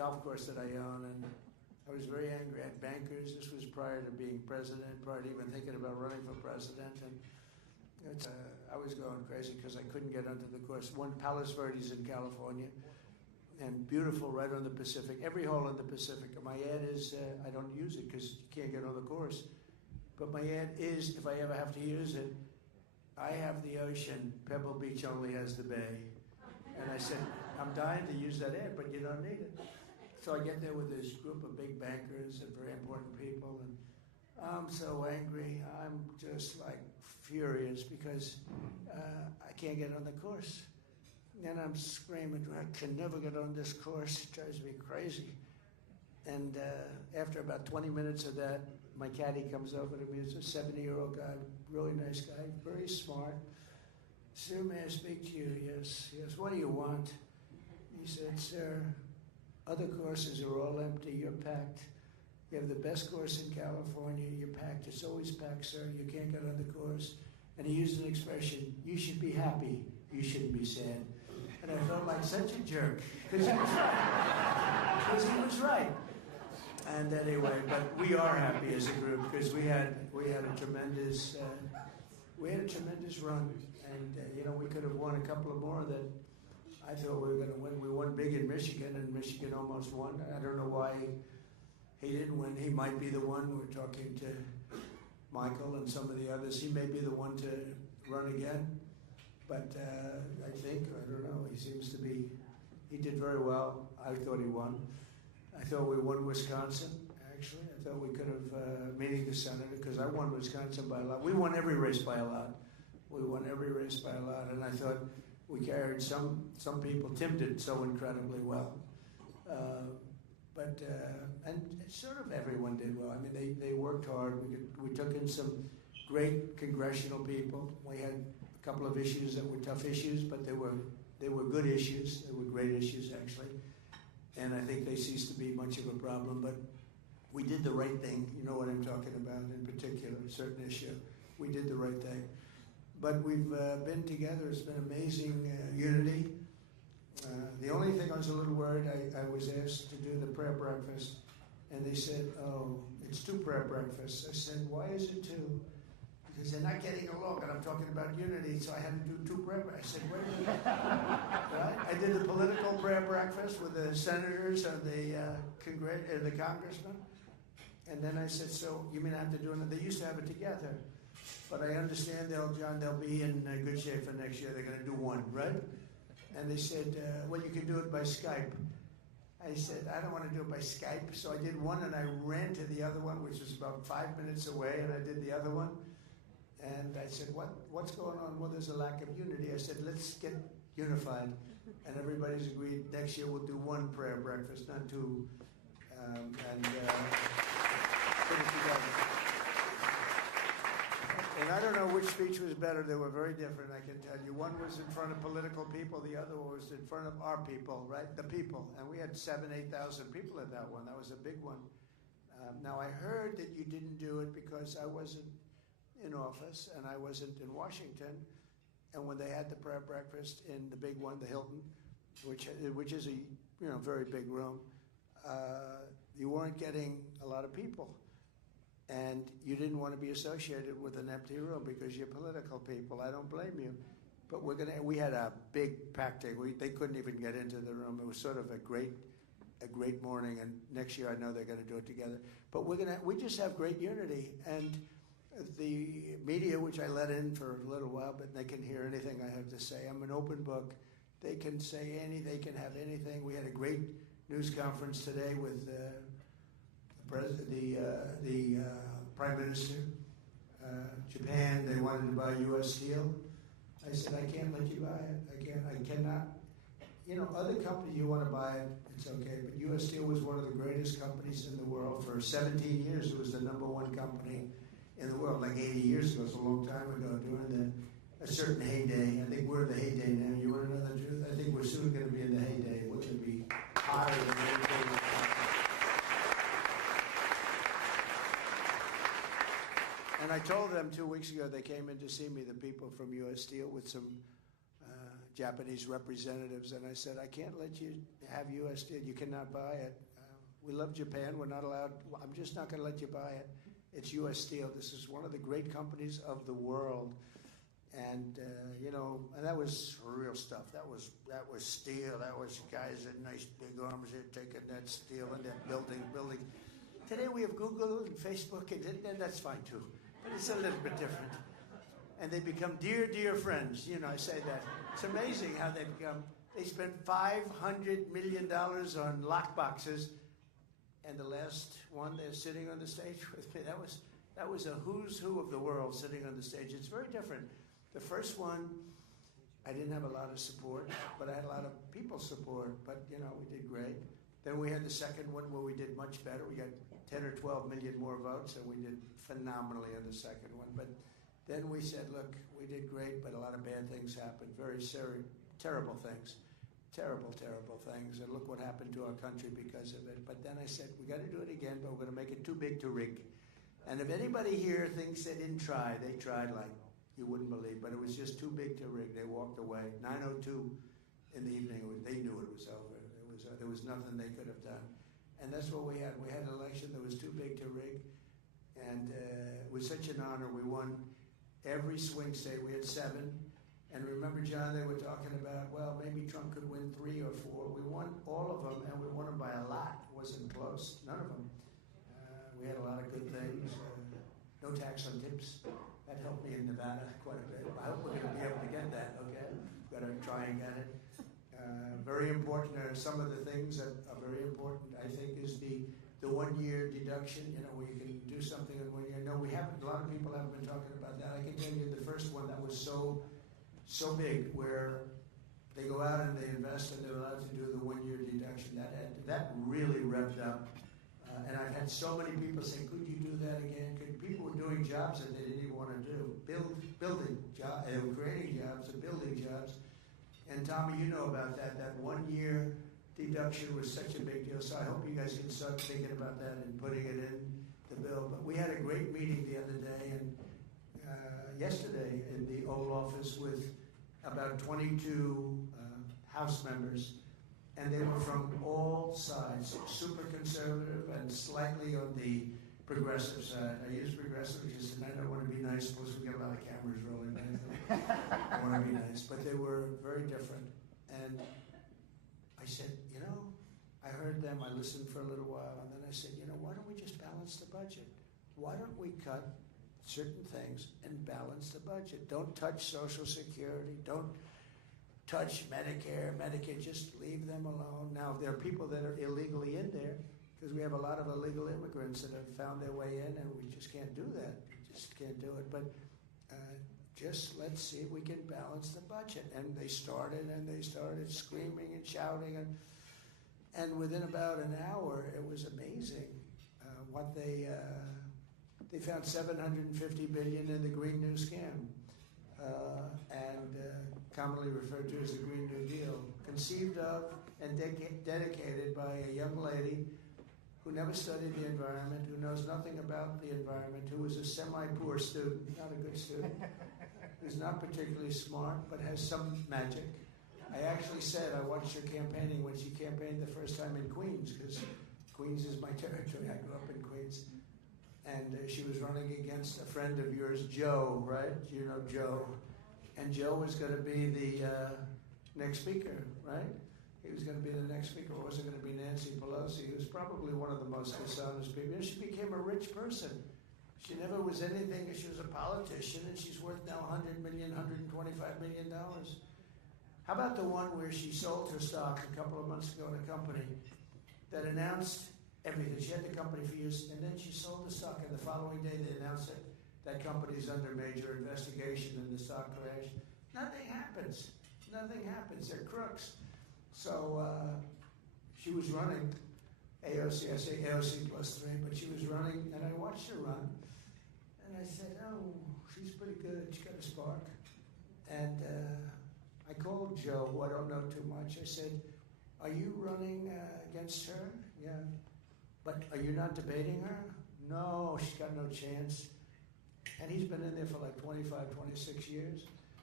golf course that I own, and I was very angry at bankers. This was prior to being president, prior to even thinking about running for president, and I was going crazy because I couldn't get onto the course. One, Palos Verdes in California, and beautiful right on the Pacific. Every hole in the Pacific. My ad is, I don't use it because you can't get on the course, but my ad is, if I ever have to use it, I have the ocean, Pebble Beach only has the bay. And I said, I'm dying to use that ad, but you don't need it. So I get there with this group of big bankers and very important people, and I'm so angry. I'm just like furious because I can't get on the course. And I'm screaming, I can never get on this course. It drives me crazy. And after about 20 minutes of that, my caddy comes over to me. It's a 70-year-old guy, really nice guy, very smart. Sir, may I speak to you? Yes. Yes. What do you want? He said, sir, other courses are all empty. You're packed. You have the best course in California. You're packed. It's always packed, sir. You can't get on the course. And he used an expression, you should be happy. You shouldn't be sad. And I felt like such a jerk because he was right. Because he was right. And anyway, but we are happy as a group because we had a tremendous run, and we could have won a couple of more that I thought we were going to win. We won big in Michigan, and Michigan almost won. I don't know why he didn't win. He might be the one. We're talking to Michael and some of the others. He may be the one to run again, but I don't know. He seems to be. He did very well. I thought he won. I thought we won Wisconsin, actually. I thought we could have, meeting the senator, because I won Wisconsin by a lot. We won every race by a lot. We won every race by a lot. And I thought we carried some people. Tim did so incredibly well. And sort of everyone did well. I mean, they worked hard. We took in some great congressional people. We had a couple of issues that were tough issues, but they were good issues. They were great issues, actually. And I think they ceased to be much of a problem, but we did the right thing. You know what I'm talking about in particular, a certain issue. We did the right thing. But we've been together. It's been amazing unity. The only thing I was a little worried, I was asked to do the prayer breakfast, and they said, oh, it's 2 prayer breakfasts. I said, why is it 2? Because they're not getting along, and I'm talking about unity, so I had to do 2 prayer breakfasts. I said, wait a minute. Right? I did the political prayer breakfast with the senators and the congressmen, and then I said, so you mean I have to do it? They used to have it together, but I understand they'll be in good shape for next year. They're going to do 1, right? And they said, well, you can do it by Skype. I said, I don't want to do it by Skype, so I did 1, and I ran to the other one, which was about 5 minutes away, and I did the other one. And I said, what's going on? Well, there's a lack of unity. I said, let's get unified. And everybody's agreed next year we'll do 1 prayer breakfast, not 2. And put it together. And I don't know which speech was better. They were very different, I can tell you. One was in front of political people. The other was in front of our people, right? The people. And we had 8,000 people at that one. That was a big one. Now, I heard that you didn't do it because I wasn't in office, and I wasn't in Washington. And when they had the prayer breakfast in the big one, the Hilton, which is a very big room, you weren't getting a lot of people, and you didn't want to be associated with an empty room because you're political people. I don't blame you, but we had a big packed day. They couldn't even get into the room. It was sort of a great morning, and next year I know they're going to do it together. But we just have great unity, and the media, which I let in for a little while, but they can hear anything I have to say. I'm an open book. They can say anything. They can have anything. We had a great news conference today with the Prime Minister. Japan, they wanted to buy U.S. steel. I said, I can't let you buy it. I cannot. Other companies, you want to buy it, it's okay. But U.S. Steel was one of the greatest companies in the world. For 17 years, it was the #1 company in the world, like 80 years ago. It's a long time ago, during a certain heyday. I think we're in the heyday now. You want to know the truth? I think we're soon going to be in the heyday. We're going to be higher than anything. And I told them 2 weeks ago, they came in to see me, the people from U.S. Steel, with some Japanese representatives, and I said, I can't let you have U.S. steel. You cannot buy it. We love Japan. We're not allowed. I'm just not going to let you buy it. It's U.S. Steel. This is one of the great companies of the world. And, and that was real stuff. That was steel. That was guys with nice big arms there taking that steel and that building. Today we have Google and Facebook, and that's fine too. But it's a little bit different. And they become dear, dear friends. I say that. It's amazing how they become. They spent $500 million on lock boxes. And the last one, they're sitting on the stage with me. That was a who's who of the world sitting on the stage. It's very different. The first one, I didn't have a lot of support, but I had a lot of people's support. But, we did great. Then we had the second one where we did much better. We got 10 or 12 million more votes, and we did phenomenally on the second one. But then we said, look, we did great, but a lot of bad things happened. Very terrible things. Terrible, terrible things. And look what happened to our country because of it. But then I said, we got to do it again, but we're going to make it too big to rig. And if anybody here thinks they didn't try, they tried like you wouldn't believe. But it was just too big to rig. They walked away. 9:02 in the evening, they knew it was over. There was nothing they could have done. And that's what we had. We had an election that was too big to rig. And it was such an honor. We won every swing state. We had 7. And remember, John, they were talking about, well, maybe Trump could win 3 or 4. We won all of them, and we won them by a lot. It wasn't close. None of them. We had a lot of good things. No tax on tips. That helped me in Nevada quite a bit. I hope we're going to be able to get that, okay? We've got to try and get it. Very important. Some of the things that are very important, I think, is the 1-year deduction, where you can do something in 1 year. No, we haven't. A lot of people haven't been talking about that. I can tell you the first one that was so big, where they go out and they invest and they're allowed to do the 1-year deduction. That really revved up. And I've had so many people say, could you do that again? People were doing jobs that they didn't even want to do. Building jobs, creating jobs and building jobs. And Tommy, you know about that. That 1-year deduction was such a big deal. So I hope you guys can start thinking about that and putting it in the bill. But we had a great meeting the other day, and yesterday in the Oval Office with about 22 House members, and they were from all sides, super conservative and slightly on the progressive side. I use progressive because tonight I want to be nice, plus we get a lot of cameras rolling. I want to be nice, but they were very different. And I said, I heard them, I listened for a little while, and then I said, why don't we just balance the budget? Why don't we cut certain things and balance the budget? Don't touch Social Security. Don't touch Medicare, Medicaid. Just leave them alone. Now, there are people that are illegally in there because we have a lot of illegal immigrants that have found their way in, and we just can't do that. We just can't do it. But just let's see if we can balance the budget. And they started screaming and shouting. And within about an hour, it was amazing what they found $750 billion in the Green New Scam, and commonly referred to as the Green New Deal, conceived of and dedicated by a young lady who never studied the environment, who knows nothing about the environment, who was a semi-poor student, not a good student, who's not particularly smart, but has some magic. I actually said I watched her campaigning when she campaigned the first time in Queens, because Queens is my territory. I grew up in Queens. And she was running against a friend of yours, Joe, right? You know Joe. And Joe was going to be the next speaker, right? He was going to be the next speaker. It wasn't going to be Nancy Pelosi. He was probably one of the most dishonest people. And she became a rich person. She never was anything. She was a politician, and she's worth now $100 million, $125 million. How about the one where she sold her stock a couple of months ago in a company that announced everything? She had the company for years, and then she sold the stock, and the following day they announced that that company's under major investigation and the stock crashed. Nothing happens. Nothing happens. They're crooks. So she was running AOC. I say AOC +3, but she was running, and I watched her run, and I said, oh, she's pretty good. She's got a spark. And I called Joe, who I don't know too much. I said, are you running against her? Yeah. But are you not debating her? No, she's got no chance. And he's been in there for like 25, 26 years.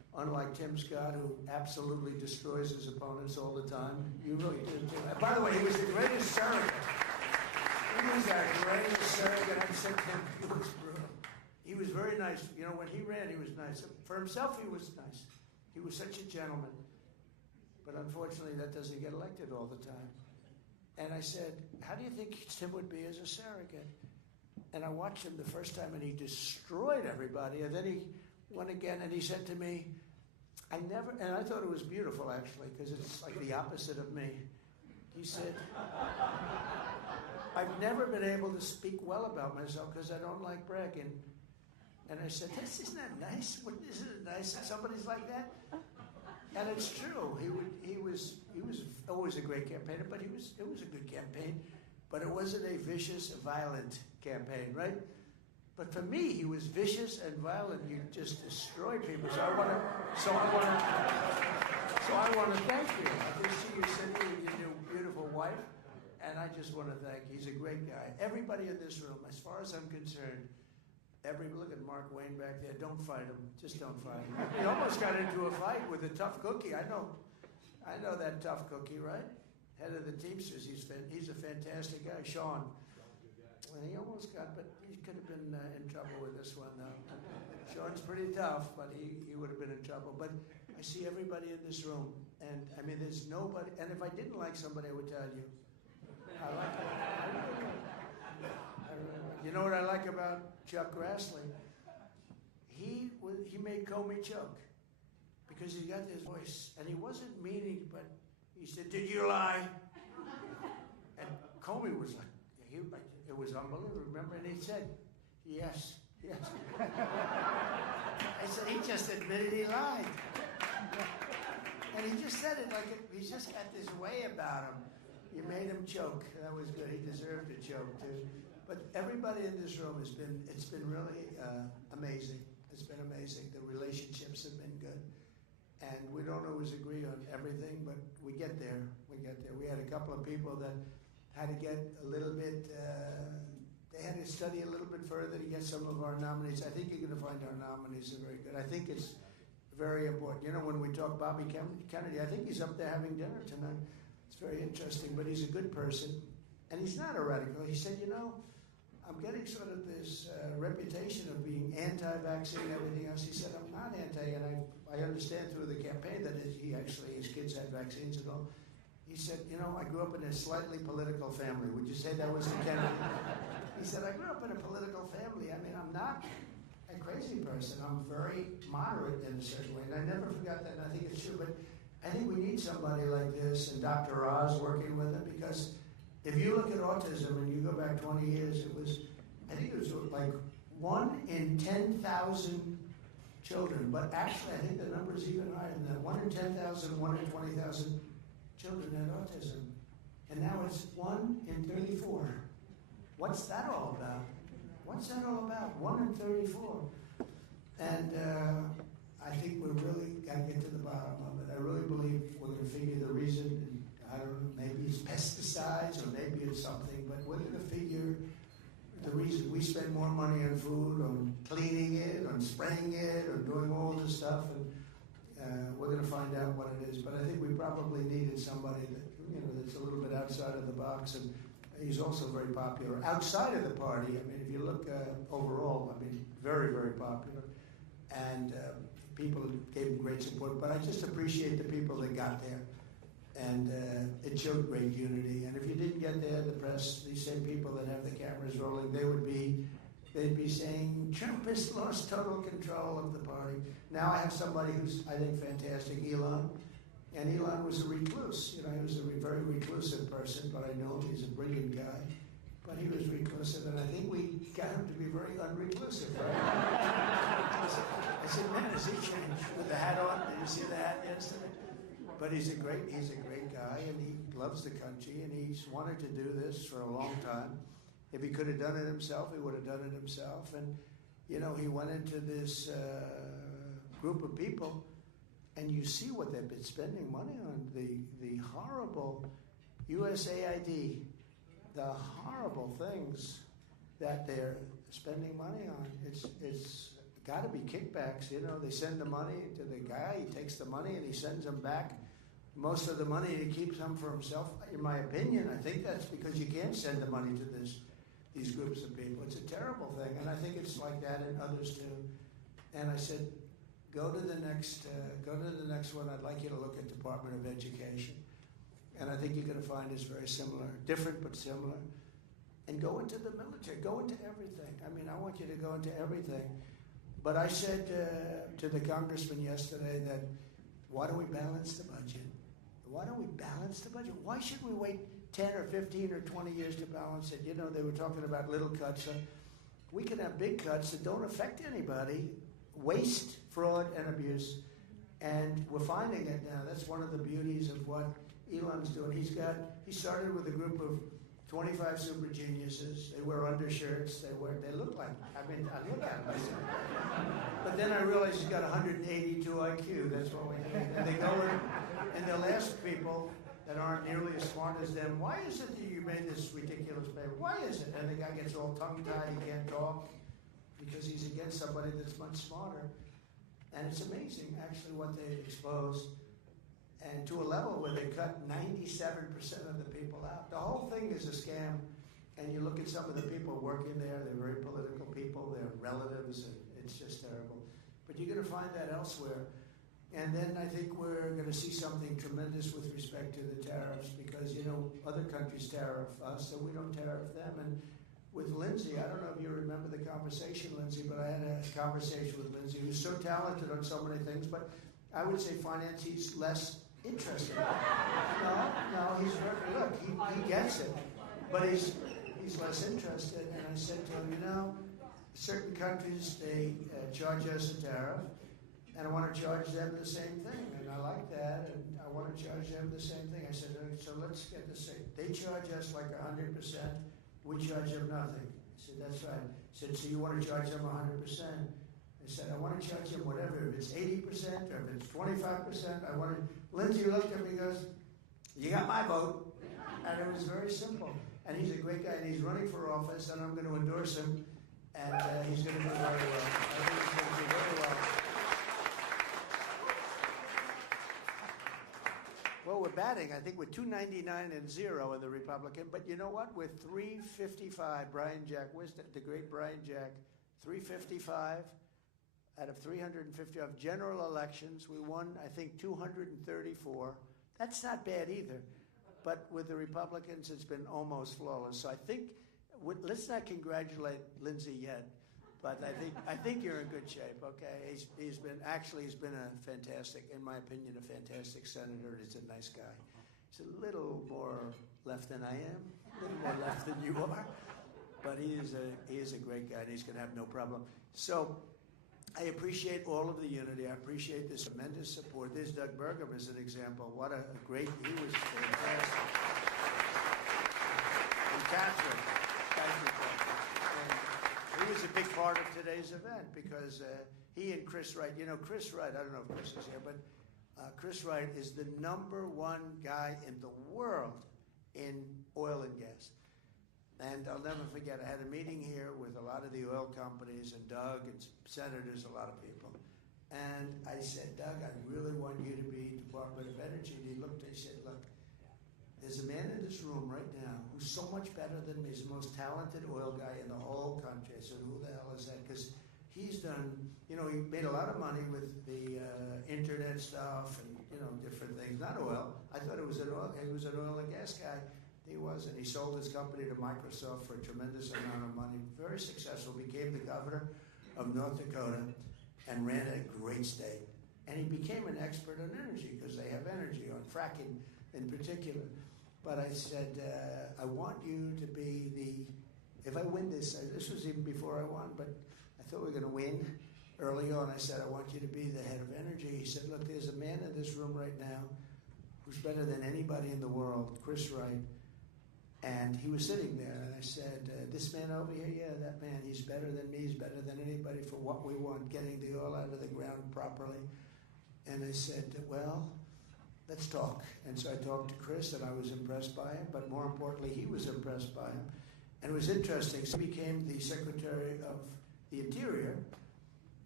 unlike Tim Scott, who absolutely destroys his opponents all the time. You really do too. By the way, he was the greatest surrogate. He was our greatest surrogate. I said to him, he was brutal. He was very nice. You know, when he ran, he was nice. For himself, he was nice. He was such a gentleman. But unfortunately, that doesn't get elected all the time. And I said, how do you think Tim would be as a surrogate? And I watched him the first time, and he destroyed everybody. And then he went again, and he said to me, and I thought it was beautiful, actually, because it's like the opposite of me. He said, I've never been able to speak well about myself because I don't like bragging. And I said, isn't that nice? Isn't it nice that somebody's like that? And it's true. He was always a great campaigner, but it was a good campaign. But it wasn't a vicious, violent campaign, right? But for me, he was vicious and violent. You just destroyed people. So I want to thank you. I just see you sitting with your beautiful wife, and I just want to thank you. He's a great guy. Everybody in this room, as far as I'm concerned, look at Mark Wayne back there. Don't fight him. Just don't fight him. He almost got into a fight with a tough cookie. I know that tough cookie, right? Head of the Teamsters. He's a fantastic guy, Sean. Well, he almost got, but he could have been in trouble with this one, though. Sean's pretty tough, but he would have been in trouble. But I see everybody in this room, and I mean, there's nobody. And if I didn't like somebody, I would tell you. I like it. You know what I like about Chuck Grassley? He made Comey choke because he got this voice, and he wasn't meaning, but he said, "Did you lie?" And Comey was like, it was unbelievable. Remember, and he said, "Yes." I said, he just admitted he lied, and he just said it like he's just got this way about him. You made him choke. That was good. He deserved to choke too. But everybody in this room it's been really amazing. It's been amazing. The relationships have been good. And we don't always agree on everything, but we get there. We had a couple of people that had to get a little bit, they had to study a little bit further to get some of our nominees. I think you're going to find our nominees are very good. I think it's very important. You know, when we talk Bobby Kennedy, I think he's up there having dinner tonight. It's very interesting, but he's a good person. And he's not a radical. He said, you know, I'm getting sort of this reputation of being anti-vaccine and everything else. He said, I'm not anti, and I understand through the campaign that his kids had vaccines and all. He said, you know, I grew up in a slightly political family. Would you say that was the Kennedy? He said, I grew up in a political family. I mean, I'm not a crazy person. I'm very moderate in a certain way. And I never forgot that, and I think it's true. But I think we need somebody like this, and Dr. Oz working with him, because if you look at autism and you go back 20 years, I think it was like 1 in 10,000 children. But actually, I think the number is even higher than that. 1 in 10,000, 1 in 20,000 children had autism. And now it's 1 in 34. What's that all about? 1 in 34. And I think we really got to get to the bottom of it. I really believe we're going to figure the reason. And I don't know, maybe it's pesticides or maybe it's something, but we're going to figure the reason. We spend more money on food, on cleaning it, on spraying it, on doing all this stuff, and we're going to find out what it is. But I think we probably needed somebody that, you know, that's a little bit outside of the box, and he's also very popular outside of the party. I mean, if you look overall, I mean, very, very popular, and people gave him great support. But I just appreciate the people that got there. And it showed great unity. And if you didn't get there, the press, these same people that have the cameras rolling, they'd be saying, Trump has lost total control of the party. Now I have somebody who's, I think, fantastic, Elon. And Elon was a recluse. You know, he was a very reclusive person, but I know he's a brilliant guy. But he was reclusive, and I think we got him to be very unreclusive, right? I said, man, has he changed with the hat on? Did you see the hat yesterday? But he's a great guy, and he loves the country, and he's wanted to do this for a long time. If he could have done it himself, he would have done it himself. And, you know, he went into this group of people, and you see what they've been spending money on. The horrible USAID, the horrible things that they're spending money on. It's got to be kickbacks. You know, they send the money to the guy, he takes the money and he sends them back. Most of the money he keeps some for himself. In my opinion, I think that's because you can't send the money to these groups of people. It's a terrible thing, and I think it's like that in others too. And I said, go to the next one. I'd like you to look at Department of Education. And I think you're going to find it's very similar, different but similar. And go into the military, go into everything. I mean, I want you to go into everything. But I said to the congressman yesterday that, why don't we balance the budget? Why don't we balance the budget? Why should we wait 10 or 15 or 20 years to balance it? You know, they were talking about little cuts. We can have big cuts that don't affect anybody, waste, fraud, and abuse. And we're finding it now. That's one of the beauties of what Elon's doing. He started with a group of 25 super geniuses. They wear undershirts. They look like, I look at them. But then I realized he's got 182 IQ. That's what we need. And they go in and they'll ask people that aren't nearly as smart as them, why is it that you made this ridiculous paper? Why is it? And the guy gets all tongue-tied. He can't talk because he's against somebody that's much smarter. And it's amazing, actually, what they've exposed. And to a level where they cut 97% of the people out. The whole thing is a scam. And you look at some of the people working there, they're very political people, they're relatives, and it's just terrible. But you're going to find that elsewhere. And then I think we're going to see something tremendous with respect to the tariffs because, you know, other countries tariff us, so we don't tariff them. And with Lindsay, I don't know if you remember the conversation, Lindsay, but I had a conversation with Lindsay, who's so talented on so many things, but I would say finance, he's less interested. No, he's look, he gets it, but he's less interested. And I said to him, you know, certain countries, they charge us a tariff, and I want to charge them the same thing, and I like that, and I want to charge them the same thing. I said, so let's get the same. They charge us like 100%, we charge them nothing. I said, that's right. I said, so you want to charge them 100%? I said, I want to charge them whatever, if it's 80% or if it's 25%, I want to. Lindsay looked at me and goes, you got my vote. And it was very simple. And he's a great guy, and he's running for office, and I'm going to endorse him, and he's going to do very well. I think he's going to do very well. Well, we're batting. I think we're 299 and 0 in the Republican. But you know what? We're 355. Brian Jack, where's the great Brian Jack? 355 out of 350 of general elections. We won, I think, 234. That's not bad either. But with the Republicans, it's been almost flawless. So I think, let's not congratulate Lindsay yet. But I think you're in good shape, okay? He's been a fantastic, in my opinion, a fantastic senator. He's a nice guy. He's a little more left than I am, a little more left than you are. But he is a great guy, and he's going to have no problem. So I appreciate all of the unity. I appreciate this tremendous support. There's Doug Burgum as an example. What a great, he was fantastic. And Catherine, thank you, Catherine. He was a big part of today's event because he and Chris Wright, you know, Chris Wright, I don't know if Chris is here, but Chris Wright is the #1 guy in the world in oil and gas. And I'll never forget, I had a meeting here with a lot of the oil companies and Doug and senators, a lot of people. And I said, Doug, I really want you to be Department of Energy. And he looked and he said, look, there's a man in this room right now who's so much better than me. He's the most talented oil guy in the whole country. I said, who the hell is that? Because he's done, you know, he made a lot of money with the internet stuff and, you know, different things. Not oil. I thought he was an oil and gas guy. He wasn't. He sold his company to Microsoft for a tremendous amount of money. Very successful. Became the governor of North Dakota and ran a great state. And he became an expert on energy because they have energy, on fracking in particular. But I said, I want you to be if I win this was even before I won, but I thought we were going to win early on. I said, I want you to be the head of energy. He said, look, there's a man in this room right now who's better than anybody in the world, Chris Wright. And he was sitting there, and I said, this man over here, yeah, that man, he's better than me, he's better than anybody for what we want, getting the oil out of the ground properly. And I said, well, let's talk. And so I talked to Chris, and I was impressed by him, but more importantly, he was impressed by him. And it was interesting. So he became the Secretary of the Interior,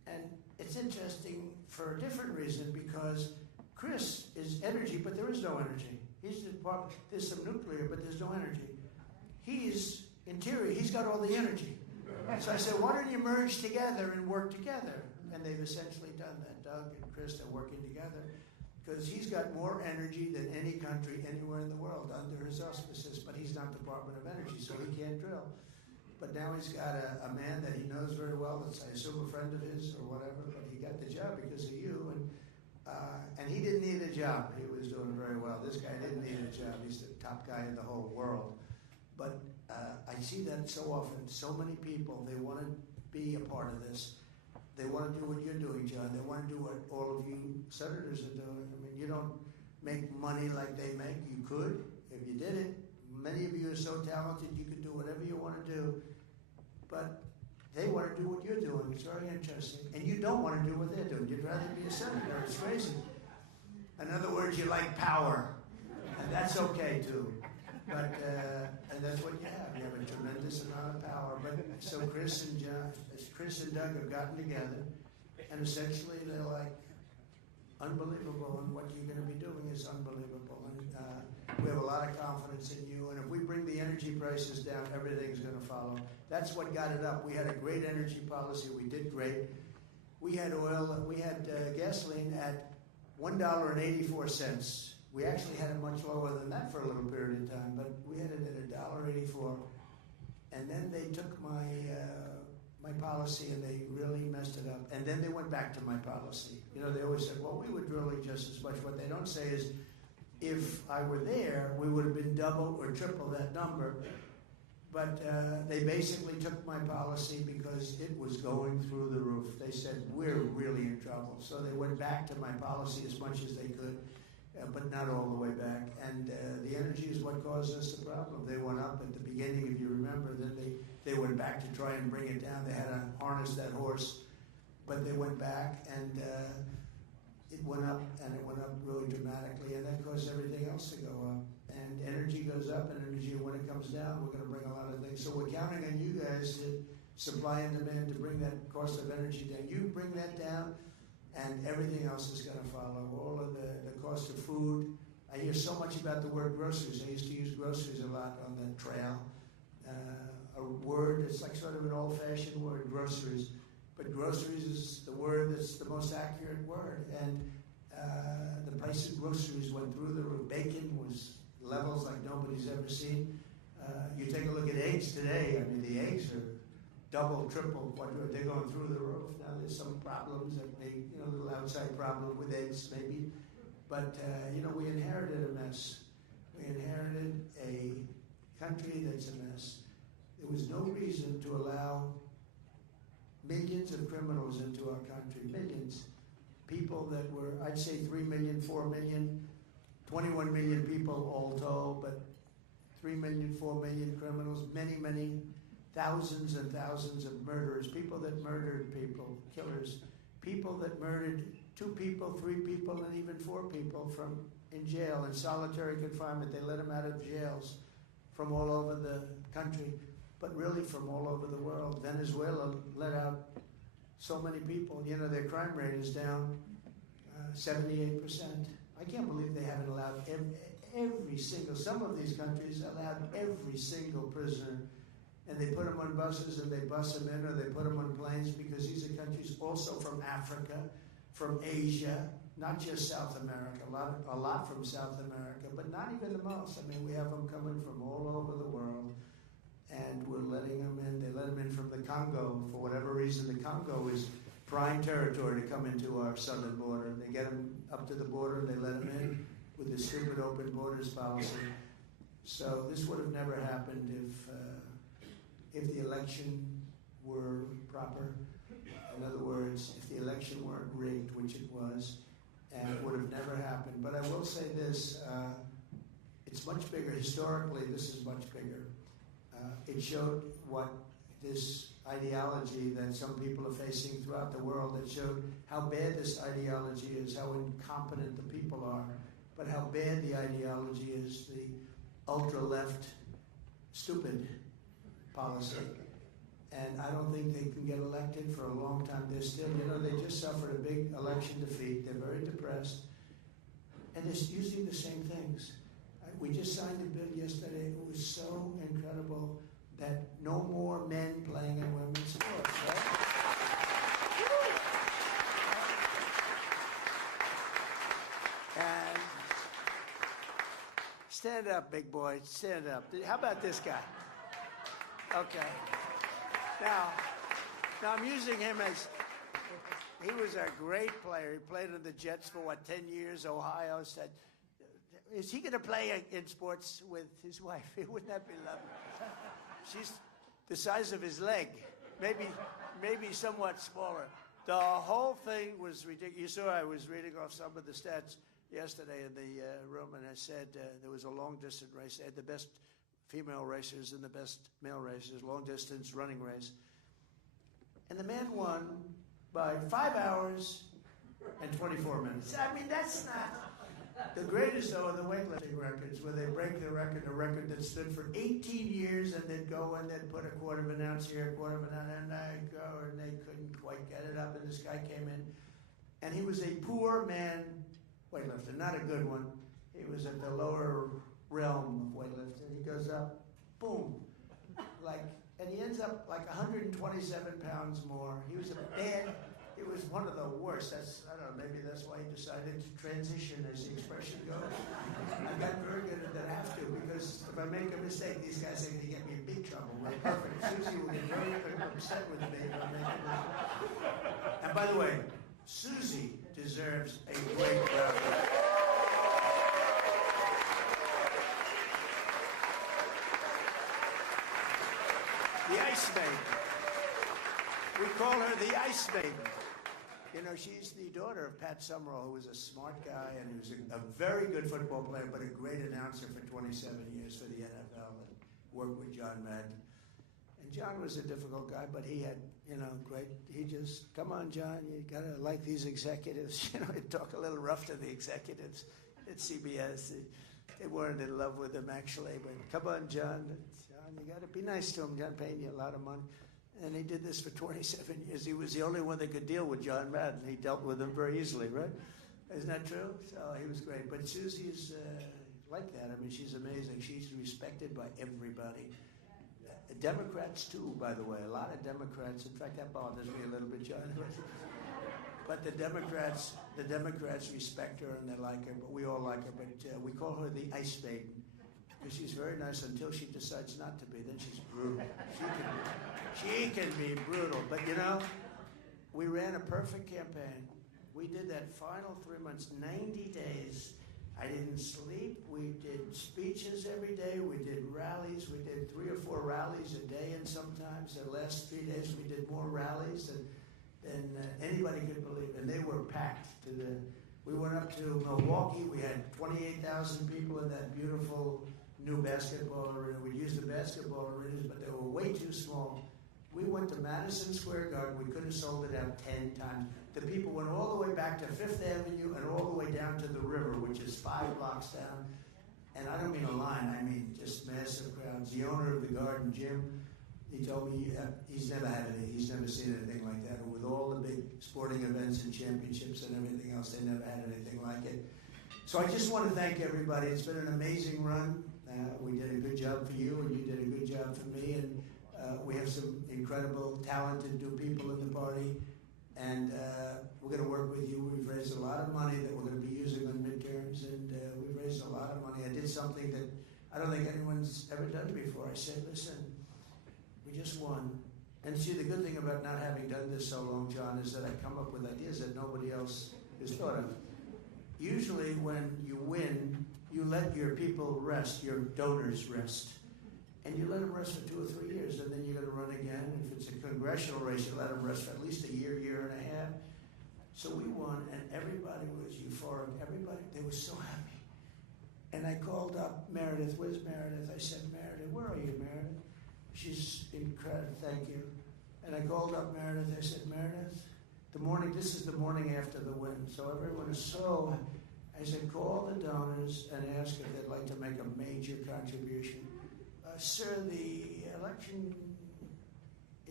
And it's interesting for a different reason, because Chris is energy, but there is no energy. There's some nuclear, but there's no energy. He's interior. He's got all the energy. So I said, why don't you merge together and work together? And they've essentially done that. Doug and Chris are working together because he's got more energy than any country anywhere in the world under his auspices, but he's not Department of Energy, so he can't drill. But now he's got a man that he knows very well, that's, I assume, a friend of his or whatever, but he got the job because of you. And he didn't need a job. He was doing very well. This guy didn't need a job. He's the top guy in the whole world. But I see that so often. So many people, they want to be a part of this. They want to do what you're doing, John. They want to do what all of you senators are doing. I mean, you don't make money like they make. You could if you did it. Many of you are so talented, you could do whatever you want to do. But they want to do what you're doing. It's very interesting. And you don't want to do what they're doing. You'd rather be a senator. It's crazy. In other words, you like power. And that's okay, too. But, and that's what you have. You have a tremendous amount of power. But so Chris and Doug have gotten together, and essentially they're like, unbelievable, and what you're going to be doing is unbelievable. And we have a lot of confidence in you, and if we bring the energy prices down, everything's going to follow. That's what got it up. We had a great energy policy. We did great. We had gasoline at $1.84. We actually had it much lower than that for a little period of time, but we had it at $1.84. And then they took my policy and they really messed it up. And then they went back to my policy. You know, they always said, well, we were drilling just as much. What they don't say is, if I were there, we would have been double or triple that number. But they basically took my policy because it was going through the roof. They said, we're really in trouble. So they went back to my policy as much as they could, but not all the way back. And the energy is what caused us the problem. They went up at the beginning, if you remember. Then they went back to try and bring it down. They had to harness that horse. But they went back, and it went up, and it went up really dramatically. And that caused everything else to go up. And energy goes up, and energy, when it comes down, we're going to bring a lot of things. So we're counting on you guys to supply and demand to bring that cost of energy down. You bring that down, and everything else is going to follow. All of the cost of food. I hear so much about the word groceries. I used to use groceries a lot on the trail. A word, it's like sort of an old-fashioned word, groceries. But groceries is the word that's the most accurate word. And the price of groceries went through the roof. Bacon was levels like nobody's ever seen. You take a look at eggs today. I mean, the eggs are double, triple, quadruple. They're going through the roof. Now there's some problems that may, a little outside problem with eggs maybe. But, we inherited a mess. We inherited a country that's a mess. There was no reason to allow millions of criminals into our country. Millions. People that were, I'd say 3 million, 4 million, 21 million people all told, but 3 million, 4 million criminals, many, many thousands and thousands of murderers, people that murdered people, killers, people that murdered 2 people, 3 people, and even 4 people in jail, in solitary confinement. They let them out of jails from all over the country, but really from all over the world. Venezuela let out so many people. Their crime rate is down 78%. I can't believe they haven't allowed every single, some of these countries allowed every single prisoner, and they put them on buses and they bus them in, or they put them on planes, because these are countries also from Africa, from Asia, not just South America, a lot from South America, but not even the most. I mean, we have them coming from all over the world, and we're letting them in. They let them in from the Congo. For whatever reason, the Congo is prime territory to come into our southern border. They get them up to the border, and they let them in with the stupid open borders policy. So this would have never happened if the election were proper. In other words, if the election weren't rigged, which it was, and it would have never happened. But I will say this, it's much bigger. Historically, this is much bigger. It showed what this ideology that some people are facing throughout the world, that showed how bad this ideology is, how incompetent the people are, but how bad the ideology is, the ultra-left stupid policy. and I don't think they can get elected for a long time. They're still, they just suffered a big election defeat. They're very depressed, and they're using the same things. We just signed a bill yesterday. It was so incredible that no more men playing in women's sports, right? And stand up, big boy, stand up. How about this guy? Okay. Now I'm using him as, he was a great player. He played in the Jets for, 10 years? Ohio said, is he going to play in sports with his wife? Wouldn't that be lovely? She's the size of his leg, maybe somewhat smaller. The whole thing was ridiculous. You saw I was reading off some of the stats yesterday in the room, and I said there was a long-distance race. They had the best female racers and the best male racers, long-distance running race. And the man won by 5 hours and 24 minutes. I mean, that's not... The greatest, though, are the weightlifting records, where they break the record that stood for 18 years, and they'd go and they'd put a quarter of an ounce here, a quarter of an ounce, and I'd go, and they couldn't quite get it up, and this guy came in, and he was a poor man weightlifter, not a good one. He was at the lower realm of weightlifting. He goes up, boom, and he ends up like 127 pounds more. He was it was one of the worst. I don't know, maybe that's why he decided to transition, as the expression goes. I got very good at that. I have to, because if I make a mistake, these guys are going to get me in big trouble. We're perfect. Susie will get very upset with me if I make a mistake. And by the way, Susie deserves a great round of applause. The Ice Maiden. We call her the Ice Maiden. She's the daughter of Pat Summerall, who was a smart guy and who was a very good football player, but a great announcer for 27 years for the NFL, and worked with John Madden. And John was a difficult guy, but he had, great, he just, come on, John, you gotta like these executives. He'd talk a little rough to the executives at CBS. They weren't in love with him, actually, but come on, John, you gotta be nice to him. John paying you a lot of money. And he did this for 27 years. He was the only one that could deal with John Madden. He dealt with him very easily, right? Isn't that true? So he was great. But Susie is like that. I mean, she's amazing. She's respected by everybody. Democrats, too, by the way. A lot of Democrats. In fact, that bothers me a little bit, John. But the Democrats respect her and they like her. But we all like her. But we call her the Ice Maiden, because she's very nice until she decides not to be. Then she's brutal. She can be brutal. But we ran a perfect campaign. We did that final 3 months, 90 days. I didn't sleep. We did speeches every day. We did rallies. We did 3 or 4 rallies a day, and sometimes the last 3 days we did more rallies than anybody could believe. And they were packed. We went up to Milwaukee. We had 28,000 people in that beautiful new basketball arena. We used the basketball arenas, but they were way too small. We went to Madison Square Garden. We could have sold it out 10 times. The people went all the way back to Fifth Avenue and all the way down to the river, which is 5 blocks down. And I don't mean a line. I mean just massive crowds. The owner of the Garden, Jim, he told me he's never seen anything like that. And with all the big sporting events and championships and everything else, they never had anything like it. So I just want to thank everybody. It's been an amazing run. We did a good job for you, and you did a good job for me. And we have some incredible, talented new people in the party. And we're going to work with you. We've raised a lot of money that we're going to be using on midterms, and we've raised a lot of money. I did something that I don't think anyone's ever done before. I said, listen, we just won. And see, the good thing about not having done this so long, John, is that I come up with ideas that nobody else has thought of. Usually when you win, you let your people rest, your donors rest. And you let them rest for 2 or 3 years, and then you're going to run again. If it's a congressional race, you let them rest for at least a year, year and a half. So we won, and everybody was euphoric. Everybody, they were so happy. And I called up Meredith. Where's Meredith? I said, Meredith, where are you, Meredith? She's incredible, thank you. And I called up Meredith. I said, Meredith, this is the morning after the win, so everyone is so, I said, call the donors and ask if they'd like to make a major contribution. Sir, the election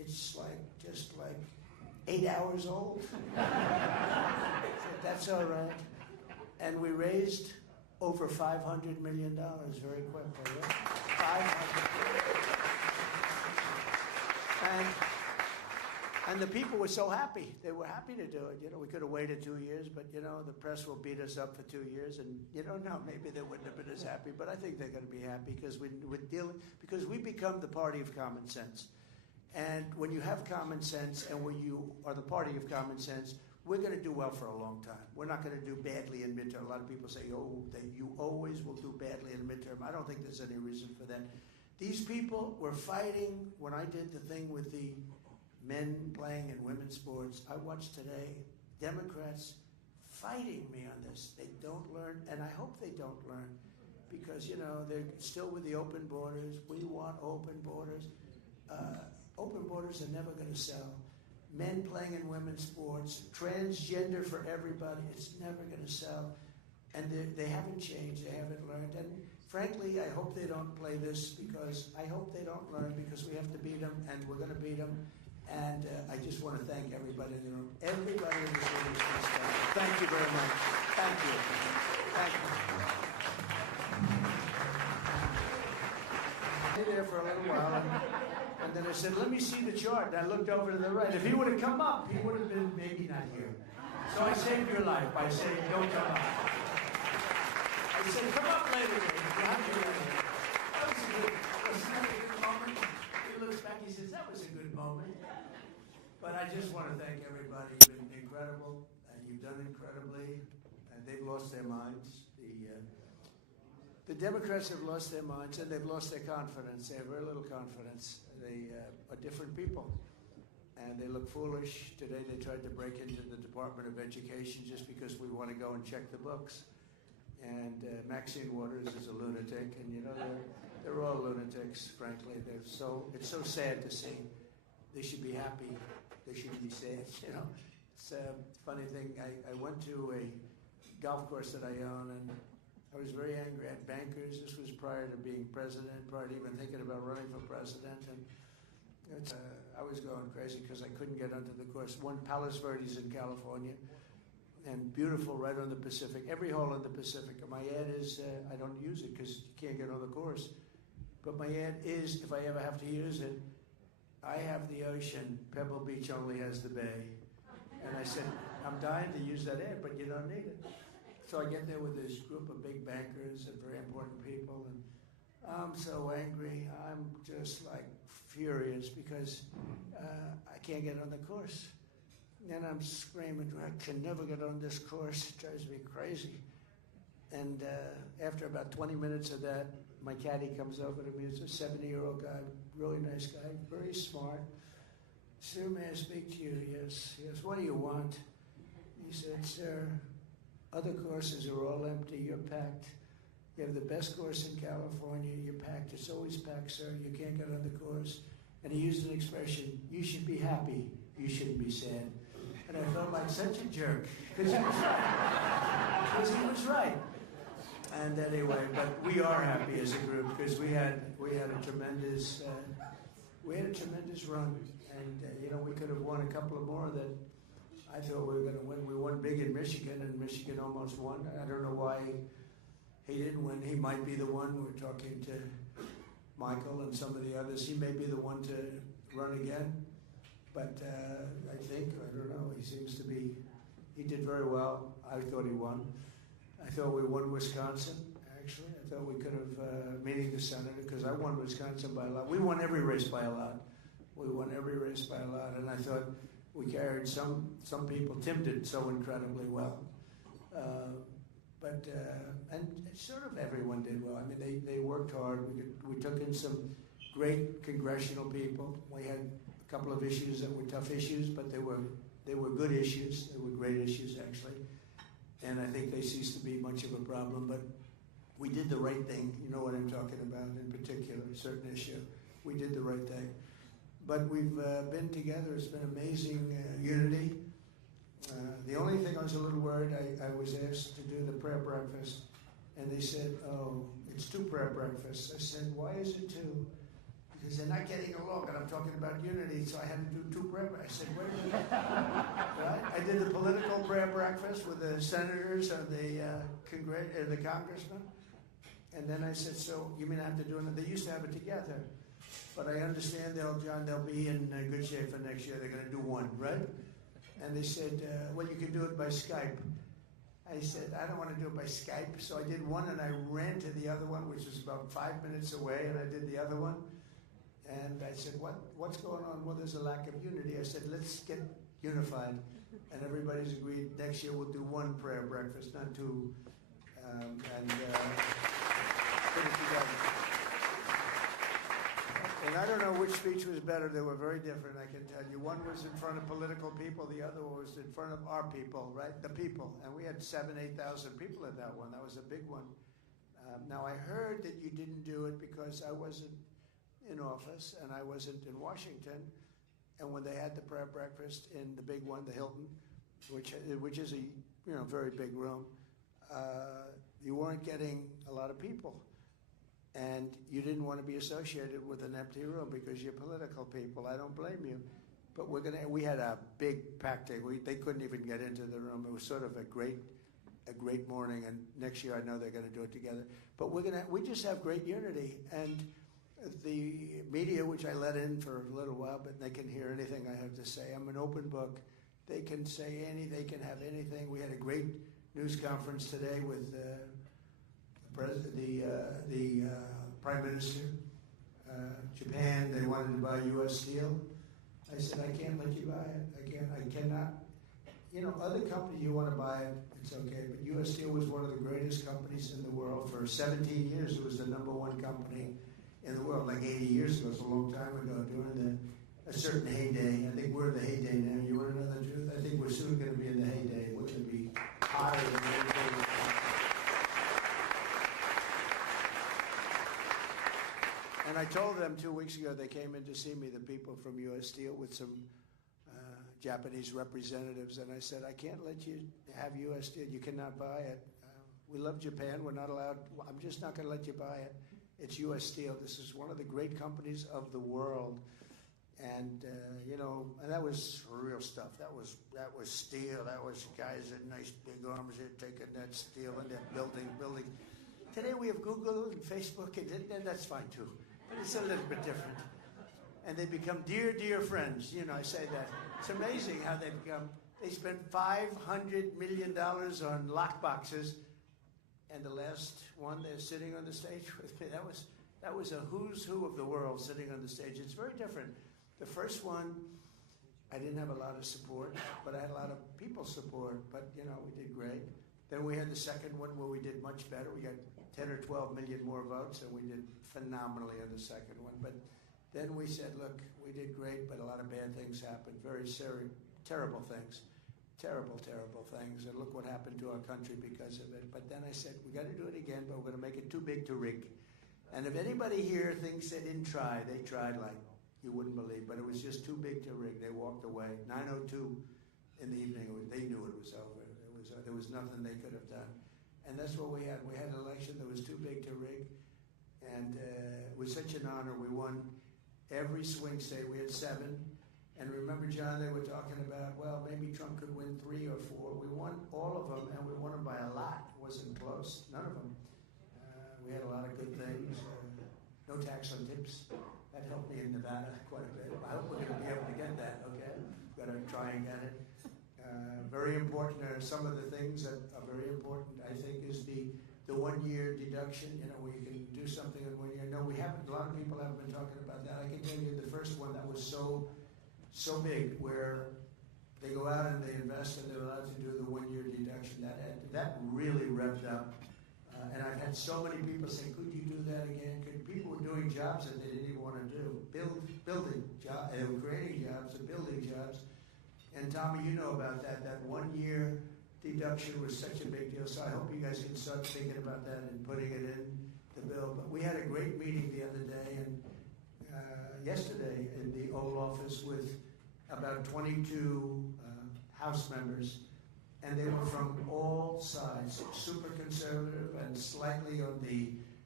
it's just like 8 hours old. I said, that's all right. And we raised over $500 million very quickly. Yeah? 500. And the people were so happy. They were happy to do it. You know, we could have waited 2 years, but, you know, the press will beat us up for 2 years. And, you don't know, maybe they wouldn't have been as happy. But I think they're going to be happy because because we become the party of common sense. And when you have common sense and when you are the party of common sense, we're going to do well for a long time. We're not going to do badly in midterm. A lot of people say, oh, that you always will do badly in midterm. I don't think there's any reason for that. These people were fighting. When I did the thing with the men playing in women's sports, I watched today Democrats fighting me on this. They don't learn, and I hope they don't learn, because, you know, they're still with the open borders. We want open borders. Open borders are never going to sell. Men playing in women's sports, transgender for everybody, it's never going to sell. And they haven't changed, they haven't learned. And frankly, I hope they don't play this, because I hope they don't learn, because we have to beat them, and we're going to beat them. And I just want to thank everybody in the room. Everybody in this room is going to stand. Thank you very much. Thank you. Thank you. I stayed there for a little while, and then I said, let me see the chart. And I looked over to the right. If he would have come up, he would have been maybe not here. So I saved your life by saying, don't come up. I said, come up later, Dave. That was a good, wasn't that a good moment? He looks back, he says, that was a good moment. But I just want to thank everybody. You've been incredible, and you've done incredibly. And they've lost their minds. The Democrats have lost their minds, and they've lost their confidence. They have very little confidence. They are different people, and they look foolish. Today they tried to break into the Department of Education just because we want to go and check the books. And Maxine Waters is a lunatic, and, you know, they're all lunatics, frankly. It's so sad to see. They should be happy. They shouldn't be sad, you know. It's a funny thing. I went to a golf course that I own, and I was very angry at bankers. This was prior to being president, prior to even thinking about running for president. And I was going crazy because I couldn't get onto the course. One, Palos Verdes in California, and beautiful right on the Pacific. Every hole in the Pacific. And my ad is, I don't use it because you can't get on the course. But my ad is, if I ever have to use it, I have the ocean, Pebble Beach only has the bay. And I said, I'm dying to use that ad, but you don't need it. So I get there with this group of big bankers and very important people, and I'm so angry. I'm just like furious because I can't get on the course. And I'm screaming, I can never get on this course. It drives me crazy. And after about 20 minutes of that, my caddy comes over to me. It's a 70-year-old guy, really nice guy, very smart. Sir, may I speak to you? Yes. He goes, what do you want? He said, sir, other courses are all empty. You're packed. You have the best course in California. You're packed. It's always packed, sir. You can't get on the course. And he used an expression, you should be happy. You shouldn't be sad. And I felt like such a jerk because he was right. Because he was right. And anyway, but we are happy as a group because we had a tremendous run, and you know, we could have won a couple of more that I thought we were going to win. We won big in Michigan, and Michigan almost won. I don't know why he didn't win. He might be the one. We're talking to Michael and some of the others. He may be the one to run again, but I don't know. He seems to be. He did very well. I thought he won. I thought we won Wisconsin, actually. I thought we could have, meeting the senator, because I won Wisconsin by a lot. We won every race by a lot. We won every race by a lot, and I thought we carried some people. Tim did so incredibly well. And sort of everyone did well. I mean, they worked hard. We took in some great congressional people. We had a couple of issues that were tough issues, but they were good issues. They were great issues, actually. And I think they ceased to be much of a problem, but we did the right thing. You know what I'm talking about in particular, a certain issue. We did the right thing. But we've been together. It's been amazing unity. The only thing I was a little worried, I was asked to do the prayer breakfast, and they said, oh, it's 2 prayer breakfasts. I said, why is it 2? He because they're not getting along, and I'm talking about unity, so I had to do 2 prayer breakfasts. I said, wait a minute. Right? I did the political prayer breakfast with the senators and the congressmen. And then I said, so you mean I have to do it? They used to have it together. But I understand, John, they'll be in good shape for next year. They're going to do 1, right? And they said, well, you can do it by Skype. I said, I don't want to do it by Skype. So I did 1, and I ran to the other one, which was about 5 minutes away, and I did the other one. And I said, what's going on? Well, there's a lack of unity. I said, let's get unified. And everybody's agreed next year we'll do 1 prayer breakfast, not 2. Put it together. And I don't know which speech was better. They were very different, I can tell you. One was in front of political people. The other one was in front of our people, right? The people. And we had 7,000, 8,000 people at that one. That was a big one. Now, I heard that you didn't do it because I wasn't in office and I wasn't in Washington. And when they had the prayer breakfast in the big one, the Hilton, which is a very big room, you weren't getting a lot of people. And you didn't want to be associated with an empty room because you're political people. I don't blame you. But we had a big packed day. They couldn't even get into the room. It was sort of a great morning. And next year I know they're going to do it together. But we just have great unity. And the media, which I let in for a little while, but they can hear anything I have to say. I'm an open book. They can say anything. They can have anything. We had a great news conference today with the Prime Minister. Japan, they wanted to buy U.S. steel. I said, I can't let you buy it. I cannot. Other companies, you want to buy it, it's okay. But U.S. Steel was one of the greatest companies in the world. For 17 years, it was the #1 company in the world, like 80 years ago. It's a long time ago, during a certain heyday. I think we're in the heyday now. You want to know the truth? I think we're soon going to be in the heyday. We're going to be higher than anything. And I told them 2 weeks ago, they came in to see me, the people from U.S. Steel, with some Japanese representatives, and I said, I can't let you have U.S. Steel. You cannot buy it. We love Japan. We're not allowed. I'm just not going to let you buy it. It's U.S. Steel. This is one of the great companies of the world. And, and that was real stuff. That was steel. That was guys with nice big arms there taking that steel and that building. Today we have Google and Facebook, and that's fine too. But it's a little bit different. And they become dear, dear friends. I say that. It's amazing how they become. They spent $500 million on lockboxes. And the last one, they're sitting on the stage with me. That was a who's who of the world sitting on the stage. It's very different. The first one, I didn't have a lot of support, but I had a lot of people support. But, we did great. Then we had the second one where we did much better. We got 10 or 12 million more votes, and we did phenomenally on the second one. But then we said, look, we did great, but a lot of bad things happened. Very terrible things. Terrible, terrible things. And look what happened to our country because of it. But then I said, we got to do it again, but we're going to make it too big to rig. And if anybody here thinks they didn't try, they tried like you wouldn't believe. But it was just too big to rig. They walked away. 9:02 in the evening, they knew it was over. There was nothing they could have done. And that's what we had. We had an election that was too big to rig. And it was such an honor. We won every swing state. We had 7. And remember, John, they were talking about, well, maybe Trump could win 3 or 4. We won all of them, and we won them by a lot. It wasn't close. None of them. We had a lot of good things. No tax on tips. That helped me in Nevada quite a bit. I hope we're going to be able to get that, okay? We've got to try and get it. Very important. Some of the things that are very important, I think, is the 1-year deduction. Where you can do something in 1 year. No, we haven't. A lot of people haven't been talking about that. I can tell you the first one that was so big, where they go out and they invest and they're allowed to do the 1-year deduction. That really revved up. And I've had so many people say, could you do that again? People were doing jobs that they didn't even want to do. Building jobs, they were creating jobs and building jobs. And Tommy, you know about that. That 1-year deduction was such a big deal. So I hope you guys can start thinking about that and putting it in the bill. But we had a great meeting the other day and yesterday in the Oval Office with about 22 House members. And they were from all sides, super conservative and slightly on the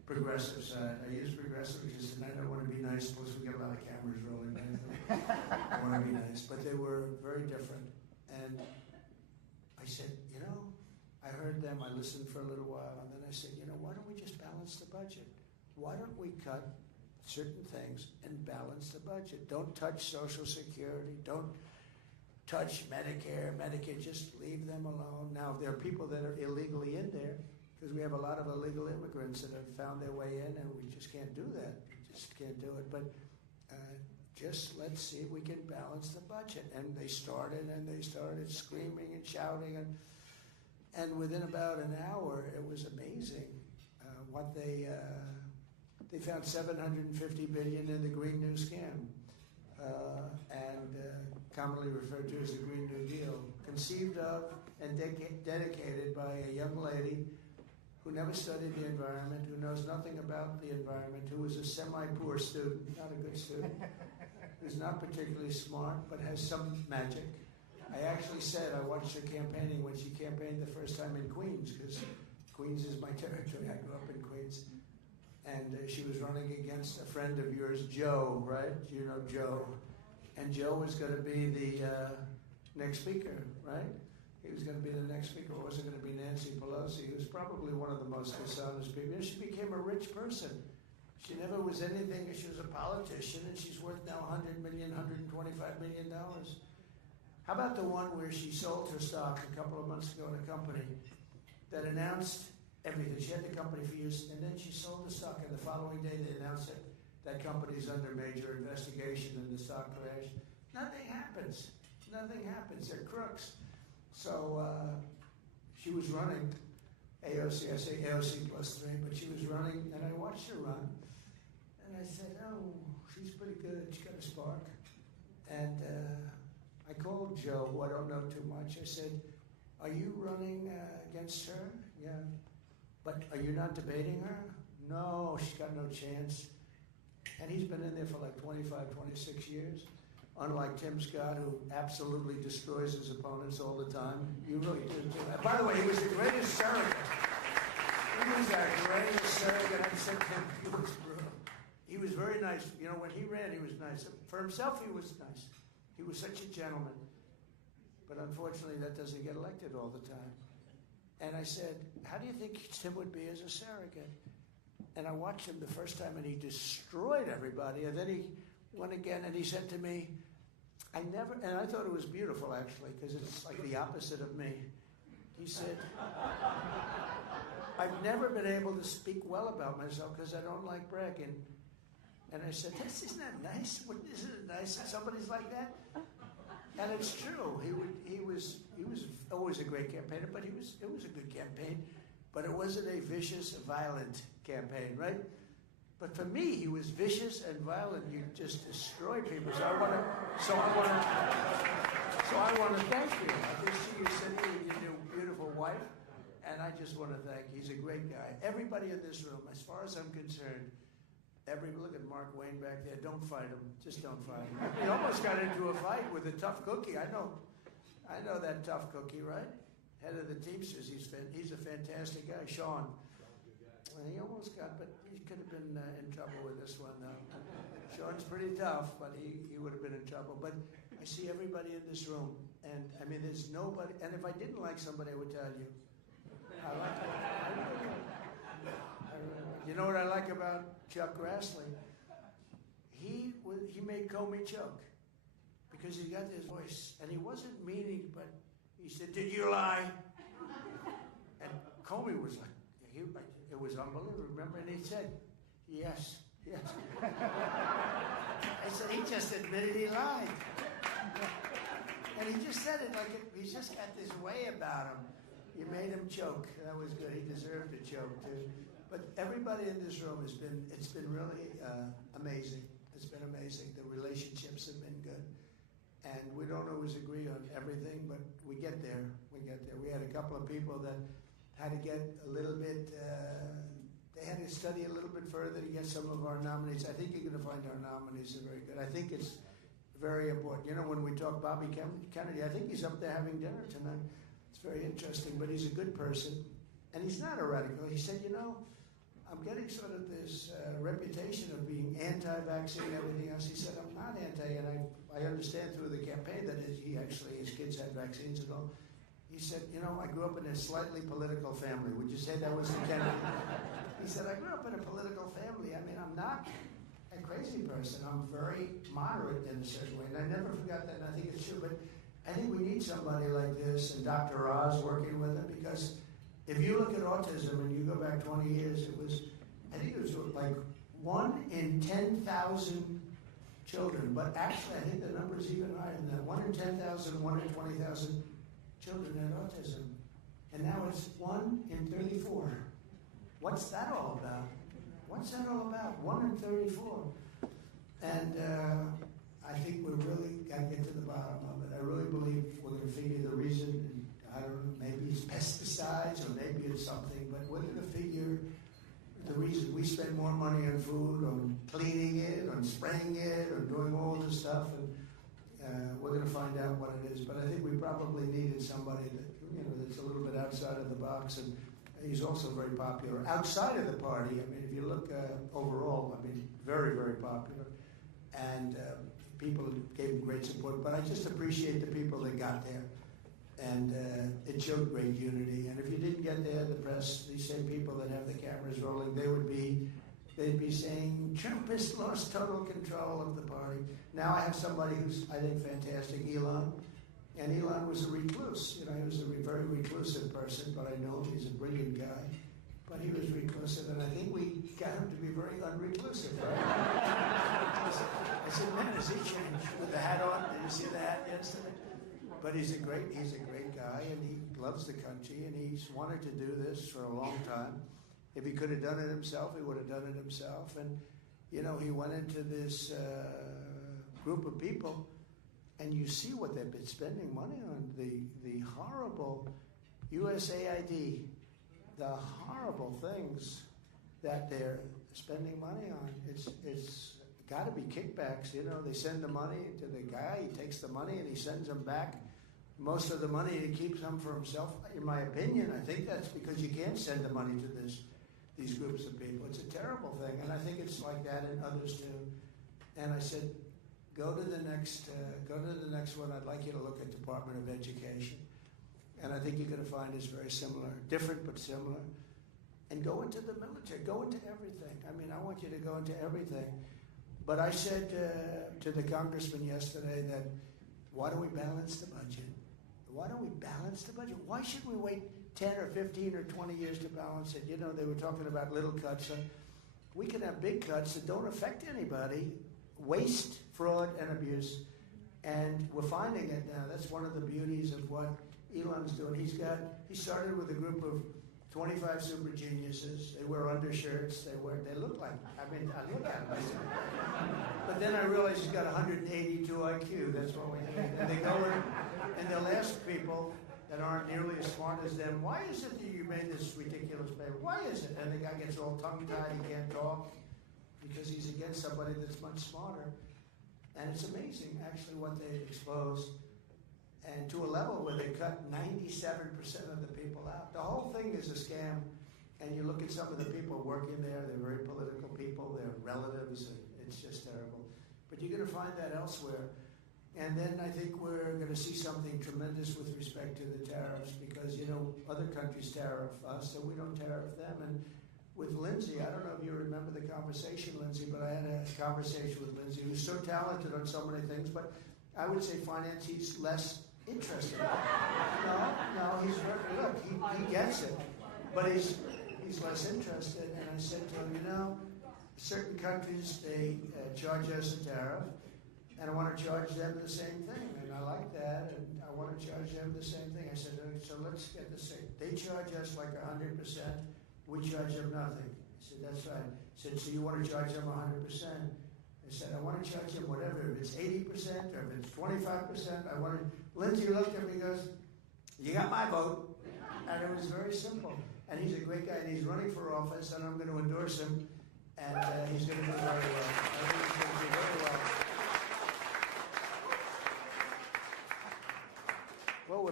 progressive side. I use progressive because tonight I want to be nice. Plus we get a lot of cameras rolling. I want to be nice. But they were very different. And I said, I heard them. I listened for a little while. And then I said, why don't we just balance the budget? Why don't we cut certain things and balance the budget? Don't touch Social Security. Don't touch Medicare, Medicaid. Just leave them alone. Now, there are people that are illegally in there, because we have a lot of illegal immigrants that have found their way in, and we just can't do that. We just can't do it. But just let's see if we can balance the budget. And they started screaming and shouting, and within about an hour, it was amazing what they found $750 billion in the Green New Scam, and commonly referred to as the Green New Deal, conceived of and dedicated by a young lady who never studied the environment, who knows nothing about the environment, who was a semi-poor student, not a good student, who's not particularly smart, but has some magic. I actually said I watched her campaigning when she campaigned the first time in Queens, because Queens is my territory. I grew up in Queens. And she was running against a friend of yours, Joe, right? You know Joe. And Joe was going to be the next speaker, right? He was going to be the next speaker. It wasn't going to be Nancy Pelosi, who was probably one of the most dishonest people. And she became a rich person. She never was anything. She was a politician, and she's worth now $100 million, $125 million. How about the one where she sold her stock a couple of months ago in a company that announced everything? She had the company for years, and then she sold the stock, and the following day they announced it. That company's under major investigation, and the stock crashed. Nothing happens. Nothing happens. They're crooks. So she was running AOC. I say AOC plus 3, but she was running, and I watched her run. And I said, oh, she's pretty good. She got a spark. And I called Joe, who I don't know too much. I said, are you running against her? Yeah. But are you not debating her? No, she's got no chance. And he's been in there for like 25, 26 years. Unlike Tim Scott, who absolutely destroys his opponents all the time. You really do too. By the way, he was the greatest surrogate. He was our greatest surrogate. I said to him, he was brutal. He was very nice. You know, when he ran, he was nice. For himself, he was nice. He was such a gentleman. But unfortunately, that doesn't get elected all the time. And I said, how do you think Tim would be as a surrogate? And I watched him the first time, and he destroyed everybody. And then he went again, and he said to me, and I thought it was beautiful, actually, because it's like the opposite of me. He said, I've never been able to speak well about myself because I don't like bragging. And I said, isn't that nice? Isn't it nice that somebody's like that? And it's true. He was always a great campaigner, but it was a good campaign. But it wasn't a vicious, violent campaign, right? But for me, he was vicious and violent. You just destroy people. So I want to thank you. I just see you sitting with your new beautiful wife, and I just want to thank you. He's a great guy. Everybody in this room, as far as I'm concerned, look at Mark Wayne back there. Don't fight him. Just don't fight him. He almost got into a fight with a tough cookie. I know that tough cookie, right? Head of the Teamsters. He's a fantastic guy, Sean. He almost got, but he could have been in trouble with this one, though. Sean's pretty tough, but he would have been in trouble. But I see everybody in this room, and I mean, there's nobody. And if I didn't like somebody, I would tell you. I like it. You know what I like about Chuck Grassley? He made Comey choke because he got this voice, and he wasn't meaning, but he said, "Did you lie?" And Comey was like, it was unbelievable. Remember, and he said, "Yes, yes." I said, he just admitted he lied, and he just said it like he's just got this way about him. You made him choke. That was good. He deserved to choke too. But everybody in this room it's been really amazing. It's been amazing. The relationships have been good. And we don't always agree on everything, but we get there. We had a couple of people that had to get a little bit, they had to study a little bit further to get some of our nominees. I think you're going to find our nominees are very good. I think it's very important. You know, when we talk Bobby Kennedy, I think he's up there having dinner tonight. It's very interesting, but he's a good person. And he's not a radical. He said, I'm getting sort of this reputation of being anti-vaccine and everything else. He said, I'm not anti, and I understand through the campaign that his kids had vaccines and all. He said, you know, I grew up in a slightly political family. Would you say that was the Kennedy? He said, I grew up in a political family. I mean, I'm not a crazy person. I'm very moderate in a certain way. And I never forgot that, and I think it's true. But I think we need somebody like this, and Dr. Oz working with him, because if you look at autism and you go back 20 years, I think it was like 1 in 10,000 children. But actually, I think the number is even higher than that. 1 in 10,000, 1 in 20,000 children had autism. And now it's 1 in 34. What's that all about? What's that all about? 1 in 34. And I think we're really got to get to the bottom of it. I really believe we're going to figure the reason. And I don't know, maybe it's pesticides or maybe it's something, but we're going to figure the reason. We spend more money on food, on cleaning it, on spraying it, on doing all this stuff, and we're going to find out what it is. But I think we probably needed somebody that, you know, that's a little bit outside of the box, and he's also very popular outside of the party. I mean, if you look overall, I mean, very, very popular, and people gave him great support. But I just appreciate the people that got there, and it showed great unity. And if you didn't get there, the press, these same people that have the cameras rolling, they'd be saying Trump has lost total control of the party. Now I have somebody who's, I think, fantastic, Elon. And Elon was a recluse. You know, he was a very reclusive person, but I know he's a brilliant guy. But he was reclusive, and I think we got him to be very unreclusive, right? I said, man, has he changed with the hat on? Did you see the hat yesterday? But he's a great guy, and he loves the country, and he's wanted to do this for a long time. If he could have done it himself, he would have done it himself. And, you know, he went into this group of people, and you see what they've been spending money on. The horrible USAID, the horrible things that they're spending money on. It's got to be kickbacks. You know, they send the money to the guy, he takes the money and he sends them back. Most of the money he keeps some for himself. In my opinion, I think that's because you can't send the money to these groups of people. It's a terrible thing, and I think it's like that in others too. And I said, go to the next one. I'd like you to look at Department of Education. And I think you're going to find it's very similar, different but similar. And go into the military, go into everything. I mean, I want you to go into everything. But I said to the congressman yesterday that, why don't we balance the budget? Why don't we balance the budget? Why should we wait 10 or 15 or 20 years to balance it? You know, they were talking about little cuts. We can have big cuts that don't affect anybody, waste, fraud, and abuse. And we're finding it now. That's one of the beauties of what Elon's doing. He started with a group of 25 super geniuses. They wear undershirts. They look like, I mean, I look at them. But then I realized he's got 182 IQ. That's what we need. And they go in and they'll ask people that aren't nearly as smart as them, why is it that you made this ridiculous paper? Why is it? And the guy gets all tongue-tied. He can't talk because he's against somebody that's much smarter. And it's amazing, actually, what they expose. And to a level where they cut 97% of the people out. The whole thing is a scam. And you look at some of the people working there, they're very political people, they're relatives, and it's just terrible. But you're going to find that elsewhere. And then I think we're going to see something tremendous with respect to the tariffs because, you know, other countries tariff us, so we don't tariff them. And with Lindsay, I don't know if you remember the conversation, Lindsay, but I had a conversation with Lindsay, who's so talented on so many things, but I would say finance, he's less interested. No, he's look, he gets it, but he's less interested. And I said to him, you know, certain countries, they charge us a tariff, and I want to charge them the same thing, and I like that, and I want to charge them the same thing. I said, so let's get the same. They charge us like 100%, we charge them nothing. I said, that's right. I said, so you want to charge them 100%? I said, I want to charge them whatever, if it's 80% or if it's 25%, I want to. Lindsay looked at me and goes, you got my vote. And it was very simple. And he's a great guy, and he's running for office, and I'm going to endorse him, and he's going to do very well. I think he's going to do very well. Well, we're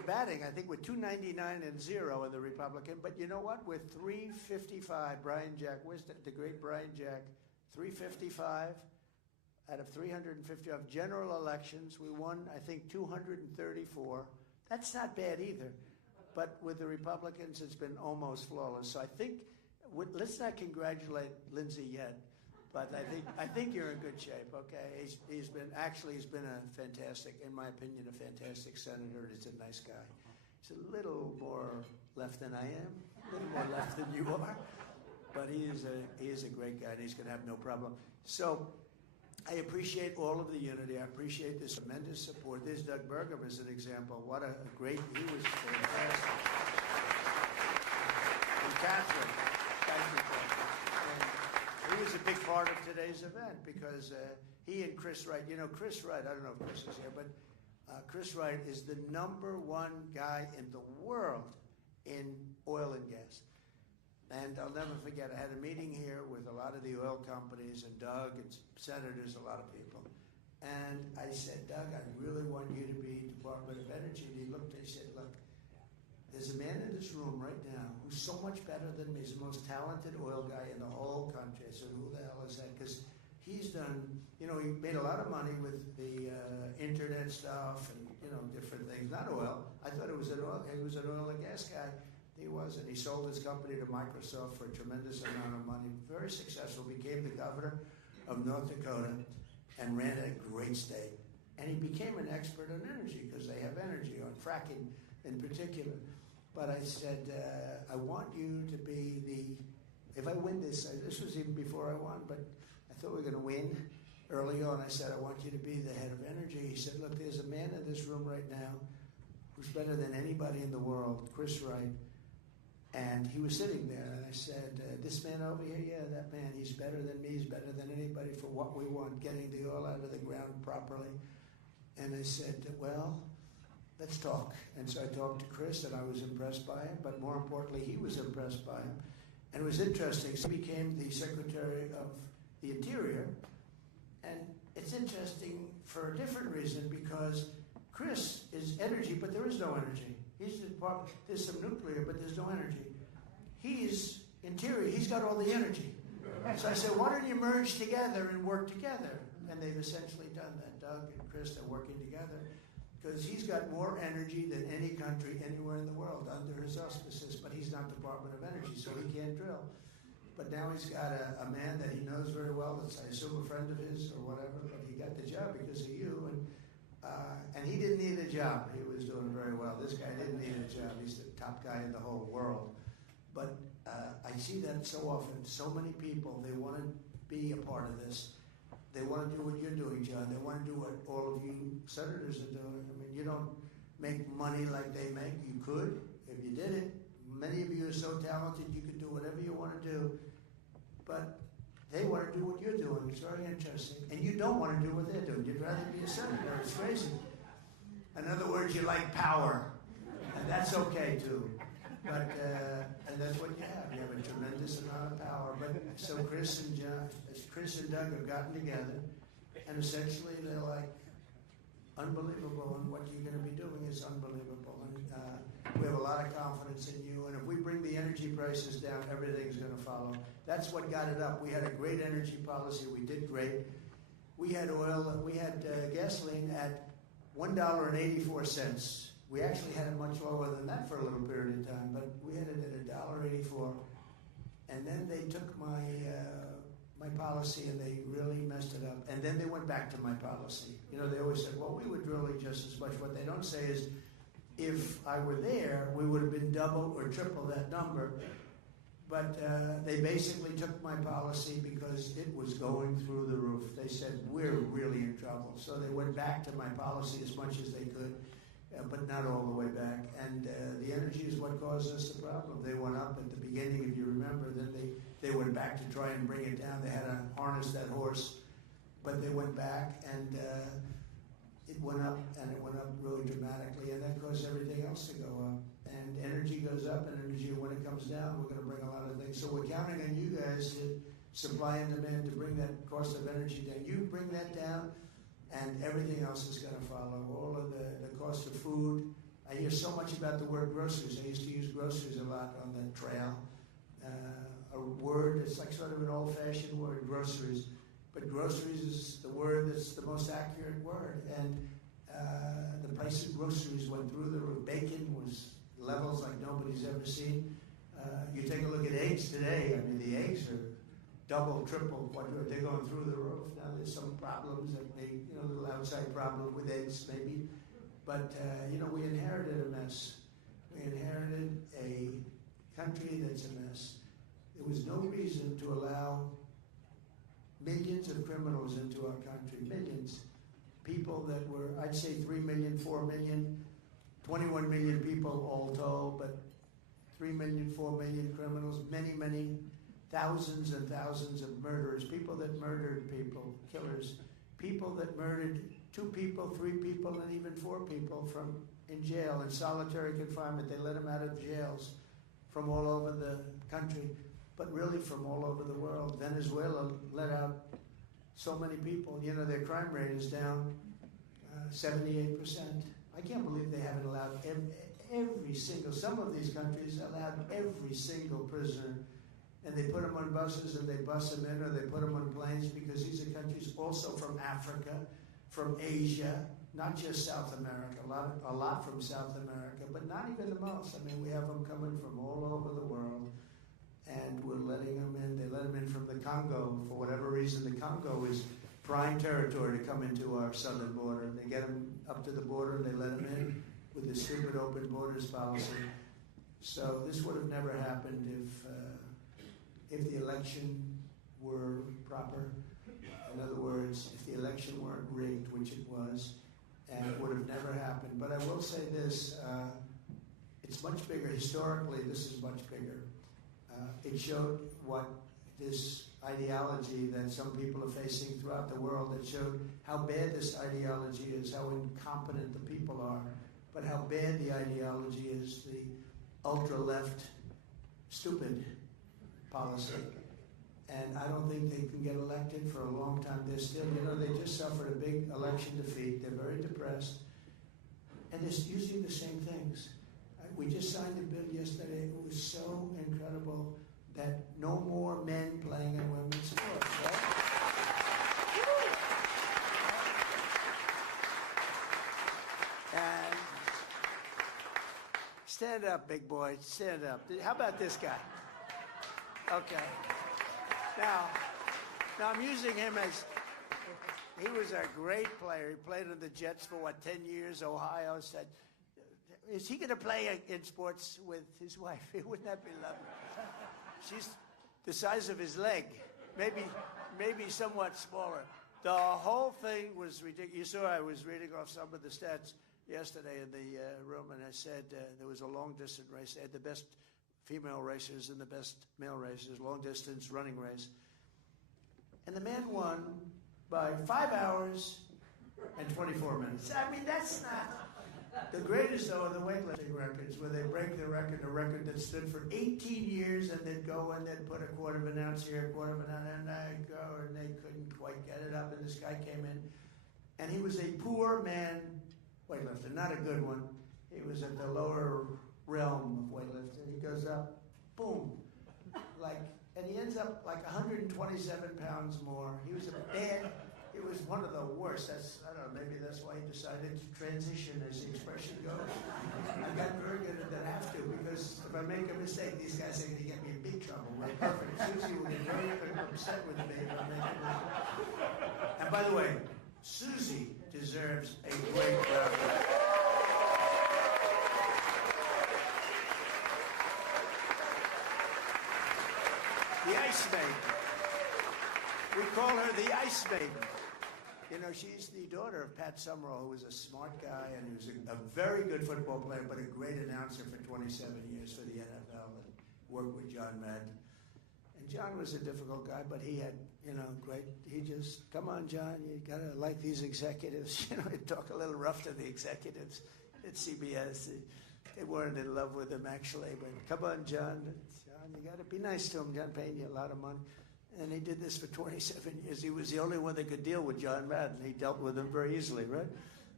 batting, I think, with 299 and 0 in the Republican. But you know what? With 355, Brian Jack, where's the great Brian Jack? 355 out of 355 general elections. We won, I think, 234. That's not bad either. But with the Republicans, it's been almost flawless. So I think, let's not congratulate Lindsey yet. But I think you're in good shape, okay? He's been a fantastic, in my opinion, a fantastic senator. He's a nice guy. He's a little more left than I am, a little more left than you are. But he is a great guy, and he's going to have no problem. So I appreciate all of the unity. I appreciate this tremendous support. There's Doug Burgum as an example. What a great, he was fantastic. And Catherine, thank you, Catherine. And he was a big part of today's event because he and Chris Wright, you know, Chris Wright, I don't know if Chris is here, but Chris Wright is the #1 guy in the world in oil and gas. And I'll never forget, I had a meeting here with a lot of the oil companies and Doug and senators, a lot of people. And I said, Doug, I really want you to be Department of Energy. And he looked, he said, look, there's a man in this room right now who's so much better than me. He's the most talented oil guy in the whole country. I said, who the hell is that? Because he's done, you know, he made a lot of money with the internet stuff and, you know, different things. Not oil. I thought it was an oil, he was an oil and gas guy. He wasn't. He sold his company to Microsoft for a tremendous amount of money. Very successful. Became the governor of North Dakota and ran a great state. And he became an expert on energy because they have energy, on fracking in particular. But I said, I want you to be if I win this was even before I won, but I thought we were going to win early on. I said, I want you to be the head of energy. He said, look, there's a man in this room right now who's better than anybody in the world, Chris Wright. And he was sitting there, and I said, this man over here, yeah, that man, he's better than me, he's better than anybody for what we want, getting the oil out of the ground properly. And I said, well, let's talk. And so I talked to Chris, and I was impressed by him, but more importantly, he was impressed by him. And it was interesting. So he became the Secretary of the Interior, and it's interesting for a different reason, because Chris is energy, but there is no energy. He's the department, there's some nuclear, but there's no energy. He's interior, he's got all the energy. So I said, why don't you merge together and work together? And they've essentially done that. Doug and Chris are working together because he's got more energy than any country anywhere in the world under his auspices, but he's not Department of Energy, so he can't drill. But now he's got a man that he knows very well, that's I assume a friend of his or whatever, but he got the job because of you. And he didn't need a job. He was doing very well. This guy didn't need a job. He's the top guy in the whole world. But I see that so often. So many people, they want to be a part of this. They want to do what you're doing, John. They want to do what all of you senators are doing. I mean, you don't make money like they make. You could if you did it. Many of you are so talented, you could do whatever you want to do. But they want to do what you're doing. It's very interesting. And you don't want to do what they're doing. You'd rather be a senator. It's crazy. In other words, you like power. And that's okay, too. But, and that's what you have. You have a tremendous amount of power. But so Chris and Doug have gotten together, and essentially they're like, unbelievable, and what you're going to be doing is unbelievable. And we have a lot of confidence in you, and if we bring the energy prices down, everything's going to follow. That's what got it up. We had a great energy policy. We did great. We had gasoline at $1.84. We actually had it much lower than that for a little period of time, but we had it at $1.84. And then they took my policy and they really messed it up. And then they went back to my policy. You know, they always said, well, we were drilling just as much. What they don't say is, if I were there, we would have been double or triple that number. But they basically took my policy because it was going through the roof. They said, we're really in trouble. So they went back to my policy as much as they could, but not all the way back. And the energy is what caused us the problem. They went up at the beginning, if you remember, then they went back to try and bring it down. They had to harness that horse, but they went back, and it went up, and it went up really dramatically, and that caused everything else to go up. And energy goes up, and energy, when it comes down, we're going to bring a lot of things. So we're counting on you guys to supply and demand to bring that cost of energy down. You bring that down, and everything else is going to follow. All of the cost of food I hear so much about the word groceries. I used to use groceries a lot on the trail. A word, it's like sort of an old-fashioned word, groceries. But groceries is the word that's the most accurate word. And the price of groceries went through the roof. Bacon was levels like nobody's ever seen. You take a look at eggs today. I mean, the eggs are double, triple, quadruple. They're going through the roof. Now there's some problems that may, a little outside problem with eggs maybe. But, we inherited a mess. We inherited a country that's a mess. There was no reason to allow millions of criminals into our country, millions. People that were, I'd say 3 million, 4 million, 21 million people all told, but 3 million, 4 million criminals, many, many thousands and thousands of murderers, people that murdered people, killers, people that murdered 2 people, 3 people, and even 4 people from in jail, in solitary confinement. They let them out of jails from all over the country, but really from all over the world. Venezuela let out so many people. Their crime rate is down 78%. I can't believe they haven't allowed every single, some of these countries allowed every single prisoner, and they put them on buses and they bus them in, or they put them on planes, because these are countries also from Africa, from Asia, not just South America, a lot from South America, but not even the most. I mean, we have them coming from all over the world, and we're letting them in. They let them in from the Congo. For whatever reason, the Congo is prime territory to come into our southern border. They get them up to the border, and they let them in with the stupid open borders policy. So this would have never happened if the election were proper. In other words, if the election weren't rigged, which it was, and it would have never happened. But I will say this, it's much bigger. Historically, this is much bigger. It showed what this ideology that some people are facing throughout the world. It showed how bad this ideology is, how incompetent the people are, but how bad the ideology is, the ultra-left, stupid policy. And I don't think they can get elected for a long time. They're still, they just suffered a big election defeat. They're very depressed. And they're using the same things. We just signed a bill yesterday. It was so incredible that no more men playing in women's sports, right? And stand up, big boy. Stand up. How about this guy? Okay. Now I'm using him as, he was a great player. He played in the Jets for, 10 years? Ohio said, is he going to play in sports with his wife? Wouldn't that be lovely? She's the size of his leg, maybe somewhat smaller. The whole thing was ridiculous. You saw I was reading off some of the stats yesterday in the room, and I said there was a long-distance race. They had the best female racers and the best male racers, long-distance running race. And the man won by 5 hours and 24 minutes. I mean, that's not... The greatest, though, are the weightlifting records, where they break the record, a record that stood for 18 years, and they'd go and they'd put a quarter of an ounce here, a quarter of an ounce, and they'd go, and they couldn't quite get it up, and this guy came in, and he was a poor man weightlifter, not a good one. He was at the lower realm of weightlifting. He goes up, boom, and he ends up 127 pounds more. He was it was one of the worst. I don't know, maybe that's why he decided to transition, as the expression goes. I got very good at that, I have to, because if I make a mistake, these guys are going to get me in big trouble. We're perfect. Susie will get very upset with me if I make a mistake. And by the way, Susie deserves a great round of applause. The Ice Maiden. We call her the Ice Maiden. She's the daughter of Pat Summerall, who was a smart guy and he was a very good football player, but a great announcer for 27 years for the NFL and worked with John Madden. And John was a difficult guy, but he had, great, he just, come on, John, you gotta like these executives. He'd talk a little rough to the executives at CBS. They weren't in love with him, actually, but come on, John, you gotta be nice to him. John paying you a lot of money. And he did this for 27 years. He was the only one that could deal with John Madden. He dealt with him very easily, right?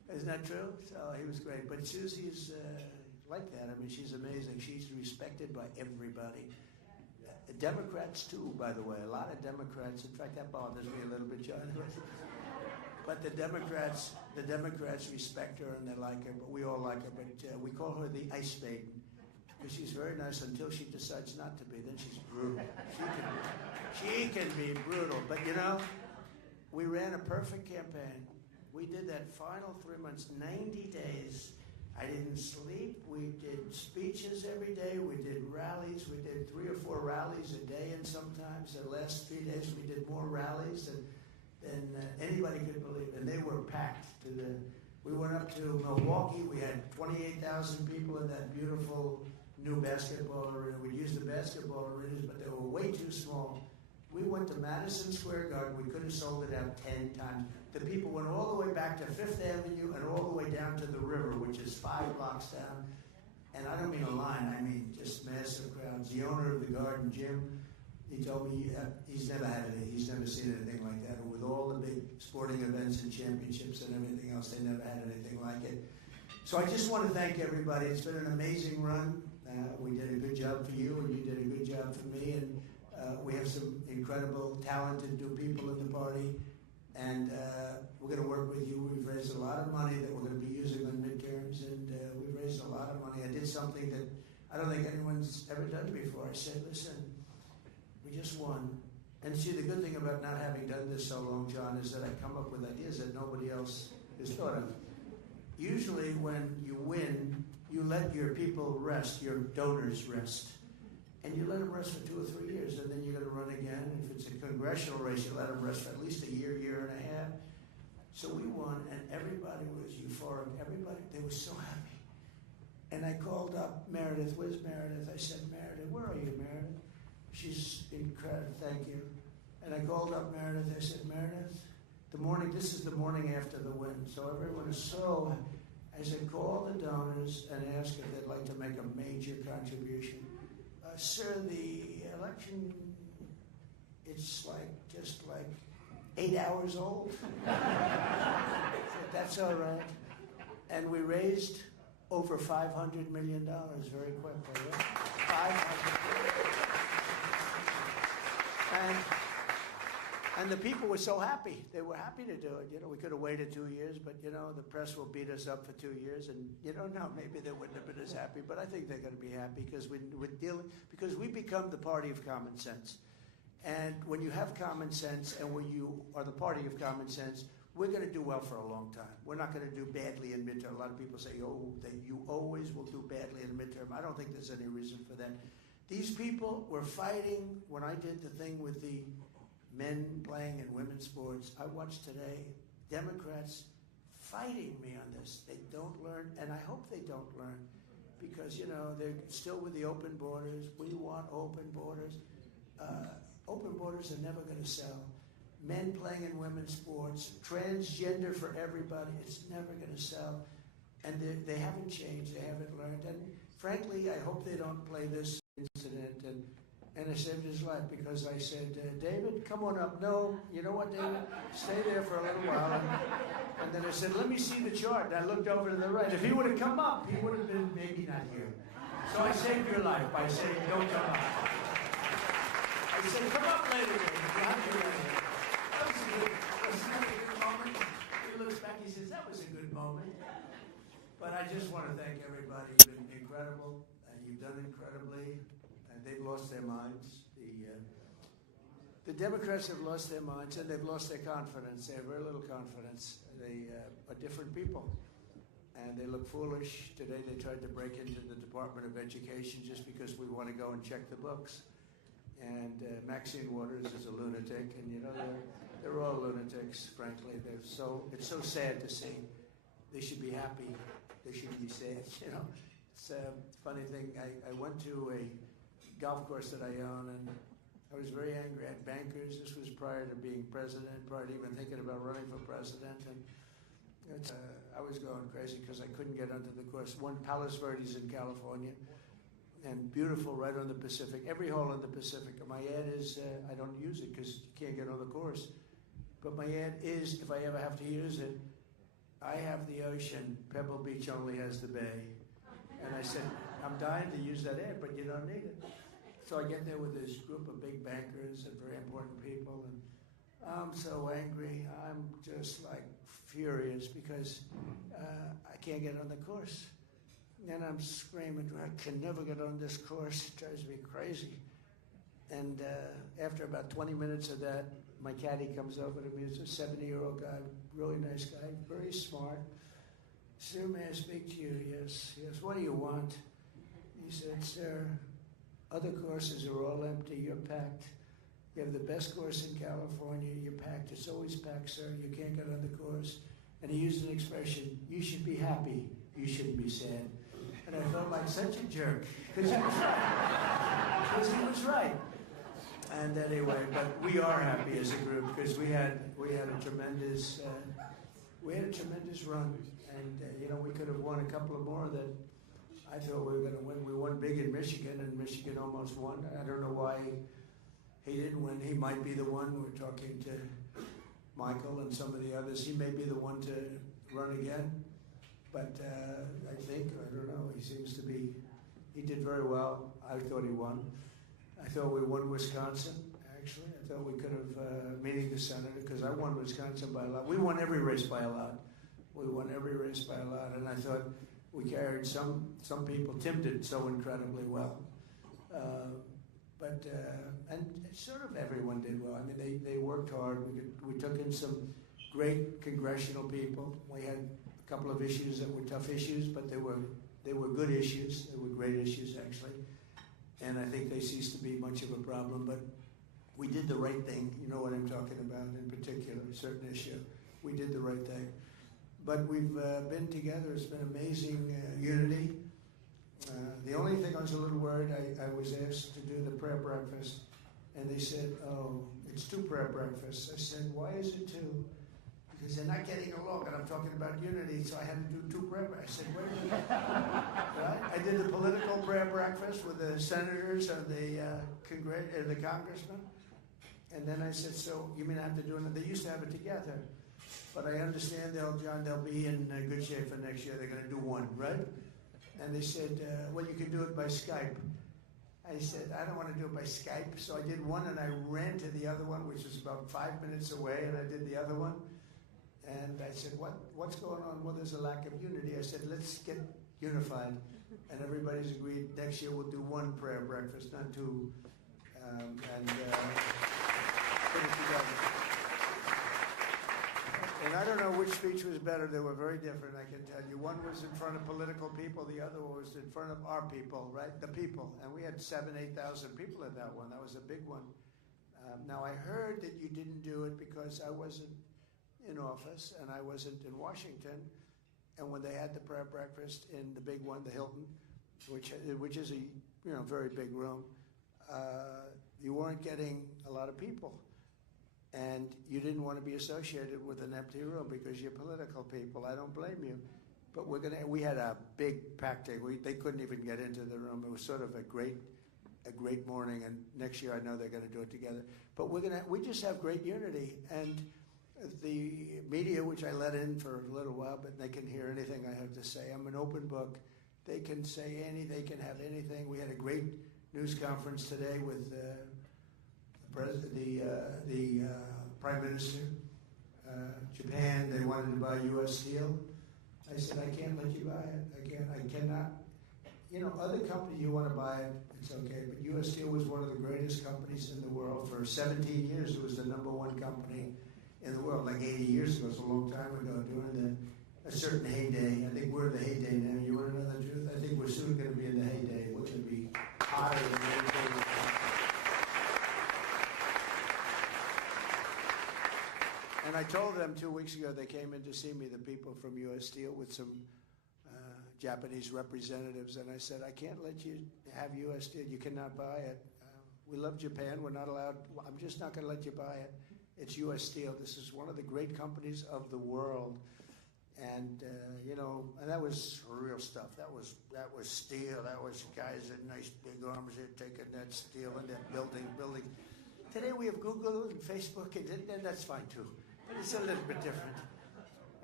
Isn't that true? So he was great. But Susie's like that. I mean, she's amazing. She's respected by everybody. Democrats too, by the way. A lot of Democrats. In fact, that bothers me a little bit, John. But the Democrats respect her and they like her. But we all like her. But we call her the Ice Maiden because she's very nice until she decides not to be. Then she's brutal. She can be brutal. But you know, we ran a perfect campaign. We did that final 3 months, 90 days. I didn't sleep. We did speeches every day. We did rallies. We did 3 or 4 rallies a day, and sometimes the last 3 days we did more rallies than anybody could believe. And they were packed. We went up to Milwaukee. We had 28,000 people in that beautiful new basketball arena. We used the basketball arenas, but they were way too small. We went to Madison Square Garden. We could have sold it out 10 times. The people went all the way back to Fifth Avenue and all the way down to the river, which is 5 blocks down. And I don't mean a line, I mean just massive crowds. The owner of the Garden, Jim, he told me he's never seen anything like that. And with all the big sporting events and championships and everything else, they never had anything like it. So I just want to thank everybody. It's been an amazing run. We did a good job for you, and you did a good job for me. And we have some incredible, talented new people in the party. And we're going to work with you. We've raised a lot of money that we're going to be using on midterms, and we've raised a lot of money. I did something that I don't think anyone's ever done before. I said, listen, we just won. And see, the good thing about not having done this so long, John, is that I come up with ideas that nobody else has thought of. Usually when you win, you let your people rest, your donors rest. And you let them rest for 2 or 3 years, and then you're going to run again. And if it's a congressional race, you let them rest for at least a year, year and a half. So we won, and everybody was euphoric. Everybody, they were so happy. And I called up Meredith. Where's Meredith? I said, Meredith, where are you, Meredith? She's incredible. Thank you. And I called up Meredith. I said, Meredith, this is the morning after the win. So everyone is so happy. I said, call the donors and ask if they'd like to make a major contribution. Sir, the election, it's just like 8 hours old. So that's all right. And we raised over $500 million very quickly. Yeah? 500 million. And the people were so happy. They were happy to do it. You know, we could have waited 2 years, but, you know, the press will beat us up for 2 years. And you don't know, maybe they wouldn't have been as happy. But I think they're going to be happy because because we become the party of common sense. And when you have common sense and when you are the party of common sense, we're going to do well for a long time. We're not going to do badly in midterm. A lot of people say, you always will do badly in midterm. I don't think there's any reason for that. These people were fighting when I did the thing with the men playing in women's sports. I watched today Democrats fighting me on this. They don't learn, and I hope they don't learn, because, you know, they're still with the open borders. We want open borders. Open borders are never going to sell. Men playing in women's sports, transgender for everybody, it's never going to sell. And they haven't changed, they haven't learned. And frankly, I hope they don't play this incident and I saved his life because I said, David, come on up. No, you know what, David? Stay there for a little while. And then I said, let me see the chart. And I looked over to the right. If he would have come up, he would have been maybe not here. So I saved your life by saying, don't come up. I said, come up later, David. That was a good moment. He looks back, he says, that was a good moment. But I just want to thank everybody. You've been incredible, and you've done incredibly. They've lost their minds. The Democrats have lost their minds, and they've lost their confidence. They have very little confidence. They are different people, and they look foolish. Today they tried to break into the Department of Education just because we want to go and check the books. And Maxine Waters is a lunatic, and you know they're all lunatics. Frankly, it's so sad to see. They should be happy. They shouldn't be sad. You know, it's a funny thing. I went to a golf course that I own, and I was very angry at bankers. This was prior to being president, prior to even thinking about running for president, and I was going crazy because I couldn't get onto the course. One, Palos Verdes in California, and beautiful right on the Pacific, every hole in the Pacific. And my ad is, I don't use it because you can't get on the course, but my ad is, if I ever have to use it, I have the ocean, Pebble Beach only has the bay. And I said, I'm dying to use that air, but you don't need it. So I get there with this group of big bankers and very important people, and I'm so angry. I'm just like furious because I can't get on the course. And I'm screaming, I can never get on this course. It drives me crazy. And after about 20 minutes of that, my caddy comes over to me. It's a 70-year-old guy, really nice guy, very smart. Sir, may I speak to you? Yes. Yes. What do you want? He said, sir, other courses are all empty. You're packed. You have the best course in California. You're packed. It's always packed, sir. You can't get on the course. And he used an expression, you should be happy. You shouldn't be sad. And I felt like such a jerk because he was right. Because he was right. And anyway, but we are happy as a group because we had a tremendous run, and we could have won a couple of more that I thought we were going to win. We won big in Michigan, and Michigan almost won. I don't know why he didn't win. He might be the one. We're talking to Michael and some of the others. He may be the one to run again, but I don't know. He seems to be. He did very well. I thought he won. I thought we won Wisconsin, actually. I thought we could have, meeting the senator, because I won Wisconsin by a lot. We won every race by a lot. We won every race by a lot, and I thought we carried some people. Tim did so incredibly well. And sort of everyone did well. I mean, they worked hard. We took in some great congressional people. We had a couple of issues that were tough issues, but they were good issues. They were great issues, actually. And I think they ceased to be much of a problem, but we did the right thing. You know what I'm talking about in particular, a certain issue. We did the right thing. But we've been together. It's been amazing unity. The only thing I was a little worried, I was asked to do the prayer breakfast, and they said, oh, it's 2 prayer breakfasts. I said, why is it 2? Because they're not getting along, and I'm talking about unity, so I had to do 2 prayer breakfasts. I said, wait a minute. Right? I did the political prayer breakfast with the senators and the congressmen, and then I said, so you mean I have to do it? They used to have it together, but I understand they'll be in good shape for next year. They're going to do 1, right? And they said, well, you can do it by Skype. I said, I don't want to do it by Skype, so I did 1, and I ran to the other one, which was about 5 minutes away, and I did the other one. And I said, what's going on? Well, there's a lack of unity. I said, let's get unified. And everybody's agreed next year we'll do 1 prayer breakfast, not 2. Put it together. And I don't know which speech was better. They were very different, I can tell you. One was in front of political people. The other was in front of our people, right? The people. And we had 7,000, 8,000 people at that one. That was a big one. Now, I heard that you didn't do it because I wasn't in office, and I wasn't in Washington. And when they had the prayer breakfast in the big one, the Hilton, which is a very big room, you weren't getting a lot of people, and you didn't want to be associated with an empty room because you're political people. I don't blame you, but we had a big packed day. They couldn't even get into the room. It was sort of a great morning, and next year I know they're going to do it together. But we just have great unity, and the media, which I let in for a little while, but they can hear anything I have to say. I'm an open book. They can say anything. They can have anything. We had a great news conference today with the Prime Minister. Japan, they wanted to buy U.S. steel. I said, I can't let you buy it. I cannot. Other companies, you want to buy it, it's okay. But U.S. Steel was one of the greatest companies in the world. For 17 years, it was the #1 company in the world, like 80 years ago. It's a long time ago, during a certain heyday. I think we're in the heyday now. You want to know the truth? I think we're soon going to be in the heyday. We're going to be higher than anything. And I told them 2 weeks ago, they came in to see me, the people from U.S. Steel, with some Japanese representatives, and I said, I can't let you have U.S. Steel. You cannot buy it. We love Japan. We're not allowed. I'm just not going to let you buy it. It's U.S. Steel. This is one of the great companies of the world. And, and that was real stuff. That was steel. That was guys with nice big arms. They're taking that steel and they're building. Today we have Google and Facebook, and that's fine too. But it's a little bit different.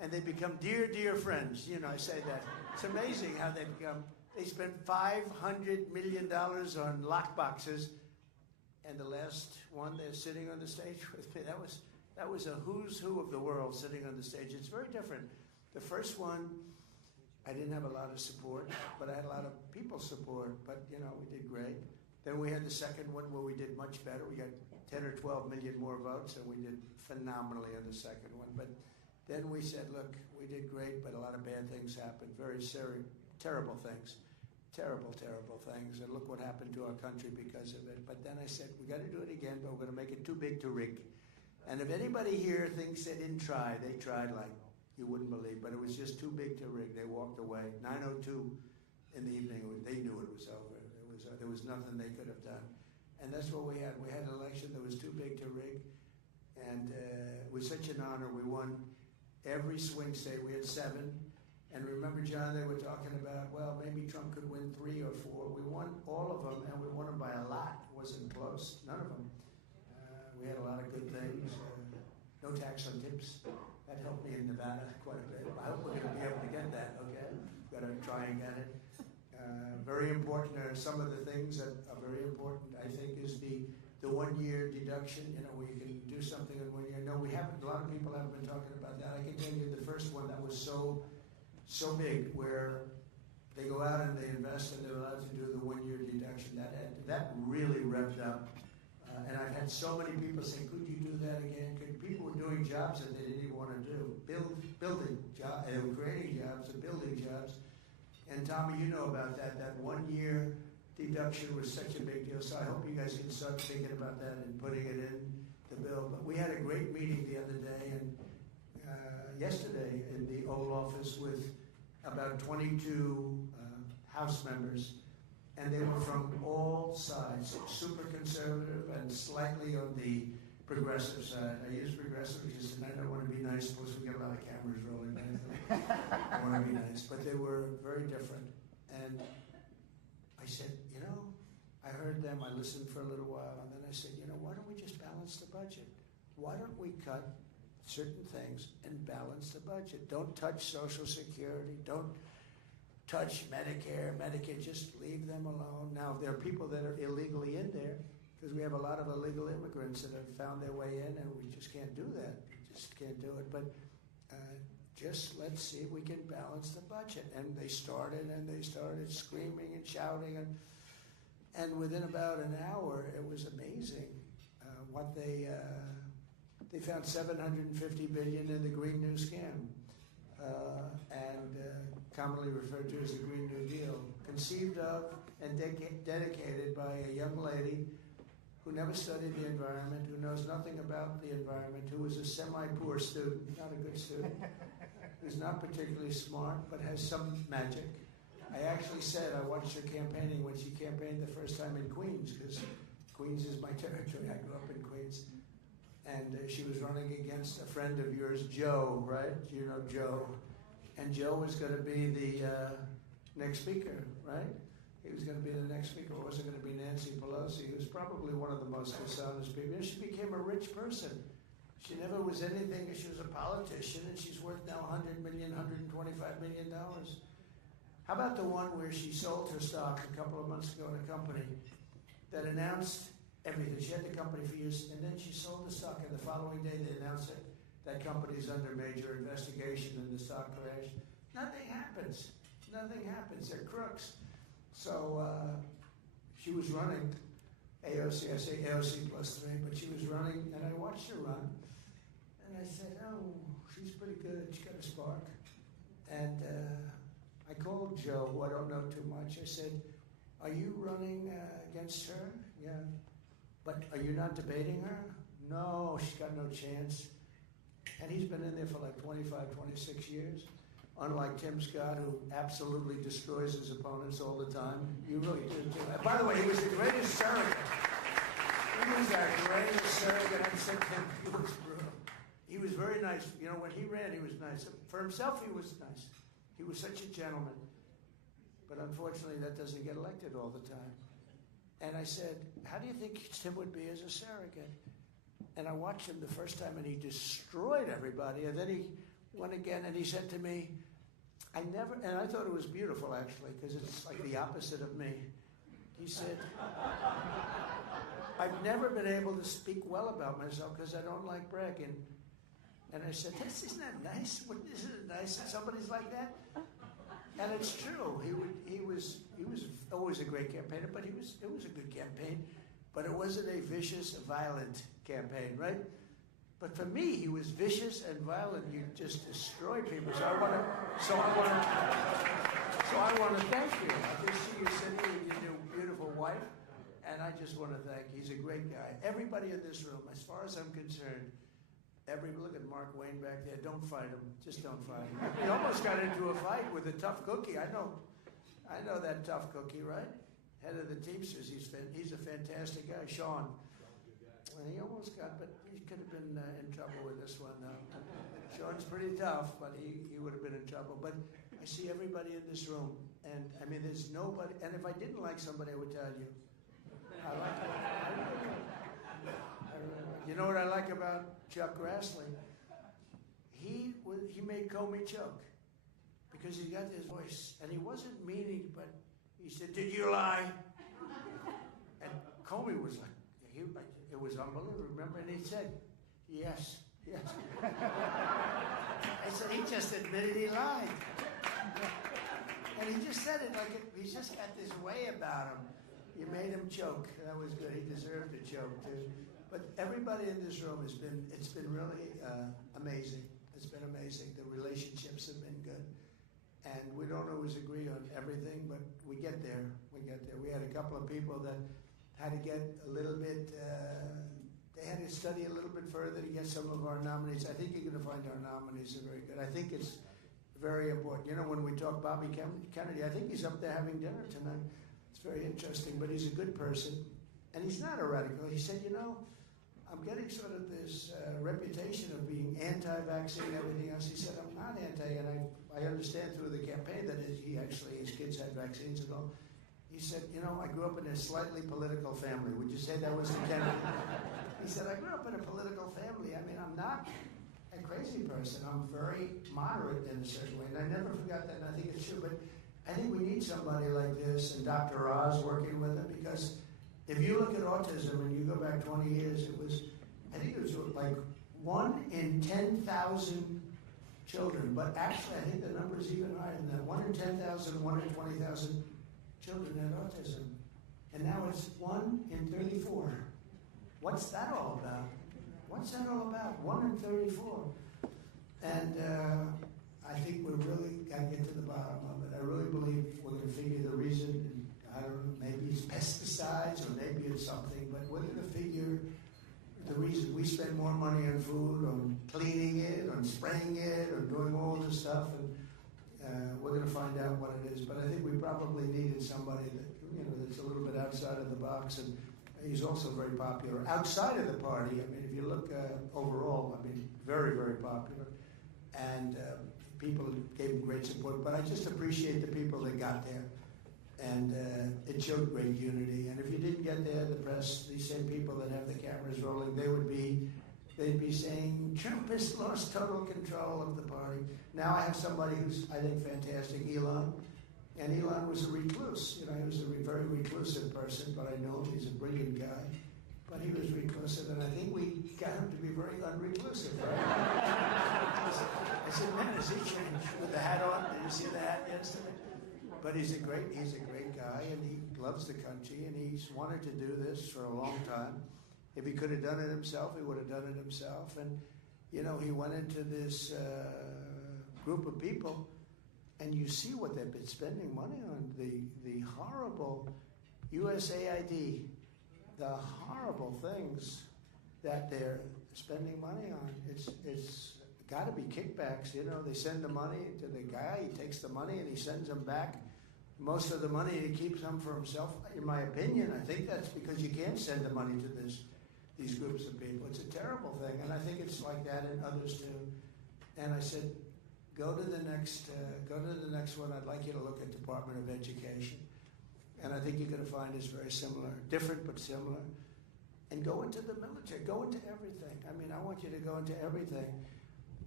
and they become dear, dear friends. You know, I say that. It's amazing how they become. They spent $500 million on lock boxes, and the last one they're sitting on the stage with me. That was a who's who of the world sitting on the stage. It's very different. The first one, I didn't have a lot of support, but I had a lot of people's support. But you know, we did great. Then we had the second one where we did much better. We got 10 or 12 million more votes, and we did phenomenally on the second one. But then we said, look, we did great, but a lot of bad things happened. Very terrible things. Terrible, terrible things. And look what happened to our country because of it. But then I said, we got to do it again, but we're going to make it too big to rig. And if anybody here thinks they didn't try, they tried like you wouldn't believe. But it was just too big to rig. They walked away. 9:02 in the evening, they knew it was over. There was nothing they could have done. And that's what we had. We had an election that was too big to rig. And it was such an honor. We won every swing state. We had 7. And remember, John, they were talking about, well, maybe Trump could win 3 or 4. We won all of them, and we won them by a lot. It wasn't close. None of them. We had a lot of good things. No tax on tips. That helped me in Nevada quite a bit. I hope we're going to be able to get that, okay? Got to try and get it. Very important are some of the things that are very important, I think, is the 1-year deduction, you know, where you can do something in 1 year. No, we haven't. A lot of people haven't been talking about that. I can tell you the first one that was so big, where they go out and they invest and they're allowed to do the 1-year deduction. That really revved up. And I've had so many people say, could you do that again? People were doing jobs that they didn't even want to do. Building jobs, they were creating jobs and building jobs. And Tommy, you know about that. That 1-year deduction was such a big deal. So I hope you guys can start thinking about that and putting it in the bill. But we had a great meeting the other day and yesterday in the Oval Office with about 22 House members. And they were from all sides, super conservative and slightly on the progressive side. I use progressive because I don't want to be nice, plus we get a lot of cameras rolling. I want to be nice. But they were very different. And I said, you know, I heard them, I listened for a little while, and then I said, you know, why don't we just balance the budget? Why don't we cut certain things and balance the budget? Don't touch Social Security. Don't touch Medicare, Medicaid, just leave them alone. Now, there are people that are illegally in there because we have a lot of illegal immigrants that have found their way in, and we just can't do that. We just can't do it. But just let's see if we can balance the budget. And they started screaming and shouting. And within about an hour, it was amazing what they found $750 billion in the Green New Scam. And commonly referred to as the Green New Deal, conceived of and dedicated by a young lady who never studied the environment, who knows nothing about the environment, who was a semi-poor student, not a good student, who's not particularly smart, but has some magic. I actually said I watched her campaigning when she campaigned the first time in Queens, because Queens is my territory. I grew up in Queens. And she was running against a friend of yours, Joe, right? You know Joe. And Joe was going to be the next speaker, right? He was going to be the next speaker. It wasn't going to be Nancy Pelosi, who was probably one of the most dishonest people. And she became a rich person. She never was anything. She was a politician, and she's worth now $100 million, $125 million. How about the one where she sold her stock a couple of months ago in a company that announced everything? She had the company for years, and then she sold the stock, and the following day they announced it. That company's under major investigation and the stock crashed. Nothing happens. Nothing happens. They're crooks. So she was running AOC. I say AOC plus 3, but she was running, and I watched her run. And I said, oh, she's pretty good. She's got a spark. And I called Joe, who I don't know too much. I said, are you running against her? Yeah. But are you not debating her? No, she's got no chance. And he's been in there for like 25, 26 years. Unlike Tim Scott, who absolutely destroys his opponents all the time. You really do too. By the way, he was the greatest surrogate. He was our greatest surrogate. I said to him, he was brutal. He was very nice. You know, when he ran, he was nice. For himself, he was nice. He was such a gentleman. But unfortunately, that doesn't get elected all the time. And I said, how do you think Tim would be as a surrogate? And I watched him the first time, and he destroyed everybody. And then he went again, and he said to me, I never, and I thought it was beautiful actually, because it's like the opposite of me. He said, I've never been able to speak well about myself because I don't like bragging. And I said, isn't that nice? Isn't it nice that somebody's like that? And it's true. He was always a great campaigner, but it was a good campaign. But it wasn't a vicious, violent campaign, right? But for me, he was vicious and violent. You just destroyed people. So I want to thank you. I just see you sitting with your new beautiful wife, and I just want to thank you. He's a great guy. Everybody in this room, as far as I'm concerned, look at Mark Wayne back there. Don't fight him. Just don't fight him. He almost got into a fight with a tough cookie. I know that tough cookie, right? Head of the Teamsters. He's a fantastic guy, Sean. And he almost got, but he could have been in trouble with this one, though. Sean's pretty tough, but he would have been in trouble. But I see everybody in this room, and I mean, there's nobody. And if I didn't like somebody, I would tell you. I like it. You know what I like about Chuck Grassley? He made Comey choke because he got his voice, and he wasn't meaning, but he said, "Did you lie?" And Comey was like, it was unbelievable. Remember, and he said, "Yes, yes." I said, he just admitted he lied, and he just said it like he's just got this way about him. You made him choke. That was good. He deserved to choke too. But everybody in this room it's been really amazing. It's been amazing. The relationships have been good. And we don't always agree on everything, but we get there. We had a couple of people that had to get a little bit, they had to study a little bit further to get some of our nominees. I think you're going to find our nominees are very good. I think it's very important. You know, when we talk Bobby Kennedy, I think he's up there having dinner tonight. It's very interesting, but he's a good person. And he's not a radical. He said, you know, I'm getting sort of this reputation of being anti-vaccine and everything else. He said, I'm not anti, and I understand through the campaign that his kids had vaccines and all. He said, you know, I grew up in a slightly political family. Would you say that was the Kennedy? He said, I grew up in a political family. I mean, I'm not a crazy person. I'm very moderate in a certain way. And I never forgot that, and I think it's true. But I think we need somebody like this, and Dr. Oz working with him, because if you look at autism and you go back 20 years, I think it was like 1 in 10,000 children. But actually, I think the number is even higher than that. 1 in 10,000, 1 in 20,000 children had autism. And now it's 1 in 34. What's that all about? What's that all about? 1 in 34. And I think we really got to get to the bottom of it. I really believe we're going to figure the reason. I don't know, maybe it's pesticides or maybe it's something, but we're going to figure the reason. We spend more money on food, on cleaning it, on spraying it, on doing all this stuff, and we're going to find out what it is. But I think we probably needed somebody that, you know, that's a little bit outside of the box, and he's also very popular. Outside of the party, I mean, if you look overall, I mean, very, very popular, and people gave him great support, but I just appreciate the people that got there. And it showed great unity. And if you didn't get there, the press, these same people that have the cameras rolling, they'd be saying, Trump has lost total control of the party. Now I have somebody who's, I think, fantastic, Elon. And Elon was a recluse. You know, he was a very reclusive person, but I know he's a brilliant guy. But he was reclusive, and I think we got him to be very unreclusive, right? I said, man, has he changed with the hat on? Did you see the hat yesterday? But he's a great guy, and he loves the country, and he's wanted to do this for a long time. If he could have done it himself, he would have done it himself. And, you know, he went into this group of people, and you see what they've been spending money on. The horrible USAID, the horrible things that they're spending money on. It's got to be kickbacks. You know, they send the money to the guy, he takes the money, and he sends them back. Most of the money he keeps some for himself. In my opinion, I think that's because you can't send the money to these groups of people. It's a terrible thing, and I think it's like that in others too. And I said, go to the next one. I'd like you to look at Department of Education, and I think you're going to find it's very similar, different but similar. And go into the military, go into everything. I mean, I want you to go into everything.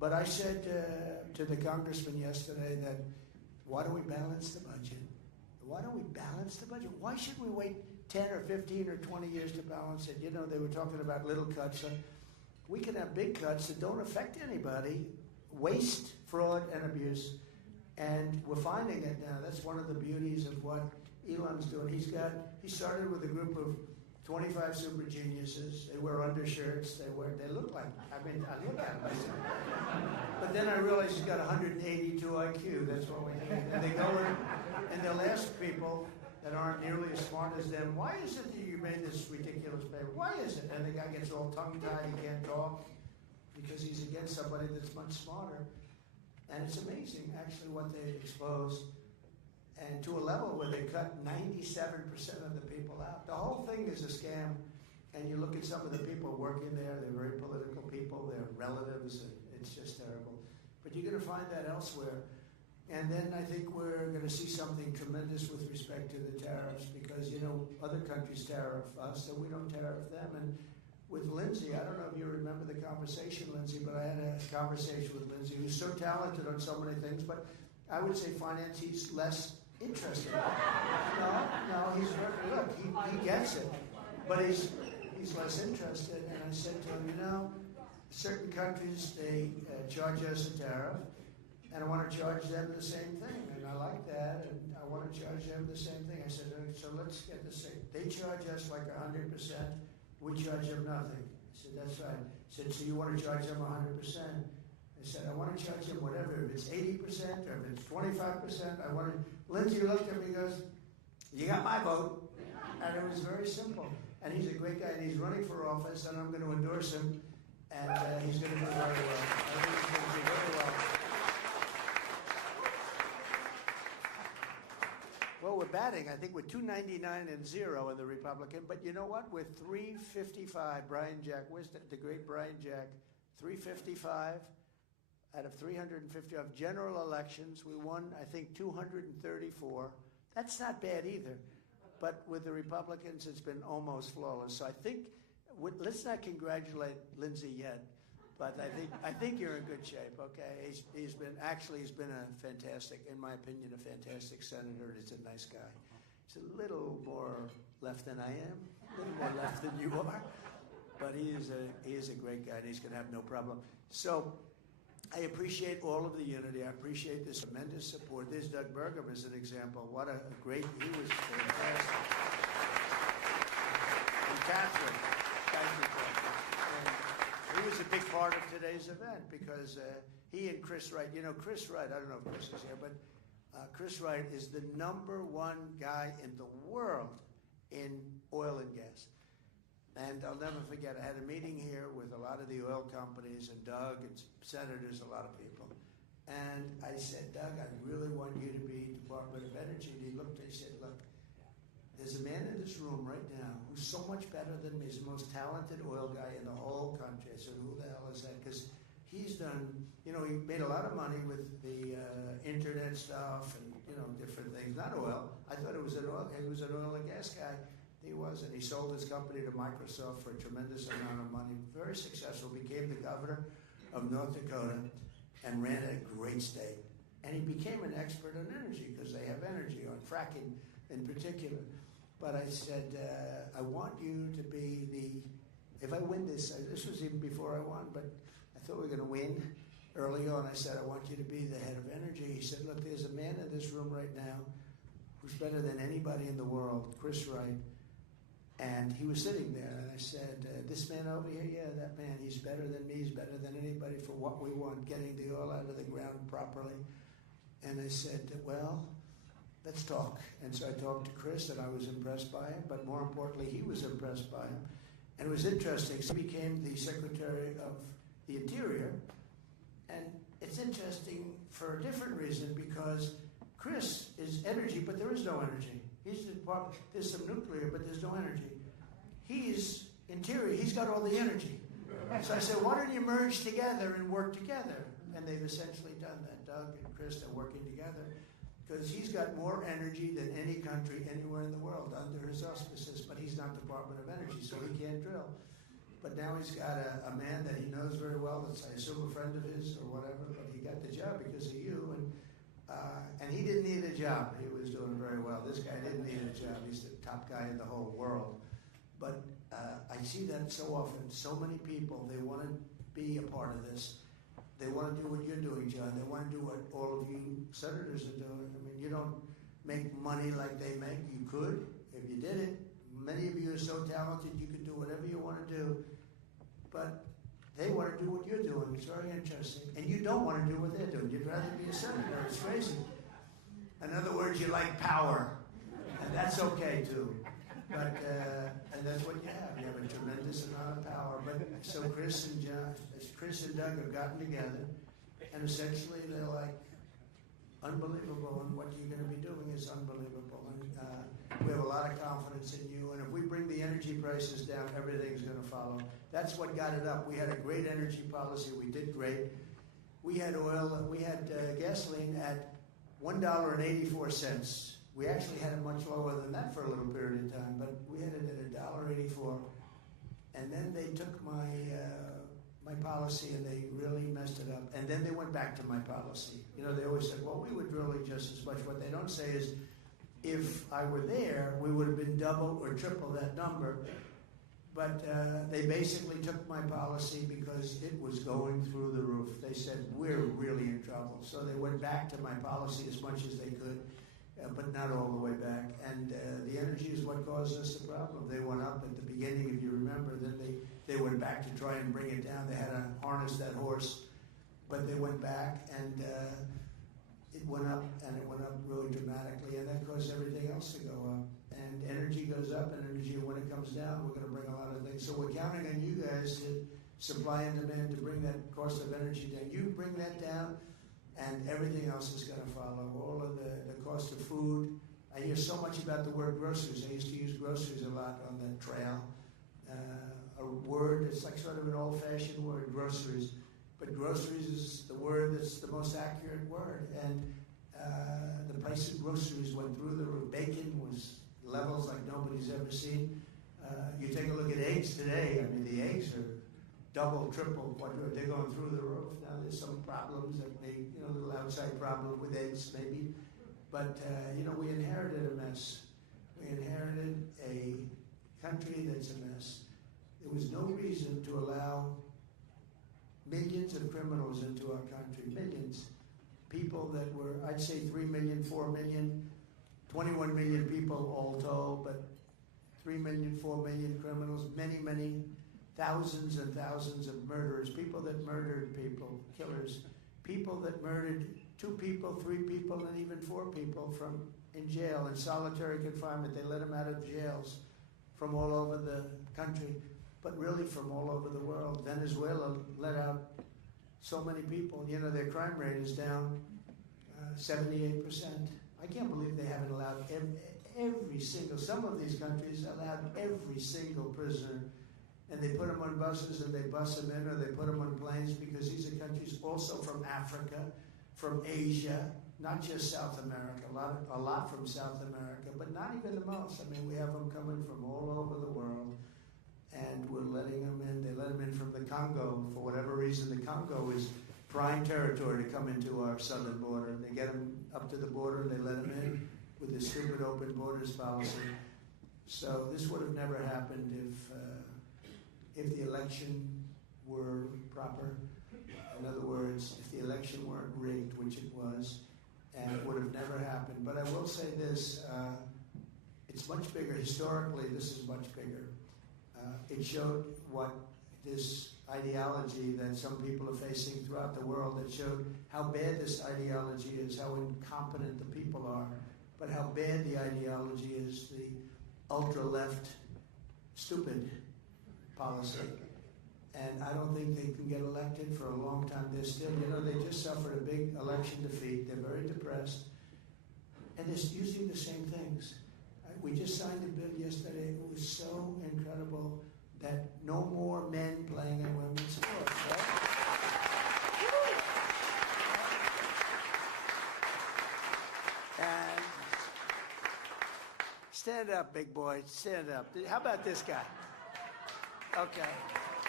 But I said to the congressman yesterday that, why don't we balance the budget? Why don't we balance the budget? Why should we wait 10 or 15 or 20 years to balance it? You know, they were talking about little cuts. We can have big cuts that don't affect anybody, waste, fraud, and abuse. And we're finding it now. That's one of the beauties of what Elon's doing. He started with a group of 25 super geniuses. They wear undershirts. They look like, I look at them. But then I realized he's got 182 IQ. That's what we need. And they go in and they'll ask people that aren't nearly as smart as them, why is it that you made this ridiculous paper? Why is it? And the guy gets all tongue-tied. He can't talk because he's against somebody that's much smarter. And it's amazing, actually, what they've exposed. And to a level where they cut 97% of the people out. The whole thing is a scam. And you look at some of the people working there, they're very political people, they're relatives, and it's just terrible. But you're going to find that elsewhere. And then I think we're going to see something tremendous with respect to the tariffs because, you know, other countries tariff us and we don't tariff them. And with Lindsay, I don't know if you remember the conversation, Lindsay, but I had a conversation with Lindsay, who's so talented on so many things, but I would say finance, he's less interested. No, he's look, he gets it, but he's less interested. And I said to him, you know, certain countries, they charge us a tariff, and I want to charge them the same thing, and I like that, and I want to charge them the same thing. I said, so let's get the same. They charge us like 100%, we charge them nothing. I said, that's right. I said, so you want to charge them 100%? I said, I want to charge them whatever, if it's 80% or if it's 25%, I want to. Lindsay looked at me and goes, you got my vote. And it was very simple. And he's a great guy, and he's running for office, and I'm going to endorse him, and he's going to do very well. I think he's going to do very well. Well, we're batting. I think we're 299 and 0 in the Republican. But you know what? We're 355. Brian Jack, where's the great Brian Jack? 355 out of 350 of general elections. We won, I think, 234. That's not bad either. But with the Republicans, it's been almost flawless. So I think, let's not congratulate Lindsay yet. But I think you're in good shape, okay? He's been a fantastic, in my opinion, a fantastic senator, and he's a nice guy. He's a little more left than I am, a little more left than you are, but he is a great guy, and he's going to have no problem. So I appreciate all of the unity. I appreciate this tremendous support. There's Doug Burgum as an example. What a great, he was fantastic. And Catherine, thank you, Catherine. He was a big part of today's event because he and Chris Wright, you know, Chris Wright, I don't know if Chris is here, but Chris Wright is the #1 guy in the world in oil and gas. And I'll never forget, I had a meeting here with a lot of the oil companies and Doug and senators, a lot of people. And I said, Doug, I really want you to be Department of Energy. And he looked and he said, look, there's a man in this room right now who's so much better than me. He's the most talented oil guy in the whole country. I said, who the hell is that? Because he's done, you know, he made a lot of money with the internet stuff and, you know, different things. Not oil. I thought he was an oil and gas guy. He wasn't. He sold his company to Microsoft for a tremendous amount of money. Very successful. Became the governor of North Dakota and ran a great state. And he became an expert on energy because they have energy on fracking in particular. But I said, I want you to be if I win this was even before I won, but I thought we were going to win early on. I said, I want you to be the head of energy. He said, look, there's a man in this room right now who's better than anybody in the world, Chris Wright. And he was sitting there, and I said, this man over here, yeah, that man, he's better than me, he's better than anybody for what we want, getting the oil out of the ground properly. And I said, well, let's talk. And so I talked to Chris, and I was impressed by him, but more importantly, he was impressed by him. And it was interesting. So he became the Secretary of the Interior, and it's interesting for a different reason, because Chris is energy, but there is no energy. There's some nuclear, but there's no energy. He's interior. He's got all the energy. So I said, why don't you merge together and work together? And they've essentially done that. Doug and Chris are working together because he's got more energy than any country anywhere in the world under his auspices, but he's not Department of Energy, so he can't drill. But now he's got a man that he knows very well, that's, I assume, a friend of his or whatever, but he got the job because of you, and he didn't need a job. He was doing very well. This guy didn't need a job. He's the top guy in the whole world. But I see that so often. So many people, they want to be a part of this. They want to do what you're doing, John. They want to do what all of you senators are doing. I mean, you don't make money like they make. You could, if you did it. Many of you are so talented, you can do whatever you want to do. But they want to do what you're doing. It's very interesting. And you don't want to do what they're doing. You'd rather be a senator. It's crazy. In other words, you like power. And that's okay, too. But, and that's what you have. You have a tremendous amount of power. But so Chris and Doug have gotten together, and essentially they're like, unbelievable, and what you're going to be doing is unbelievable. And we have a lot of confidence in you, and if we bring the energy prices down, everything's going to follow. That's what got it up. We had a great energy policy. We did great. We had oil, we had gasoline at $1.84. We actually had it much lower than that for a little period of time, but we had it at $1.84. And then they took my policy and they really messed it up. And then they went back to my policy. You know, they always said, well, we were drilling just as much. What they don't say is, if I were there, we would have been double or triple that number. But they basically took my policy because it was going through the roof. They said, we're really in trouble. So they went back to my policy as much as they could, but not all the way back. And the energy is what caused us the problem. They went up at the beginning, if you remember. Then they went back to try and bring it down. They had to harness that horse. But they went back, and it went up, and it went up really dramatically. And that caused everything else to go up. And energy goes up, and energy, when it comes down, we're going to bring a lot of things. So we're counting on you guys to supply and demand to bring that cost of energy down. You bring that down, and everything else is going to follow. All of the cost of food. I hear so much about the word groceries. I used to use groceries a lot on the trail. A word, it's like sort of an old-fashioned word, groceries. But groceries is the word that's the most accurate word. And the price of groceries went through the roof. Bacon was levels like nobody's ever seen. You take a look at eggs today. I mean, the eggs are double, triple, quadruple. They're going through the roof. Now there's some problems that may, a little outside problem with eggs maybe. But, we inherited a mess. We inherited a country that's a mess. There was no reason to allow millions of criminals into our country. Millions. People that were, I'd say 3 million, 4 million, 21 million people all told, but 3 million, 4 million criminals, many, many thousands and thousands of murderers, people that murdered people, killers, people that murdered 2 people, 3 people, and even 4 people from in jail, in solitary confinement. They let them out of jails from all over the country, but really from all over the world. Venezuela let out so many people. Their crime rate is down 78%. I can't believe they haven't allowed every single, some of these countries allowed every single prisoner, and they put them on buses and they bus them in, or they put them on planes, because these are countries also from Africa, from Asia, not just South America, a lot from South America, but not even the most. I mean, we have them coming from all over the world, and we're letting them in. They let them in from the Congo. For whatever reason, the Congo is prime territory to come into our southern border. They get them up to the border, and they let them in with the stupid open borders policy. So this would have never happened if the election were proper. In other words, if the election weren't rigged, which it was, and it would have never happened. But I will say this, it's much bigger. Historically, this is much bigger. It showed what this ideology that some people are facing throughout the world, that showed how bad this ideology is, how incompetent the people are, but how bad the ideology is, the ultra-left, stupid policy. And I don't think they can get elected for a long time. They're still, they just suffered a big election defeat. They're very depressed. And they're using the same things. We just signed a bill yesterday. It was so incredible that no more men playing in women's sports, right? And stand up, big boy. Stand up. How about this guy? Okay.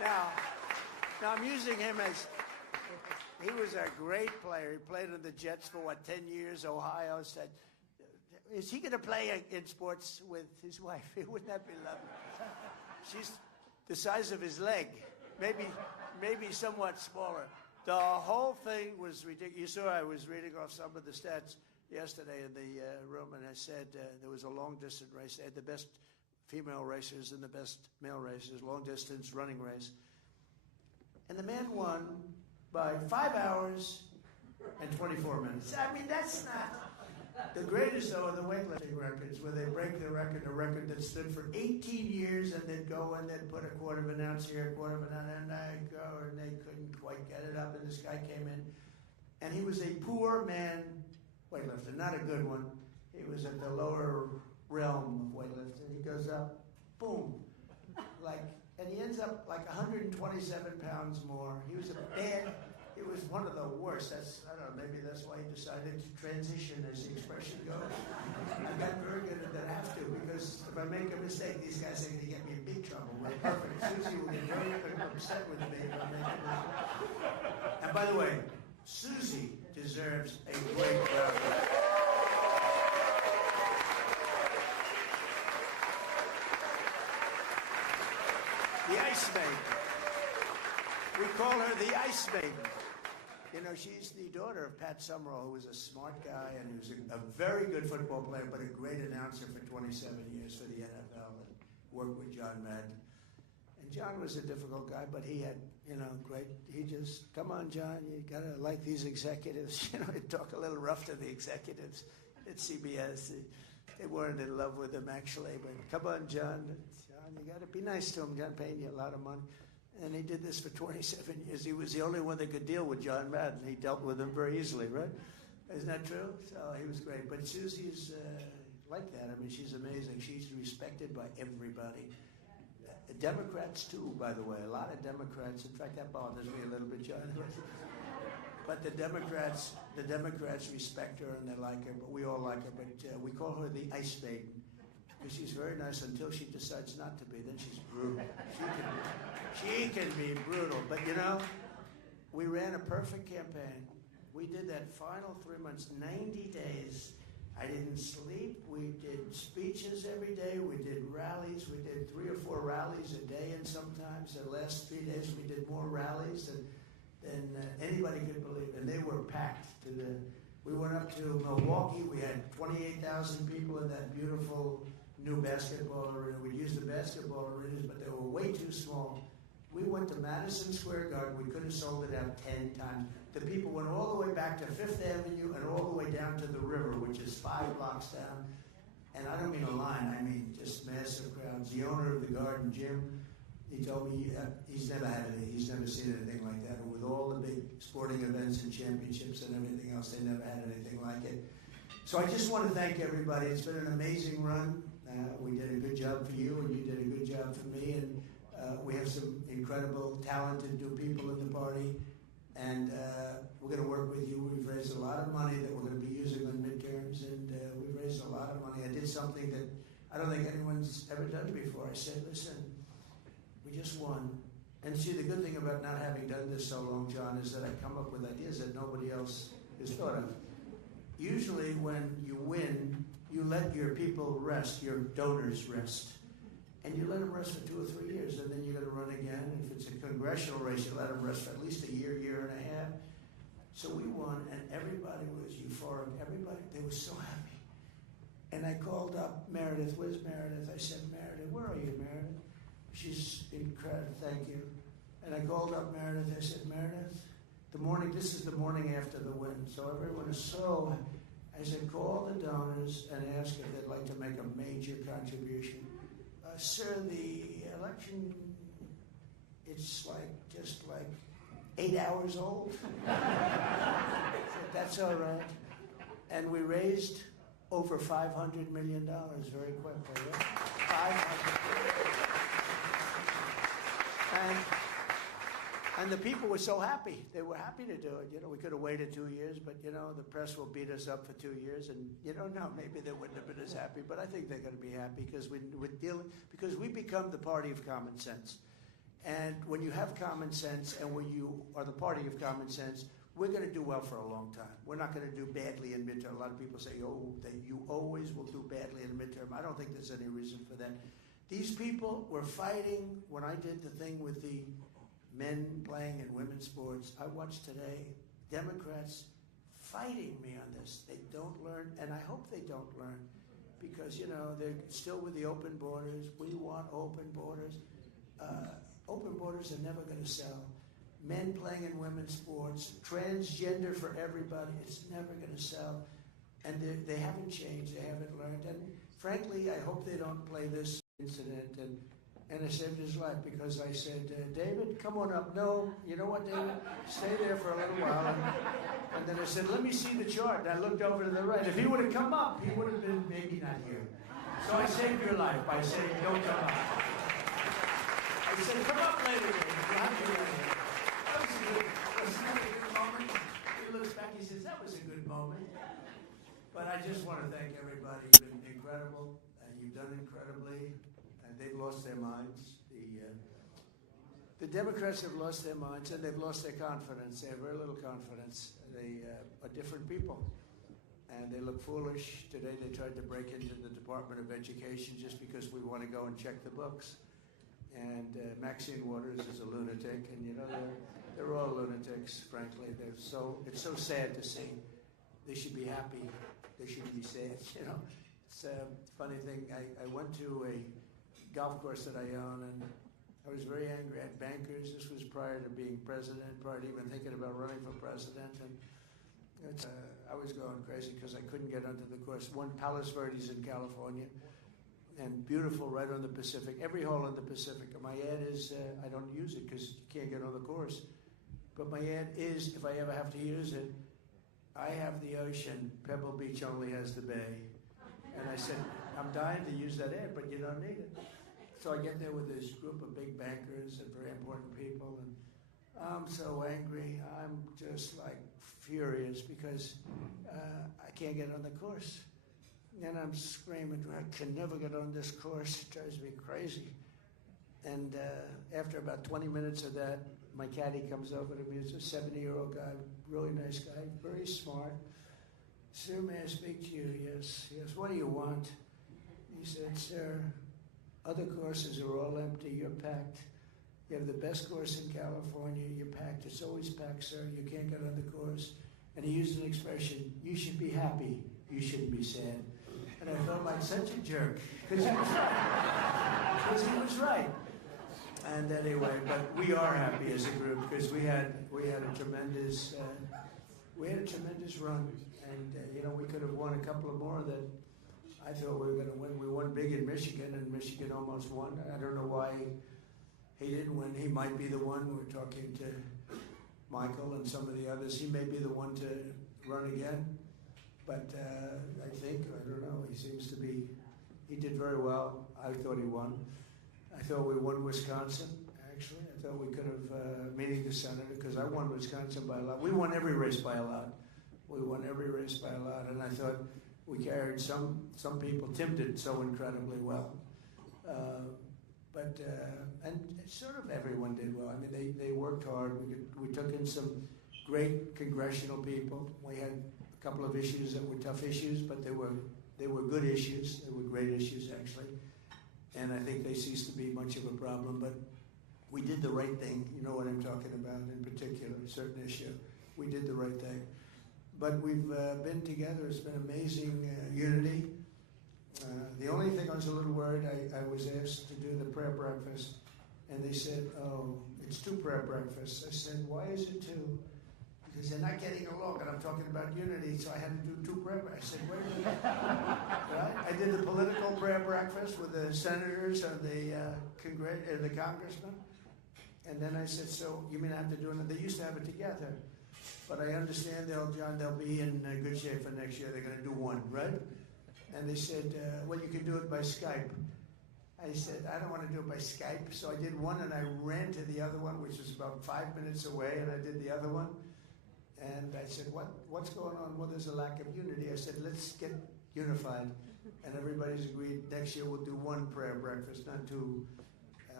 Now I'm using him as, he was a great player. He played on the Jets for, 10 years? Ohio said, is he going to play in sports with his wife? Wouldn't that be lovely? She's the size of his leg, maybe somewhat smaller. The whole thing was ridiculous. You saw I was reading off some of the stats yesterday in the room, and I said there was a long-distance race. They had the best female racers and the best male racers, long-distance running race. And the man won by 5 hours and 24 minutes. I mean, that's not... The greatest, though, are the weightlifting records, where they break the record that stood for 18 years, and they'd go and they'd put a quarter of an ounce here, a quarter of an ounce, and I'd go, and they couldn't quite get it up, and this guy came in, and he was a poor man weightlifter, not a good one. He was at the lower realm of weightlifting. He goes up, boom, and he ends up like 127 pounds more. He was it was one of the worst. I don't know, maybe that's why he decided to transition, as the expression goes. I got very good at that. I have to, because if I make a mistake, these guys are going to get me in big trouble. We're perfect. Susie will get very upset with me if I make a mistake. And by the way, Susie deserves a great round of applause. The Ice Maiden. We call her the Ice Maiden. You know, she's the daughter of Pat Summerall, who was a smart guy and he was a very good football player, but a great announcer for 27 years for the NFL and worked with John Madden. And John was a difficult guy, but he had, great, he just, come on, John, you got to like these executives. He'd talk a little rough to the executives at CBS. They weren't in love with him, actually, but come on, John, you got to be nice to him. John paying you a lot of money. And he did this for 27 years. He was the only one that could deal with John Madden. He dealt with him very easily, right? Isn't that true? So he was great. But Susie's like that. I mean, she's amazing. She's respected by everybody. Democrats, too, by the way. A lot of Democrats. In fact, that bothers me a little bit, John. But the Democrats respect her and they like her. But we all like her. But we call her the Ice Maiden. Because she's very nice until she decides not to be. Then she's brutal. She can be brutal. But we ran a perfect campaign. We did that final 3 months, 90 days. I didn't sleep. We did speeches every day. We did rallies. We did 3 or 4 rallies a day, and sometimes the last 3 days we did more rallies than anybody could believe. And they were packed. We went up to Milwaukee. We had 28,000 people in that beautiful new basketball arena. We'd use the basketball arenas, but they were way too small. We went to Madison Square Garden. We could have sold it out 10 times. The people went all the way back to Fifth Avenue and all the way down to the river, which is 5 blocks down. And I don't mean a line. I mean just massive crowds. The owner of the Garden, Jim, he told me he's never seen anything like that. And with all the big sporting events and championships and everything else, they never had anything like it. So I just want to thank everybody. It's been an amazing run. We did a good job for you, and you did a good job for me. And we have some incredible, talented new people in the party. And we're going to work with you. We've raised a lot of money that we're going to be using on midterms, and we've raised a lot of money. I did something that I don't think anyone's ever done before. I said, listen, we just won. And see, the good thing about not having done this so long, John, is that I come up with ideas that nobody else has thought of. Usually when you win, you let your people rest, your donors rest. And you let them rest for 2 or 3 years, and then you're going to run again. If it's a congressional race, you let them rest for at least a year, year and a half. So we won, and everybody was euphoric. Everybody, they were so happy. And I called up Meredith. Where's Meredith? I said, Meredith, where are you, Meredith? She's incredible, thank you. And I called up Meredith. I said, Meredith, this is the morning after the win. So everyone is so, I said, call the donors and ask if they'd like to make a major contribution. Sir, the election, it's just 8 hours old. Said, that's all right. And we raised over $500 million very quickly. Right? 500. And the people were so happy. They were happy to do it. We could have waited 2 years, but, the press will beat us up for 2 years. And you don't know, maybe they wouldn't have been as happy. But I think they're going to be happy because we become the party of common sense. And when you have common sense and when you are the party of common sense, we're going to do well for a long time. We're not going to do badly in midterm. A lot of people say, oh, that you always will do badly in midterm. I don't think there's any reason for that. These people were fighting when I did the thing with the men playing in women's sports. I watched today Democrats fighting me on this. They don't learn, and I hope they don't learn, because, you know, they're still with the open borders. We want open borders. Open borders are never going to sell. Men playing in women's sports, transgender for everybody, it's never going to sell. And they haven't changed, they haven't learned. And frankly, I hope they don't play this incident. And I saved his life because I said, David, come on up. No, you know what, David? Stay there for a little while. And then I said, let me see the chart. And I looked over to the right. If he would have come up, he would have been maybe not here. So I saved your life by saying, don't come up. I said, come up later, David. You'll have to be later. That was a good moment. He looks back, he says, that was a good moment. But I just want to thank everybody. You've been incredible, and you've done incredibly, and they've lost their minds. The Democrats have lost their minds, and they've lost their confidence. They have very little confidence. They are different people, and they look foolish. Today they tried to break into the Department of Education just because we want to go and check the books. And Maxine Waters is a lunatic, and you know, they're all lunatics, frankly. It's so sad to see. They should be happy. They shouldn't be sad, you know. It's a funny thing. I went to a golf course that I own, and I was very angry at bankers. This was prior to being president, prior to even thinking about running for president. And I was going crazy because I couldn't get onto the course. One, Palos Verdes in California, and beautiful right on the Pacific, every hole in the Pacific. And my ad is, I don't use it because you can't get on the course. But my ad is, if I ever have to use it, I have the ocean, Pebble Beach only has the bay. And I said, I'm dying to use that ad, but you don't need it. So I get there with this group of big bankers and very important people, and I'm so angry. I'm just like furious because I can't get on the course. And I'm screaming, I can never get on this course. It drives me crazy. And after about 20 minutes of that, my caddy comes over to me. It's a 70-year-old guy, really nice guy, very smart. Sir, may I speak to you? Yes. Yes. What do you want? He said, sir, other courses are all empty. You're packed. You have the best course in California. You're packed. It's always packed, sir. You can't get on the course. And he used an expression, you should be happy. You shouldn't be sad. And I felt like such a jerk, because he was right. Because he was right. And anyway, but we are happy as a group because we had a tremendous run, and you know, we could have won a couple of more that I thought we were going to win. We won big in Michigan, and Michigan almost won. I don't know why he didn't win. He might be the one. We're talking to Michael and some of the others. He may be the one to run again. But I don't know, he seems to be, he did very well. I thought he won. I thought we won Wisconsin, actually. I thought we could have, meeting the senator, because I won Wisconsin by a lot. We won every race by a lot. We won every race by a lot, and I thought we carried some people. Tim did so incredibly well. And sort of everyone did well. I mean, they worked hard. We took in some great congressional people. We had a couple of issues that were tough issues, but they were good issues. They were great issues, actually. And I think they ceased to be much of a problem. But we did the right thing. You know what I'm talking about in particular, a certain issue. We did the right thing. But we've been together. It's been amazing unity. The only thing I was a little worried, I was asked to do the prayer breakfast. And they said, oh, it's 2 prayer breakfasts. I said, why is it 2? Because they're not getting along, and I'm talking about unity, so I had to do 2 prayer breakfasts. I said, wait a minute. Right? I did the political prayer breakfast with the senators and the congressmen. And then I said, so you mean I have to do it? They used to have it together. But I understand, John, they'll be in good shape for next year. They're going to do 1, right? And they said, well, you can do it by Skype. I said, I don't want to do it by Skype. So I did 1, and I ran to the other one, which was about 5 minutes away, and I did the other one. And I said, what's going on? Well, there's a lack of unity. I said, let's get unified. And everybody's agreed next year we'll do 1 prayer breakfast, not 2.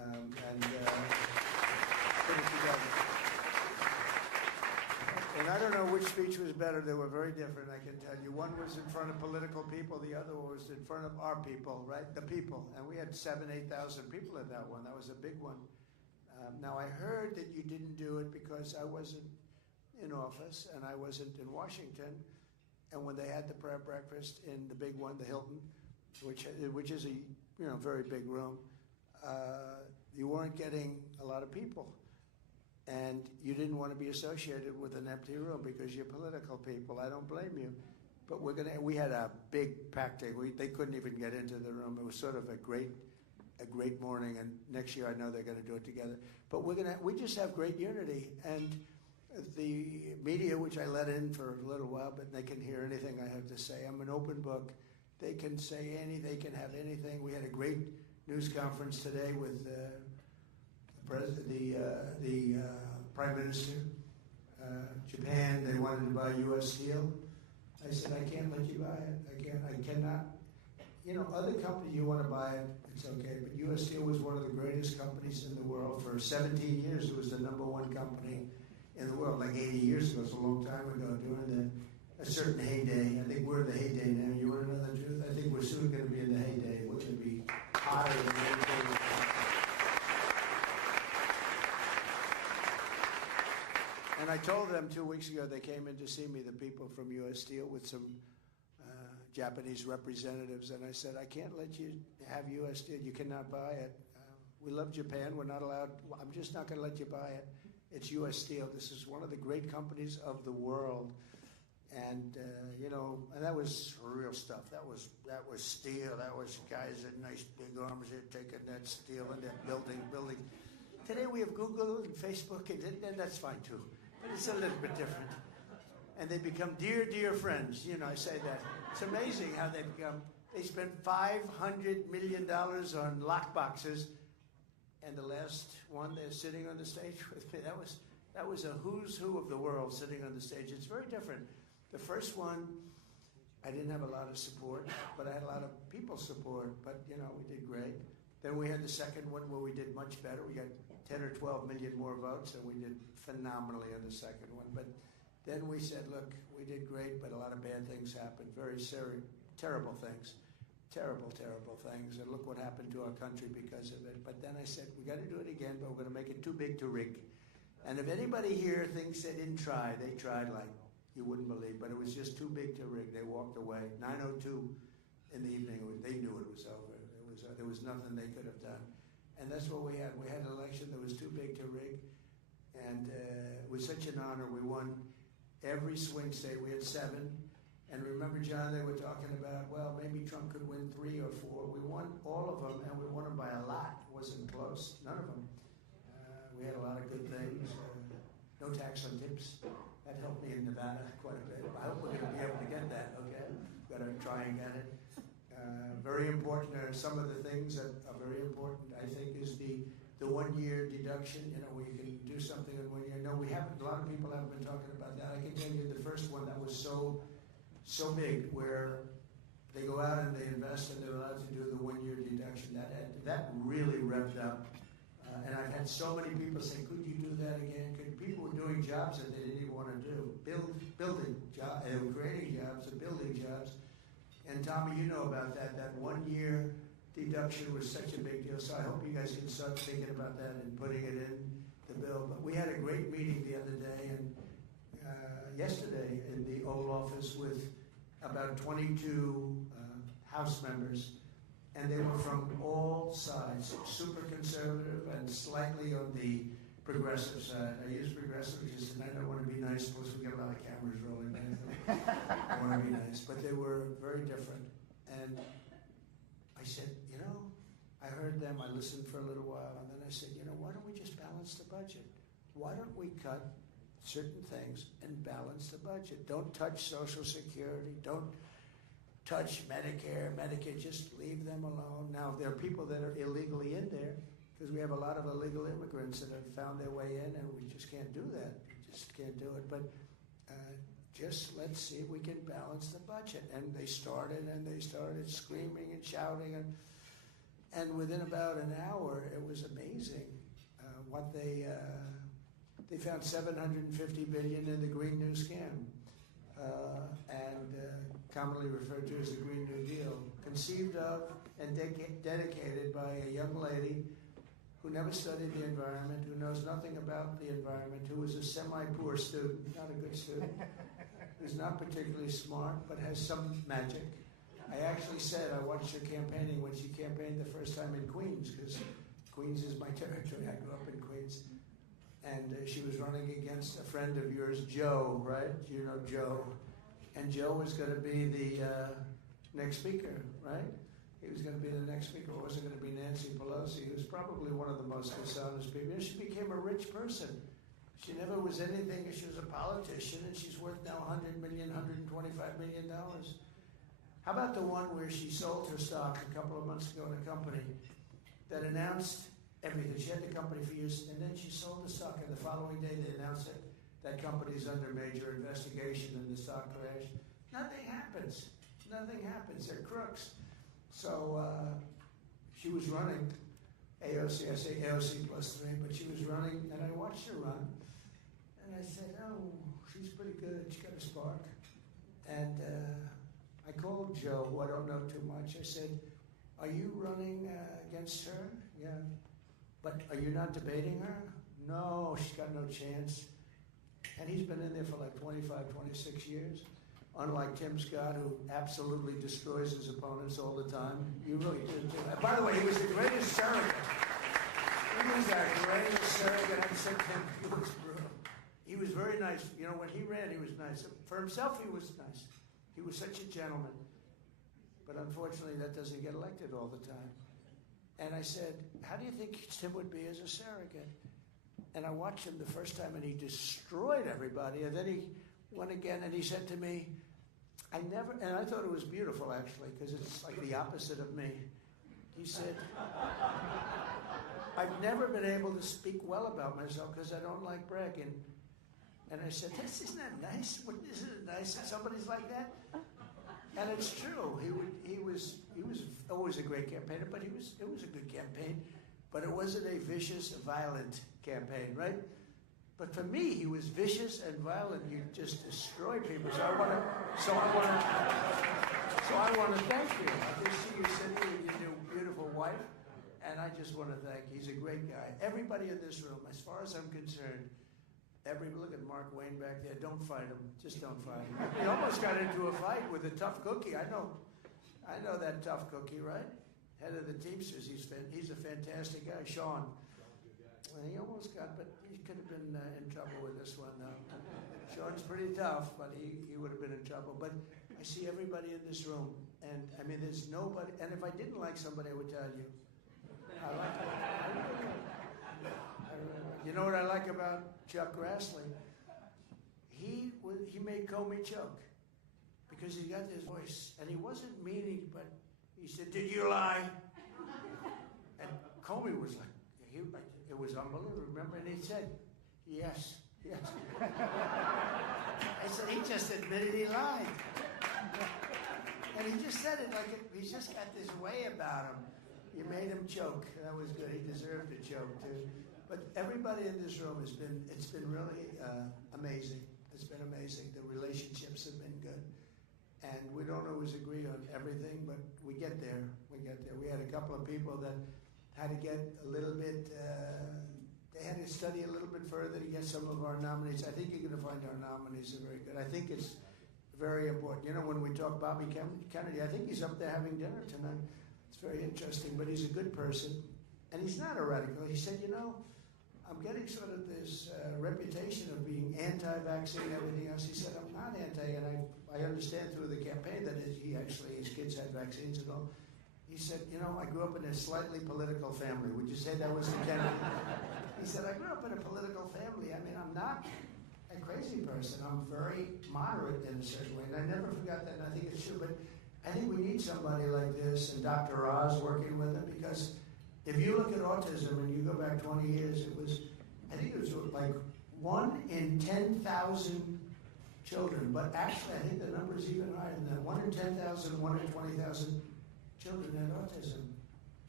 and put it together. And I don't know which speech was better. They were very different, I can tell you. One was in front of political people. The other one was in front of our people, right? The people. And we had 7,000, 8,000 people at that one. That was a big one. Now, I heard that you didn't do it because I wasn't in office and I wasn't in Washington. And when they had the prayer breakfast in the big one, the Hilton, which is a very big room, you weren't getting a lot of people. And you didn't want to be associated with an empty room because you're political people. I don't blame you. But we had a big packed day. They couldn't even get into the room. It was sort of a great morning. And next year I know they're going to do it together. But we just have great unity. And the media, which I let in for a little while, but they can hear anything I have to say. I'm an open book. They can say anything. They can have anything. We had a great news conference today with the Prime Minister. Japan, they wanted to buy U.S. steel. I said, I can't let you buy it. I cannot. Other companies, you want to buy it, it's okay. But U.S. Steel was one of the greatest companies in the world. For 17 years, it was the #1 company in the world, like 80 years ago. It's a long time ago, during a certain heyday. I think we're in the heyday now. You want to know the truth? I think we're soon going to be in the heyday. We're going to be higher than anything. And I told them 2 weeks ago, they came in to see me, the people from U.S. Steel, with some Japanese representatives, and I said, I can't let you have U.S. Steel. You cannot buy it. We love Japan. We're not allowed. I'm just not going to let you buy it. It's U.S. Steel. This is one of the great companies of the world. And, and that was real stuff. That was steel. That was guys with nice big arms there taking that steel and that building. Today we have Google and Facebook, and that's fine too. But it's a little bit different. And they become dear, dear friends. I say that. It's amazing how they become. They spent $500 million on lock boxes. And the last one, they're sitting on the stage with me. That was a who's who of the world sitting on the stage. It's very different. The first one, I didn't have a lot of support, but I had a lot of people support. But, we did great. Then we had the second one where we did much better. We got 10 or 12 million more votes, and we did phenomenally on the second one. But then we said, look, we did great, but a lot of bad things happened. Very terrible things. Terrible, terrible things. And look what happened to our country because of it. But then I said, we got to do it again, but we're going to make it too big to rig. And if anybody here thinks they didn't try, they tried like you wouldn't believe. But it was just too big to rig. They walked away. 9:02 in the evening, they knew it was over. There was nothing they could have done. And that's what we had. We had an election that was too big to rig. And it was such an honor. We won every swing state. We had 7. And remember, John, they were talking about, well, maybe Trump could win 3 or 4. We won all of them, and we won them by a lot. It wasn't close. None of them. We had a lot of good things. No tax on tips. That helped me in Nevada quite a bit. I hope we're going to be able to get that, okay? Got to try and get it. Very important. Some of the things that are very important, I think, is the 1-year deduction. Where you can do something in 1 year. No, we haven't. A lot of people haven't been talking about that. I can tell you the first one that was so big, where they go out and they invest and they're allowed to do the 1-year deduction. That really revved up. And I've had so many people say, could you do that again? People were doing jobs that they didn't even want to do. Building jobs, creating jobs and building jobs. And Tommy, you know about that. That 1-year deduction was such a big deal. So I hope you guys can start thinking about that and putting it in the bill. But we had a great meeting the other day and yesterday in the Oval Office with about 22 House members. And they were from all sides, super conservative and slightly on the progressive side. I use progressive because I don't want to be nice, plus we get a lot of cameras rolling. I want to be nice. But they were very different. And I said, I heard them, I listened for a little while, and then I said, why don't we just balance the budget? Why don't we cut certain things and balance the budget? Don't touch Social Security. Don't touch Medicare, Medicaid. Just leave them alone. Now, there are people that are illegally in there because we have a lot of illegal immigrants that have found their way in, and we just can't do that. We just can't do it. But just let's see if we can balance the budget. And they started screaming and shouting. And And within about an hour, it was amazing what they found 750 billion in the Green New Scam, and commonly referred to as the Green New Deal, conceived of and dedicated by a young lady who never studied the environment, who knows nothing about the environment, who was a semi-poor student, not a good student, who's not particularly smart, but has some magic. I actually said I watched her campaigning when she campaigned the first time in Queens, because Queens is my territory. I grew up in Queens. And she was running against a friend of yours, Joe, right? You know Joe. And Joe was going to be the next speaker, right? He was going to be the next speaker. It wasn't going to be Nancy Pelosi, who was probably one of the most dishonest people. And she became a rich person. She never was anything. She was a politician, and she's worth now $100 million, $125 million. How about the one where she sold her stock a couple of months ago in a company that announced everything? She had the company for years, and then she sold the stock, and the following day they announced it. That company's under major investigation, and the stock crashed. Nothing happens. Nothing happens. They're crooks. So she was running AOC. I say AOC plus 3, but she was running, and I watched her run. And I said, oh, she's pretty good. She got a spark. And I called Joe, who I don't know too much. I said, are you running against her? Yeah. But are you not debating her? No, she's got no chance. And he's been in there for like 25, 26 years. Unlike Tim Scott, who absolutely destroys his opponents all the time. You really did too. By the way, he was the greatest surrogate. He was our greatest surrogate. I said to him, he was brutal. He was very nice. You know, when he ran, he was nice. For himself, he was nice. He was such a gentleman. But unfortunately, that doesn't get elected all the time. And I said, how do you think Tim would be as a surrogate? And I watched him the first time, and he destroyed everybody. And then he went again, and he said to me, and I thought it was beautiful, actually, because it's like the opposite of me. He said, I've never been able to speak well about myself because I don't like bragging. And I said, this isn't that nice? Isn't it nice that somebody's like that? And it's true. He was always a great campaigner, but it was a good campaign. But it wasn't a vicious, violent campaign, right? But for me, he was vicious and violent. You just destroy people. So I want to thank you. I just see you sitting with your new beautiful wife, and I just want to thank you. He's a great guy. Everybody in this room, as far as I'm concerned, look at Mark Wayne back there. Don't fight him. Just don't fight him. He almost got into a fight with a tough cookie. I know that tough cookie, right? Head of the Teamsters. He's a fantastic guy, Sean. Well, he almost got, but he could have been in trouble with this one, though. Sean's pretty tough, but he would have been in trouble. But I see everybody in this room, and I mean, there's nobody. And if I didn't like somebody, I would tell you. I like it. You know what I like about Chuck Grassley? He made Comey choke because he got this voice, and he wasn't meaning, but he said, "Did you lie?" And Comey was like, it was unbelievable. Remember, and he said, "Yes, yes." I said, he just admitted he lied, and he just said it like he's just got this way about him. You made him choke. That was good. He deserved to choke too. But everybody in this room it's been really amazing. It's been amazing. The relationships have been good. And we don't always agree on everything, but we get there. We had a couple of people that had to get a little bit, they had to study a little bit further to get some of our nominees. I think you're going to find our nominees are very good. I think it's very important. You know, when we talk Bobby Kennedy, I think he's up there having dinner tonight. It's very interesting, but he's a good person. And he's not a radical. He said, you know, I'm getting sort of this reputation of being anti-vaccine and everything else. He said, I'm not anti, and I understand through the campaign that his kids had vaccines and all. He said, you know, I grew up in a slightly political family. Would you say that was the Kennedy? He said, I grew up in a political family. I mean, I'm not a crazy person. I'm very moderate in a certain way. And I never forgot that, and I think it's true. But I think we need somebody like this, and Dr. Oz working with him, because if you look at autism and you go back 20 years, I think it was like 1 in 10,000 children. But actually, I think the number is even higher than that. 1 in 10,000, 1 in 20,000 children had autism.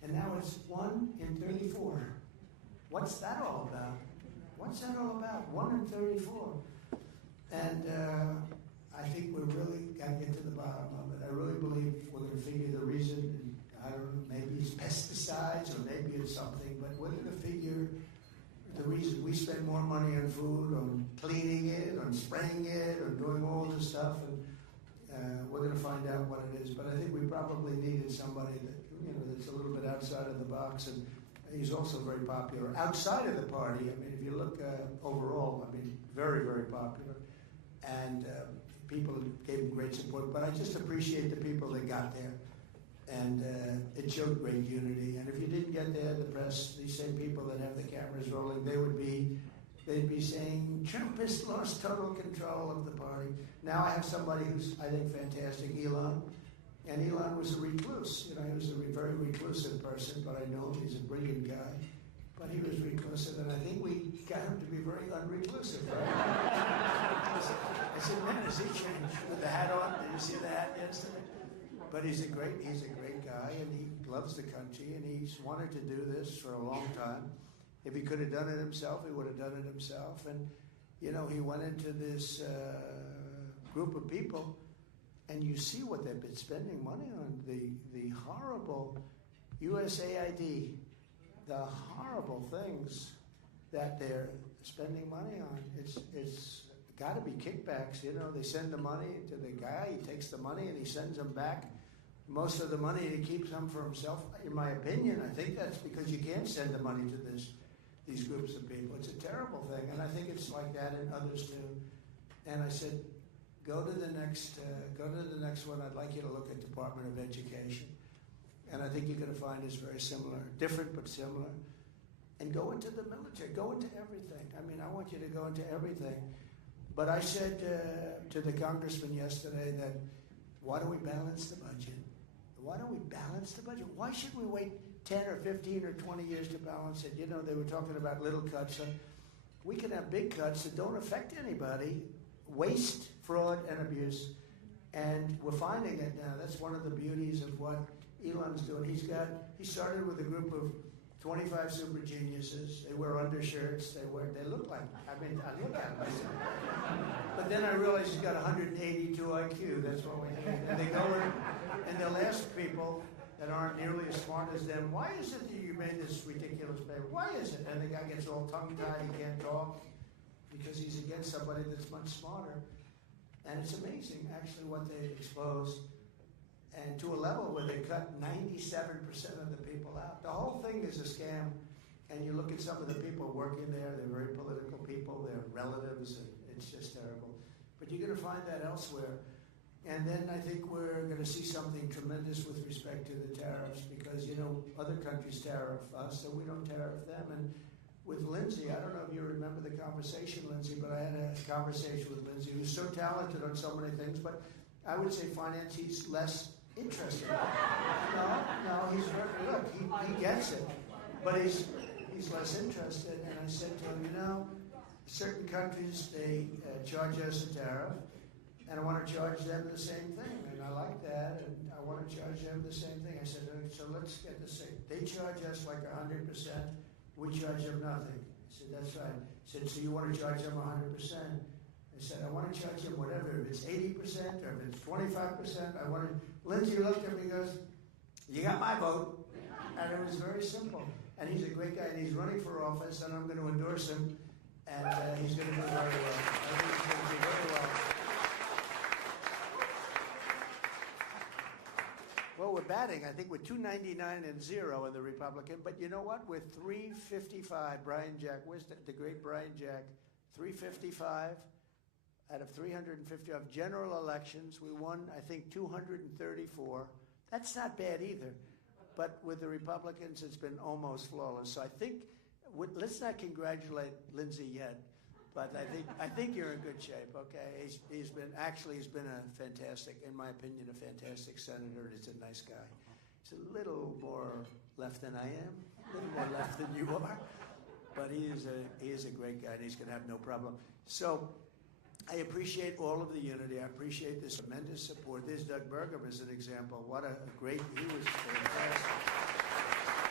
And now it's 1 in 34. What's that all about? What's that all about? 1 in 34. And I think we really got to get to the bottom of it. I really believe we're going to figure the reason. And I don't know, maybe it's pesticides or maybe it's something, but we're going to figure the reason. We spend more money on food, on cleaning it, on spraying it, on doing all this stuff, and we're going to find out what it is. But I think we probably needed somebody that, that's a little bit outside of the box, and he's also very popular outside of the party. I mean, if you look overall, I mean, very, very popular, and people gave him great support. But I just appreciate the people that got there, and it showed great unity. And if you didn't get there, the press, these same people that have the cameras rolling, they'd be saying Trump has lost total control of the party. Now I have somebody who's, I think, fantastic, Elon. And Elon was a recluse. He was a very reclusive person, but I know him. He's a brilliant guy. But he was reclusive, and I think we got him to be very unreclusive, right? I said, man, has he changed with the hat on? Did you see the hat yesterday? But he's a great guy, and he loves the country, and he's wanted to do this for a long time. If he could have done it himself, he would have done it himself. And, he went into this group of people, and you see what they've been spending money on. The horrible USAID, the horrible things that they're spending money on. It's got to be kickbacks. They send the money to the guy. He takes the money and he sends them back. Most of the money he keeps some for himself. In my opinion, I think that's because you can't send the money to these groups of people. It's a terrible thing, and I think it's like that in others too. And I said, go to the next one. I'd like you to look at Department of Education. And I think you're going to find it's very similar, different but similar. And go into the military, go into everything. I mean, I want you to go into everything. But I said to the congressman yesterday that, why don't we balance the budget? Why don't we balance the budget? Why should we wait 10 or 15 or 20 years to balance it? They were talking about little cuts. We can have big cuts that don't affect anybody, waste, fraud, and abuse. And we're finding it now. That's one of the beauties of what Elon's doing. He started with a group of 25 super geniuses. They wear undershirts. They look like, I look at them. But then I realized he's got 182 IQ. That's what we need. And they go in and they'll ask people that aren't nearly as smart as them, why is it that you made this ridiculous paper? Why is it? And the guy gets all tongue-tied. He can't talk because he's against somebody that's much smarter. And it's amazing, actually, what they exposed. And to a level where they cut 97% of the people out. The whole thing is a scam. And you look at some of the people working there, they're very political people, they're relatives, and it's just terrible. But you're going to find that elsewhere. And then I think we're going to see something tremendous with respect to the tariffs because, other countries tariff us, so we don't tariff them. And with Lindsay, I don't know if you remember the conversation, Lindsay, but I had a conversation with Lindsay, who's so talented on so many things, but I would say finance, he's less interested. No, he's look, he gets it, but he's less interested. And I said to him, certain countries, they charge us a tariff, and I want to charge them the same thing, and I like that, and I want to charge them the same thing. I said, so let's get the same. They charge us like 100%, we charge them nothing. I said, that's right. I said, so you want to charge them 100%? I said, I want to charge them whatever, if it's 80% or if it's 25%, I want to. Lindsay looked at me and goes, you got my vote. And it was very simple. And he's a great guy, and he's running for office, and I'm going to endorse him, and he's going to do very well. I think he's going to do very well. Well, we're batting. I think we're 299 and 0 in the Republican. But you know what? We're 355. Brian Jack, where's the great Brian Jack? 355 out of 355 general elections. We won, I think, 234. That's not bad either. But with the Republicans, it's been almost flawless. So I think, let's not congratulate Lindsay yet. But I think you're in good shape, okay? He's been a fantastic, in my opinion, a fantastic senator. He's a nice guy. He's a little more left than I am, a little more left than you are. But he is a great guy, and he's going to have no problem. So I appreciate all of the unity. I appreciate this tremendous support. There's Doug Burgum as an example. What a great, he was fantastic.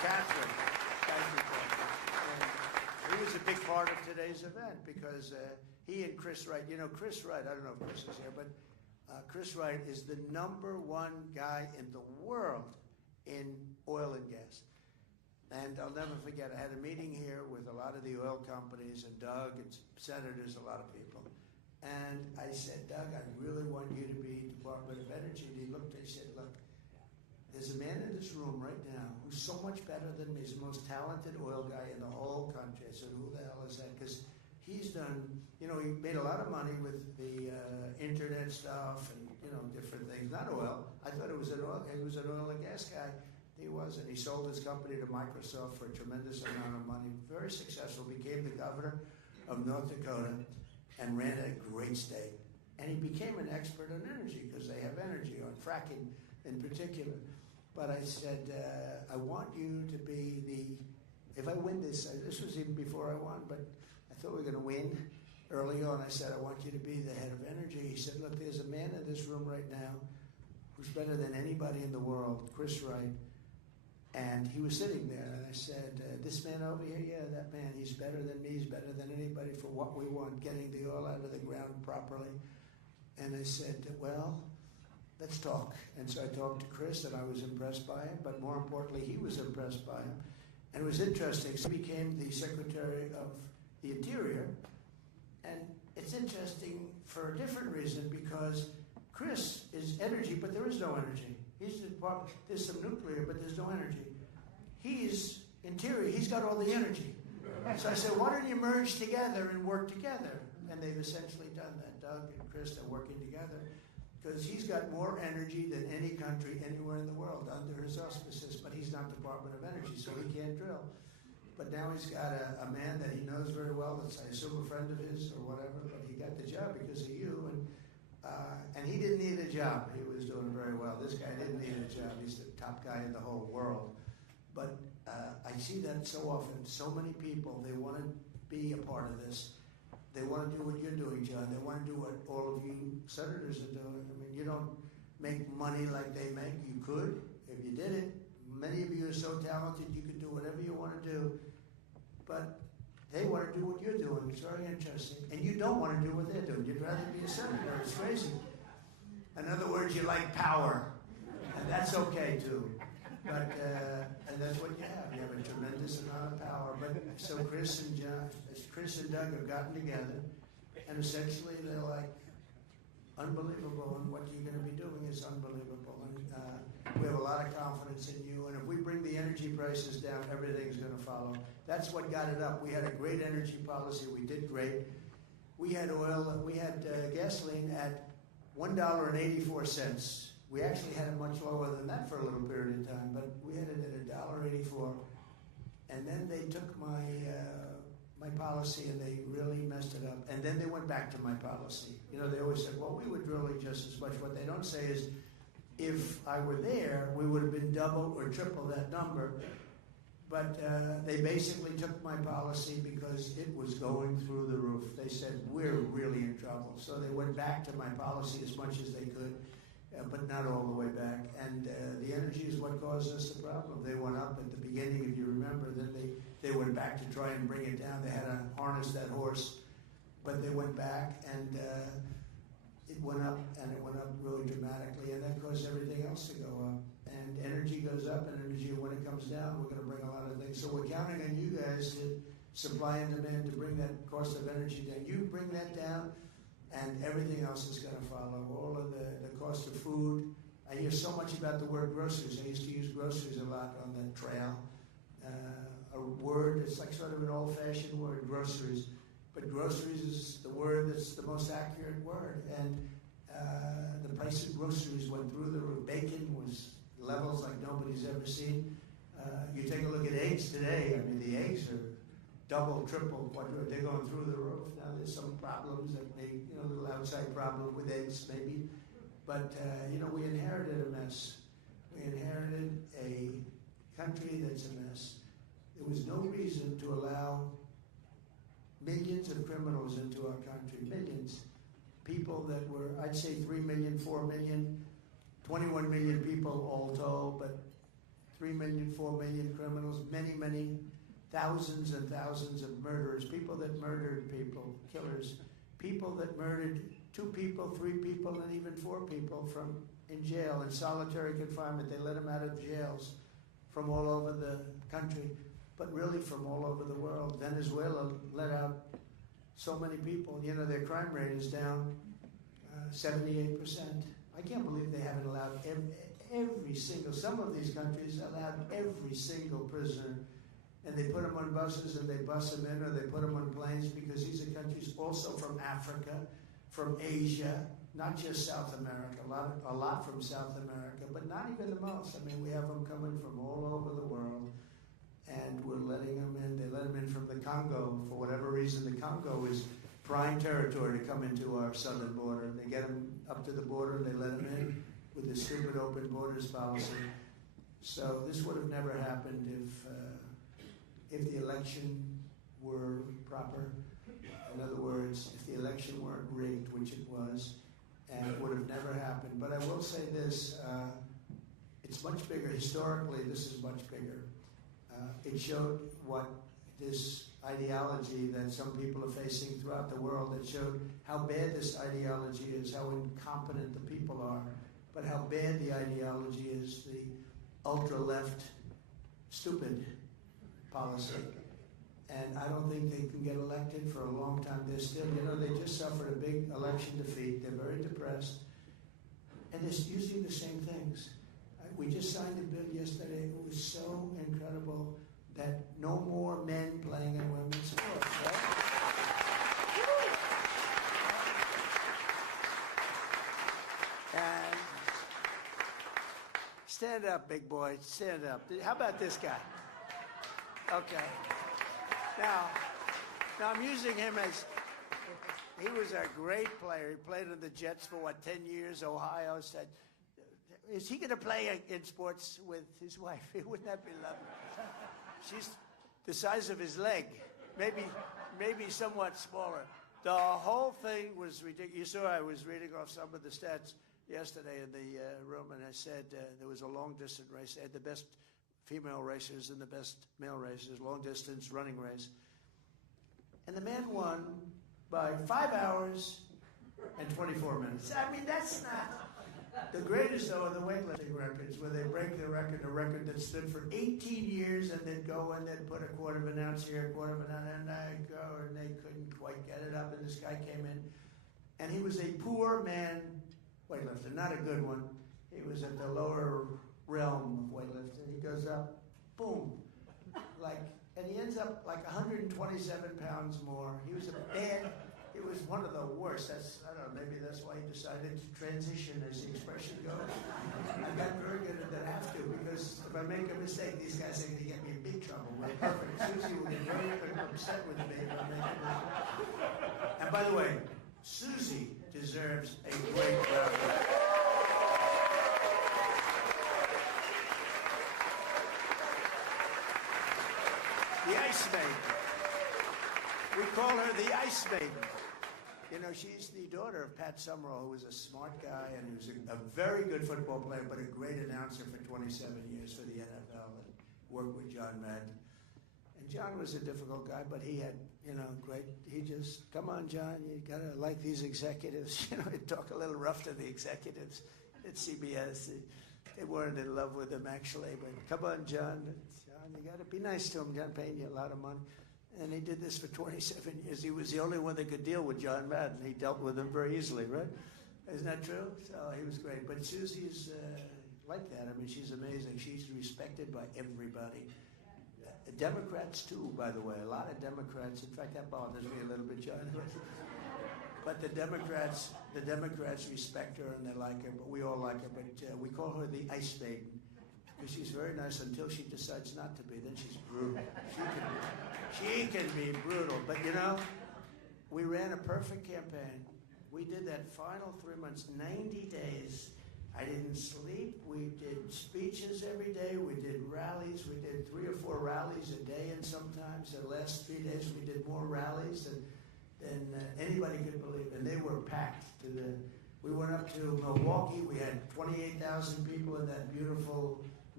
Catherine. Thank you, Catherine. And he was a big part of today's event because he and Chris Wright, you know, Chris Wright, I don't know if Chris is here, but Chris Wright is the #1 guy in the world in oil and gas. And I'll never forget, I had a meeting here with a lot of the oil companies and Doug and senators, a lot of people. And I said, Doug, I really want you to be Department of Energy. And he looked and he said, look, there's a man in this room right now who's so much better than me. He's the most talented oil guy in the whole country. I said, who the hell is that? Because he's done, you know, he made a lot of money with the internet stuff and, you know, different things. Not oil. I thought he was an oil and gas guy. He wasn't. He sold his company to Microsoft for a tremendous amount of money. Very successful. Became the governor of North Dakota and ran a great state. And he became an expert on energy because they have energy, on fracking in particular. But I said, I want you to be if I win this was even before I won, but I thought we were going to win early on. I said, I want you to be the head of energy. He said, look, there's a man in this room right now who's better than anybody in the world, Chris Wright. And he was sitting there, and I said, this man over here, yeah, that man, he's better than me, he's better than anybody for what we want, getting the oil out of the ground properly. And I said, well, let's talk. And so I talked to Chris, and I was impressed by him, but more importantly, he was impressed by him. And it was interesting. So he became the Secretary of the Interior, and it's interesting for a different reason, because Chris is energy, but there is no energy. There's some nuclear, but there's no energy. He's interior. He's got all the energy. So I said, why don't you merge together and work together? And they've essentially done that. Doug and Chris are working together because he's got more energy than any country anywhere in the world under his auspices, but he's not Department of Energy, so he can't drill. But now he's got a man that he knows very well, that's I assume a friend of his or whatever, but he got the job because of you. And he didn't need a job. He was doing very well. This guy didn't need a job. He's the top guy in the whole world. But I see that so often. So many people, they want to be a part of this. They want to do what you're doing, John. They want to do what all of you senators are doing. I mean, you don't make money like they make. You could, if you did it. Many of you are so talented, you could do whatever you want to do. But they want to do what you're doing. It's very interesting. And you don't want to do what they're doing. You'd rather be a senator. It's crazy. In other words, you like power. And that's okay, too. But, and that's what you have. You have a tremendous amount of power. But so Chris and Doug have gotten together. And essentially, they're like, unbelievable. And what you're going to be doing is unbelievable. And we have a lot of confidence in you. And if we bring the energy prices down, everything's going to follow. That's what got it up. We had a great energy policy. We did great. We had gasoline at $1.84. We actually had it much lower than that for a little period of time, but we had it at $1.84. And then they took my policy and they really messed it up. And then they went back to my policy. You know, they always said, well, we were drilling just as much. What they don't say is, if I were there, we would have been double or triple that number. But they basically took my policy because it was going through the roof. They said, we're really in trouble. So they went back to my policy as much as they could, but not all the way back. And the energy is what caused us the problem. They went up at the beginning, if you remember. Then they went back to try and bring it down. They had to harness that horse. But they went back, and it went up, and it went up really dramatically. And that caused everything else to go up. And energy goes up, and energy, when it comes down, we're going to bring a lot of things. So we're counting on you guys to supply and demand to bring that cost of energy down. You bring that down, and everything else is going to follow. All of the cost of food. I hear so much about the word groceries. I used to use groceries a lot on the trail. A word, it's like sort of an old-fashioned word, groceries. But groceries is the word that's the most accurate word. And the price of groceries went through the roof. Bacon was levels like nobody's ever seen. You take a look at eggs today. I mean, the eggs are double, triple, quadruple. They're going through the roof. Now, there's some problems that may, a little outside problem with eggs, maybe. But, we inherited a mess. We inherited a country that's a mess. There was no reason to allow millions of criminals into our country. Millions. People that were, I'd say 3 million, 4 million, 21 million people all told, but 3 million, 4 million criminals, many, many thousands and thousands of murderers, people that murdered people, killers, people that murdered 2 people, 3 people, and even 4 people from in jail, in solitary confinement. They let them out of jails from all over the country, but really from all over the world. Venezuela let out so many people. You know, their crime rate is down 78%. I can't believe they haven't allowed every single, some of these countries allowed every single prisoner, and they put them on buses and they bus them in, or they put them on planes, because these are countries also from Africa, from Asia, not just South America, a lot from South America, but not even the most. I mean, we have them coming from all over the world, and we're letting them in. They let them in from the Congo. For whatever reason, the Congo is prime territory to come into our southern border. They get them up to the border, and they let them in with the stupid open borders policy. So this would have never happened if the election were proper. In other words, if the election weren't rigged, which it was, and it would have never happened. But I will say this, it's much bigger. Historically, this is much bigger. It showed what this ideology that some people are facing throughout the world, that showed how bad this ideology is, how incompetent the people are, but how bad the ideology is, the ultra-left stupid policy. And I don't think they can get elected for a long time. They're still, they just suffered a big election defeat. They're very depressed. And they're using the same things. We just signed a bill yesterday. It was so incredible that no more men playing in women's sports, right? And stand up, big boy. Stand up. How about this guy? Okay. Now I'm using him as, he was a great player. He played in the Jets for, 10 years? Ohio said, is he going to play in sports with his wife? Wouldn't that be lovely? She's the size of his leg, maybe somewhat smaller. The whole thing was ridiculous. You saw I was reading off some of the stats yesterday in the room, and I said there was a long-distance race. They had the best female racers and the best male racers, long-distance running race. And the man won by 5 hours and 24 minutes. I mean, that's not... The greatest, though, are the weightlifting records, where they break the record, a record that stood for 18 years, and they'd go and they'd put a quarter of an ounce here, a quarter of an ounce, and they'd go, and they couldn't quite get it up, and this guy came in, and he was a poor man weightlifter, not a good one. He was at the lower realm of weightlifting. He goes up, boom, and he ends up 127 pounds more. He was it was one of the worst. I don't know, maybe that's why he decided to transition, as the expression goes. I got very good at that. I have to, because if I make a mistake, these guys are going to get me in big trouble. We're perfect. Susie will get very upset with me if I make a mistake. And by the way, Susie deserves a great round of applause. The Ice Maiden. We call her the Ice Maiden. She's the daughter of Pat Summerall, who was a smart guy and he was a very good football player, but a great announcer for 27 years for the NFL, and worked with John Madden. And John was a difficult guy, but he had, great, he just, come on, John, you gotta like these executives. He'd talk a little rough to the executives at CBS. They weren't in love with him, actually, but come on, John, you gotta be nice to him. John paying you a lot of money. And he did this for 27 years. He was the only one that could deal with John Madden. He dealt with him very easily, right? Isn't that true? So he was great. But Susie's like that. I mean, she's amazing. She's respected by everybody. Democrats, too, by the way. A lot of Democrats. In fact, that bothers me a little bit, John. But the Democrats respect her and they like her. But we all like her. But we call her the Ice Maiden. Because she's very nice until she decides not to be. Then she's brutal. She can be brutal. But we ran a perfect campaign. We did that final 3 months, 90 days. I didn't sleep. We did speeches every day. We did rallies. We did 3 or 4 rallies a day, and sometimes the last 3 days we did more rallies than anybody could believe. And they were packed. We went up to Milwaukee. We had 28,000 people in that beautiful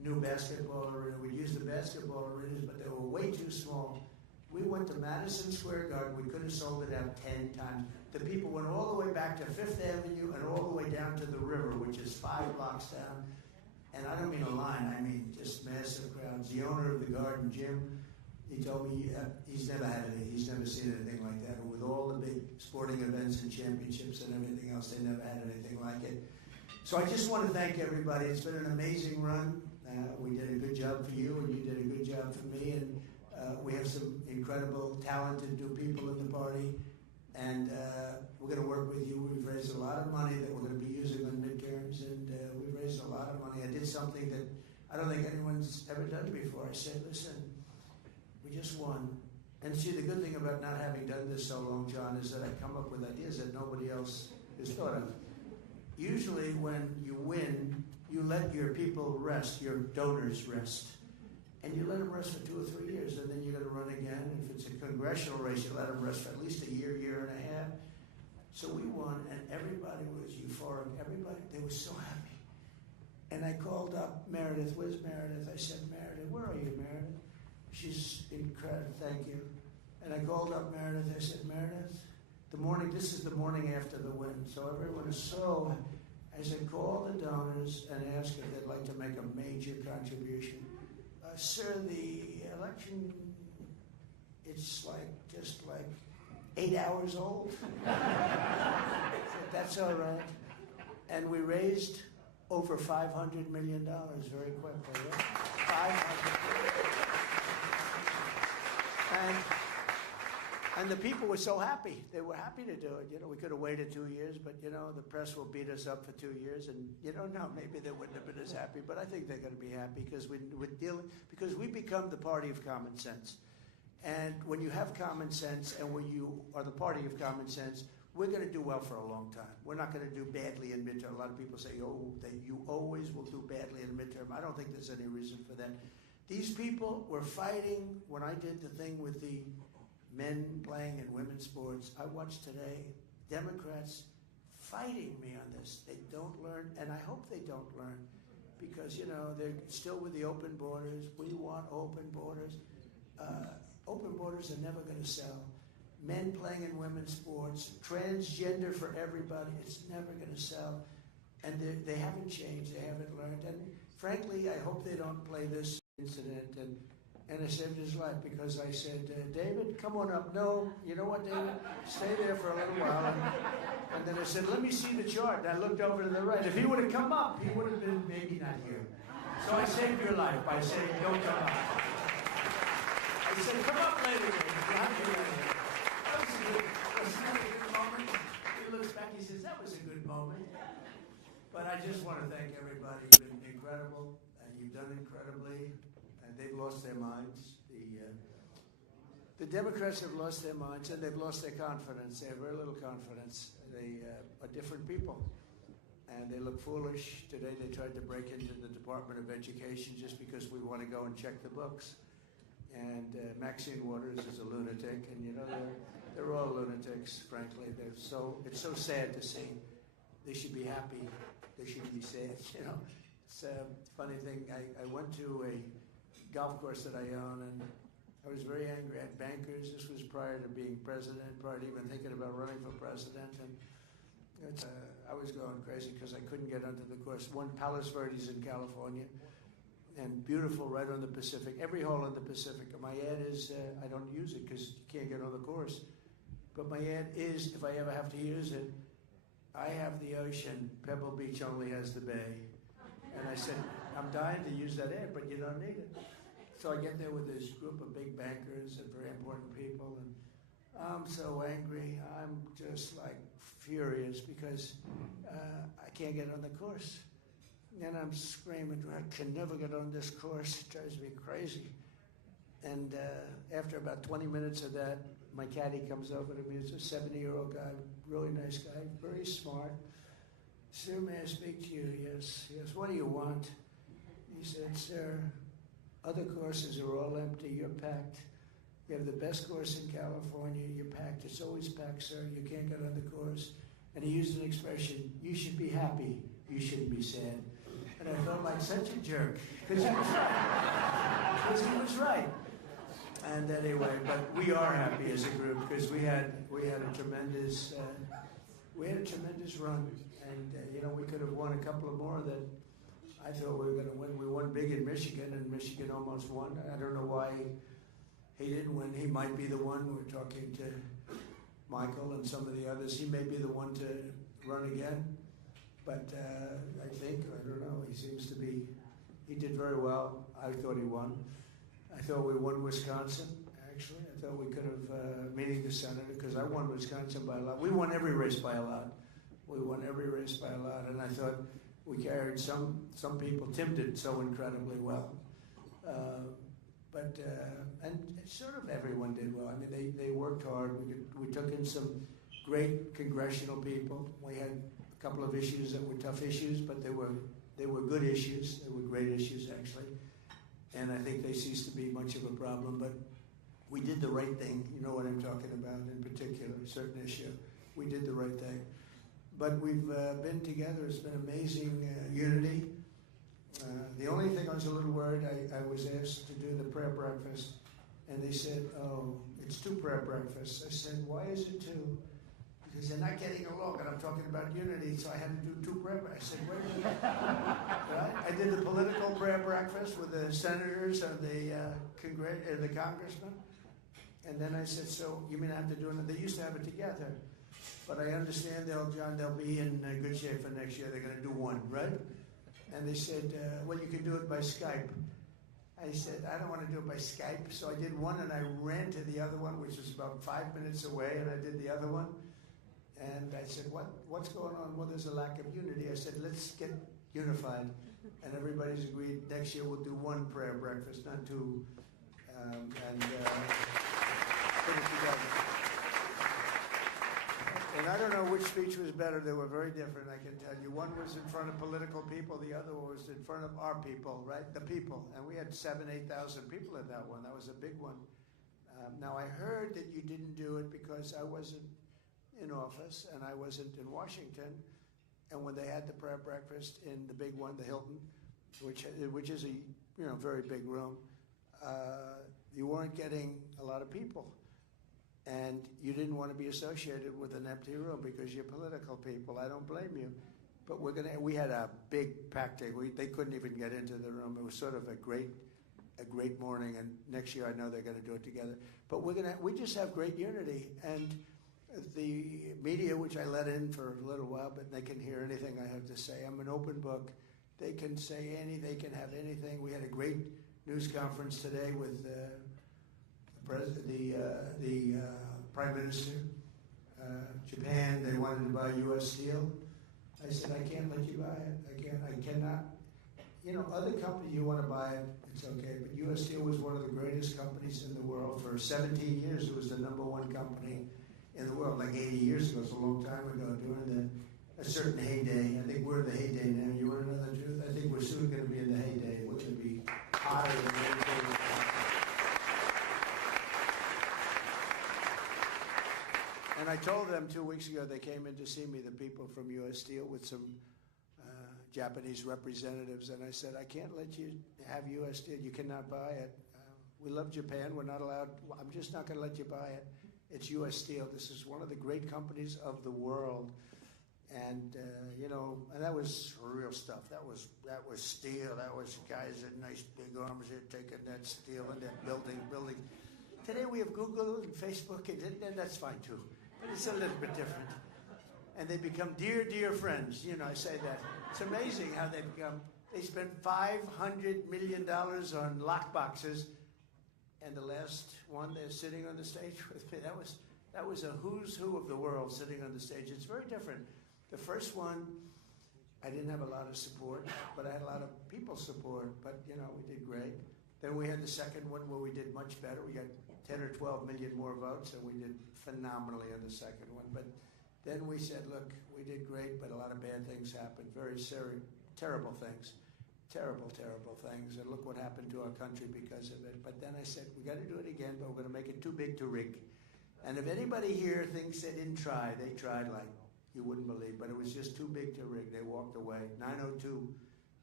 new basketball arena. We'd use the basketball arenas, but they were way too small. We went to Madison Square Garden. We could have sold it out 10 times. The people went all the way back to Fifth Avenue and all the way down to the river, which is 5 blocks down. And I don't mean a line, I mean just massive crowds. The owner of the Garden, Jim, he told me he's never had anything. He's never seen anything like that. And with all the big sporting events and championships and everything else, they never had anything like it. So I just want to thank everybody. It's been an amazing run. We did a good job for you, and you did a good job for me. And we have some incredible, talented new people in the party. And we're going to work with you. We've raised a lot of money that we're going to be using on midterms, and we've raised a lot of money. I did something that I don't think anyone's ever done before. I said, listen, we just won. And see, the good thing about not having done this so long, John, is that I come up with ideas that nobody else has thought of. Usually when you win, you let your people rest, your donors rest. And you let them rest for 2 or 3 years, and then you're going to run again. And if it's a congressional race, you let them rest for at least a year, year and a half. So we won, and everybody was euphoric. Everybody, they were so happy. And I called up Meredith. Where's Meredith? I said, Meredith, where are you, Meredith? She's incredible. Thank you. And I called up Meredith. I said, Meredith, this is the morning after the win. So everyone is so, I said, call the donors and ask if they'd like to make a major contribution. Sir, the election, it's just like 8 hours old. That's all right. And we raised over $500 million very quickly. Right? 500. And the people were so happy. They were happy to do it. You know, we could have waited 2 years, but, you know, the press will beat us up for 2 years. And you don't know, maybe they wouldn't have been as happy. But I think they're going to be happy because because we become the party of common sense. And when you have common sense and when you are the party of common sense, we're going to do well for a long time. We're not going to do badly in midterm. A lot of people say, oh, that you always will do badly in midterm. I don't think there's any reason for that. These people were fighting when I did the thing with the men playing in women's sports. I watched today Democrats fighting me on this. They don't learn, and I hope they don't learn, because, you know, they're still with the open borders. We want open borders. Open borders are never going to sell. Men playing in women's sports, transgender for everybody, it's never going to sell. And they haven't changed, they haven't learned. And frankly, I hope they don't play this incident and I saved his life, because I said, David, come on up. No, you know what, David? Stay there for a little while. And then I said, let me see the chart. And I looked over to the right. If he would have come up, he would have been maybe not here. So I saved your life by saying, don't come up. I said, come up later, David. That was a good moment. He looks back, he says, that was a good moment. But I just want to thank everybody. You've been incredible, and you've done incredibly. They've lost their minds. The Democrats have lost their minds, and they've lost their confidence. They have very little confidence. They are different people, and they look foolish. Today they tried to break into the Department of Education just because we want to go and check the books. And Maxine Waters is a lunatic, and you know they're all lunatics. Frankly, it's so sad to see. They should be happy. They shouldn't be sad. You know, it's a funny thing. I went to a golf course that I own, and I was very angry at bankers. This was prior to being president, prior to even thinking about running for president, and I was going crazy because I couldn't get onto the course. One, Palos Verdes in California, and beautiful right on the Pacific, every hole in the Pacific. And my ad is, I don't use it because you can't get on the course, but my ad is, if I ever have to use it, I have the ocean, Pebble Beach only has the bay. And I said, I'm dying to use that ad, but you don't need it. So I get there with this group of big bankers and very important people, and I'm so angry. I'm just like furious because I can't get on the course. And I'm screaming, I can never get on this course. It drives me crazy. And after about 20 minutes of that, my caddy comes over to me. It's a 70-year-old guy, really nice guy, very smart. Sir, may I speak to you? Yes. He goes, what do you want? He said, sir, other courses are all empty. You're packed. You have the best course in California. You're packed. It's always packed, sir. You can't get on the course. And he used an expression, you should be happy. You shouldn't be sad. And I felt like such a jerk, because he was right. Because he was right. And anyway, but we are happy as a group, because we had a tremendous run, and we could have won a couple of more that I thought we were going to win. We won big in Michigan, and Michigan almost won. I don't know why he didn't win. He might be the one. We're talking to Michael and some of the others. He may be the one to run again, but I don't know. He seems to be. He did very well. I thought he won. I thought we won Wisconsin. Actually, I thought we could have, meaning the senator, because I won Wisconsin by a lot. We won every race by a lot. We won every race by a lot, and I thought we carried some people. Tim did so incredibly well, and sort of everyone did well. I mean, they worked hard. We took in some great congressional people. We had a couple of issues that were tough issues, but they were good issues. They were great issues, actually, and I think they ceased to be much of a problem. But we did the right thing. You know what I'm talking about in particular, a certain issue. We did the right thing. But we've been together. It's been amazing unity. The only thing I was a little worried, I was asked to do the prayer breakfast, and they said, oh, it's 2 prayer breakfasts. I said, why is it 2? Because they're not getting along, and I'm talking about unity, so I had to do 2 prayer breakfasts. I said, wait a minute. Right? I did the political prayer breakfast with the senators and the congressmen, and then I said, so you mean I have to do it? They used to have it together. But I understand they'll be in good shape for next year. They're going to do 1, right? And they said, well, you can do it by Skype. I said, I don't want to do it by Skype. So I did 1, and I ran to the other one, which was about 5 minutes away, and I did the other one. And I said, what's going on? Well, there's a lack of unity. I said, let's get unified. And everybody's agreed next year we'll do 1 prayer breakfast, not 2. Put it together. And I don't know which speech was better. They were very different, I can tell you. One was in front of political people. The other one was in front of our people, right? The people. And we had 7,000, 8,000 people at that one. That was a big one. Now, I heard that you didn't do it because I wasn't in office and I wasn't in Washington. And when they had the prayer breakfast in the big one, the Hilton, which is a very big room, you weren't getting a lot of people. And you didn't want to be associated with an empty room because you're political people. I don't blame you. But we had a big packed day. They couldn't even get into the room. It was sort of a great morning. And next year I know they're going to do it together. But we just have great unity. And the media, which I let in for a little while, but they can hear anything I have to say. I'm an open book. They can say anything. They can have anything. We had a great news conference today with the Prime Minister, Japan. They wanted to buy U.S. steel. I said, I can't let you buy it. I cannot. Other companies, you want to buy it, it's okay. But U.S. Steel was one of the greatest companies in the world. For 17 years, it was the #1 company in the world. Like 80 years ago, it's a long time ago, during a certain heyday. I think we're in the heyday now. You want to know the truth? I think we're soon going to be in the heyday. We're going to be hotter than anything. And I told them 2 weeks ago, they came in to see me, the people from U.S. Steel, with some Japanese representatives, and I said, I can't let you have U.S. Steel. You cannot buy it. We love Japan. We're not allowed. I'm just not going to let you buy it. It's U.S. Steel. This is one of the great companies of the world. And, and that was real stuff. That was steel. That was guys with nice big arms there taking that steel and that building. Today we have Google and Facebook, and that's fine too. But it's a little bit different. And they become dear, dear friends. I say that. It's amazing how they become. They spent $500 million on lock boxes. And the last one, they're sitting on the stage with me. That was a who's who of the world sitting on the stage. It's very different. The first one, I didn't have a lot of support, but I had a lot of people's support. But, we did great. Then we had the second one where we did much better. We got 10 or 12 million more votes, and we did phenomenally on the second one. But then we said, look, we did great, but a lot of bad things happened. Very terrible things. Terrible, terrible things. And look what happened to our country because of it. But then I said, we got to do it again, but we're going to make it too big to rig. And if anybody here thinks they didn't try, they tried like you wouldn't believe. But it was just too big to rig. They walked away. 902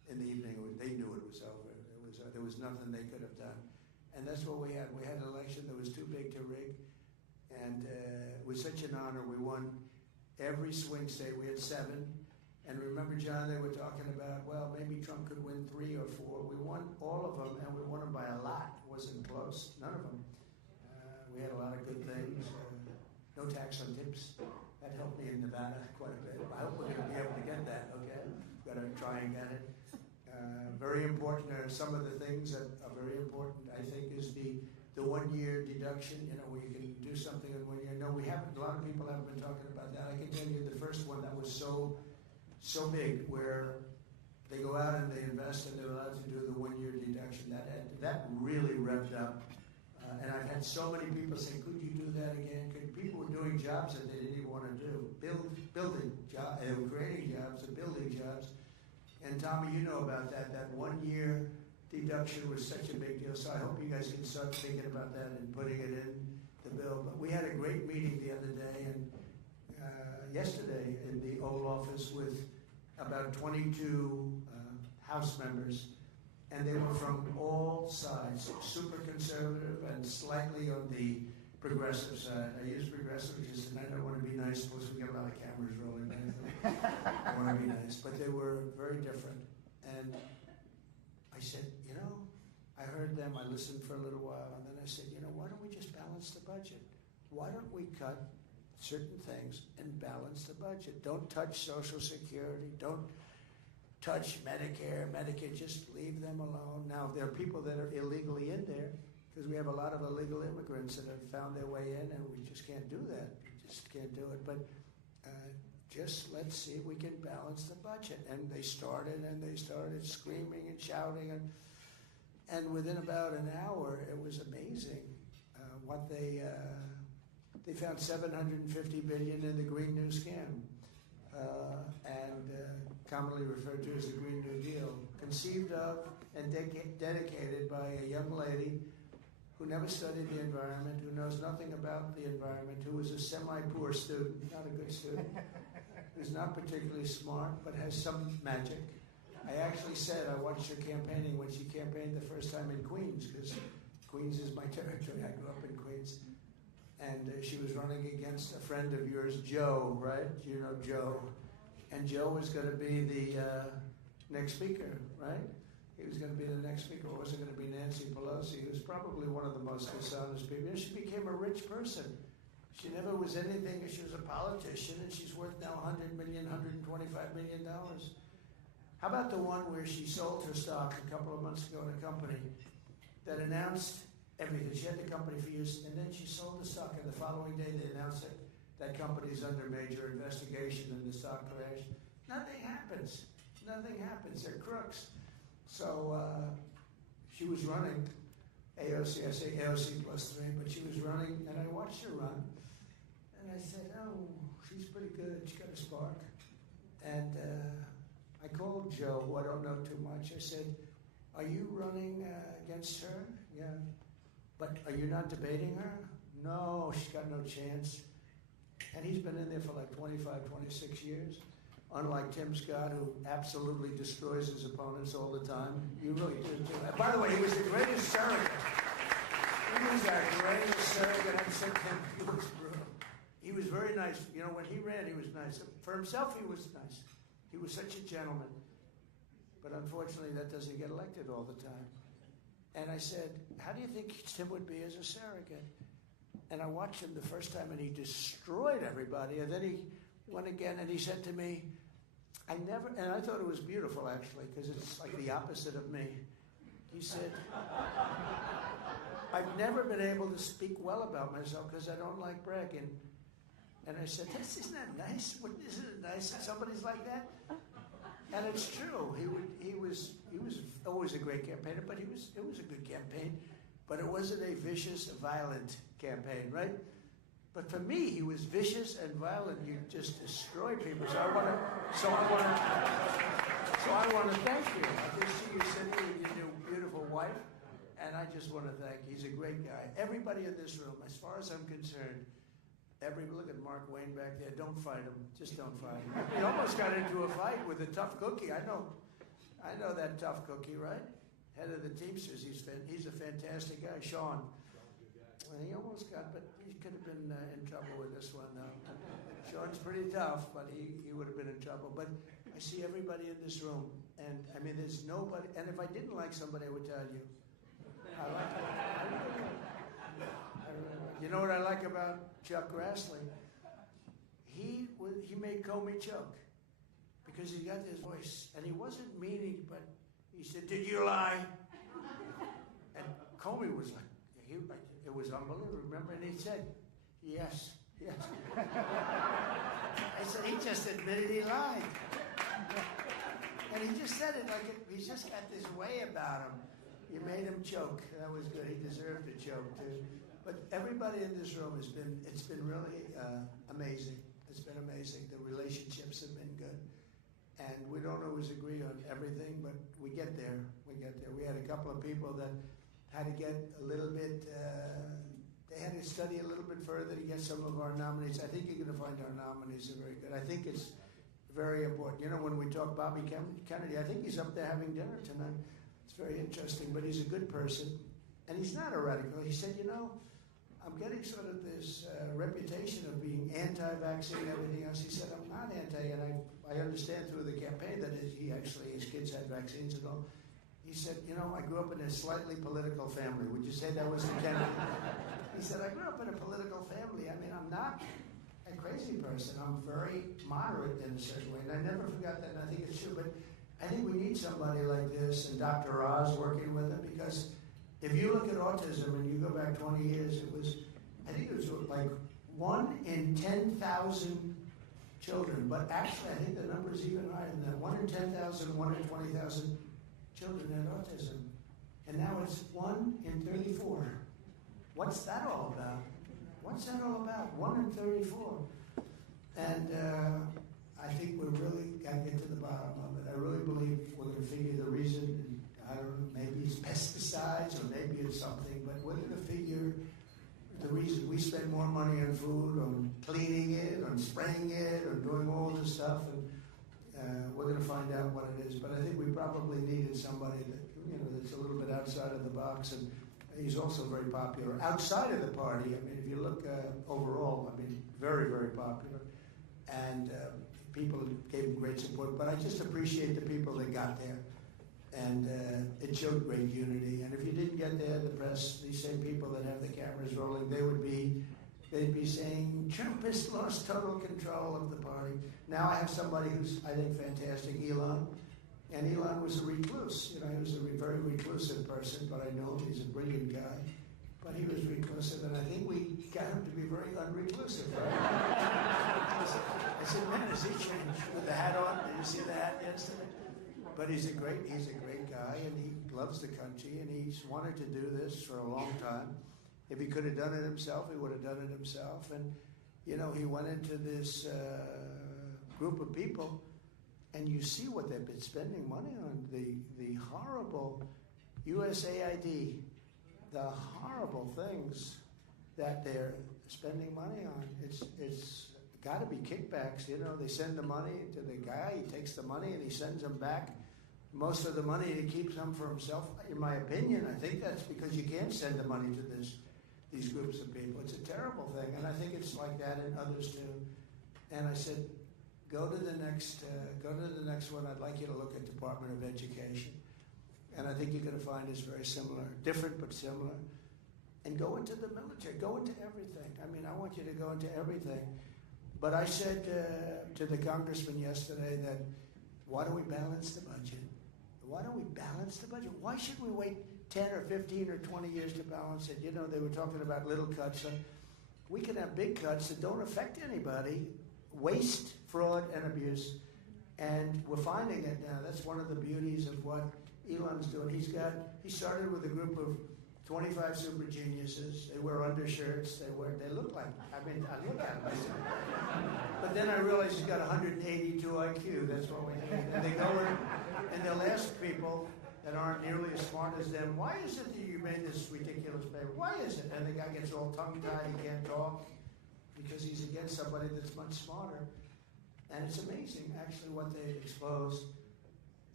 in the evening, they knew it was over. There was nothing they could have done. And that's what we had. We had an election that was too big to rig. And it was such an honor. We won every swing state. We had 7. And remember, John, they were talking about, well, maybe Trump could win 3 or 4. We won all of them, and we won them by a lot. It wasn't close. None of them. We had a lot of good things. No tax on tips. That helped me in Nevada quite a bit. I hope we're going to be able to get that, okay? Got to try and get it. Very important. Some of the things that are very important, I think, is the 1-year deduction, where you can do something in 1 year. No, we haven't. A lot of people haven't been talking about that. I can tell you the first one that was so big, where they go out and they invest and they're allowed to do the 1-year deduction. That really revved up. And I've had so many people say, could you do that again? People were doing jobs that they didn't even want to do. Building jobs, creating jobs and building jobs. And Tommy, you know about that. That 1-year deduction was such a big deal. So I hope you guys can start thinking about that and putting it in the bill. But we had a great meeting the other day and yesterday in the Oval Office with about 22 House members. And they were from all sides, super conservative and slightly on the progressive side. I use progressive because I don't want to be nice, plus we get a lot of cameras rolling. I want to be nice, but they were very different. And I said, I heard them, I listened for a little while, and then I said, why don't we just balance the budget? Why don't we cut certain things and balance the budget? Don't touch Social Security, don't touch Medicare, Medicaid, just leave them alone. Now, there are people that are illegally in there, because we have a lot of illegal immigrants that have found their way in, and we just can't do that. We just can't do it. But just let's see if we can balance the budget. And they started screaming and shouting, and within about an hour, it was amazing what they found $750 billion in the Green New Scam, and commonly referred to as the Green New Deal, conceived of and dedicated by a young lady who never studied the environment, who knows nothing about the environment, who was a semi-poor student, not a good student, who's not particularly smart, but has some magic. I actually said I watched her campaigning when she campaigned the first time in Queens, because Queens is my territory. I grew up in Queens. And she was running against a friend of yours, Joe, right? You know Joe. And Joe was going to be the next speaker, right? He was going to be the next speaker. It wasn't going to be Nancy Pelosi, who was probably one of the most dishonest people. She became a rich person. She never was anything. She was a politician, and she's worth now $100 million, $125 million. How about the one where she sold her stock a couple of months ago in a company that announced everything? She had the company for years, and then she sold the stock, and the following day they announced it. That company's under major investigation, and the stock crashed. Nothing happens. Nothing happens. They're crooks. So she was running AOC. I say AOC plus 3, but she was running, and I watched her run. And I said, oh, she's pretty good. She got a spark. And I called Joe, who I don't know too much. I said, are you running against her? Yeah. But are you not debating her? No, she's got no chance. And he's been in there for like 25, 26 years. Unlike Tim Scott, who absolutely destroys his opponents all the time. You really do too. By the way, he was the greatest surrogate. He was our greatest surrogate. I said to him, he was brutal. He was very nice. You know, when he ran, he was nice. For himself, he was nice. He was such a gentleman. But unfortunately, that doesn't get elected all the time. And I said, how do you think Tim would be as a surrogate? And I watched him the first time, and he destroyed everybody. And then he went again, and he said to me, and I thought it was beautiful, actually, because it's like the opposite of me. He said, I've never been able to speak well about myself because I don't like bragging. And I said, isn't that nice? Isn't it nice that somebody's like that? And it's true. He was always a great campaigner, but it was a good campaign. But it wasn't a vicious, violent campaign, right? But for me, he was vicious and violent. You just destroyed people. So I want to thank you. I just see you sitting with your new beautiful wife, and I just want to thank you. He's a great guy. Everybody in this room, as far as I'm concerned, look at Mark Wayne back there. Don't fight him. Just don't fight him. He almost got into a fight with a tough cookie. I I know that tough cookie, right? Head of the Teamsters. He's a fantastic guy, Sean. Well, he almost got, but he could have been in trouble with this one, though. Sean's pretty tough, but he would have been in trouble. But I see everybody in this room, and I mean, there's nobody. And if I didn't like somebody, I would tell you. I like it. You know what I like about Chuck Grassley? He made Comey choke because he got this voice, and he wasn't meaning, but he said, "Did you lie?" And Comey was like, it was unbelievable. Remember, and he said, "Yes, yes." I said, he just admitted he lied, and he just said it like he's just got this way about him. You made him choke. That was good. He deserved to choke too. But everybody in this room it's been really amazing. It's been amazing. The relationships have been good. And we don't always agree on everything, but we get there. We had a couple of people that had to get a little bit, they had to study a little bit further to get some of our nominees. I think you're going to find our nominees are very good. I think it's very important. You know, when we talk Bobby Kennedy, I think he's up there having dinner tonight. It's very interesting, but he's a good person. And he's not a radical. He said, you know, I'm getting sort of this reputation of being anti-vaccine and everything else. He said, I'm not anti, and I understand through the campaign that his kids had vaccines and all. He said, you know, I grew up in a slightly political family. Would you say that was the Kennedy? He said, I grew up in a political family. I mean, I'm not a crazy person. I'm very moderate in a certain way. And I never forgot that, and I think it's true. But I think we need somebody like this, and Dr. Oz working with him, because if you look at autism and you go back 20 years, I think it was like 1 in 10,000 children. But actually, I think the number is even higher than that. 1 in 10,000, 1 in 20,000 children had autism. And now it's 1 in 34. What's that all about? 1 in 34. And I think we're really got to get to the bottom of it. I really believe we're going to figure the reason. And I don't know, maybe it's pesticides or maybe it's something, but we're going to figure the reason. We spend more money on food, on cleaning it, on spraying it, on doing all this stuff, and we're going to find out what it is. But I think we probably needed somebody that, you know, that's a little bit outside of the box, and he's also very popular outside of the party. I mean, if you look overall, I mean, very, very popular, and people gave him great support. But I just appreciate the people that got there. And it showed great unity. And if you didn't get there, the press, these same people that have the cameras rolling, they'd be saying, Trump has lost total control of the party. Now I have somebody who's, I think, fantastic, Elon. And Elon was a recluse. You know, he was a very reclusive person, but I know he's a brilliant guy. But he was reclusive, and I think we got him to be very unreclusive, right? I said, man, has he changed with the hat on? Did you see the hat yesterday? But he's a great guy, and he loves the country, and he's wanted to do this for a long time. If he could have done it himself, he would have done it himself. And, you know, he went into this group of people, and you see what they've been spending money on. The horrible USAID, the horrible things that they're spending money on. It's got to be kickbacks. You know, they send the money to the guy, he takes the money, and he sends them back. Most of the money he keeps some for himself. In my opinion, I think that's because you can't send the money to these groups of people. It's a terrible thing, and I think it's like that in others too. And I said, go to the next one. I'd like you to look at Department of Education, and I think you're going to find it's very similar, different but similar. And go into the military, go into everything. I mean, I want you to go into everything. But I said to the congressman yesterday that why don't we balance the budget? Why don't we balance the budget? Why should we wait 10 or 15 or 20 years to balance it? You know, they were talking about little cuts. We can have big cuts that don't affect anybody, waste, fraud, and abuse. And we're finding it now. That's one of the beauties of what Elon's doing. He started with a group of 25 super geniuses. They wear undershirts. They look like, I mean, I look at them. But then I realized he's got 182 IQ. That's what we need. And they go in and they'll ask people that aren't nearly as smart as them, why is it that you made this ridiculous paper? Why is it? And the guy gets all tongue-tied. He can't talk because he's against somebody that's much smarter. And it's amazing, actually, what they expose.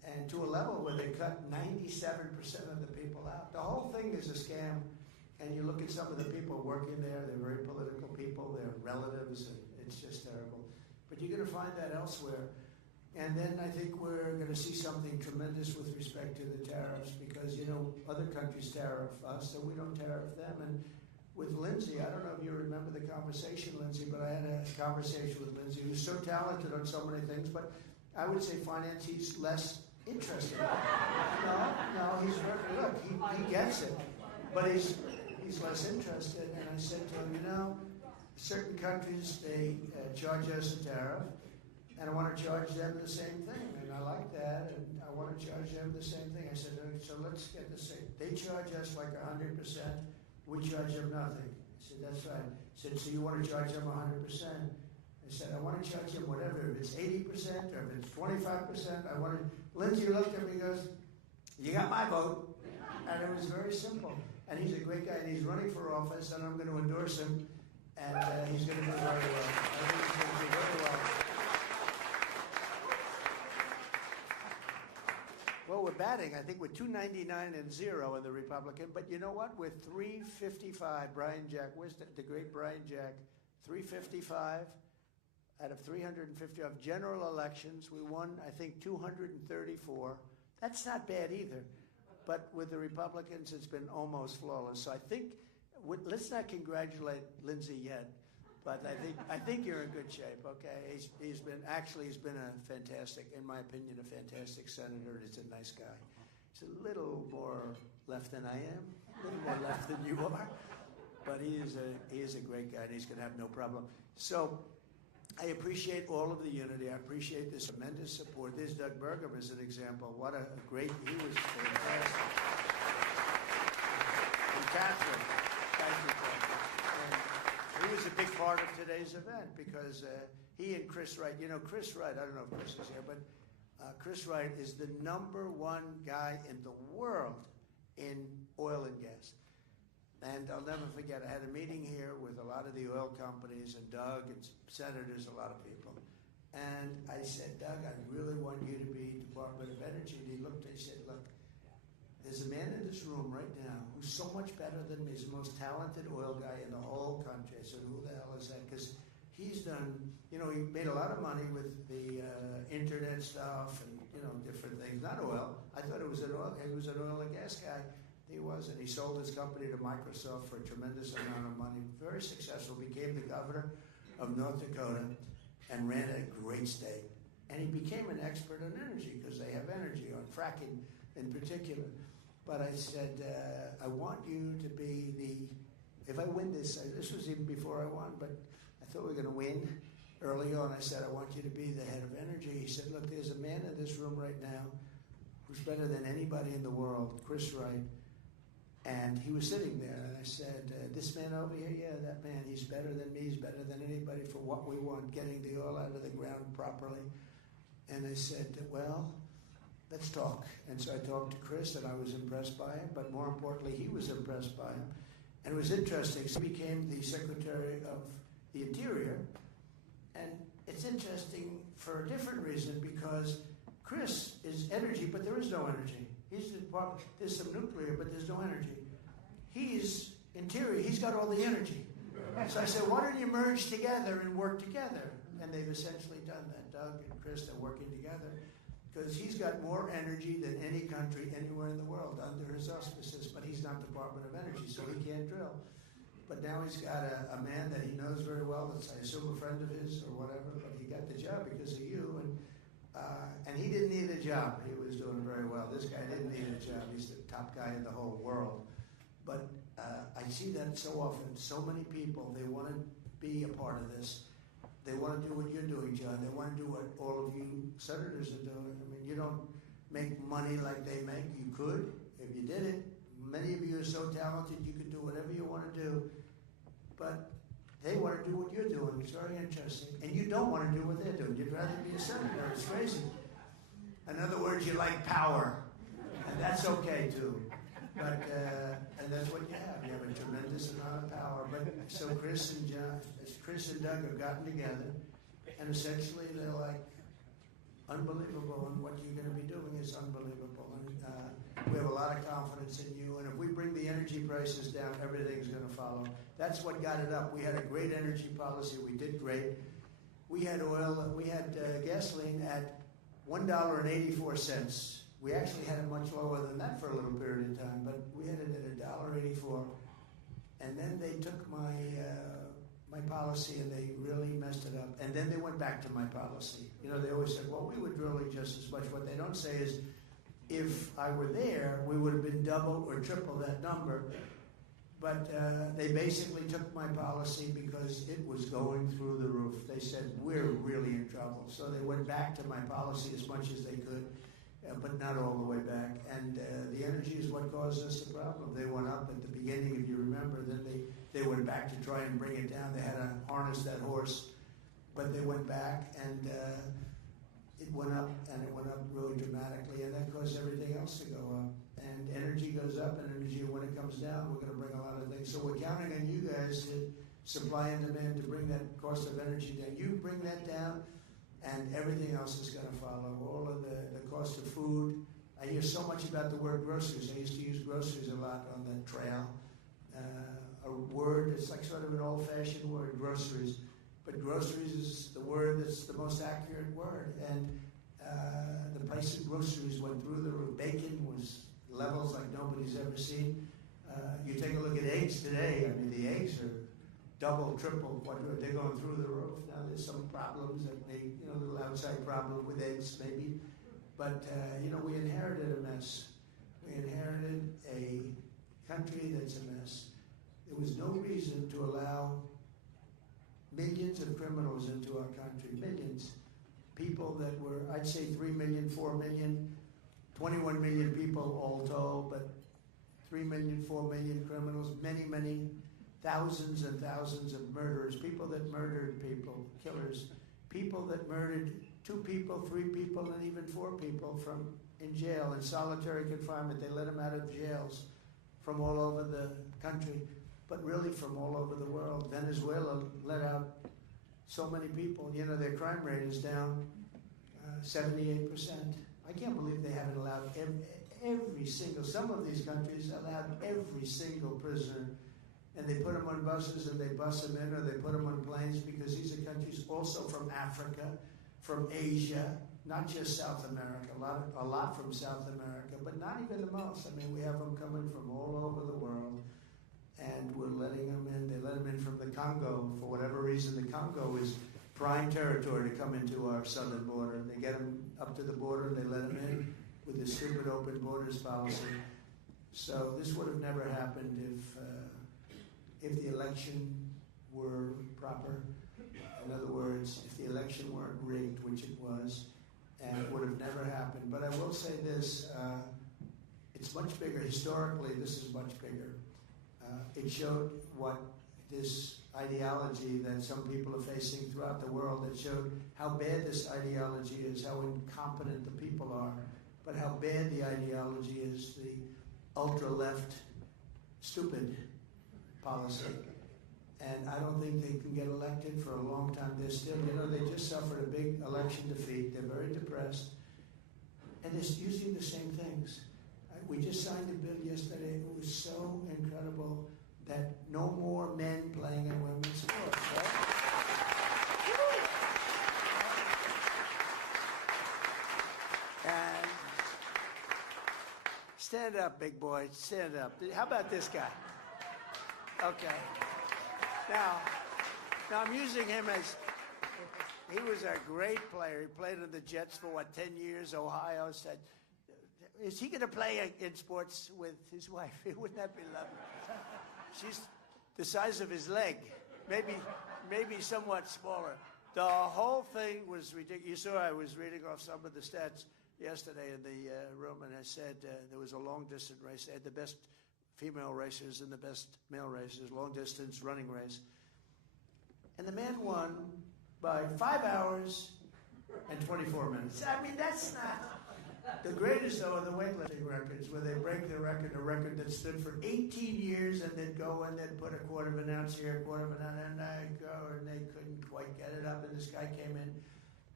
and to a level where they cut 97% of the people out. The whole thing is a scam. And you look at some of the people working there, they're very political people, they're relatives, and it's just terrible. But you're going to find that elsewhere. And then I think we're going to see something tremendous with respect to the tariffs because, you know, other countries tariff us, so we don't tariff them. And with Lindsay, I don't know if you remember the conversation, Lindsay, but I had a conversation with Lindsay, who's so talented on so many things, but I would say finance, he's less interested. No, he's very, look, he gets it, but he's less interested. And I said to him, you know, certain countries, they charge us a tariff, and I want to charge them the same thing, and I like that, and I want to charge them the same thing. I said, so let's get the same. They charge us like 100%, we charge them nothing. I said, that's right. I said, so you want to charge them 100%? I said, I want to charge them whatever, if it's 80% or if it's 25%, I want to. Lindsay looked at me and goes, you got my vote. And it was very simple. And he's a great guy, and he's running for office, and I'm going to endorse him, and he's going to do very well. I think he's going to do very well. Well, we're batting, I think, with 299 and 0 in the Republican, but you know what? With 355, Brian Jack, where's the great Brian Jack? 355 out of 350 of general elections. We won, I think, 234. That's not bad either. But with the Republicans, it's been almost flawless. So I think, let's not congratulate Lindsay yet, but I think you're in good shape. Okay, he's been a fantastic, in my opinion, a fantastic senator. He's a nice guy. He's a little more left than I am, a little more left than you are, but he is a great guy, and he's going to have no problem. So I appreciate all of the unity. I appreciate this tremendous support. There's Doug Burgum as an example. What a great, he was fantastic. And Catherine, thank you, Catherine. And he was a big part of today's event because he and Chris Wright, you know, Chris Wright, I don't know if Chris is here, but Chris Wright is the #1 guy in the world in oil and gas. And I'll never forget, I had a meeting here with a lot of the oil companies and Doug and senators, a lot of people. And I said, Doug, I really want you to be Department of Energy. And he looked and he said, look, there's a man in this room right now who's so much better than me. He's the most talented oil guy in the whole country. I said, who the hell is that? Because he's done, you know, he made a lot of money with the internet stuff and, you know, different things. Not oil. I thought it was an oil. He was an oil and gas guy. He wasn't. He sold his company to Microsoft for a tremendous amount of money. Very successful. Became the governor of North Dakota and ran a great state. And he became an expert on energy because they have energy, on fracking in particular. But I said, I want you to be if I win this was even before I won, but I thought we were going to win early on. I said, I want you to be the head of energy. He said, look, there's a man in this room right now who's better than anybody in the world, Chris Wright. And he was sitting there, and I said, this man over here, yeah, that man, he's better than me, he's better than anybody for what we want, getting the oil out of the ground properly. And I said, well, let's talk. And so I talked to Chris, and I was impressed by him, but more importantly, he was impressed by him. And it was interesting. So he became the Secretary of the Interior, and it's interesting for a different reason, because Chris is energy, but there is no energy. He's the department. There's some nuclear, but there's no energy. He's interior. He's got all the energy. So I said, why don't you merge together and work together? And they've essentially done that. Doug and Chris are working together because he's got more energy than any country anywhere in the world under his auspices, but he's not Department of Energy, so he can't drill. But now he's got a man that he knows very well, that's, I assume, a friend of his or whatever, but he got the job because of you. And he didn't need a job. He was doing very well. This guy didn't need a job. He's the top guy in the whole world. But I see that so often. So many people, they want to be a part of this. They want to do what you're doing, John. They want to do what all of you senators are doing. I mean, you don't make money like they make. You could, if you did it. Many of you are so talented, you could do whatever you want to do. But they want to do what you're doing. It's very interesting. And you don't want to do what they're doing. You'd rather be a senator. It's crazy. In other words, you like power. And that's okay, too. But, and that's what you have. You have a tremendous amount of power. But so Chris and Doug have gotten together. And essentially, they're like, unbelievable, and what you're going to be doing is unbelievable. And we have a lot of confidence in you, and if we bring the energy prices down, everything's going to follow. That's what got it up. We had a great energy policy. We did great. We had gasoline at $1.84. We actually had it much lower than that for a little period of time, but we had it at $1.84. And then they took my policy and they really messed it up. And then they went back to my policy. You know, they always said, well, we were drilling just as much. What they don't say is, if I were there, we would have been double or triple that number. But they basically took my policy because it was going through the roof. They said, we're really in trouble. So they went back to my policy as much as they could, but not all the way back. And the energy is what caused us the problem. They went up at the beginning, if you remember. Then they went back to try and bring it down. They had to harness that horse. But they went back, and it went up, and it went up really dramatically. And that caused everything else to go up. And energy goes up, and energy, when it comes down, we're going to bring a lot of things. So we're counting on you guys to supply and demand to bring that cost of energy down. You bring that down, and everything else is going to follow. All of the cost of food. I hear so much about the word groceries. I used to use groceries a lot on the trail. A word, it's like sort of an old-fashioned word, groceries. But groceries is the word that's the most accurate word. And the price of groceries went through the roof. Bacon was levels like nobody's ever seen. You take a look at eggs today. I mean, the eggs are double, triple, quadruple. They're going through the roof. Now there's some problems that may, a little outside problem with eggs maybe. But, we inherited a mess. We inherited a country that's a mess. There was no reason to allow millions of criminals into our country, millions. People that were, I'd say 3 million, 4 million, 21 million people all told, but 3 million, 4 million criminals, many, many thousands and thousands of murderers, people that murdered people, killers, people that murdered 2 people, 3 people, and even 4 people from in jail, in solitary confinement. They let them out of jails from all over the country, but really from all over the world. Venezuela let out so many people. Their crime rate is down 78%. I can't believe they haven't allowed every single, some of these countries allowed every single prisoner, and they put them on buses and they bus them in, or they put them on planes, because these are countries also from Africa, from Asia, not just South America, a lot from South America, but not even the most. I mean, we have them coming from all over the world, and we're letting them in. They let them in from the Congo. For whatever reason, the Congo is prime territory to come into our southern border. They get them up to the border, and they let them in with the stupid open borders policy. So this would have never happened if the election were proper. In other words, if the election weren't rigged, which it was, and it would have never happened. But I will say this, it's much bigger. Historically, this is much bigger. It showed what this ideology that some people are facing throughout the world, it showed how bad this ideology is, how incompetent the people are, but how bad the ideology is, the ultra-left, stupid policy. And I don't think they can get elected for a long time. They're still, they just suffered a big election defeat. They're very depressed. And they're using the same things. We just signed a bill yesterday. It was so incredible that no more men playing in women's sports, right? And stand up, big boy. Stand up. How about this guy? Okay. Now I'm using him as, he was a great player. He played in the Jets for, 10 years? Ohio said, is he going to play in sports with his wife? Wouldn't that be lovely? She's the size of his leg, maybe somewhat smaller. The whole thing was ridiculous. You saw I was reading off some of the stats yesterday in the room, and I said there was a long-distance race. They had the best female racers and the best male racers, long-distance running race. And the man won by 5 hours and 24 minutes. I mean, that's not... The greatest, though, are the weightlifting records, where they break the record, a record that stood for 18 years, and then go and then put a quarter of an ounce here, a quarter of an ounce, and I go, and they couldn't quite get it up, and this guy came in,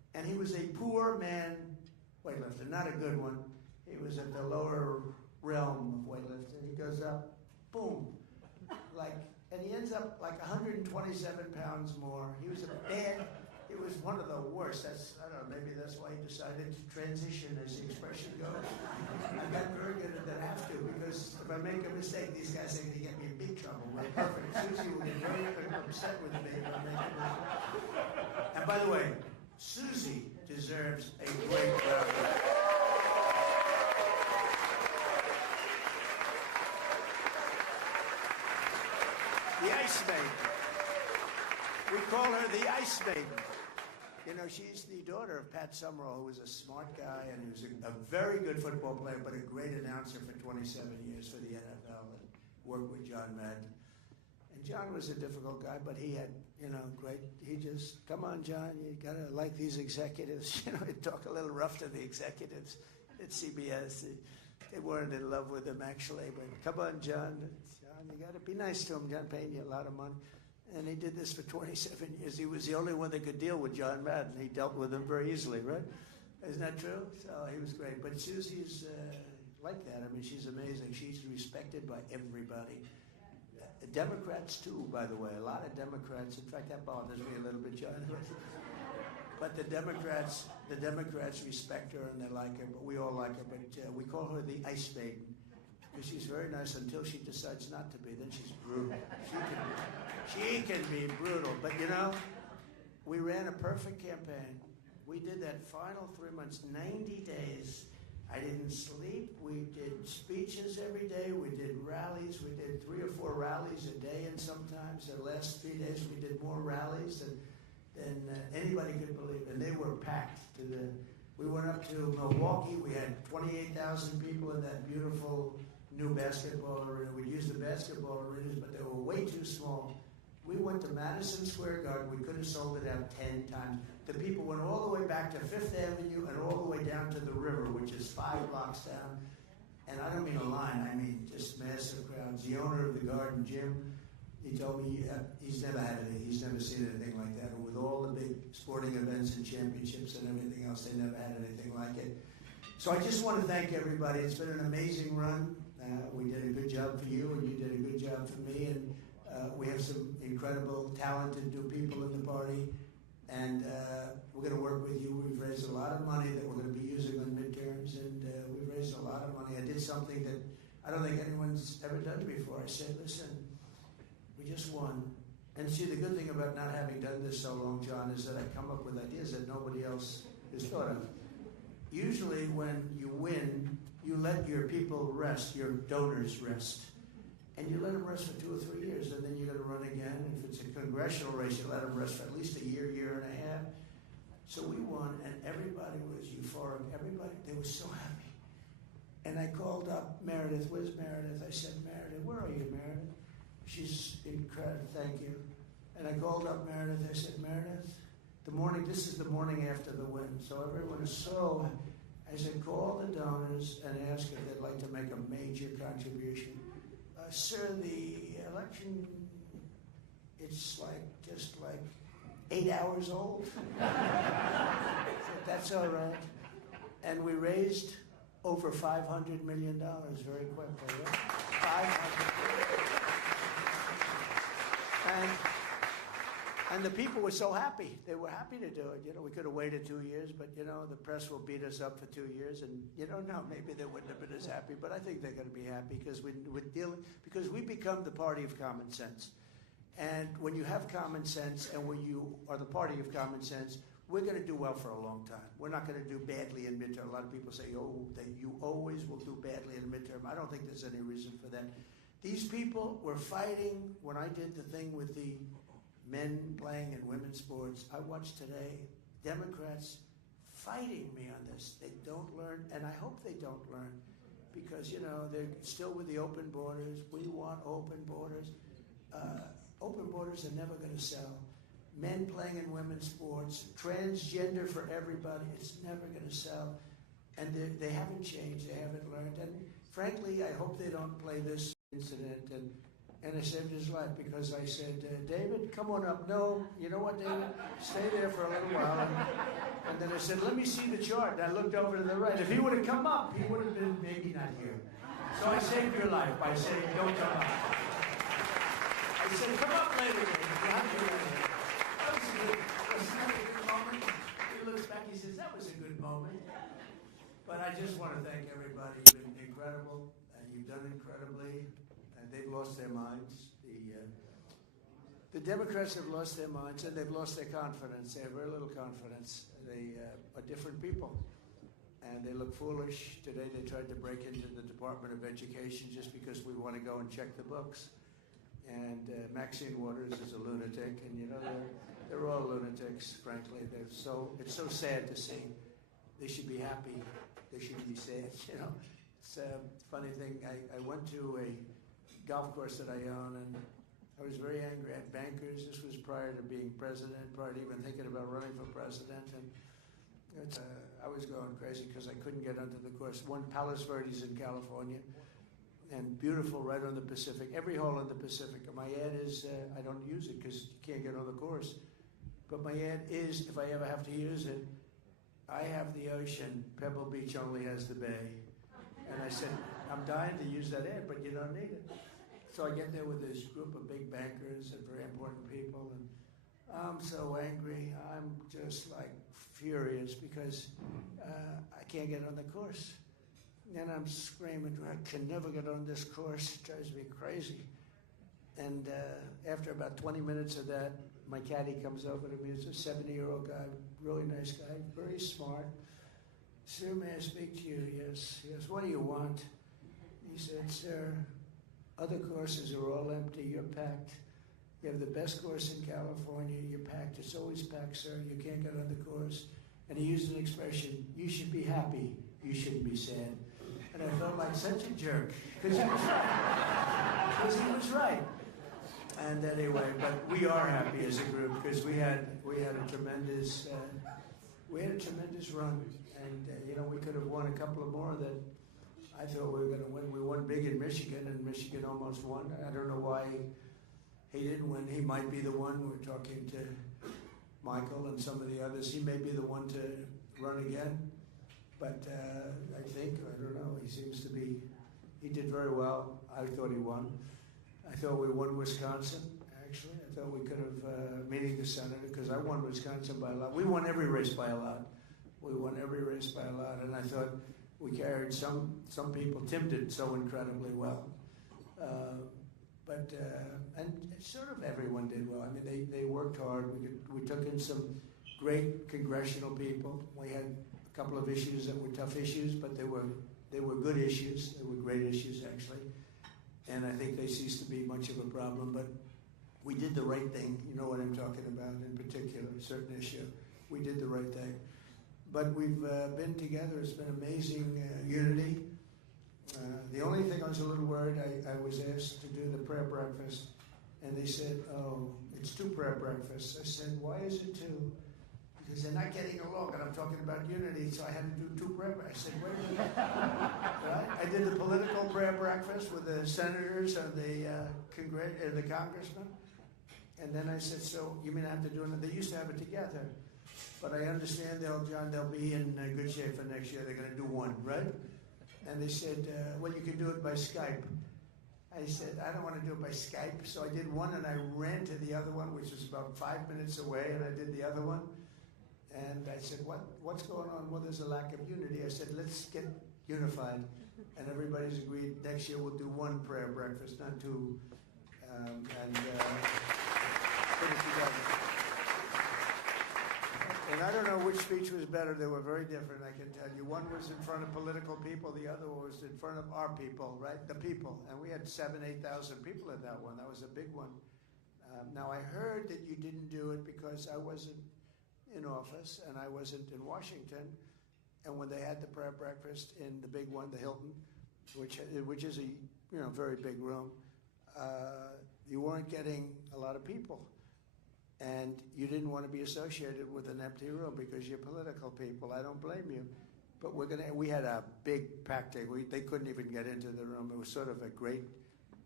And he was a poor man weightlifter, not a good one. He was at the lower realm of weightlifting. He goes up, boom, and he ends up like 127 pounds more. He was it was one of the worst. I don't know, maybe that's why he decided to transition, as the expression goes. I got very good at that, I have to, because if I make a mistake, these guys are going to get me in big trouble. We're perfect. Susie will get very upset with me if I make a mistake. And by the way, Susie deserves a great round. The Ice Maiden. We call her the Ice Maiden. You know, she's the daughter of Pat Summerall, who was a smart guy and he was a very good football player, but a great announcer for 27 years for the NFL and worked with John Madden. And John was a difficult guy, but he had, great. He just, come on, John, you got to like these executives. He'd talk a little rough to the executives at CBS. They weren't in love with him, actually, but come on, John. You got to be nice to him. John paying you a lot of money. And he did this for 27 years. He was the only one that could deal with John Madden. He dealt with him very easily, right? Isn't that true? So he was great. But Susie's like that. I mean, she's amazing. She's respected by everybody. Democrats, too, by the way. A lot of Democrats. In fact, that bothers me a little bit, John. But the Democrats respect her and they like her. But we all like her. But we call her the Ice Maiden. Because she's very nice until she decides not to be. Then she's brutal. She can be brutal. But we ran a perfect campaign. We did that final 3 months, 90 days. I didn't sleep. We did speeches every day. We did rallies. We did 3 or 4 rallies a day, and sometimes the last 3 days we did more rallies than anybody could believe. And they were packed. We went up to Milwaukee. We had 28,000 people in that beautiful new basketball arena. We used the basketball arenas, but they were way too small. We went to Madison Square Garden. We could have sold it out 10 times. The people went all the way back to Fifth Avenue and all the way down to the river, which is 5 blocks down. And I don't mean a line. I mean just massive crowds. The owner of the Garden, Jim, he told me he's never had anything. He's never seen anything like that. And with all the big sporting events and championships and everything else, they never had anything like it. So I just want to thank everybody. It's been an amazing run. We did a good job for you, and you did a good job for me. And we have some incredible, talented new people in the party. And we're going to work with you. We've raised a lot of money that we're going to be using on midterms, and we've raised a lot of money. I did something that I don't think anyone's ever done before. I said, listen, we just won. And see, the good thing about not having done this so long, John, is that I come up with ideas that nobody else has thought of. Usually when you win, you let your people rest, your donors rest. And you let them rest for 2 or 3 years, and then you're going to run again. And if it's a congressional race, you let them rest for at least a year, year and a half. So we won, and everybody was euphoric. Everybody, they were so happy. And I called up Meredith. Where's Meredith? I said, Meredith, where are you, Meredith? She's incredible. Thank you. And I called up Meredith. I said, Meredith, this is the morning after the win. So everyone is so happy. I said, call the donors and ask if they'd like to make a major contribution. Sir, the election, it's just like 8 hours old. So that's all right. And we raised over $500 million very quickly. Right? 500. And the people were so happy. They were happy to do it. We could have waited 2 years, but, the press will beat us up for 2 years. And you don't know, maybe they wouldn't have been as happy. But I think they're going to be happy because because we become the party of common sense. And when you have common sense and when you are the party of common sense, we're going to do well for a long time. We're not going to do badly in midterm. A lot of people say, that you always will do badly in midterm. I don't think there's any reason for that. These people were fighting when I did the thing with the men playing in women's sports. I watched today Democrats fighting me on this. They don't learn, and I hope they don't learn, because, they're still with the open borders. We want open borders. Open borders are never going to sell. Men playing in women's sports, transgender for everybody, it's never going to sell. And they haven't changed. They haven't learned. And frankly, I hope they don't play this incident and And I saved his life because I said, David, come on up. No, you know what, David? Stay there for a little while. And then I said, let me see the chart. And I looked over to the right. If he would have come up, he would have been maybe not here. So I saved your life by saying, don't come up. I said, come up later, David. You have to later. That was a good moment. He looks back, he says, that was a good moment. But I just want to thank everybody. You've been incredible, and you've done incredibly. They've lost their minds. The Democrats have lost their minds, and they've lost their confidence. They have very little confidence. They are different people, and they look foolish. Today they tried to break into the Department of Education just because we want to go and check the books. And Maxine Waters is a lunatic, and you know they're all lunatics. Frankly, it's so sad to see. They should be happy. They shouldn't be sad. You know, it's a funny thing. I went to a golf course that I own, and I was very angry at bankers. This was prior to being president, prior to even thinking about running for president, and I was going crazy because I couldn't get onto the course. One, Palos Verdes in California, and beautiful right on the Pacific, every hole in the Pacific. And my ad is, I don't use it because you can't get on the course, but my ad is, if I ever have to use it, I have the ocean, Pebble Beach only has the bay. And I said, I'm dying to use that ad, but you don't need it. So I get there with this group of big bankers and very important people, and I'm so angry. I'm just like furious because I can't get on the course. And I'm screaming, I can never get on this course. It drives me crazy. And after about 20 minutes of that, my caddy comes over to me. It's a 70-year-old guy, really nice guy, very smart. Sir, may I speak to you? Yes. Yes. What do you want? He said, sir, other courses are all empty. You're packed. You have the best course in California. You're packed. It's always packed, sir. You can't get on the course. And he used an expression, you should be happy. You shouldn't be sad. And I felt like such a jerk because he was right. Because he was right. And anyway, but we are happy as a group because we had a tremendous run. And you know, we could have won a couple of more that I thought we were going to win. We won big in Michigan, and Michigan almost won. I don't know why he didn't win. He might be the one. We're talking to Michael and some of the others. He may be the one to run again. But I don't know, he seems to be, he did very well. I thought he won. I thought we won Wisconsin, actually. I thought we could have, meeting the senator, because I won Wisconsin by a lot. We won every race by a lot. We won every race by a lot, and I thought we carried some people. Tim did so incredibly well. And sort of everyone did well. I mean, they worked hard. We took in some great congressional people. We had a couple of issues that were tough issues, but they were good issues. They were great issues, actually. And I think they ceased to be much of a problem. But we did the right thing. You know what I'm talking about in particular, a certain issue. We did the right thing. But we've been together. It's been amazing unity. The only thing I was a little worried, I was asked to do the prayer breakfast, and they said, oh, it's 2 prayer breakfasts. I said, why is it 2? Because they're not getting along, and I'm talking about unity, so I had to do 2 prayer breakfasts. I said, wait a minute. Right? I did the political prayer breakfast with the senators and the congressmen, and then I said, so you mean I have to do it? They used to have it together, but I understand they'll be in good shape for next year. They're going to do 1, right? And they said, well, you can do it by Skype. I said, I don't want to do it by Skype. So I did 1, and I ran to the other one, which was about 5 minutes away, and I did the other one. And I said, what's going on? Well, there's a lack of unity. I said, let's get unified. And everybody's agreed next year we'll do 1 prayer breakfast, not 2. Put it together. And I don't know which speech was better. They were very different, I can tell you. One was in front of political people. The other one was in front of our people, right? The people. And we had 7,000, 8,000 people at that one. That was a big one. Now, I heard that you didn't do it because I wasn't in office and I wasn't in Washington. And when they had the prayer breakfast in the big one, the Hilton, which is a very big room, you weren't getting a lot of people. And you didn't want to be associated with an empty room because you're political people. I don't blame you. But we had a big packed day. They couldn't even get into the room. It was sort of a great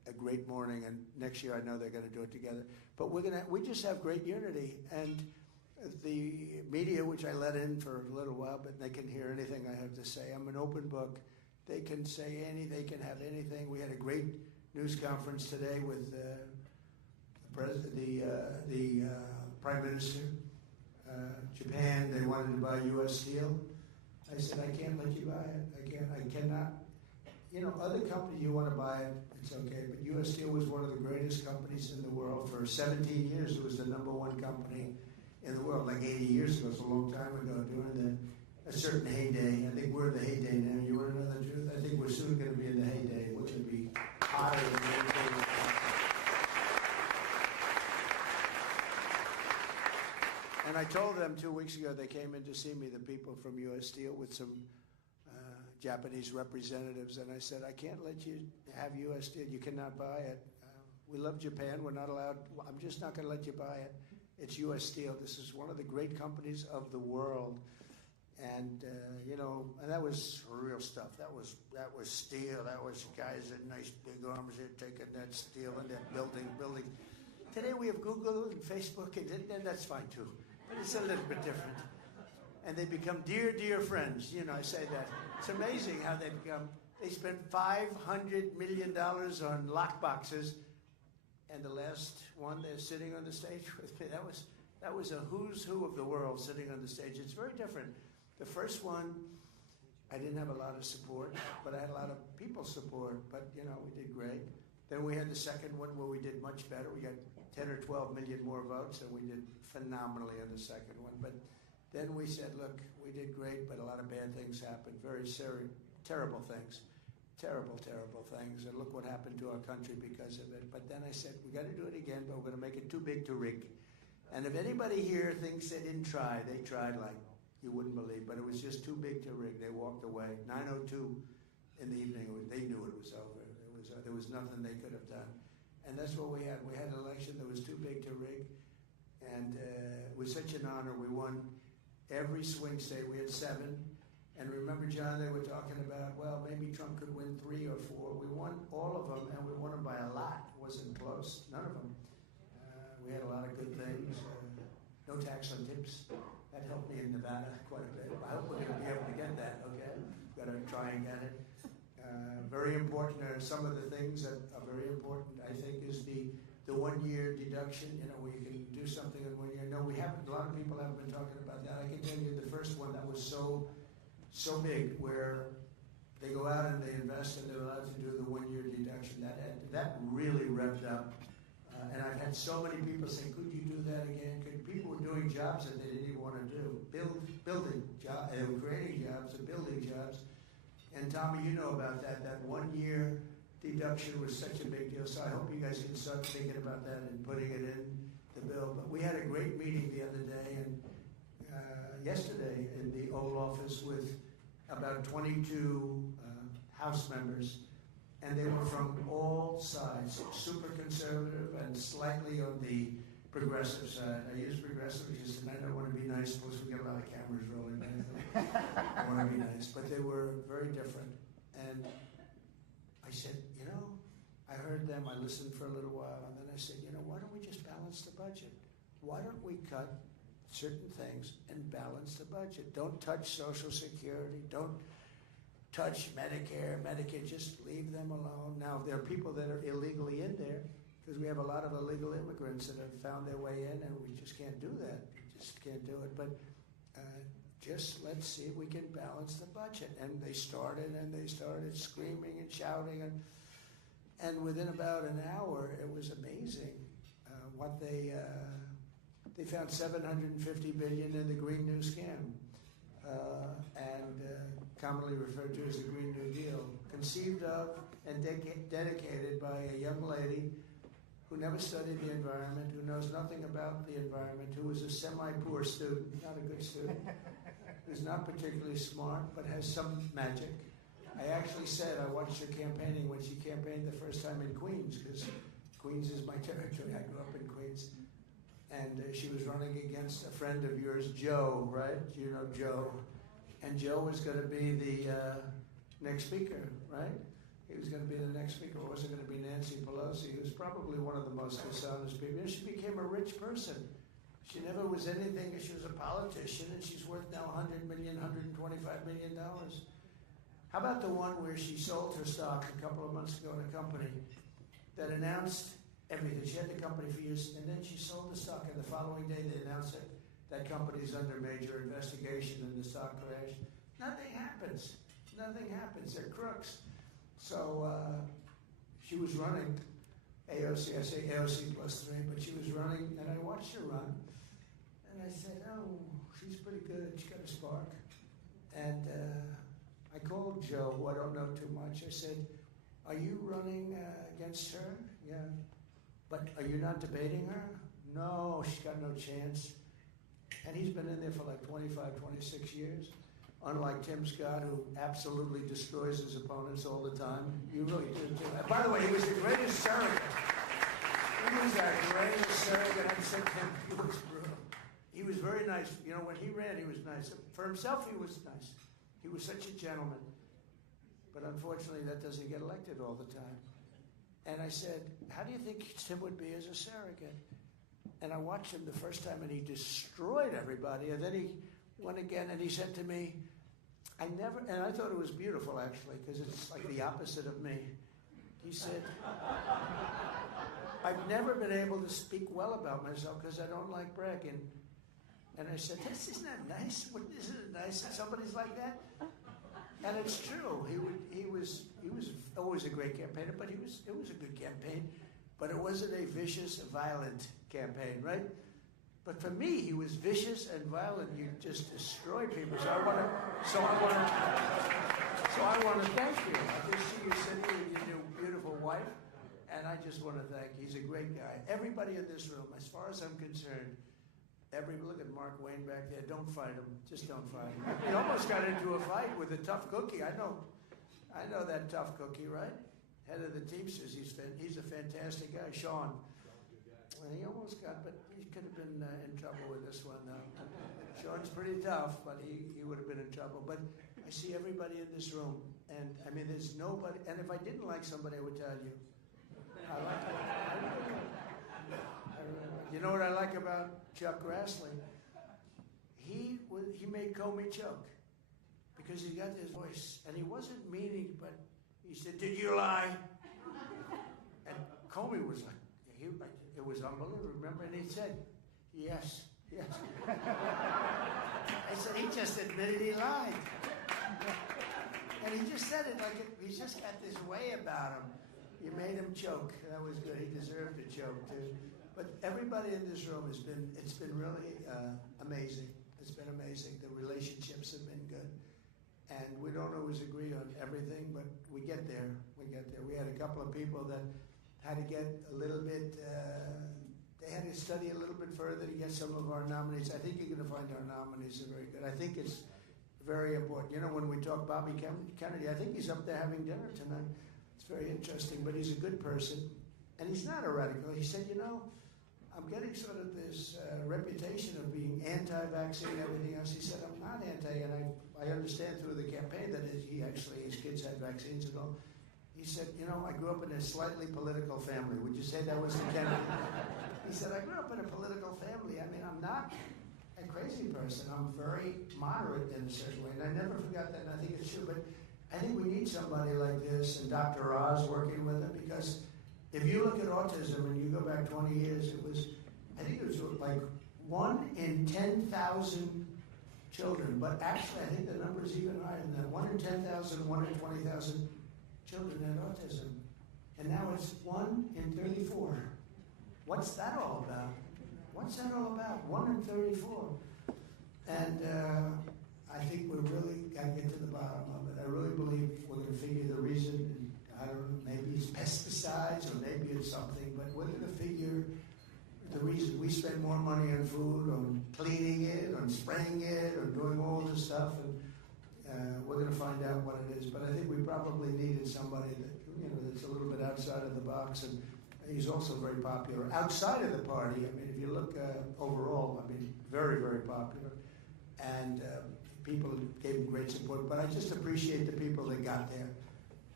a great morning, and next year I know they're going to do it together. But we just have great unity, and the media, which I let in for a little while, but they can hear anything I have to say. I'm an open book. They can say anything. They can have anything. We had a great news conference today with the Prime Minister. Japan, they wanted to buy U.S. steel. I said, I can't let you buy it. I cannot. Other companies, you want to buy it, it's okay. But U.S. Steel was one of the greatest companies in the world. For 17 years, it was the #1 company in the world. Like 80 years ago, it's a long time ago, during a certain heyday. I think we're in the heyday now. You want to know the truth? I think we're soon going to be in the heyday. We're going to be higher than anything. And I told them 2 weeks ago, they came in to see me, the people from U.S. Steel, with some Japanese representatives, and I said, I can't let you have U.S. Steel. You cannot buy it. We love Japan. We're not allowed. I'm just not going to let you buy it. It's U.S. Steel. This is one of the great companies of the world. And, and that was real stuff. That was steel. That was guys with nice big arms there taking that steel and that building. Today we have Google and Facebook, and that's fine too. But it's a little bit different. And they become dear, dear friends. I say that. It's amazing how they become. They spent $500 million on lockboxes, and the last one, they're sitting on the stage with me. That was a who's who of the world sitting on the stage. It's very different. The first one, I didn't have a lot of support, but I had a lot of people's support. But, we did great. Then we had the second one where we did much better. We got 10 or 12 million more votes, and we did phenomenally on the second one. But then we said, look, we did great, but a lot of bad things happened. Very terrible things. Terrible, terrible things. And look what happened to our country because of it. But then I said, we got to do it again, but we're going to make it too big to rig. And if anybody here thinks they didn't try, they tried like you wouldn't believe. But it was just too big to rig. They walked away. 9:02 in the evening, they knew it was over. There was nothing they could have done. And that's what we had. We had an election that was too big to rig. And it was such an honor. We won every swing state. We had 7. And remember, John, they were talking about, well, maybe Trump could win 3 or 4. We won all of them, and we won them by a lot. It wasn't close. None of them. We had a lot of good things. No tax on tips. That helped me in Nevada quite a bit. I hope we're going to be able to get that, okay? Got to try and get it. Very important. Some of the things that are very important, I think, is the 1-year deduction, where you can do something in 1 year. No, we haven't. A lot of people haven't been talking about that. I can tell you the first one that was so big, where they go out and they invest and they're allowed to do the 1-year deduction. That really revved up. And I've had so many people say, could you do that again? People were doing jobs that they didn't even want to do. Building jobs, creating jobs and building jobs. And Tommy, you know about that. That 1-year deduction was such a big deal. So I hope you guys can start thinking about that and putting it in the bill. But we had a great meeting the other day and yesterday in the Oval Office with about 22 House members. And they were from all sides, super conservative and slightly on the progressive side. I use progressive because tonight I want to be nice. Plus we get a lot of cameras rolling. I want to be nice. But they were very different. And I said, I heard them. I listened for a little while. And then I said, why don't we just balance the budget? Why don't we cut certain things and balance the budget? Don't touch Social Security. Don't touch Medicare, Medicaid, just leave them alone. Now, if there are people that are illegally in there, because we have a lot of illegal immigrants that have found their way in, and we just can't do that. We just can't do it. But just let's see if we can balance the budget. And they started screaming and shouting. And within about an hour, it was amazing what they found $750 billion in the Green New Scam. And commonly referred to as the Green New Deal, conceived of and dedicated by a young lady who never studied the environment, who knows nothing about the environment, who was a semi-poor student, not a good student, who's not particularly smart, but has some magic. I actually said I watched her campaigning when she campaigned the first time in Queens, because Queens is my territory. I grew up in Queens. And she was running against a friend of yours, Joe, right? You know Joe. And Joe was going to be the next speaker, right? He was going to be the next speaker. It wasn't going to be Nancy. Nancy Pelosi, who's probably one of the most dishonest people. She became a rich person. She never was anything. She was a politician, and she's worth now $100 million, $125 million. How about the one where she sold her stock a couple of months ago in a company that announced everything? She had the company for years, and then she sold the stock, and the following day they announced it. That company's under major investigation, and the stock crashed. Nothing happens. Nothing happens. They're crooks. So she was running AOC. I say AOC plus 3, but she was running, and I watched her run. And I said, oh, she's pretty good. She got a spark. And I called Joe, who I don't know too much. I said, are you running against her? Yeah. But are you not debating her? No, she's got no chance. And he's been in there for like 25, 26 years. Unlike Tim Scott, who absolutely destroys his opponents all the time. You really do too. By the way, he was the greatest surrogate. He was our greatest surrogate. I said to him, he was brutal. He was very nice. You know, when he ran, he was nice. For himself, he was nice. He was such a gentleman. But unfortunately, that doesn't get elected all the time. And I said, how do you think Tim would be as a surrogate? And I watched him the first time, and he destroyed everybody. And then he went again, and he said to me, and I thought it was beautiful, actually, because it's like the opposite of me. He said, I've never been able to speak well about myself because I don't like bragging. And I said, isn't that nice? Isn't it nice that somebody's like that? And it's true. He was always a great campaigner, but it was a good campaign. But it wasn't a vicious, violent campaign, right? But for me, he was vicious and violent. You just destroyed people. So I want to thank you. I just see you sitting with your new beautiful wife, and I just want to thank you. He's a great guy. Everybody in this room, as far as I'm concerned, look at Mark Wayne back there. Don't fight him. Just don't fight him. He almost got into a fight with a tough cookie. I know that tough cookie, right? Head of the Teamsters. He's a fantastic guy, Sean. Well, he almost got, but he could have been in trouble with this one, though. Sean's pretty tough, but he would have been in trouble. But I see everybody in this room, and I mean, there's nobody. And if I didn't like somebody, I would tell you. I like it. You know what I like about Chuck Grassley? He made Comey choke because he got this voice, and he wasn't meaning, but he said, "Did you lie?" And Comey was like, it was unbelievable. Remember, and he said, "Yes, yes." I said, he just admitted he lied, and he just said it like he's just got this way about him. You made him choke. That was good. He deserved to choke too. But everybody in this room it's been really amazing. It's been amazing. The relationships have been good. And we don't always agree on everything, but we get there. We had a couple of people that had to get a little bit, they had to study a little bit further to get some of our nominees. I think you're going to find our nominees are very good. I think it's very important. You know, when we talk Bobby Kennedy, I think he's up there having dinner tonight. It's very interesting, but he's a good person. And he's not a radical. He said, you know, I'm getting sort of this reputation of being anti-vaccine and everything else. He said, I'm not anti, and I understand through the campaign that his kids had vaccines and all. He said, you know, I grew up in a slightly political family. Would you say that was the Kennedy? He said, I grew up in a political family. I mean, I'm not a crazy person. I'm very moderate in a certain way. And I never forgot that, and I think it's true. But I think we need somebody like this, and Dr. Oz working with him, because if you look at autism and you go back 20 years, I think it was like 1 in 10,000 children. But actually, I think the number is even higher than that. 1 in 10,000, 1 in 20,000 children had autism. And now it's 1 in 34. What's that all about? What's that all about? 1 in 34. And I think we really got to get to the bottom of it. I really believe we're going to figure the reason. I don't know, maybe it's pesticides or maybe it's something, but we're going to figure the reason. We spend more money on food, on cleaning it, on spraying it, on doing all this stuff, and we're going to find out what it is. But I think we probably needed somebody that, you know, that's a little bit outside of the box, and he's also very popular outside of the party. I mean, if you look overall, I mean, very, very popular, and people gave him great support. But I just appreciate the people that got there.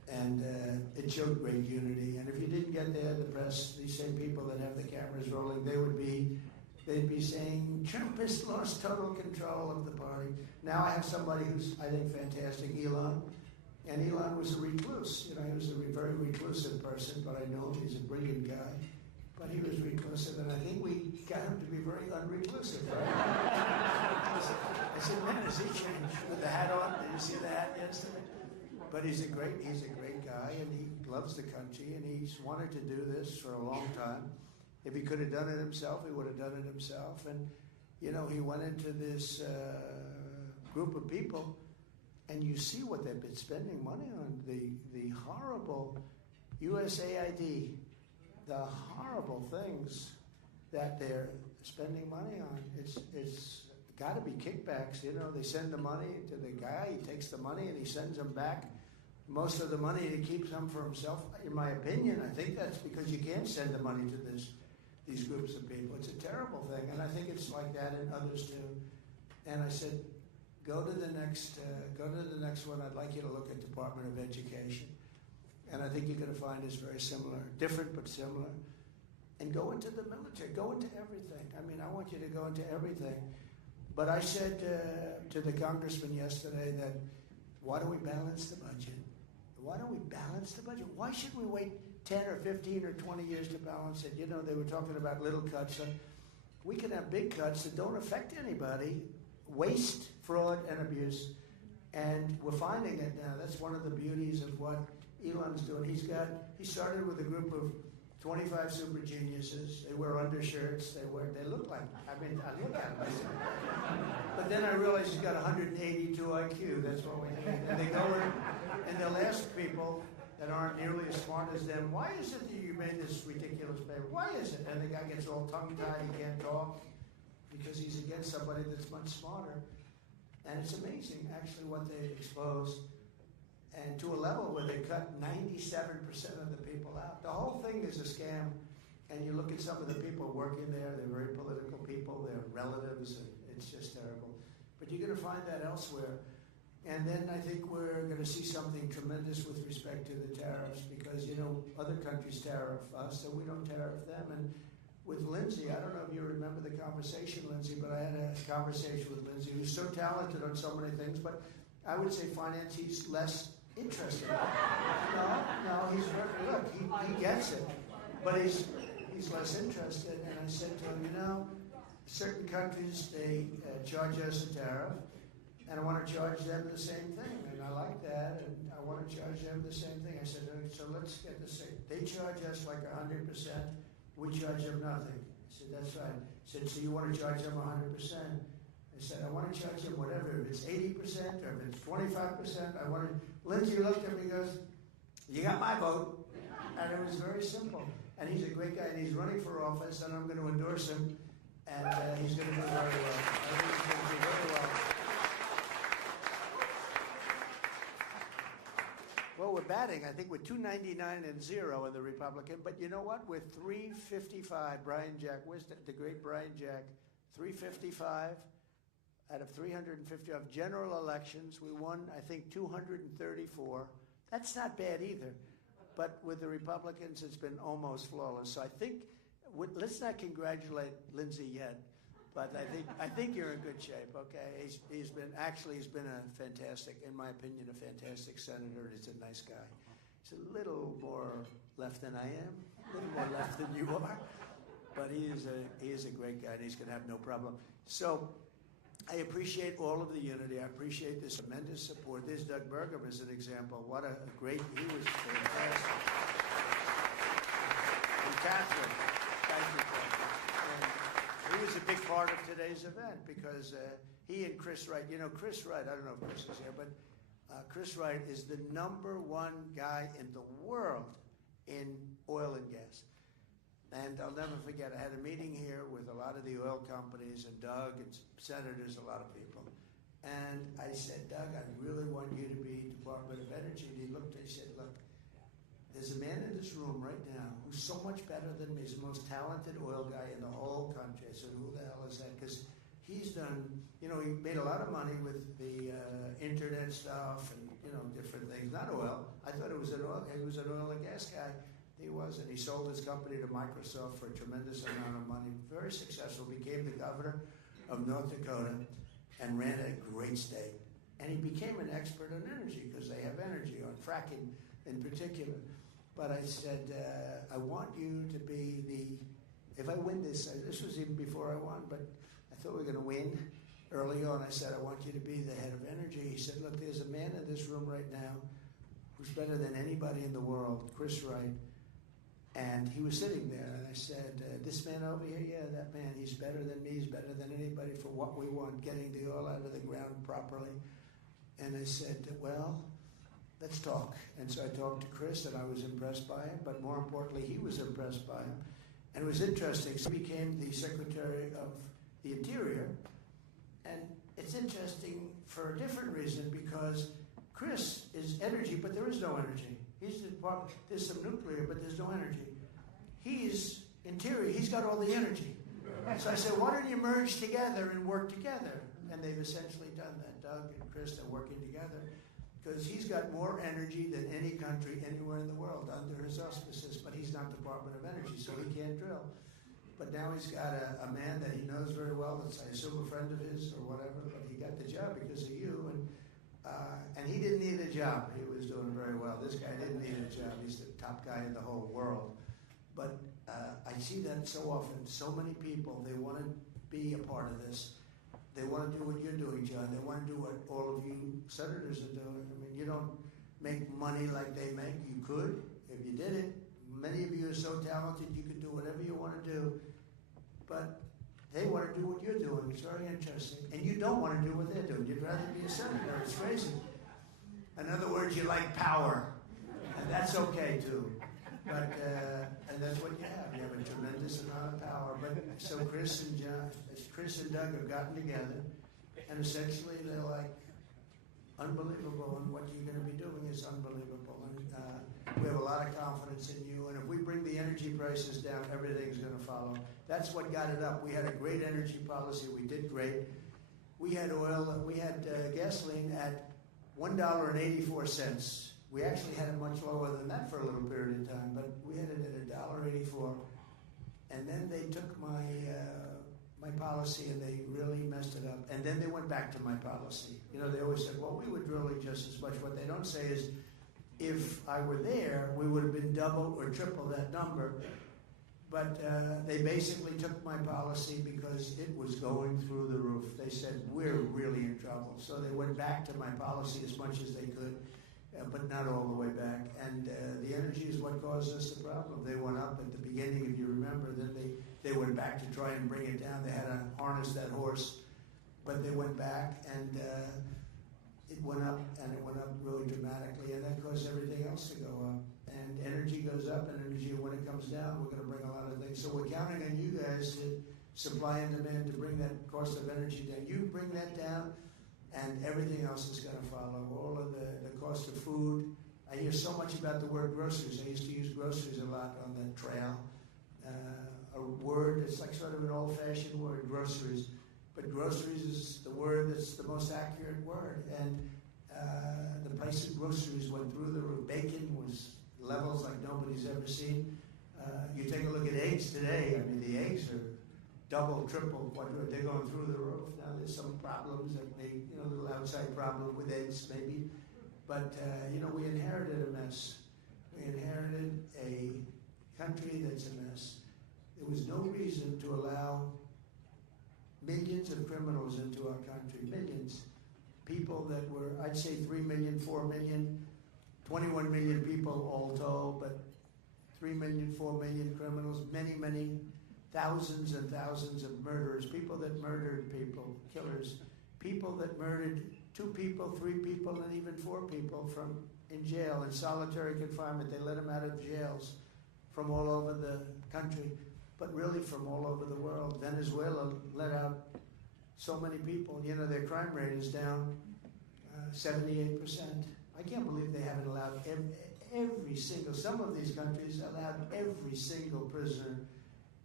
And it showed great unity. And if you didn't get there, the press, these same people that have the cameras rolling, they'd be saying, Trump has lost total control of the party. Now I have somebody who's, I think, fantastic, Elon. And Elon was a recluse. You know, he was a very reclusive person, but I know he's a brilliant guy. But he was reclusive, and I think we got him to be very unreclusive, right? I said, man, has he changed with the hat on? Did you see the hat yesterday? But he's a great guy, and he loves the country, and he's wanted to do this for a long time. If he could have done it himself, he would have done it himself. And, you know, he went into this group of people, and you see what they've been spending money on. The horrible USAID, the horrible things that they're spending money on. It's got to be kickbacks. You know, they send the money to the guy, he takes the money, and he sends them back. Most of the money he keeps some for himself. In my opinion, I think that's because you can't send the money to these groups of people. It's a terrible thing, and I think it's like that in others too. And I said, go to the next one. I'd like you to look at Department of Education. And I think you're going to find it's very similar, different but similar. And go into the military, go into everything. I mean, I want you to go into everything. But I said to the congressman yesterday that, why don't we balance the budget? Why don't we balance the budget? Why should we wait 10 or 15 or 20 years to balance it? You know, they were talking about little cuts. We can have big cuts that don't affect anybody, waste, fraud, and abuse. And we're finding it now. That's one of the beauties of what Elon's doing. He started with a group of 25 super geniuses. They wear undershirts. They look like, I look at them. But then I realized he's got 182 IQ. That's what we need. And they go in and they'll ask people that aren't nearly as smart as them, why is it that you made this ridiculous paper? Why is it? And the guy gets all tongue-tied. He can't talk because he's against somebody that's much smarter. And it's amazing, actually, what they expose. And to a level where they cut 97% of the people out. The whole thing is a scam. And you look at some of the people working there, they're very political people, they're relatives, and it's just terrible. But you're going to find that elsewhere. And then I think we're going to see something tremendous with respect to the tariffs because, you know, other countries tariff us, so we don't tariff them. And with Lindsay, I don't know if you remember the conversation, Lindsay, but I had a conversation with Lindsay, who's so talented on so many things, but I would say finance, he's less interested. No, he's very, look, he gets it, but he's less interested. And I said to him, you know, certain countries, they charge us a tariff, and I want to charge them the same thing, and I like that, and I want to charge them the same thing. I said, so let's get the same. They charge us like 100%, we charge them nothing. I said, that's right. I said, so you want to charge them 100%? I said, I want to charge them whatever, if it's 80% or if it's 25%, I want to. Lindsay looked at me and goes, you got my vote. And it was very simple. And he's a great guy, and he's running for office, and I'm going to endorse him, and he's going to do very well. I think he's going to do very well. Well, we're batting, I think, with 299 and 0 in the Republican, but you know what? With 355, Brian Jack, where's the great Brian Jack? 355 out of 350 of general elections. We won, I think, 234. That's not bad either. But with the Republicans, it's been almost flawless. So I think, let's not congratulate Lindsay yet, but I think you're in good shape, okay? He's been a fantastic, in my opinion, a fantastic senator. He's a nice guy. He's a little more left than I am, a little more left than you are, but he is a great guy, and he's going to have no problem. So I appreciate all of the unity. I appreciate this tremendous support. There's Doug Burgum as an example. What a great, he was fantastic. And Catherine, thank you, Catherine. And he was a big part of today's event because he and Chris Wright, you know, Chris Wright, I don't know if Chris is here, but Chris Wright is the #1 guy in the world in oil and gas. And I'll never forget, I had a meeting here with a lot of the oil companies and Doug and senators, a lot of people. And I said, Doug, I really want you to be Department of Energy. And he looked and he said, look, there's a man in this room right now who's so much better than me. He's the most talented oil guy in the whole country. I said, who the hell is that? Because he's done, he made a lot of money with the internet stuff and, different things. Not oil. I thought he was an oil and gas guy. He wasn't. He sold his company to Microsoft for a tremendous amount of money. Very successful. Became the governor of North Dakota and ran a great state. And he became an expert on energy because they have energy, on fracking in particular. But I said, I want you to be if I win this was even before I won, but I thought we were going to win. Early on, I said, I want you to be the head of energy. He said, look, there's a man in this room right now who's better than anybody in the world, Chris Wright. And he was sitting there, and I said, this man over here, yeah, that man, he's better than me, he's better than anybody for what we want, getting the oil out of the ground properly. And I said, well, let's talk. And so I talked to Chris, and I was impressed by him, but more importantly, he was impressed by him. And it was interesting. So he became the Secretary of the Interior, and it's interesting for a different reason, because Chris is energy, but there is no energy. There's some nuclear, but there's no energy. He's interior. He's got all the energy. So I said, why don't you merge together and work together? And they've essentially done that. Doug and Chris are working together because he's got more energy than any country anywhere in the world under his auspices, but he's not Department of Energy, so he can't drill. But now he's got a man that he knows very well, that's I assume a friend of his or whatever, but he got the job because of you, and he didn't need a job. He was doing very well. This guy didn't need a job. He's the top guy in the whole world. But I see that so often. So many people, they want to be a part of this. They want to do what you're doing, John. They want to do what all of you senators are doing. I mean, you don't make money like they make. You could if you did it. Many of you are so talented, you can do whatever you want to do. But they want to do what you're doing. It's very interesting. And you don't want to do what they're doing. You'd rather be a senator. It's crazy. In other words, you like power. And that's okay, too. But, and that's what you have. You have a tremendous amount of power. But so Chris and Doug have gotten together, and essentially they're like, unbelievable, and what you're going to be doing is unbelievable. And we have a lot of confidence in you, and if we bring the energy prices down, everything's going to follow. That's what got it up. We had a great energy policy. We did great. We had gasoline at $1.84. We actually had it much lower than that for a little period of time, but we had it at $1.84. And then they took my policy and they really messed it up. And then they went back to my policy. They always said, well, we were drilling just as much. What they don't say is, if I were there, we would have been double or triple that number. But they basically took my policy because it was going through the roof. They said, we're really in trouble. So they went back to my policy as much as they could, but not all the way back. And the energy is what caused us the problem. They went up at the beginning, if you remember. Then they went back to try and bring it down. They had to harness that horse. But they went back, and it went up, and it went up really dramatically. And that caused everything else to go up. And energy goes up, and energy, when it comes down, we're going to bring a lot of things. So we're counting on you guys to supply and demand to bring that cost of energy down. You bring that down, and everything else is going to follow. All of the cost of food. I hear so much about the word groceries. I used to use groceries a lot on the trail. A word, it's like sort of an old-fashioned word, groceries. But groceries is the word that's the most accurate word. And the price of groceries went through the roof. Bacon was levels like nobody's ever seen. You take a look at eggs today. I mean, the eggs are double, triple, quadruple. They're going through the roof. Now, there's some problems that may, a little outside problem with eggs, maybe. But, we inherited a mess. We inherited a country that's a mess. There was no reason to allow millions of criminals into our country, millions. People that were, I'd say 3 million, 4 million, 21 million people all told, but 3 million, 4 million criminals, many, many thousands and thousands of murderers, people that murdered people, killers, people that murdered 2 people, 3 people, and even 4 people in jail, in solitary confinement. They let them out of jails from all over the country, but really from all over the world. Venezuela let out so many people. Their crime rate is down 78%. I can't believe they haven't allowed every single, some of these countries allowed every single prisoner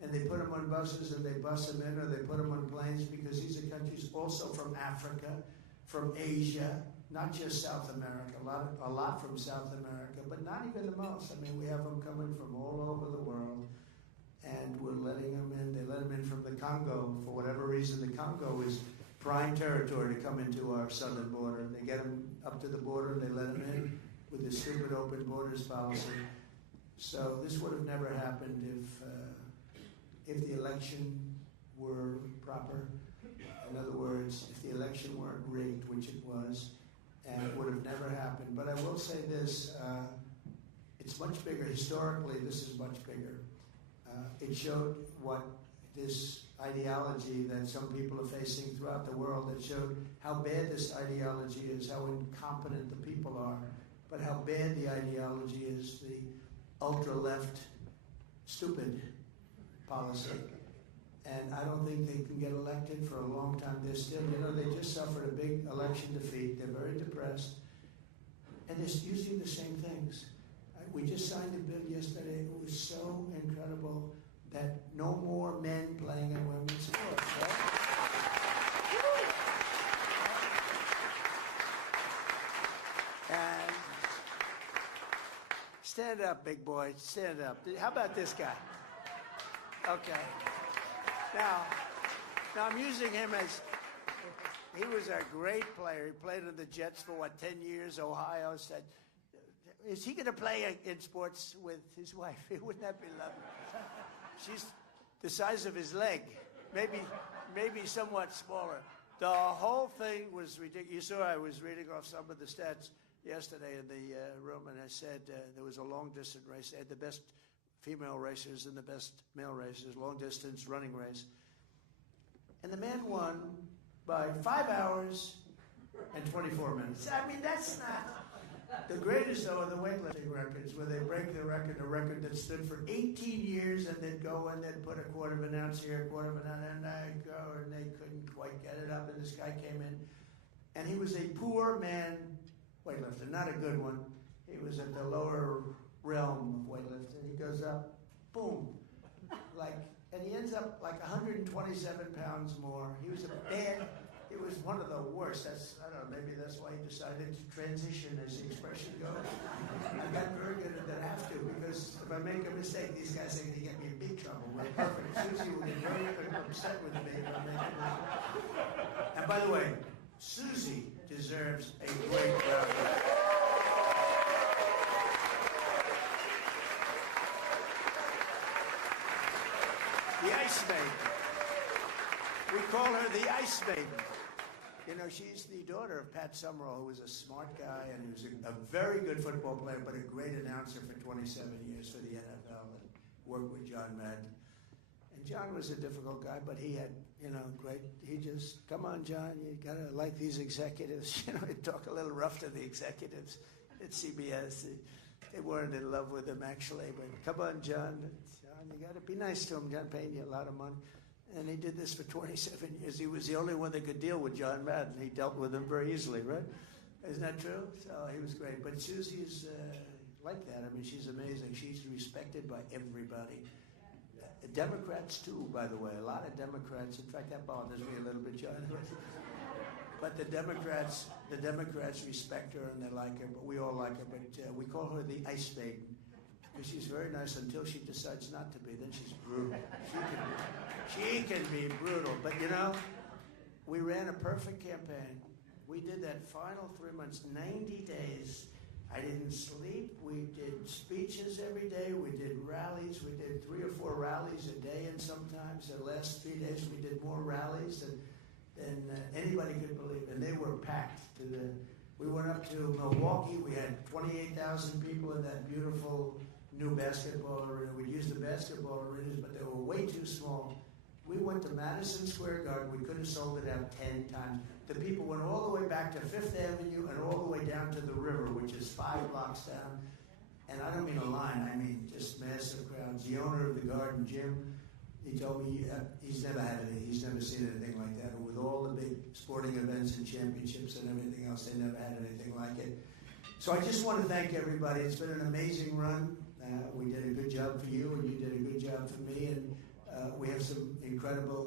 and they put them on buses and they bus them in, or they put them on planes, because these are countries also from Africa, from Asia, not just South America, a lot from South America, but not even the most. I mean, we have them coming from all over the world, and we're letting them in. They let them in from the Congo. For whatever reason, the Congo is prime territory to come into our southern border. They get them up to the border, and they let them in with the stupid open borders policy. So this would have never happened if the election were proper. In other words, if the election weren't rigged, which it was, and it would have never happened. But I will say this, it's much bigger. Historically, this is much bigger. It showed what this ideology that some people are facing throughout the world, it showed how bad this ideology is, how incompetent the people are, but how bad the ideology is, the ultra-left stupid policy. And I don't think they can get elected for a long time. They're still, they just suffered a big election defeat. They're very depressed. And they're using the same things. We just signed a bill yesterday. It was so incredible that no more men playing in women's sports. Right? And stand up, big boy. Stand up. How about this guy? Okay. Now I'm using him as, he was a great player. He played in the Jets for, 10 years? Ohio said, is he going to play in sports with his wife? Wouldn't that be lovely? She's the size of his leg, maybe somewhat smaller. The whole thing was ridiculous. You saw I was reading off some of the stats yesterday in the room, and I said there was a long-distance race. They had the best female racers and the best male racers, long-distance running race. And the man won by 5 hours and 24 minutes. I mean, that's not... The greatest, though, are the weightlifting records, where they break the record, a record that stood for 18 years, and they'd go and they'd put a quarter of an ounce here, a quarter of an ounce, and I'd go, and they couldn't quite get it up, and this guy came in, and he was a poor man weightlifter, not a good one. He was at the lower realm of weightlifting. He goes up, boom, and he ends up 127 pounds more. He was it was one of the worst. I don't know, maybe that's why he decided to transition, as the expression goes. I got very good at that, I have to, because if I make a mistake, these guys are going to get me in big trouble. We're perfect. Susie will get very upset with me if I make a mistake. And by the way, Susie deserves a great round of applause. The Ice Maiden. We call her the Ice Maiden. She's the daughter of Pat Summerall, who was a smart guy and who was a very good football player, but a great announcer for 27 years for the NFL, and worked with John Madden. And John was a difficult guy, but he had, great, he just, come on, John, you gotta like these executives. He'd talk a little rough to the executives at CBS. They weren't in love with him, actually, but come on, John, you gotta be nice to him. John paying you a lot of money. And he did this for 27 years. He was the only one that could deal with John Madden. He dealt with him very easily, right? Isn't that true? So he was great. But Susie's like that. I mean, she's amazing. She's respected by everybody. Democrats, too, by the way. A lot of Democrats. In fact, that bothers me a little bit, John. But the Democrats respect her and they like her. But we all like her. But we call her the Ice Maiden. Because she's very nice until she decides not to be. Then she's brutal. She can be brutal. But we ran a perfect campaign. We did that final 3 months, 90 days. I didn't sleep. We did speeches every day. We did rallies. We did 3 or 4 rallies a day, and sometimes the last 3 days we did more rallies than anybody could believe. And they were packed. We went up to Milwaukee. We had 28,000 people in that beautiful new basketball arena. We'd use the basketball arenas, but they were way too small. We went to Madison Square Garden. We could have sold it out 10 times. The people went all the way back to Fifth Avenue and all the way down to the river, which is 5 blocks down. And I don't mean a line. I mean just massive crowds. The owner of the Garden, Jim, he told me he's never seen anything like that. And with all the big sporting events and championships and everything else, they never had anything like it. So I just want to thank everybody. It's been an amazing run. We did a good job for you, and you did a good job for me. And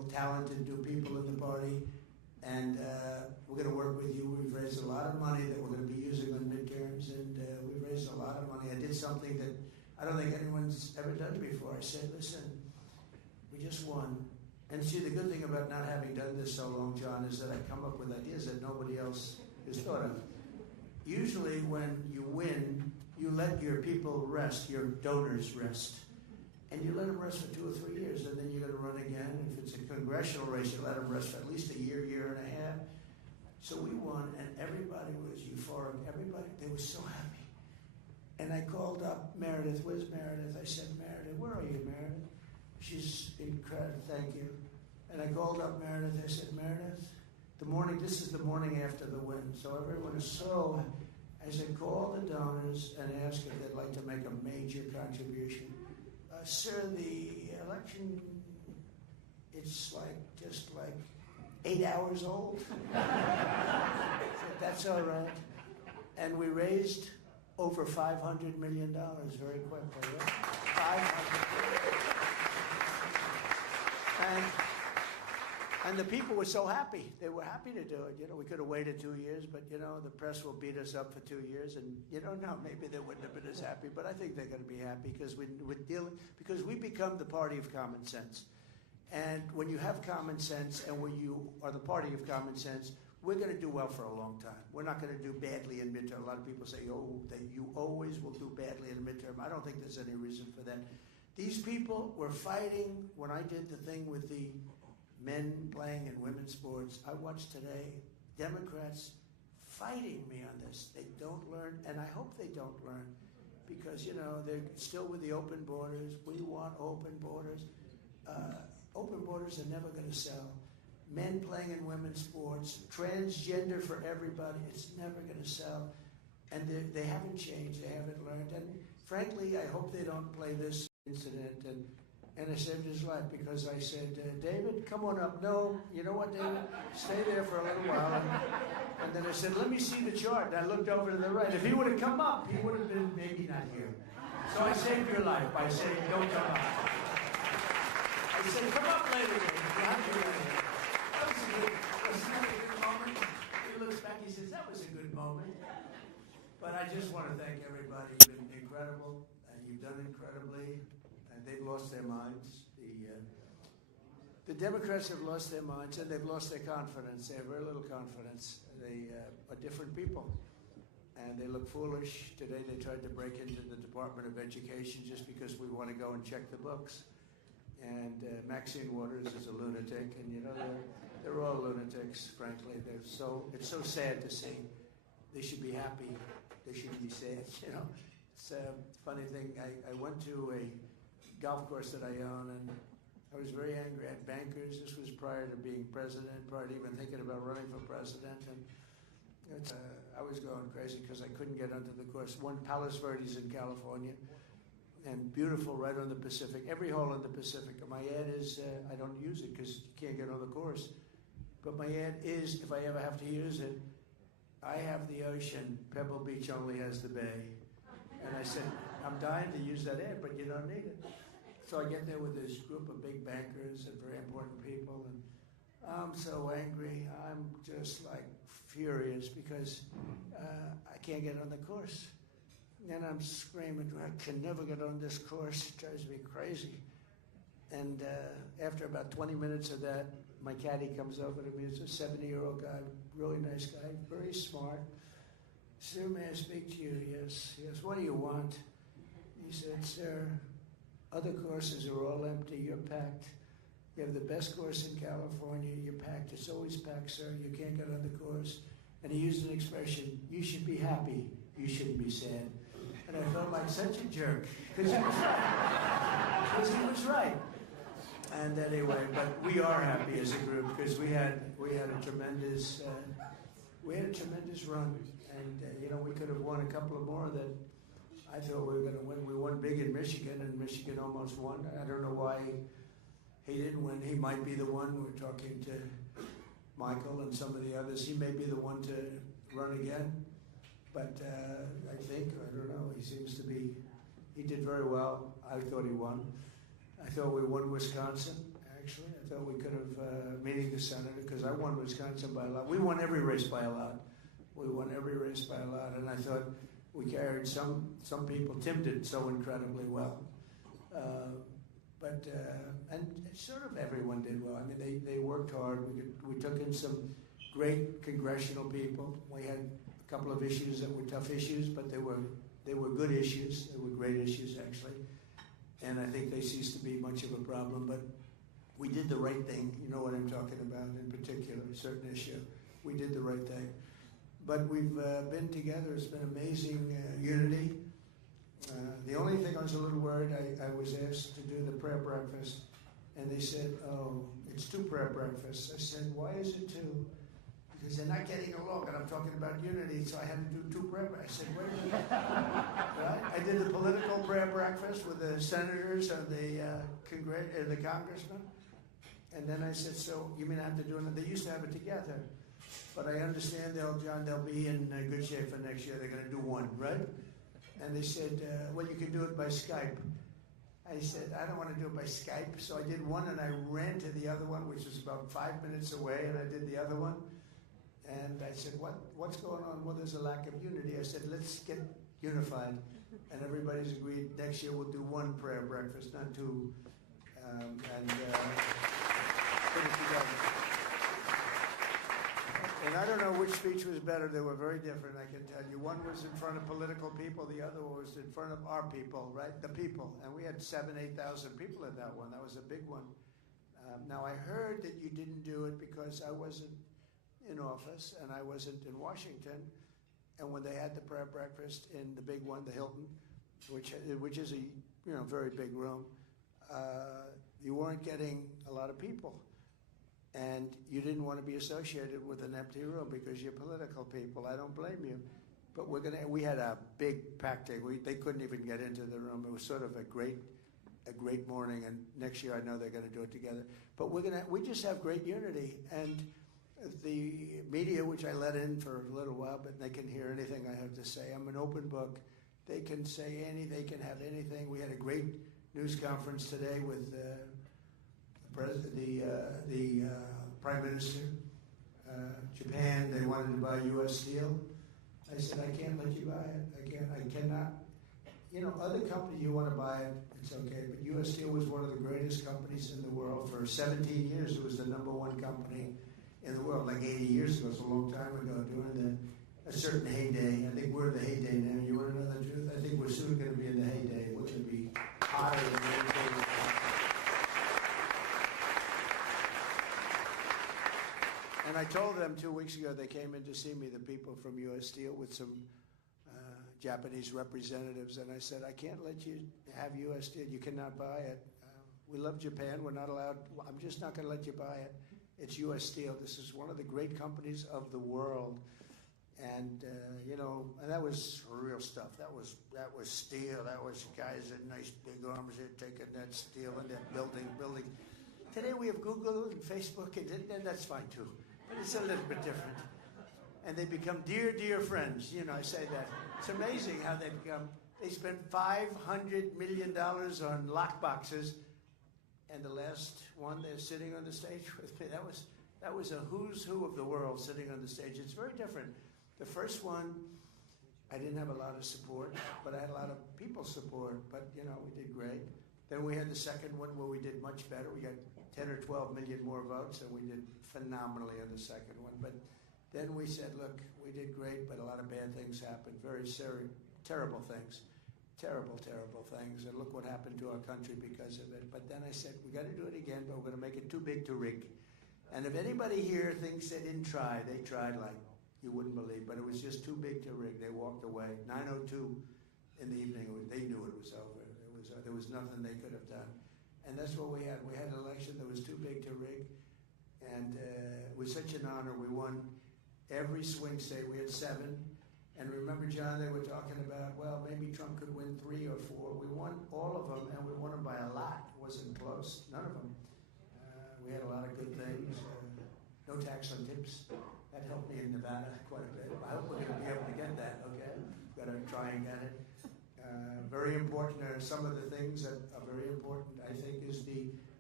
talented new people in the party, and we're going to work with you. We've raised a lot of money that we're going to be using on midterms, and we've raised a lot of money. I did something that I don't think anyone's ever done before. I said, listen, we just won. And see, the good thing about not having done this so long, John, is that I come up with ideas that nobody else has thought of. Usually when you win, you let your people rest, your donors rest. And you let them rest for 2 or 3 years, and then you're going to run again. If it's a congressional race, you let them rest for at least a year, year and a half. So we won, and everybody was euphoric. Everybody, they were so happy. And I called up Meredith. Where's Meredith? I said, Meredith, where are you, Meredith? She's incredible, thank you. And I called up Meredith. I said, Meredith, this is the morning after the win. So everyone is so, I said, call the donors and ask if they'd like to make a major contribution. Sir, the election, it's just 8 hours old. So that's all right. And we raised over $500 million very quickly. Yeah? 500. And the people were so happy. They were happy to do it. We could have waited 2 years, but, the press will beat us up for 2 years. And, no, maybe they wouldn't have been as happy. But I think they're going to be happy because because we become the party of common sense. And when you have common sense and when you are the party of common sense, we're going to do well for a long time. We're not going to do badly in midterm. A lot of people say, that you always will do badly in midterm. I don't think there's any reason for that. These people were fighting when I did the thing with the men playing in women's sports. I watched today Democrats fighting me on this. They don't learn, and I hope they don't learn because, they're still with the open borders. We want open borders. Open borders are never going to sell. Men playing in women's sports, transgender for everybody, it's never going to sell. And they haven't changed. They haven't learned. And frankly, I hope they don't play this incident and I saved his life because I said, David, come on up. No, you know what, David? Stay there for a little while. And then I said, let me see the chart. And I looked over to the right. If he would have come up, he would have been maybe not here. So I saved your life by saying, don't come up. I said, come up later, David. You have to be later. That was a good moment. He looks back, he says, that was a good moment. But I just want to thank everybody. You've been incredible, and you've done incredibly. They've lost their minds. The Democrats have lost their minds, and they've lost their confidence. They have very little confidence. They are different people, and they look foolish. Today they tried to break into the Department of Education just because we want to go and check the books. And Maxine Waters is a lunatic, and they're all lunatics, frankly. It's so sad to see. They should be happy. They shouldn't be sad, It's a funny thing. I went to a golf course that I own, and I was very angry at bankers. This was prior to being president, prior to even thinking about running for president, and I was going crazy because I couldn't get onto the course. One, Palos Verdes in California, and beautiful right on the Pacific, every hole in the Pacific. And my ad is, I don't use it because you can't get on the course, but my ad is, if I ever have to use it, I have the ocean, Pebble Beach only has the bay. And I said, I'm dying to use that ad, but you don't need it. So I get there with this group of big bankers and very important people, and I'm so angry. I'm just furious because I can't get on the course. And I'm screaming, I can never get on this course. It drives me crazy. And after about 20 minutes of that, my caddy comes over to me. It's a 70-year-old guy, really nice guy, very smart. Sir, may I speak to you? Yes. Yes. What do you want? He said, sir, other courses are all empty. You're packed. You have the best course in California. You're packed. It's always packed, sir. You can't get on the course. And he used an expression, you should be happy. You shouldn't be sad. And I felt like such a jerk because he was right. Because he was right. And anyway, but we are happy as a group because we had a tremendous run, and we could have won a couple of more that I thought we were going to win. We won big in Michigan, and Michigan almost won. I don't know why he didn't win. He might be the one. We're talking to Michael and some of the others. He may be the one to run again, but I don't know. He seems to be. He did very well. I thought he won. I thought we won Wisconsin. actually. I thought we could have, meeting the senator, because I won Wisconsin by a lot. We won every race by a lot. We won every race by a lot, and I thought we carried some people. Tim did so incredibly well. And sort of everyone did well. I mean, they worked hard. We took in some great congressional people. We had a couple of issues that were tough issues, but they were good issues. They were great issues, actually. And I think they ceased to be much of a problem. But we did the right thing. You know what I'm talking about in particular, a certain issue. We did the right thing. But we've been together. It's been amazing unity. The only thing I was a little worried, I was asked to do the prayer breakfast, and they said, oh, it's 2 prayer breakfasts. I said, why is it 2? Because they're not getting along, and I'm talking about unity, so I had to do 2 prayer breakfasts. I said, wait a minute. Right? I did the political prayer breakfast with the senators and the congressmen, and then I said, so you mean I have to do it? They used to have it together, but I understand they'll be in good shape for next year. They're going to do 1, right? And they said, well, you can do it by Skype. I said, I don't want to do it by Skype. So I did 1, and I ran to the other one, which was about 5 minutes away, and I did the other one. And I said, what's going on? Well, there's a lack of unity. I said, let's get unified. And everybody's agreed next year we'll do 1 prayer breakfast, not 2. Put it together. And I don't know which speech was better. They were very different, I can tell you. One was in front of political people. The other was in front of our people, right? The people. And we had 7,000, 8,000 people at that one. That was a big one. Now, I heard that you didn't do it because I wasn't in office and I wasn't in Washington. And when they had the prayer breakfast in the big one, the Hilton, which is a very big room, you weren't getting a lot of people. And you didn't want to be associated with an empty room because you're political people. I don't blame you. But we had a big packed day. They couldn't even get into the room. It was sort of a great morning. And next year I know they're going to do it together. But we just have great unity. And the media, which I let in for a little while, but they can hear anything I have to say. I'm an open book. They can say anything. They can have anything. We had a great news conference today with the Prime Minister. Japan, they wanted to buy U.S. steel. I said, I can't let you buy it. I cannot. Other companies, you want to buy it, it's okay. But U.S. Steel was one of the greatest companies in the world. For 17 years, it was the #1 company in the world. Like 80 years ago, it's a long time ago, during a certain heyday. I think we're in the heyday now. You want to know the truth? I think we're soon going to be in the heyday. We're going to be hotter than anything. And I told them 2 weeks ago, they came in to see me, the people from U.S. Steel, with some Japanese representatives, and I said, I can't let you have U.S. Steel. You cannot buy it. We love Japan. We're not allowed. I'm just not going to let you buy it. It's U.S. Steel. This is one of the great companies of the world. And, and that was real stuff. That was steel. That was guys with nice big arms there taking that steel and that building. Today we have Google and Facebook, and that's fine too. But it's a little bit different. And they become dear, dear friends. I say that. It's amazing how they become. They spent $500 million on lock boxes. And the last one, they're sitting on the stage with me. That was a who's who of the world sitting on the stage. It's very different. The first one, I didn't have a lot of support, but I had a lot of people's support. But, we did great. Then we had the second one where we did much better. We got 10 or 12 million more votes, and we did phenomenally on the second one. But then we said, look, we did great, but a lot of bad things happened. Very terrible things. Terrible, terrible things. And look what happened to our country because of it. But then I said, we got to do it again, but we're going to make it too big to rig. And if anybody here thinks they didn't try, they tried like you wouldn't believe. But it was just too big to rig. They walked away. 9:02 in the evening, they knew it was over. There was nothing they could have done. And that's what we had. We had an election that was too big to rig. And it was such an honor. We won every swing state. We had 7. And remember, John, they were talking about, well, maybe Trump could win 3 or 4. We won all of them, and we won them by a lot. It wasn't close. None of them. We had a lot of good things. No tax on tips. That helped me in Nevada quite a bit. I hope we're going to be able to get that, okay? Got to try and get it. Very important. Some of the things that are very important, I think, is the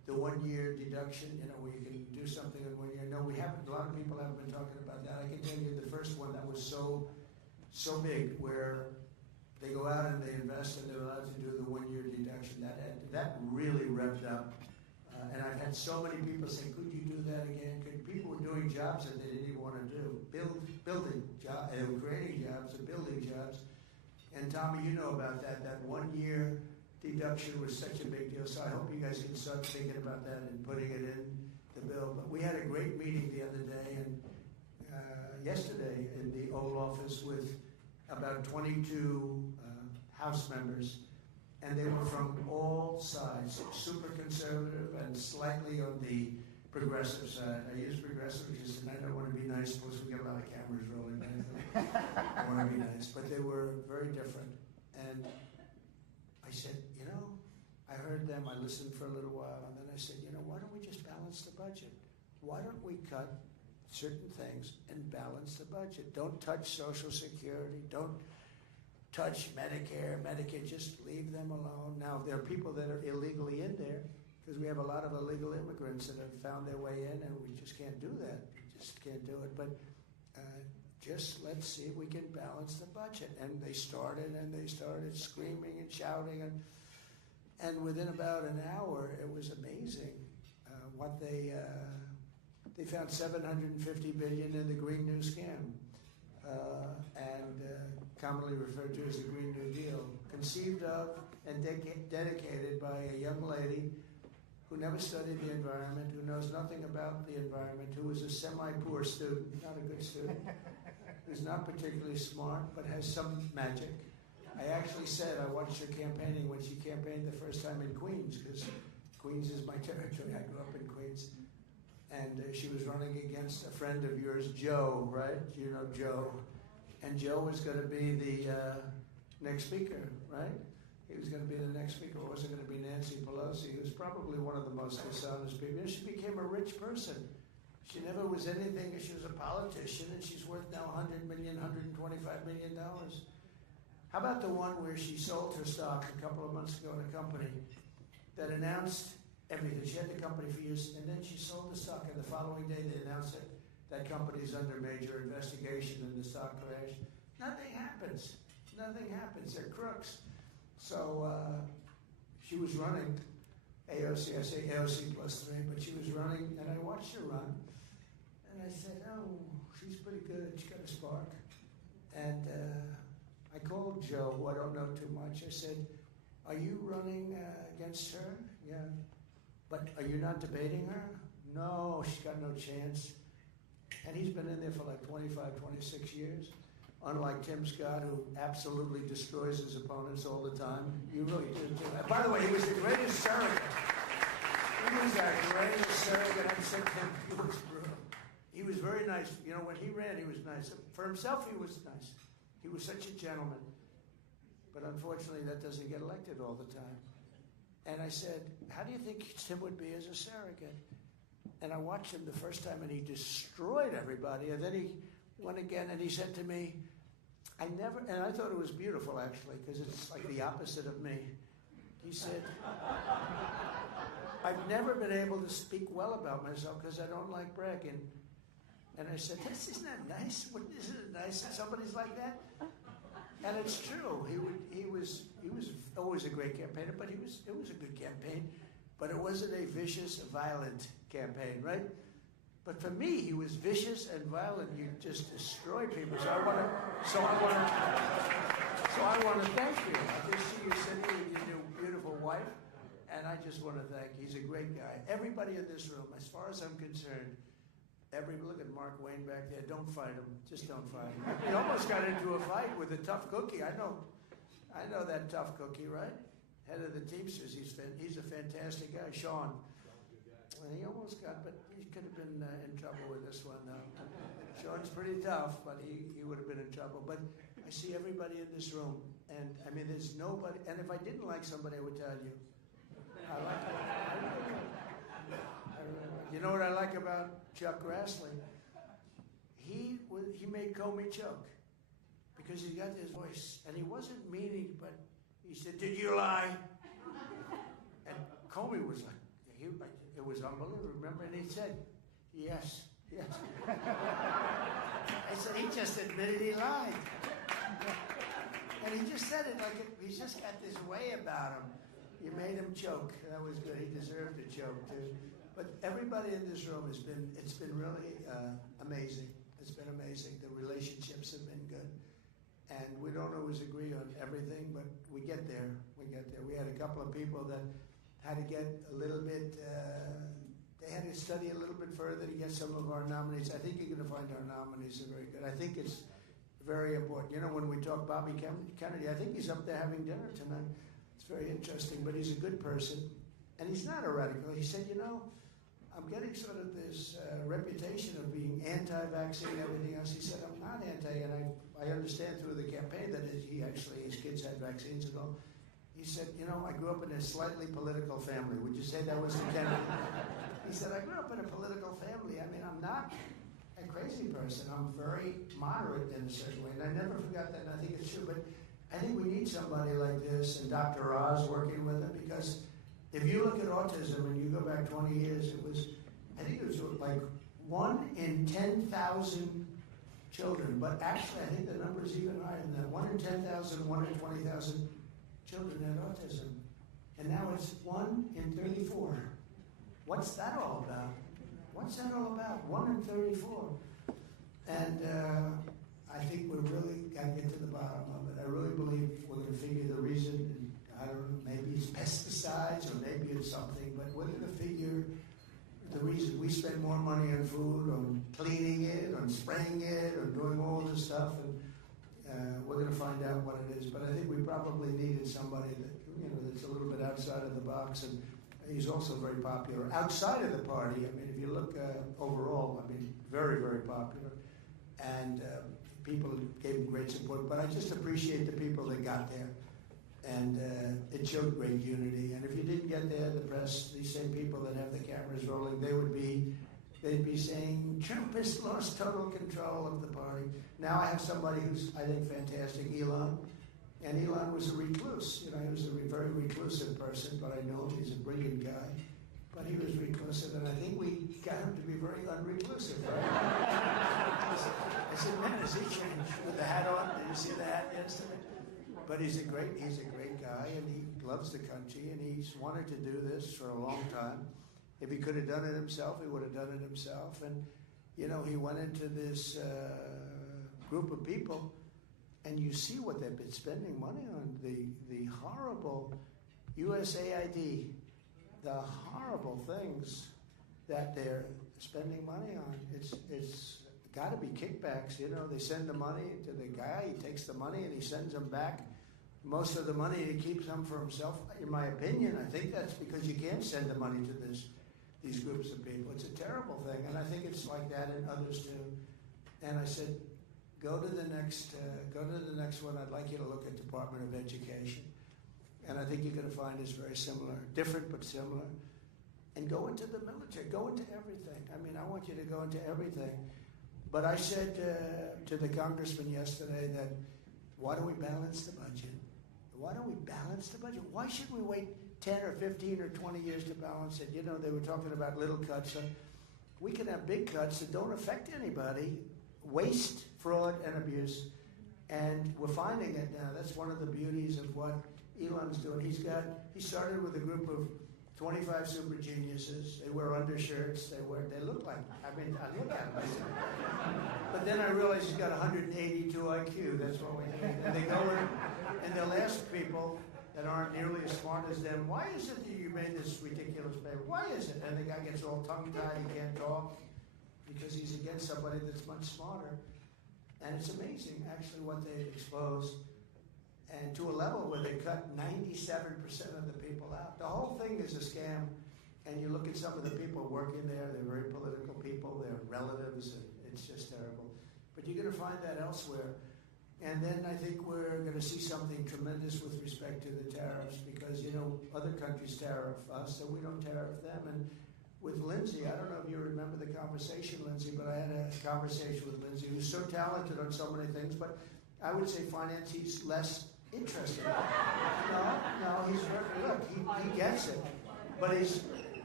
the 1 year deduction, where you can do something in 1 year. No, we haven't. A lot of people haven't been talking about that. I can tell you the first one that was so big, where they go out and they invest and they're allowed to do the 1 year deduction. That really revved up. And I've had so many people say, could you do that again? People were doing jobs that they didn't even want to do. Building jobs, they were creating jobs and building jobs. And Tommy, you know about that. That 1 year deduction was such a big deal. So I hope you guys can start thinking about that and putting it in the bill. But we had a great meeting the other day and yesterday in the Oval Office with about 22 House members. And they were from all sides, super conservative and slightly on the progressive side. I use progressive because tonight I want to be nice. Plus we get a lot of cameras rolling. I want to be nice. But they were very different. And I said, I heard them. I listened for a little while. And then I said, why don't we just balance the budget? Why don't we cut certain things and balance the budget? Don't touch Social Security. Don't touch Medicare, Medicaid, just leave them alone. Now, there are people that are illegally in there, because we have a lot of illegal immigrants that have found their way in, and we just can't do that. We just can't do it. But just let's see if we can balance the budget. And they started screaming and shouting. And within about an hour, it was amazing what they found $750 billion in the Green New Scam. And commonly referred to as the Green New Deal, conceived of and dedicated by a young lady who never studied the environment, who knows nothing about the environment, who was a semi-poor student, not a good student, who's not particularly smart, but has some magic. I actually said I watched her campaigning when she campaigned the first time in Queens, because Queens is my territory. I grew up in Queens. And she was running against a friend of yours, Joe, right? You know Joe. And Joe was going to be the next speaker, right? He was going to be the next speaker. It wasn't going to be Nancy Pelosi, who's probably one of the most dishonest people. She became a rich person. She never was anything. She was a politician, and she's worth now $100 million, $125 million. How about the one where she sold her stock a couple of months ago in a company that announced everything? She had the company for years, and then she sold the stock, and the following day they announced it. That company's under major investigation and the stock crash. Nothing happens. Nothing happens. They're crooks. So she was running AOC. I say AOC plus 3, but she was running, and I watched her run. And I said, oh, she's pretty good. She's got a spark. And I called Joe, who I don't know too much. I said, are you running against her? Yeah. But are you not debating her? No, she's got no chance. And he's been in there for like 25, 26 years. Unlike Tim Scott, who absolutely destroys his opponents all the time. You really do. By the way, he was the greatest surrogate. He was our greatest surrogate. I said to him, he was brutal. He was very nice. When he ran, he was nice. For himself, he was nice. He was such a gentleman. But unfortunately, that doesn't get elected all the time. And I said, how do you think Tim would be as a surrogate? And I watched him the first time, and he destroyed everybody. And then he went again, and he said to me, and I thought it was beautiful, actually, because it's like the opposite of me. He said, I've never been able to speak well about myself because I don't like bragging. And I said, isn't that nice? Isn't it nice that somebody's like that? And it's true. He was always a great campaigner, but it was a good campaign. But it wasn't a vicious, violent campaign, right? But for me, he was vicious and violent. You just destroy people. So I want to thank you. I just see you sitting with your new beautiful wife, and I just want to thank you. He's a great guy. Everybody in this room, as far as I'm concerned, look at Mark Wayne back there. Don't fight him. Just don't fight him. He almost got into a fight with a tough cookie. I know that tough cookie, right? Head of the Teamsters. He's a fantastic guy, Sean. And he almost got, but he could have been in trouble with this one, though. Sean's pretty tough, but he would have been in trouble. But I see everybody in this room, and I mean, there's nobody. And if I didn't like somebody, I would tell you. I like it. You know what I like about Chuck Grassley? He made Comey choke because he got this voice, and he wasn't meaning, but he said, "Did you lie?" And Comey was like, It was unbelievable. Remember? And he said, yes. I said, he just admitted he lied. And he just said it like he's just got this way about him. You made him choke. That was good. He deserved to choke too. But everybody in this room it's been really amazing. It's been amazing. The relationships have been good. And we don't always agree on everything, but we get there. We had a couple of people that had to get a little bit, they had to study a little bit further to get some of our nominees. I think you're going to find our nominees are very good. I think it's very important. You know, when we talk Bobby Kennedy, I think he's up there having dinner tonight. It's very interesting, but he's a good person. And he's not a radical. He said, you know, I'm getting sort of this reputation of being anti-vaccine and everything else. He said, I'm not anti, and I understand through the campaign that his kids had vaccines and all. He said, you know, I grew up in a slightly political family. Would you say that was the Kennedy? He said, I grew up in a political family. I mean, I'm not a crazy person. I'm very moderate in a certain way. And I never forgot that, and I think it's true. But I think we need somebody like this, and Dr. Oz working with him, because if you look at autism and you go back 20 years, I think it was like 1 in 10,000 children. But actually, I think the number is even higher than that. 1 in 10,000, 1 in 20,000 children had autism. And now it's 1 in 34. What's that all about? 1 in 34. And I think we really got to get to the bottom of it. I really believe we're going to figure the reason. And I don't know, maybe it's pesticides or maybe it's something, but we're going to figure the reason we spend more money on food, on cleaning it, on spraying it, on doing all this stuff. And we're going to find out what it is. But I think we probably needed somebody that, you know, that's a little bit outside of the box. And he's also very popular outside of the party. I mean, if you look overall, I mean, very, very popular. And people gave him great support. But I just appreciate the people that got there. And it showed great unity. And if you didn't get there, the press, these same people that have the cameras rolling, they'd be saying, Trump has lost total control of the party. Now I have somebody who's, I think, fantastic, Elon. And Elon was a recluse. You know, he was a very reclusive person, but I know he's a brilliant guy. But he was reclusive, and I think we got him to be very unreclusive, right? I said, man, has he changed with the hat on? Did you see the hat yesterday? But he's a great guy, and he loves the country, and he's wanted to do this for a long time. If he could have done it himself, he would have done it himself. And, you know, he went into this group of people, and you see what they've been spending money on. The horrible USAID, the horrible things that they're spending money on. It's got to be kickbacks. You know, they send the money to the guy, he takes the money, and he sends them back. Most of the money he keeps some for himself. In my opinion, I think that's because you can't send the money to these groups of people. It's a terrible thing, and I think it's like that in others too. And I said, go to the next one. I'd like you to look at Department of Education, and I think you're going to find it's very similar, different but similar. And go into the military, go into everything. I mean, I want you to go into everything. But I said to the congressman yesterday that why don't we balance the budget? Why don't we balance the budget? Why should we wait 10 or 15 or 20 years to balance it? You know, they were talking about little cuts. We can have big cuts that don't affect anybody, waste, fraud, and abuse. And we're finding it now. That's one of the beauties of what Elon's doing. He started with a group of 25 super geniuses. They wear undershirts. They look like, I mean, I look at them. But then I realized he's got 182 IQ. That's what we need. And they go in and they'll ask people that aren't nearly as smart as them, why is it that you made this ridiculous paper? Why is it? And the guy gets all tongue-tied. He can't talk because he's against somebody that's much smarter. And it's amazing, actually, what they've exposed. And to a level where they cut 97% of the people out. The whole thing is a scam. And you look at some of the people working there, they're very political people, they're relatives, and it's just terrible. But you're going to find that elsewhere. And then I think we're going to see something tremendous with respect to the tariffs because, you know, other countries tariff us, so we don't tariff them. And with Lindsay, I don't know if you remember the conversation, Lindsay, but I had a conversation with Lindsay, who's so talented on so many things, but I would say finance, he's less interested. No, he's look, he gets it, but he's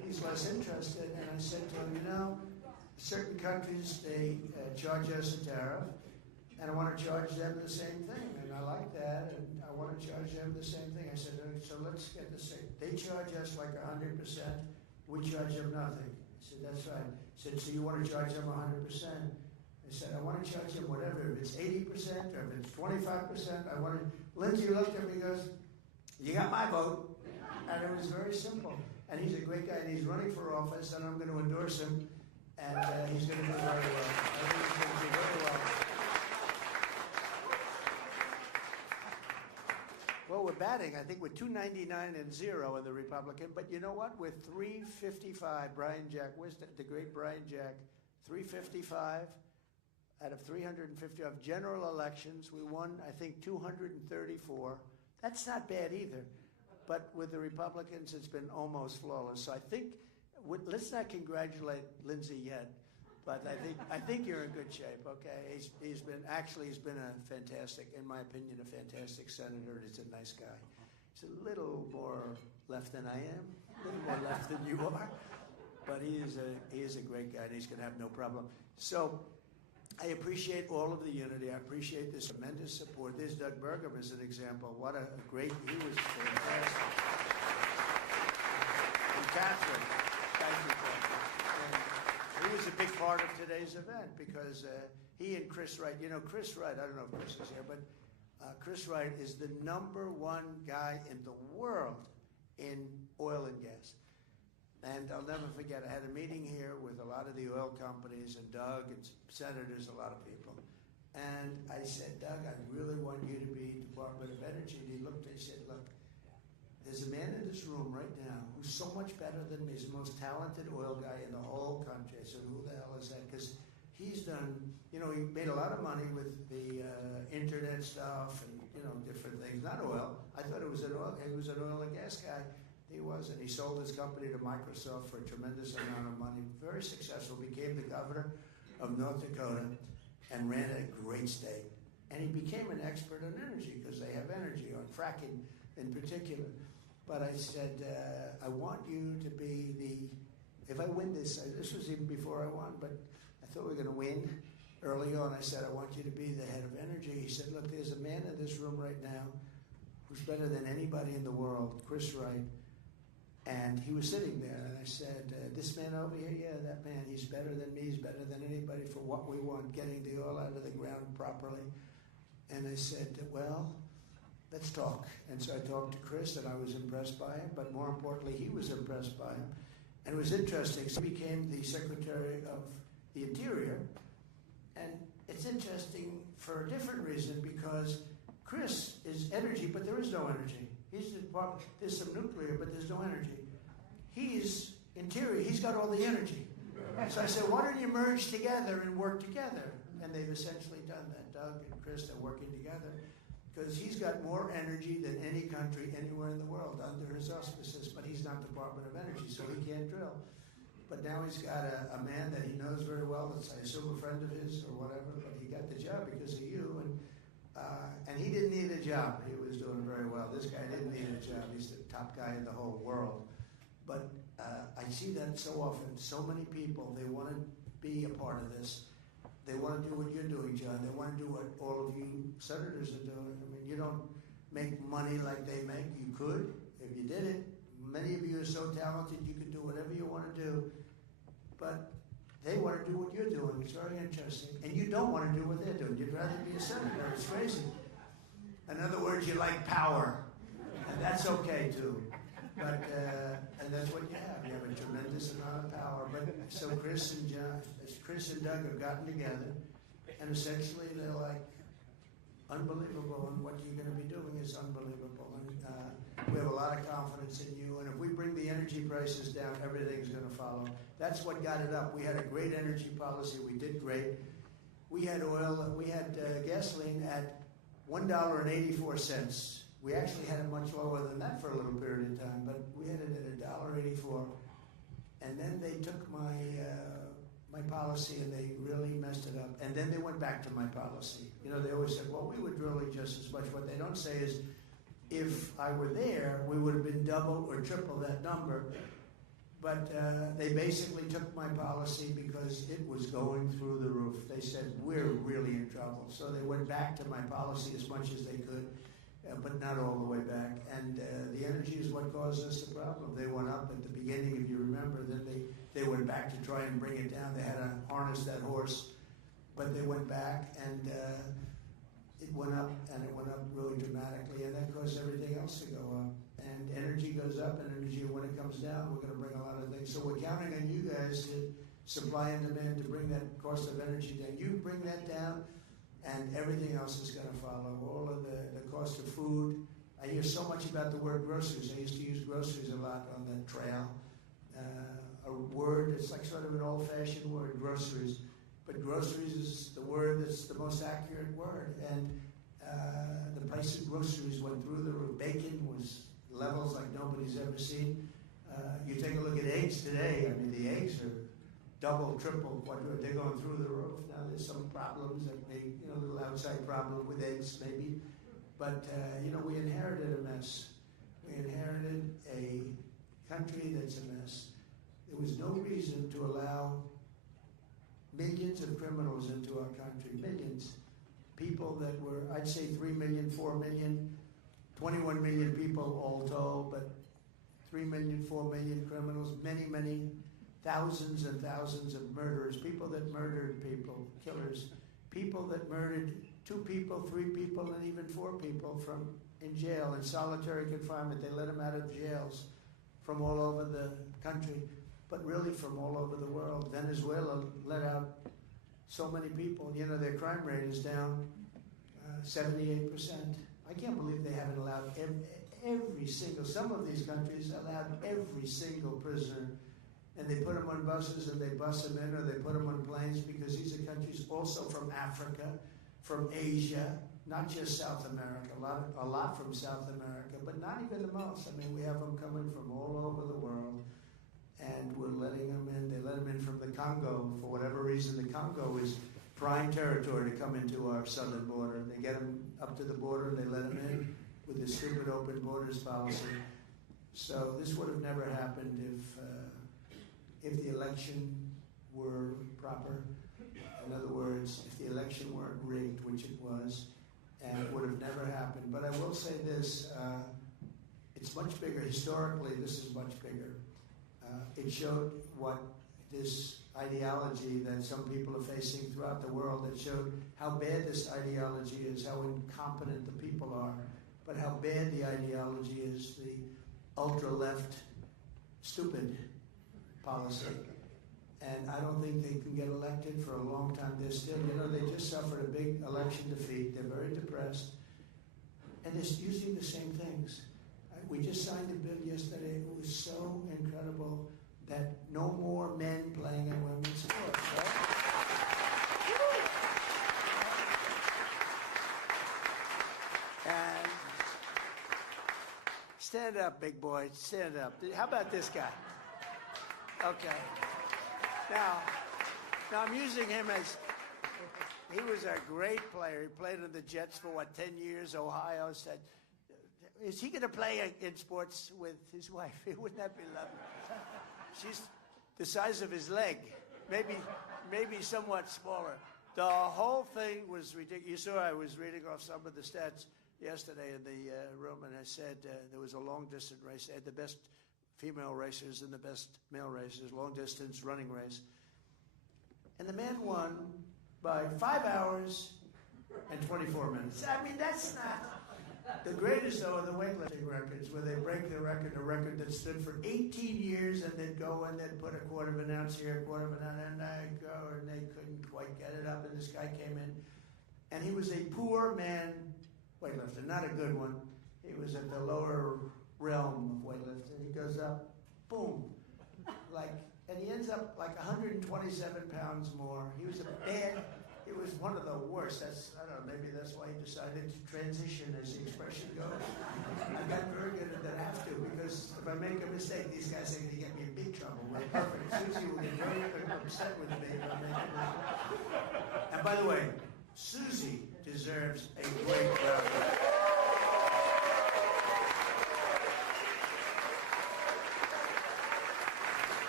he's less interested. And I said to him, you know, certain countries, they charge us a tariff, and I want to charge them the same thing. And I like that, and I want to charge them the same thing. I said, so let's get the same. They charge us like 100%. We charge them nothing. I said, that's right. I said, so you want to charge them 100%? I said, I want to charge them whatever. If it's 80% or if it's 25%, I want to. Lindsay looked at me and goes, you got my vote. And it was very simple. And he's a great guy, and he's running for office, and I'm going to endorse him. And he's going to do very well. I think he's going to do very well. Well, we're batting. I think we're 299 and 0 in the Republican. But you know what? We're 355. Brian Jack, where's the great Brian Jack? 355 out of 350 of general elections. We won, I think, 234. That's not bad either. But with the Republicans, it's been almost flawless. So I think, let's not congratulate Lindsay yet. But I think you're in good shape, okay? He's been a fantastic, in my opinion, a fantastic senator, and he's a nice guy. He's a little more left than I am, a little more left than you are, but he is a great guy, and he's going to have no problem. So I appreciate all of the unity. I appreciate this tremendous support. There's Doug Burgum as an example. What a great, he was fantastic. And Catherine, thank you, Catherine. He was a big part of today's event because he and Chris Wright, you know, Chris Wright, I don't know if Chris is here, but Chris Wright is the #1 guy in the world in oil and gas. And I'll never forget, I had a meeting here with a lot of the oil companies and Doug and senators, a lot of people. And I said, Doug, I really want you to be Department of Energy. And he looked and he said, look, there's a man in this room right now who's so much better than me. He's the most talented oil guy in the whole country. I said, who the hell is that? Because he's done, you know, he made a lot of money with the internet stuff and, you know, different things. Not oil. I thought he was an oil and gas guy. He wasn't. He sold his company to Microsoft for a tremendous amount of money. Very successful. Became the governor of North Dakota and ran a great state. And he became an expert on energy because they have energy, on fracking in particular. But I said, I want you to be if I win this was even before I won, but I thought we were going to win early on. I said, I want you to be the head of energy. He said, look, there's a man in this room right now who's better than anybody in the world, Chris Wright. And he was sitting there, and I said, this man over here, yeah, that man, he's better than me, he's better than anybody for what we want, getting the oil out of the ground properly. And I said, well, let's talk. And so I talked to Chris, and I was impressed by him, but more importantly, he was impressed by him. And it was interesting. So he became the Secretary of the Interior. And it's interesting for a different reason, because Chris is energy, but there is no energy. He's the department, there's some nuclear, but there's no energy. He's interior, he's got all the energy. So I said, why don't you merge together and work together? And they've essentially done that. Doug and Chris are working together because he's got more energy than any country anywhere in the world under his auspices, but he's not Department of Energy, so he can't drill. But now he's got a man that he knows very well, that's I assume a friend of his or whatever, but he got the job because of you. And he didn't need a job. He was doing very well. This guy didn't need a job. He's the top guy in the whole world. But I see that so often. So many people, they want to be a part of this. They want to do what you're doing, John. They want to do what all of you senators are doing. I mean, you don't make money like they make. You could if you did it. Many of you are so talented, you could do whatever you want to do. But they want to do what you're doing. It's very interesting. And you don't want to do what they're doing. You'd rather be a senator. It's crazy. In other words, you like power. And that's okay, too. But, and that's what you have. You have a tremendous amount of power. But so Chris and Doug have gotten together, and essentially they're like, unbelievable, and what you're going to be doing is unbelievable. And we have a lot of confidence in you, and if we bring the energy prices down, everything's going to follow. That's what got it up. We had a great energy policy. We did great. We had gasoline at $1.84. We actually had it much lower than that for a little period of time, but we had it at $1.84. And then they took my policy and they really messed it up. And then they went back to my policy. You know, they always said, well, we were drilling just as much. What they don't say is, if I were there, we would have been double or triple that number. But they basically took my policy because it was going through the roof. They said, we're really in trouble. So they went back to my policy as much as they could, but not all the way back. And the energy is what caused us the problem. They went up at the beginning, if you remember, then they went back to try and bring it down. They had to harness that horse, but they went back, and it went up, and it went up really dramatically, and that caused everything else to go up. And energy goes up, and energy, when it comes down, we're going to bring a lot of things. So we're counting on you guys to supply and demand to bring that cost of energy down. You bring that down, and everything else is going to follow. All of the cost of food. I hear so much about the word groceries. I used to use groceries a lot on the trail. A word, it's like sort of an old-fashioned word, groceries. But groceries is the word that's the most accurate word. And the price of groceries went through the roof. Bacon was levels like nobody's ever seen. You take a look at eggs today. I mean, the eggs are double, triple, quadruple. They're going through the roof. Now there's some problems that may, a little outside problem with eggs maybe. But, we inherited a mess. We inherited a country that's a mess. There was no reason to allow millions of criminals into our country, millions. People that were, I'd say 3 million, 4 million, 21 million people all told, but 3 million, 4 million criminals, many, many thousands and thousands of murderers, people that murdered people, killers, people that murdered 2 people, 3 people, and even 4 people in jail, in solitary confinement. They let them out of jails from all over the country, but really from all over the world. Venezuela let out so many people. Their crime rate is down 78%. I can't believe they haven't allowed every single, some of these countries allowed every single prisoner, and they put them on buses and they bus them in, or they put them on planes, because these are countries also from Africa, from Asia, not just South America, a lot from South America, but not even the most. I mean, we have them coming from all over the world, and we're letting them in. They let them in from the Congo. For whatever reason, the Congo is prime territory to come into our southern border. They get them up to the border, and they let them in with the stupid open borders policy. So this would have never happened if the election were proper. In other words, if the election weren't rigged, which it was, and it would have never happened. But I will say this, it's much bigger. Historically, this is much bigger. It showed what this ideology that some people are facing throughout the world, that showed how bad this ideology is, how incompetent the people are, but how bad the ideology is, the ultra-left stupid policy. And I don't think they can get elected for a long time. They're still, they just suffered a big election defeat. They're very depressed. And they're using the same things. We just signed a bill yesterday. It was so incredible that no more men playing in women's sports. Right? And stand up, big boy. Stand up. How about this guy? Okay. Now I'm using him as, he was a great player. He played in the Jets for, 10 years? Ohio said, is he going to play in sports with his wife? Wouldn't that be lovely? She's the size of his leg, maybe somewhat smaller. The whole thing was ridiculous. You saw I was reading off some of the stats yesterday in the room, and I said there was a long-distance race. They had the best female racers and the best male racers, long-distance running race. And the man won by 5 hours and 24 minutes. I mean, that's not... The greatest, though, are the weightlifting records, where they break the record that stood for 18 years, and they'd go and they'd put a quarter of an ounce here, a quarter of an ounce, and they'd go, and they couldn't quite get it up, and this guy came in, and he was a poor man weightlifter, not a good one. He was at the lower realm of weightlifting. He goes up, boom, and he ends up 127 pounds more. It was one of the worst. I don't know, maybe that's why he decided to transition, as the expression goes. I got very good at that. I have to, because if I make a mistake, these guys are going to get me in big trouble. We're perfect. Susie will get very upset with me if I make a mistake. And by the way, Susie deserves a great round of applause.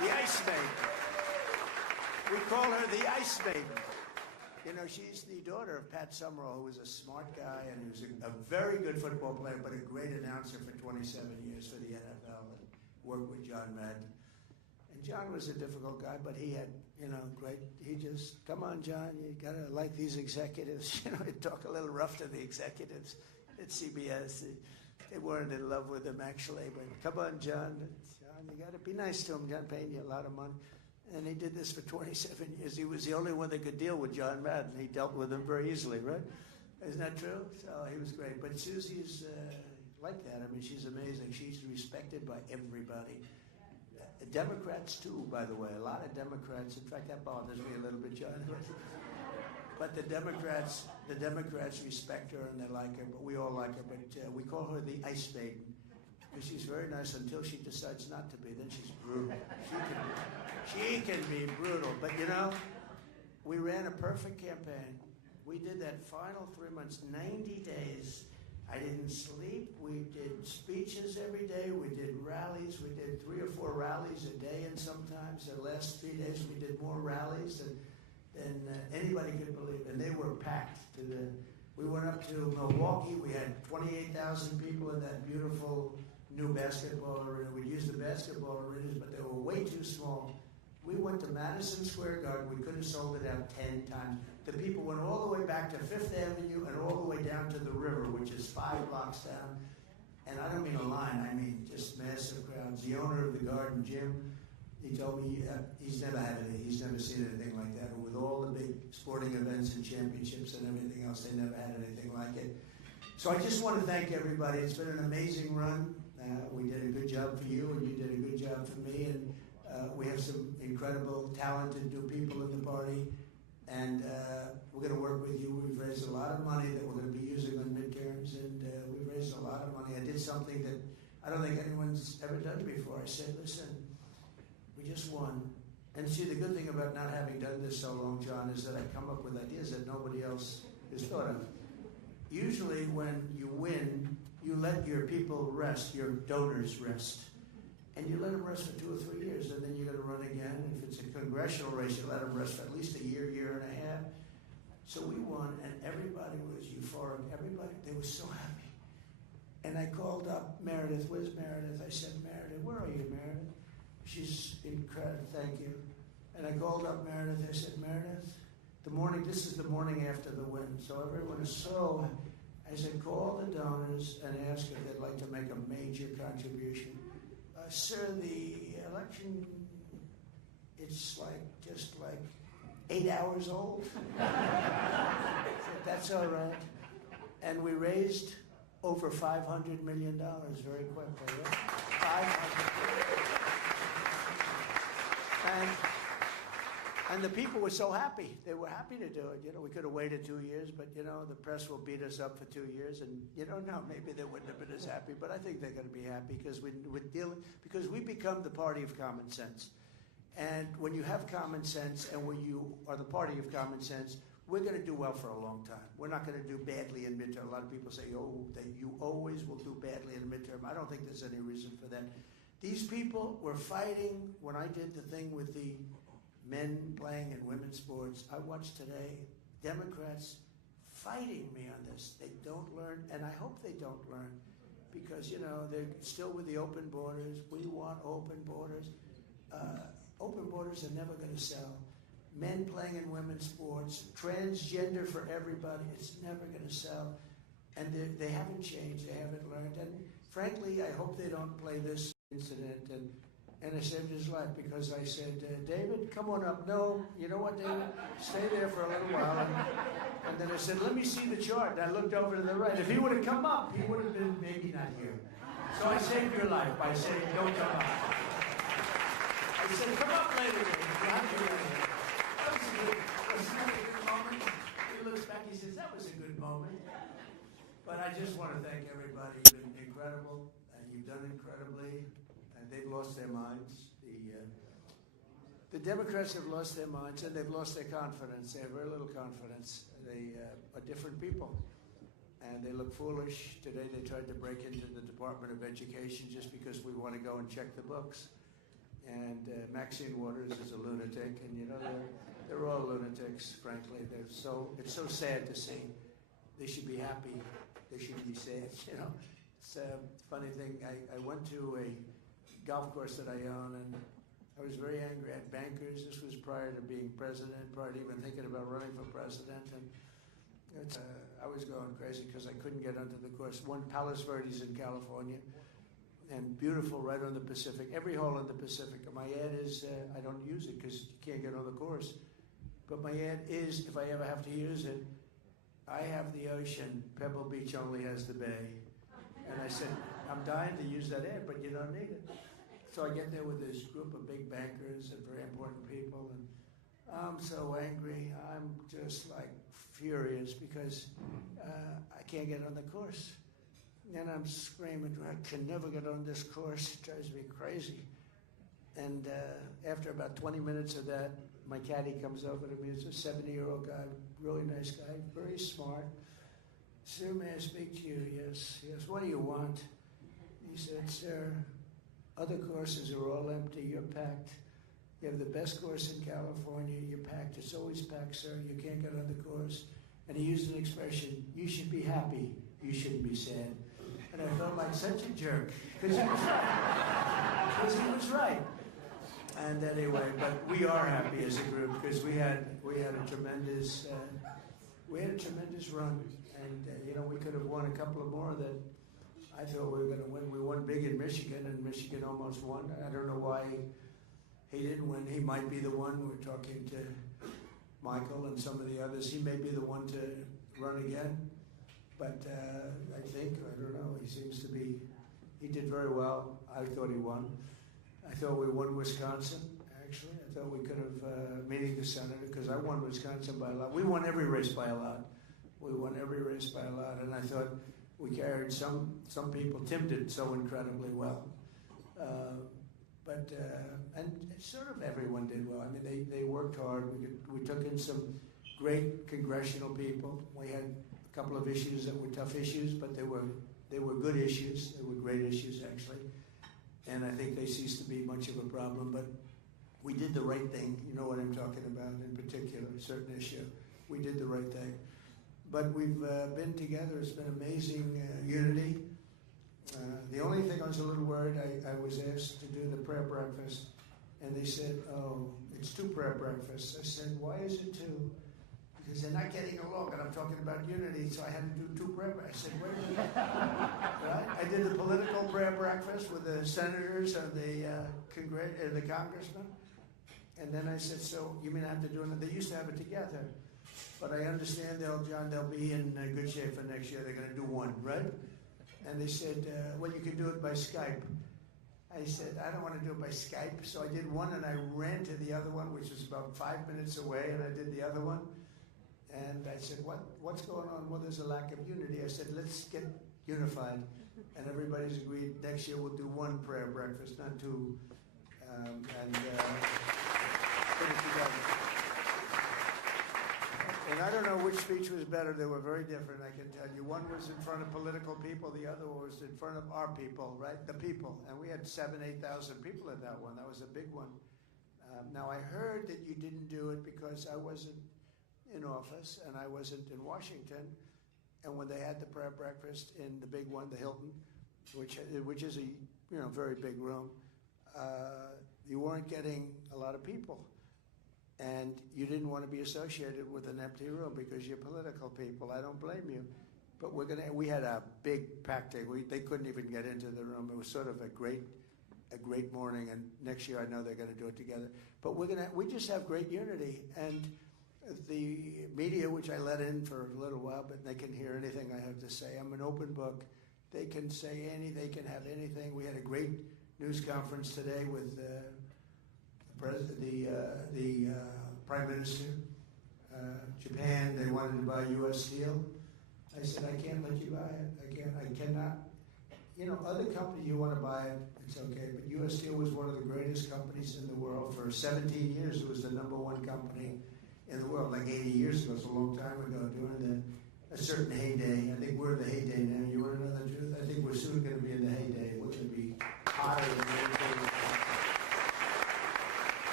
The Ice Maiden. We call her the Ice Maiden. You know, she's the daughter of Pat Summerall, who was a smart guy and who's a very good football player, but a great announcer for 27 years for the NFL and worked with John Madden. And John was a difficult guy, but he had, you know, great, he just, come on, John, you got to like these executives. You know, he'd talk a little rough to the executives at CBS. They weren't in love with him, actually, but come on, John, you got to be nice to him. John paying you a lot of money. And he did this for 27 years. He was the only one that could deal with John Madden. He dealt with him very easily, right? Isn't that true? So he was great. But Susie's like that. I mean, she's amazing. She's respected by everybody. Democrats, too, by the way. A lot of Democrats. In fact, that bothers me a little bit, John. But the Democrats respect her and they like her. But we all like her. But we call her the Ice Maiden because she's very nice until she decides not to be. Then she's brutal. She can be brutal. But, you know, we ran a perfect campaign. We did that final 3 months, 90 days. I didn't sleep. We did speeches every day. We did rallies. We did 3 or 4 rallies a day, and sometimes the last 3 days we did more rallies than anybody could believe. And they were packed. We went up to Milwaukee. We had 28,000 people in that beautiful new basketball arena. We'd use the basketball arenas, but they were way too small. We went to Madison Square Garden. We could have sold it out 10 times. The people went all the way back to Fifth Avenue and all the way down to the river, which is 5 blocks down. And I don't mean a line. I mean just massive crowds. The owner of the Garden, Jim, he told me he's never seen anything like that. With all the big sporting events and championships and everything else, they never had anything like it. So I just want to thank everybody. It's been an amazing run. We did a good job for you, and you did a good job for me. And we have some incredible, talented new people in the party. And we're going to work with you. We've raised a lot of money that we're going to be using on midterms. And we've raised a lot of money. I did something that I don't think anyone's ever done before. I said, listen, we just won. And see, the good thing about not having done this so long, John, is that I come up with ideas that nobody else has thought of. Usually when you win, you let your people rest, your donors rest. And you let them rest for 2 or 3 years, and then you're going to run again. If it's a congressional race, you let them rest for at least a year, year and a half. So we won, and everybody was euphoric. Everybody, they were so happy. And I called up Meredith. Where's Meredith? I said, Meredith, where are you, Meredith? She's incredible. Thank you. And I called up Meredith. I said, Meredith, this is the morning after the win. So everyone is so, I said, call the donors and ask if they'd like to make a major contribution. Sir, the election, it's just like 8 hours old. That's all right. And we raised over $500 million very quickly. Yeah? 500 million. And the people were so happy. They were happy to do it. You know, we could have waited 2 years, but, you know, the press will beat us up for 2 years. And you don't know, maybe they wouldn't have been as happy. But I think they're going to be happy because because we become the party of common sense. And when you have common sense and when you are the party of common sense, we're going to do well for a long time. We're not going to do badly in midterm. A lot of people say, oh, that you always will do badly in midterm. I don't think there's any reason for that. These people were fighting when I did the thing with the men playing in women's sports. I watched today Democrats fighting me on this. They don't learn, and I hope they don't learn because, you know, they're still with the open borders. We want open borders. Open borders are never going to sell. Men playing in women's sports, transgender for everybody, it's never going to sell. And they haven't changed. They haven't learned. And frankly, I hope they don't play this incident and I saved his life because I said, David, come on up. No, you know what, David? Stay there for a little while. And then I said, let me see the chart. And I looked over to the right. If he would have come up, he would have been maybe not here. So I saved your life by saying, don't come up. I said, come up later, David. That was a good moment. He looks back, he says, that was a good moment. But I just want to thank everybody. You've been incredible, and you've done incredibly. They've lost their minds. The Democrats have lost their minds, and they've lost their confidence. They have very little confidence. They are different people, and they look foolish. Today they tried to break into the Department of Education just because we want to go and check the books. And Maxine Waters is a lunatic, and you know they're all lunatics. Frankly, it's so sad to see. They should be happy. They should be sad. You know, it's a funny thing. I went to a golf course that I own, and I was very angry at bankers. This was prior to being president, prior to even thinking about running for president, and I was going crazy because I couldn't get onto the course. One, Palos Verdes in California, and beautiful right on the Pacific. Every hole in the Pacific. And my ad is, I don't use it because you can't get on the course. But my ad is, if I ever have to use it, I have the ocean, Pebble Beach only has the bay. And I said, I'm dying to use that ad, but you don't need it. So I get there with this group of big bankers and very important people, and I'm so angry. I'm just like furious because I can't get on the course. And I'm screaming, I can never get on this course. It drives me crazy. And after about 20 minutes of that, my caddy comes over to me. It's a 70-year-old guy, really nice guy, very smart. Sir, may I speak to you? Yes. Yes. What do you want? He said, sir, other courses are all empty. You're packed. You have the best course in California. You're packed. It's always packed, sir. You can't get on the course. And he used an expression, you should be happy. You shouldn't be sad. And I felt like such a jerk because he was right. And anyway, but we are happy as a group because we had a tremendous run, and you know, we could have won a couple of more that I thought we were going to win. We won big in Michigan, and Michigan almost won. I don't know why he didn't win. He might be the one. We're talking to Michael and some of the others. He may be the one to run again. But I don't know, he seems to be, he did very well. I thought he won. I thought we won Wisconsin, actually. I thought we could have, meeting the senator, because I won Wisconsin by a lot. We won every race by a lot. We won every race by a lot, and I thought we carried some people. Tim did so incredibly well. And sort of everyone did well. I mean, they worked hard. We took in some great congressional people. We had a couple of issues that were tough issues, but they were good issues. They were great issues, actually. And I think they ceased to be much of a problem. But we did the right thing. You know what I'm talking about in particular, a certain issue. We did the right thing. But we've been together. It's been amazing unity. The only thing I was a little worried, I was asked to do the prayer breakfast, and they said, oh, it's 2 prayer breakfasts. I said, why is it 2? Because they're not getting along, and I'm talking about unity, so I had to do 2 prayer breakfasts. I said, wait a minute. Right? I did the political prayer breakfast with the senators and the congressmen, and then I said, so you mean I have to do it? They used to have it together, but I understand they'll be in good shape for next year. They're going to do 1, right? And they said, well, you can do it by Skype. I said, I don't want to do it by Skype. So I did 1, and I ran to the other one, which was about 5 minutes away, and I did the other one. And I said, what's going on? Well, there's a lack of unity. I said, let's get unified. And everybody's agreed next year we'll do 1 prayer breakfast, not 2. Put it together. And I don't know which speech was better. They were very different, I can tell you. One was in front of political people. The other was in front of our people, right? The people. And we had 7,000, 8,000 people at that one. That was a big one. Now, I heard that you didn't do it because I wasn't in office and I wasn't in Washington. And when they had the prayer breakfast in the big one, the Hilton, which is a very big room, you weren't getting a lot of people. And you didn't want to be associated with an empty room because you're political people. I don't blame you. But we had a big packed day. They couldn't even get into the room. It was sort of a great morning. And next year I know they're going to do it together. But we just have great unity. And the media, which I let in for a little while, but they can hear anything I have to say. I'm an open book. They can say anything. They can have anything. We had a great news conference today with the Prime Minister. Japan, they wanted to buy U.S. steel. I said, I can't let you buy it. I cannot. Other companies, you want to buy it, it's okay. But U.S. Steel was one of the greatest companies in the world. For 17 years, it was the #1 company in the world, like 80 years ago. It's a long time ago, during a certain heyday. I think we're in the heyday now. You want to know the truth? I think we're soon going to be in the heyday. We're going to be higher than anything.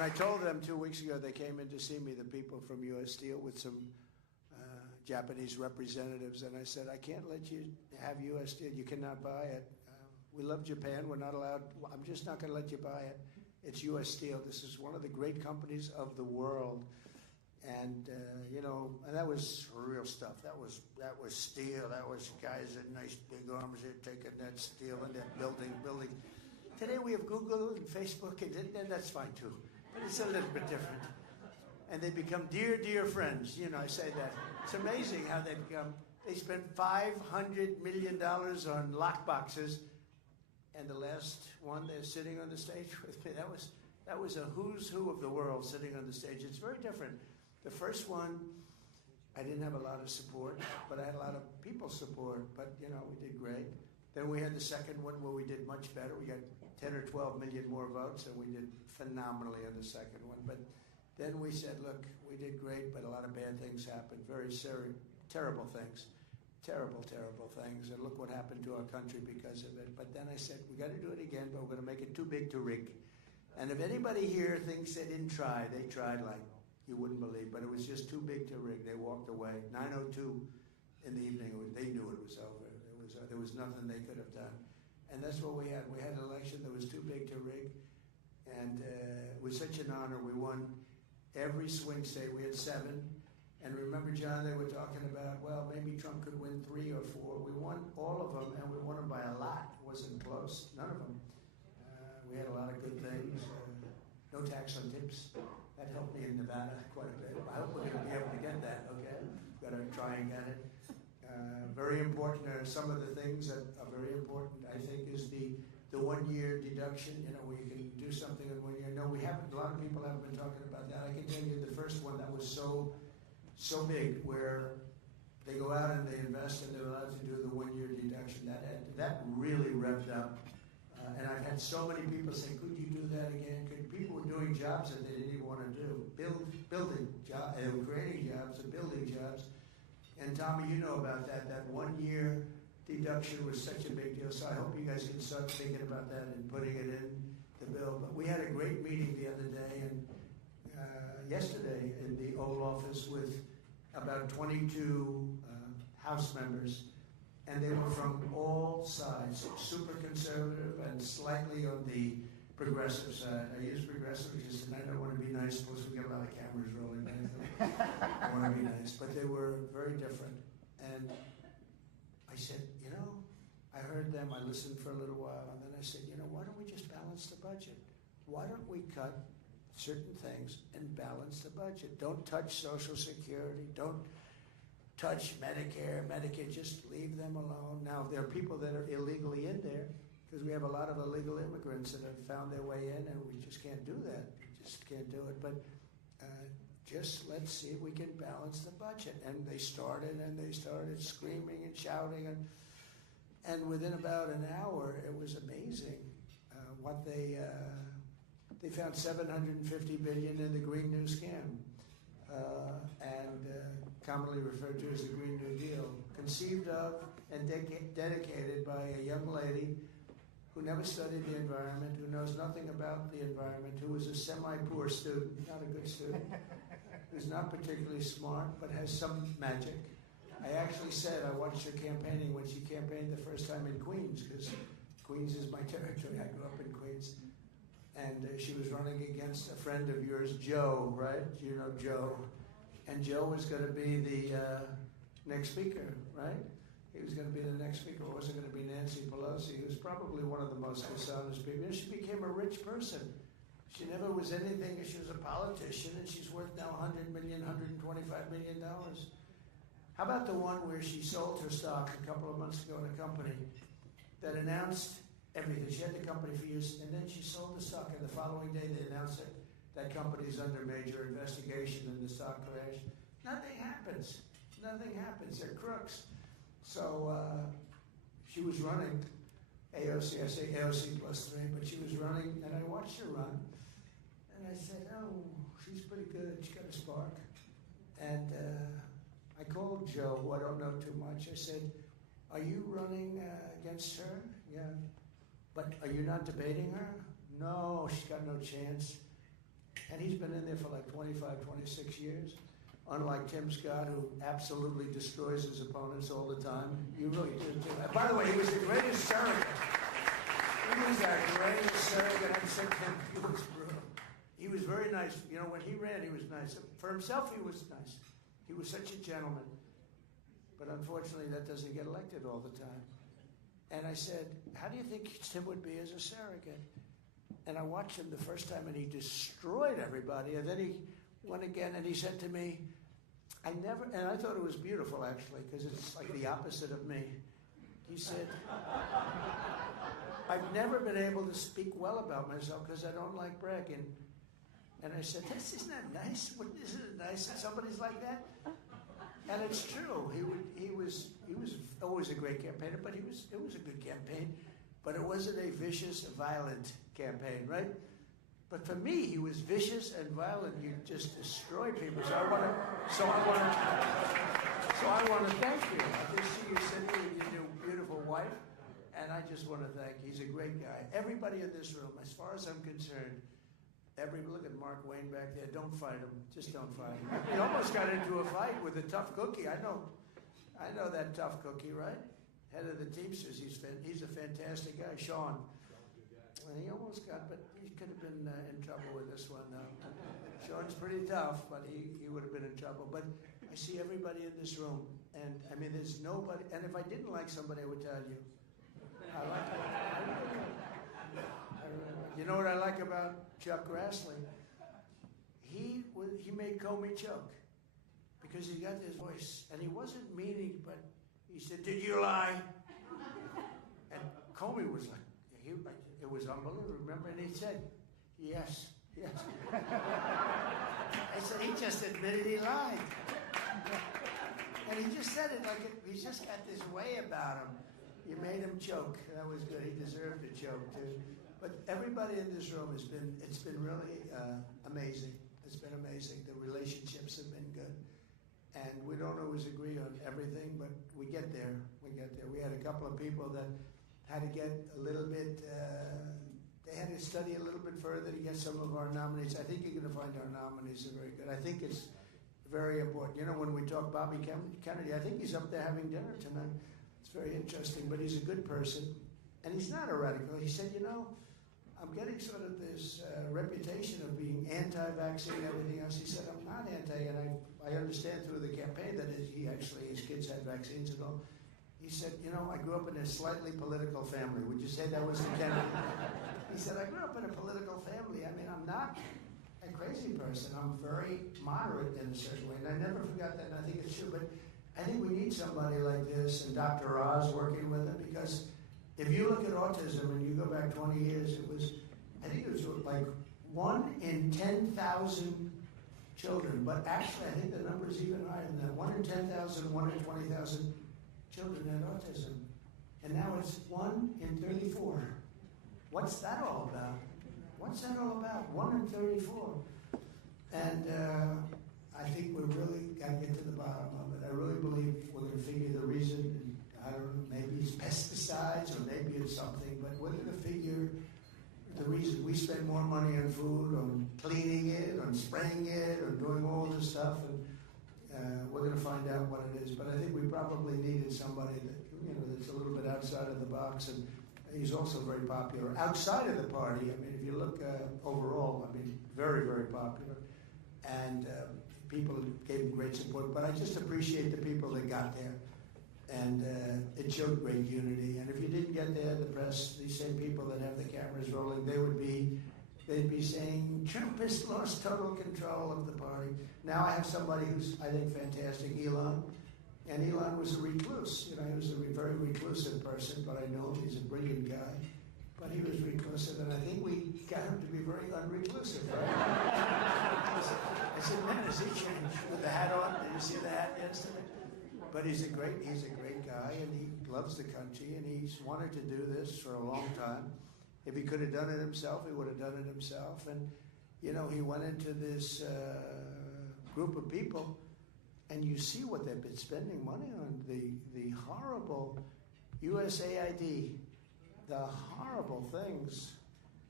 when I told them 2 weeks ago, they came in to see me, the people from U.S. Steel, with some Japanese representatives, and I said, I can't let you have U.S. Steel. You cannot buy it. We love Japan. We're not allowed. I'm just not going to let you buy it. It's U.S. Steel. This is one of the great companies of the world. And, and that was real stuff. That was steel. That was guys with nice big arms. They're taking that steel and they're building. Today we have Google and Facebook, and that's fine too. But it's a little bit different. And they become dear, dear friends. I say that. It's amazing how they become. They spent $500 million on lock boxes. And the last one, they're sitting on the stage with me. That was a who's who of the world sitting on the stage. It's very different. The first one, I didn't have a lot of support, but I had a lot of people's support. But, we did great. Then we had the second one where we did much better. We got 10 or 12 million more votes, and we did phenomenally on the second one. But then we said, look, we did great, but a lot of bad things happened. Very terrible things. Terrible, terrible things. And look what happened to our country because of it. But then I said, we got to do it again, but we're going to make it too big to rig. And if anybody here thinks they didn't try, they tried like you wouldn't believe. But it was just too big to rig. They walked away. 9:02 in the evening, they knew it was over. There was nothing they could have done. And that's what we had. We had an election that was too big to rig. And it was such an honor. We won every swing state. We had 7. And remember, John, they were talking about, well, maybe Trump could win 3 or 4. We won all of them, and we won them by a lot. It wasn't close. None of them. We had a lot of good things. No tax on tips. That helped me in Nevada quite a bit. I hope we're going to be able to get that, okay? Got to try and get it. Very important. Some of the things that are very important, I think, is the 1-year deduction, where you can do something in 1 year. No, we haven't. A lot of people haven't been talking about that. I can tell you the first one that was so big, where they go out and they invest and they're allowed to do the 1-year deduction. That really revved up. And I've had so many people say, could you do that again? People were doing jobs that they didn't even want to do. Building jobs, they were creating jobs and building jobs. And Tommy, you know about that. That 1-year deduction was such a big deal. So I hope you guys can start thinking about that and putting it in the bill. But we had a great meeting the other day and yesterday in the Oval Office with about 22 House members, and they were from all sides, super conservative and slightly on the progressive side. I use progressive because I don't want to be nice, plus we get a lot of cameras rolling. I want to be nice, but they were very different. And I said, I heard them, I listened for a little while, and then I said, why don't we just balance the budget? Why don't we cut certain things and balance the budget? Don't touch Social Security. Don't touch Medicare, Medicaid. Just leave them alone. Now, there are people that are illegally in there because we have a lot of illegal immigrants that have found their way in, and we just can't do that. We just can't do it. But just let's see if we can balance the budget. And they started screaming and shouting. And within about an hour, it was amazing what they found $750 billion in the Green New Scam, and commonly referred to as the Green New Deal, conceived of and dedicated by a young lady who never studied the environment, who knows nothing about the environment, who was a semi-poor student, not a good student, who's not particularly smart, but has some magic. I actually said I watched her campaigning when she campaigned the first time in Queens, because Queens is my territory. I grew up in Queens. And she was running against a friend of yours, Joe, right? You know Joe. And Joe was going to be the next speaker, right? He was going to be the next speaker. It wasn't going to be Nancy Pelosi. He was probably one of the most dishonest people. And she became a rich person. She never was anything. She was a politician, and she's worth now $100 million, $125 million. How about the one where she sold her stock a couple of months ago in a company that announced everything? She had the company for years, and then she sold the stock, and the following day they announced it. That company's under major investigation and the stock crashed. Nothing happens. Nothing happens. They're crooks. So she was running AOC. I say AOC +3, but she was running, and I watched her run. And I said, oh, she's pretty good. She's got a spark. And I called Joe, who I don't know too much. I said, are you running against her? Yeah. But are you not debating her? No, she's got no chance. And he's been in there for like 25, 26 years. Unlike Tim Scott, who absolutely destroys his opponents all the time. You really do too. By the way, he was the greatest surrogate. He was our greatest surrogate. I said to him, he was brutal. He was very nice. You know, when he ran, he was nice. For himself, he was nice. He was such a gentleman. But unfortunately, that doesn't get elected all the time. And I said, how do you think Tim would be as a surrogate? And I watched him the first time, and he destroyed everybody. And then he went again, and he said to me, and I thought it was beautiful, actually, because it's like the opposite of me. He said, I've never been able to speak well about myself because I don't like bragging. And I said, isn't that nice? Isn't it nice that somebody's like that? And it's true. He was always a great campaigner, but it was a good campaign. But it wasn't a vicious, violent campaign, right? But for me, he was vicious and violent. You just destroyed people. So I want to thank you. I just see you sitting with your beautiful wife, and I just want to thank you. He's a great guy. Everybody in this room, as far as I'm concerned, look at Mark Wayne back there. Don't fight him. Just don't fight him. He almost got into a fight with a tough cookie. I know that tough cookie, right? Head of the Teamsters. He's a fantastic guy, Sean. And he almost got, but he could have been in trouble with this one, though. Sean's pretty tough, but he would have been in trouble. But I see everybody in this room, and I mean, there's nobody. And if I didn't like somebody, I would tell you. I like it. You know what I like about Chuck Grassley? He made Comey choke because he got this voice, and he wasn't meaning, but he said, "Did you lie?" And Comey was like, it was unbelievable. Remember, and he said, "Yes, yes." I said, he just admitted he lied, and he just said it like he's just got this way about him. You made him choke. That was good. He deserved to choke too. But everybody in this room it's been really amazing. It's been amazing. The relationships have been good. And we don't always agree on everything, but we get there. We had a couple of people that had to get a little bit, they had to study a little bit further to get some of our nominees. I think you're going to find our nominees are very good. I think it's very important. You know, when we talk Bobby Kennedy, I think he's up there having dinner tonight. It's very interesting, but he's a good person. And he's not a radical. He said, you know, I'm getting sort of this reputation of being anti-vaccine and everything else. He said, I'm not anti, and I understand through the campaign that his kids had vaccines and all. He said, you know, I grew up in a slightly political family. Would you say that was the Kennedy? He said, I grew up in a political family. I mean, I'm not a crazy person. I'm very moderate in a certain way, and I never forgot that, and I think it's true. But I think we need somebody like this, and Dr. Oz working with him, because if you look at autism and you go back 20 years, I think it was like 1 in 10,000 children. But actually, I think the number is even higher than that. 1 in 10,000, 1 in 20,000 children had autism. And now it's 1 in 34. What's that all about? 1 in 34. And I think we really got to get to the bottom of it. I really believe we're going to figure the reason. I don't know, maybe it's pesticides or maybe it's something, but we're going to figure the reason. We spend more money on food, on cleaning it, on spraying it, on doing all this stuff, and we're going to find out what it is. But I think we probably needed somebody that, you know, that's a little bit outside of the box, and he's also very popular. Outside of the party, I mean, if you look overall, I mean, very, very popular. And people gave him great support, but I just appreciate the people that got there. And it showed great unity. And if you didn't get there, the press, these same people that have the cameras rolling, they'd be saying, Trump has lost total control of the party. Now I have somebody who's, I think, fantastic, Elon. And Elon was a recluse. You know, he was a very reclusive person, but I know him. He's a brilliant guy. But he was reclusive, and I think we got him to be very unreclusive, right? I said, man, has he changed with the hat on? Did you see the hat yesterday? But he's a great guy, and he loves the country, and he's wanted to do this for a long time. If he could have done it himself, he would have done it himself. And, you know, he went into this group of people, and you see what they've been spending money on. The horrible USAID, the horrible things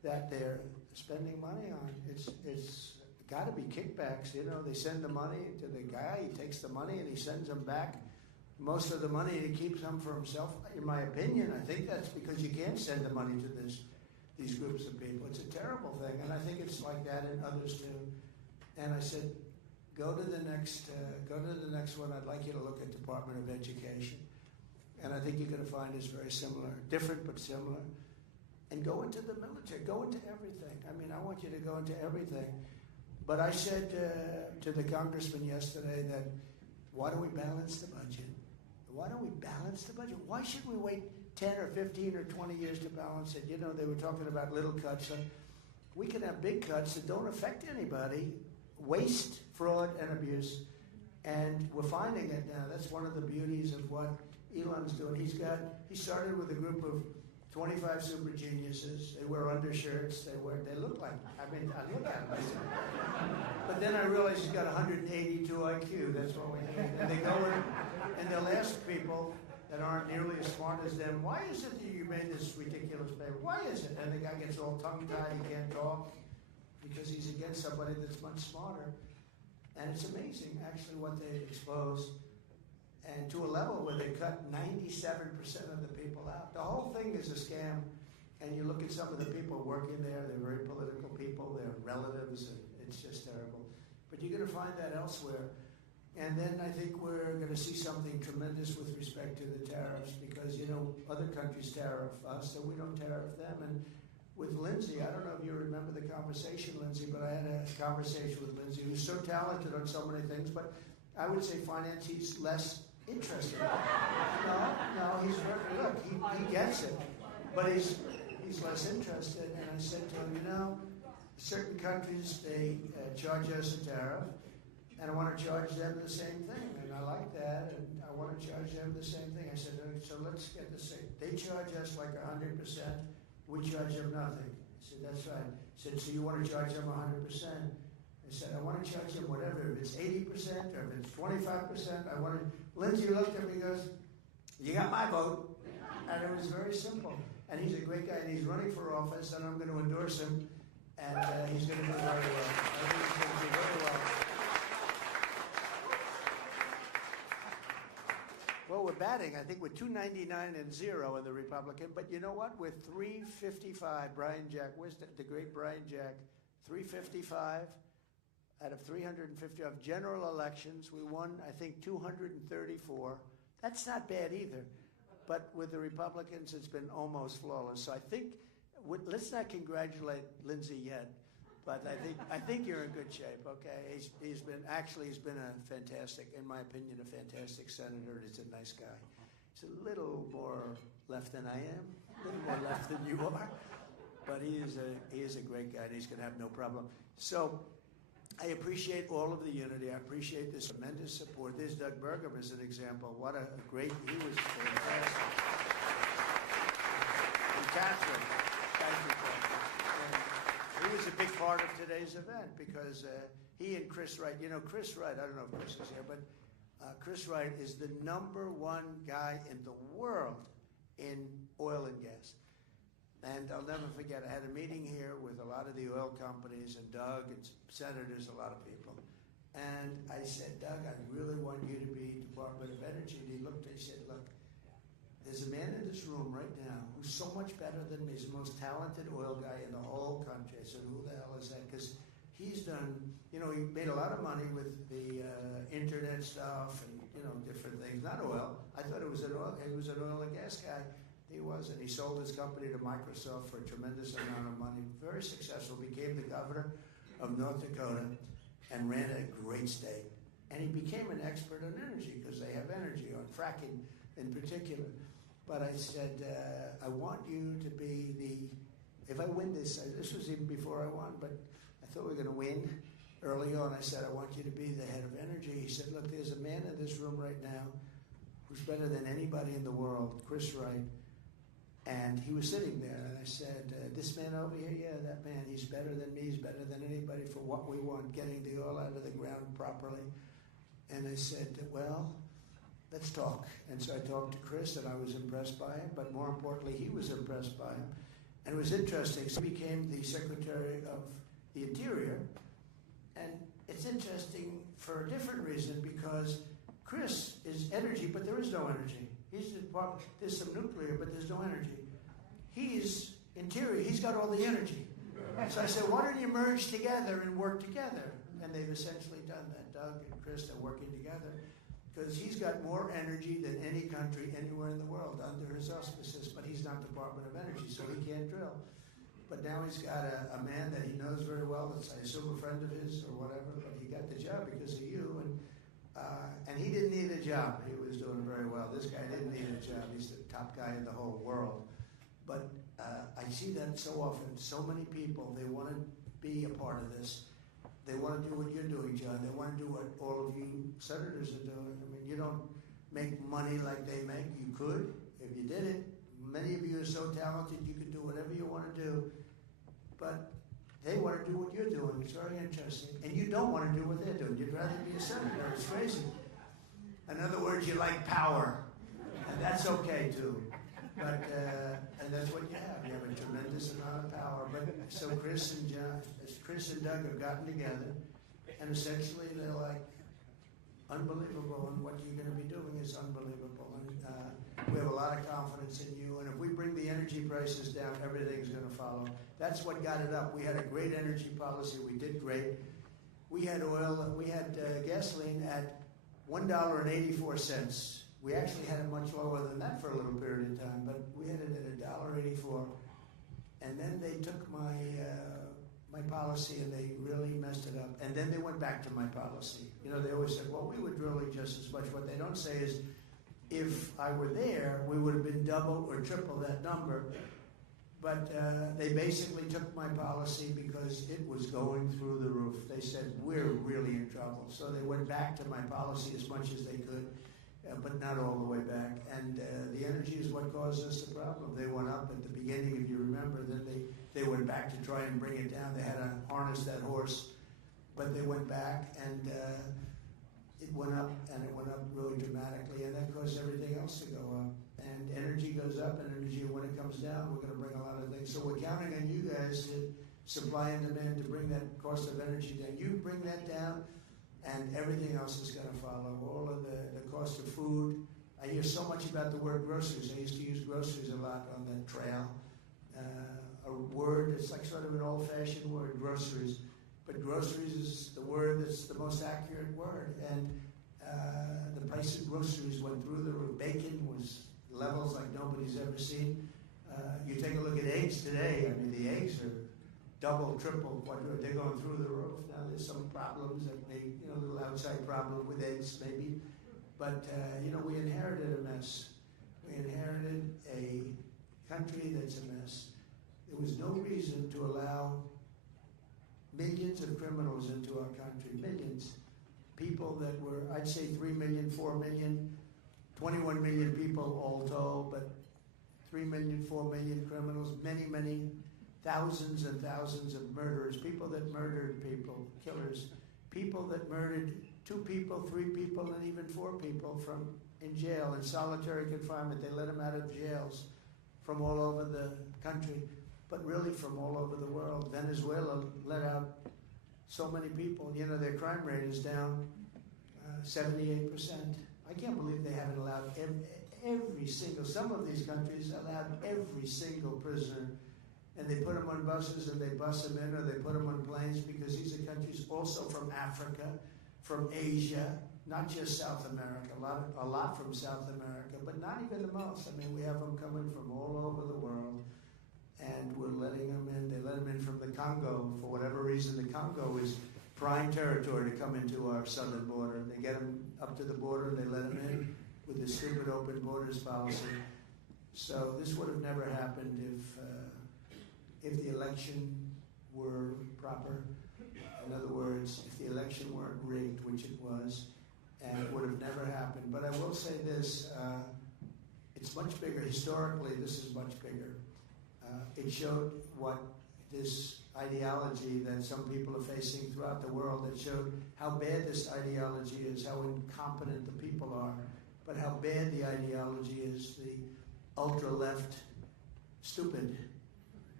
that they're spending money on. It's got to be kickbacks. You know, they send the money to the guy, he takes the money and he sends them back. Most of the money he keeps some for himself. In my opinion, I think that's because you can't send the money to these groups of people. It's a terrible thing, and I think it's like that in others too. And I said, go to the next one. I'd like you to look at Department of Education. And I think you're going to find it's very similar, different but similar. And go into the military, go into everything. I mean, I want you to go into everything. But I said to the congressman yesterday that, why don't we balance the budget? Why don't we balance the budget? Why should we wait 10 or 15 or 20 years to balance it? You know, they were talking about little cuts. We can have big cuts that don't affect anybody, waste, fraud, and abuse. And we're finding it now. That's one of the beauties of what Elon's doing. He started with a group of 25 super geniuses. They wear undershirts. They look like, I look at them. But then I realized he's got 182 IQ. That's what we need. And they go in and they'll ask people that aren't nearly as smart as them, why is it that you made this ridiculous paper? Why is it? And the guy gets all tongue-tied. He can't talk because he's against somebody that's much smarter. And it's amazing, actually, what they expose. And to a level where they cut 97% of the people out. The whole thing is a scam. And you look at some of the people working there, they're very political people, they're relatives, and it's just terrible. But you're going to find that elsewhere. And then I think we're going to see something tremendous with respect to the tariffs because, you know, other countries tariff us, so we don't tariff them. And with Lindsay, I don't know if you remember the conversation, Lindsay, but I had a conversation with Lindsay, who's so talented on so many things, but I would say finance, he's less interested. No, he's look, he gets it, but he's less interested. And I said to him, you know, certain countries, they charge us a tariff, and I want to charge them the same thing, and I like that, and I want to charge them the same thing. I said, so let's get the same. They charge us like 100%, we charge them nothing. I said, that's right. I said, so you want to charge them 100%? I said, I want to charge them whatever, if it's 80% or if it's 25%, I want to. Lindsay looked at me and goes, you got my vote. And it was very simple. And he's a great guy, and he's running for office, and I'm going to endorse him, and he's going to do very well. I think he's going to do very well. Well, we're batting, I think, with 299 and 0 in the Republican. But you know what? With 355, Brian Jack, where's the great Brian Jack? 355 out of 350 of general elections. We won, I think, 234. That's not bad either. But with the Republicans, it's been almost flawless. So I think, let's not congratulate Lindsay yet. But I think you're in good shape, okay? He's been a fantastic, in my opinion, a fantastic senator, and he's a nice guy. He's a little more left than I am, a little more left than you are, but he is a great guy, and he's going to have no problem. So I appreciate all of the unity. I appreciate this tremendous support. There's Doug Burgum as an example. What a great, he was fantastic. And Catherine, thank you, Catherine. He was a big part of today's event because he and Chris Wright, you know, Chris Wright, I don't know if Chris is here, but Chris Wright is the #1 guy in the world in oil and gas. And I'll never forget, I had a meeting here with a lot of the oil companies and Doug and senators, a lot of people. And I said, Doug, I really want you to be Department of Energy. And he looked and he said, look, there's a man in this room right now who's so much better than me. He's the most talented oil guy in the whole country. I said, who the hell is that? Because he's done, you know, he made a lot of money with the internet stuff and, you know, different things. Not oil. I thought he was an oil and gas guy. He wasn't. He sold his company to Microsoft for a tremendous amount of money. Very successful. Became the governor of North Dakota and ran a great state. And he became an expert on energy because they have energy, on fracking in particular. But I said, I want you to be if I win this was even before I won, but I thought we were going to win early on. I said, I want you to be the head of energy. He said, look, there's a man in this room right now who's better than anybody in the world, Chris Wright. And he was sitting there, and I said, this man over here, yeah, that man, he's better than me, he's better than anybody for what we want, getting the oil out of the ground properly. And I said, well, let's talk. And so I talked to Chris, and I was impressed by him, but more importantly, he was impressed by him. And it was interesting. So he became the Secretary of the Interior. And it's interesting for a different reason, because Chris is energy, but there is no energy. There's some nuclear, but there's no energy. He's interior. He's got all the energy. So I said, why don't you merge together and work together? And they've essentially done that. Doug and Chris are working together because he's got more energy than any country anywhere in the world under his auspices, but he's not Department of Energy, so he can't drill. But now he's got a man that he knows very well, that's, I assume, a friend of his or whatever, but he got the job because of you. And he didn't need a job. He was doing very well. This guy didn't need a job. He's the top guy in the whole world. But I see that so often. So many people, they want to be a part of this. They want to do what you're doing, John. They want to do what all of you senators are doing. I mean, you don't make money like they make. You could if you did it. Many of you are so talented, you could do whatever you want to do. But they want to do what you're doing. It's very interesting. And you don't want to do what they're doing. You'd rather be a senator. It's crazy. In other words, you like power. And that's okay, too. But, and that's what you have. You have a tremendous amount of power. But so Chris and Doug have gotten together, and essentially they're like, unbelievable, and what you're going to be doing is unbelievable. And we have a lot of confidence in you, and if we bring the energy prices down, everything's going to follow. That's what got it up. We had a great energy policy. We did great. We had gasoline at $1.84. We actually had it much lower than that for a little period of time, but we had it at $1.84. And then they took my policy and they really messed it up. And then they went back to my policy. You know, they always said, well, we were drilling just as much. What they don't say is, if I were there, we would have been double or triple that number. But they basically took my policy because it was going through the roof. They said, we're really in trouble. So they went back to my policy as much as they could, but not all the way back. And the energy is what caused us the problem. They went up at the beginning, if you remember. Then they went back to try and bring it down. They had to harness that horse. But they went back, and it went up, and it went up really dramatically. And that caused everything else to go up. And energy goes up, and energy, when it comes down, we're going to bring a lot of things. So we're counting on you guys to supply and demand to bring that cost of energy down. You bring that down, and everything else is going to follow. All of the cost of food. I hear so much about the word groceries. I used to use groceries a lot on the trail. A word, it's like sort of an old-fashioned word, groceries. But groceries is the word that's the most accurate word. And the price of groceries went through the roof. Bacon was levels like nobody's ever seen. You take a look at eggs today. I mean, the eggs are double, triple, quadruple. They're going through the roof. Now there's some problems that may, a little outside problem with eggs maybe. But, we inherited a mess. We inherited a country that's a mess. There was no reason to allow millions of criminals into our country. Millions. People that were, I'd say 3 million, 4 million, 21 million people all told, but 3 million, 4 million criminals, many, many thousands and thousands of murderers, people that murdered people, killers, people that murdered 2 people, 3 people, and even 4 people in jail, in solitary confinement. They let them out of jails from all over the country, but really from all over the world. Venezuela let out so many people. Their crime rate is down 78%. I can't believe they haven't allowed every single, some of these countries allowed every single prisoner, and they put them on buses and they bus them in, or they put them on planes, because these are countries also from Africa, from Asia, not just South America, a lot from South America, but not even the most. I mean, we have them coming from all over the world, and we're letting them in. They let them in from the Congo. For whatever reason, the Congo is prime territory to come into our southern border. They get them up to the border, and they let them in with the stupid open borders policy. So this would have never happened if the election were proper. In other words, if the election weren't rigged, which it was, and it would have never happened. But I will say this, it's much bigger. Historically, this is much bigger. It showed what this ideology that some people are facing throughout the world, that showed how bad this ideology is, how incompetent the people are, but how bad the ideology is, the ultra-left stupid.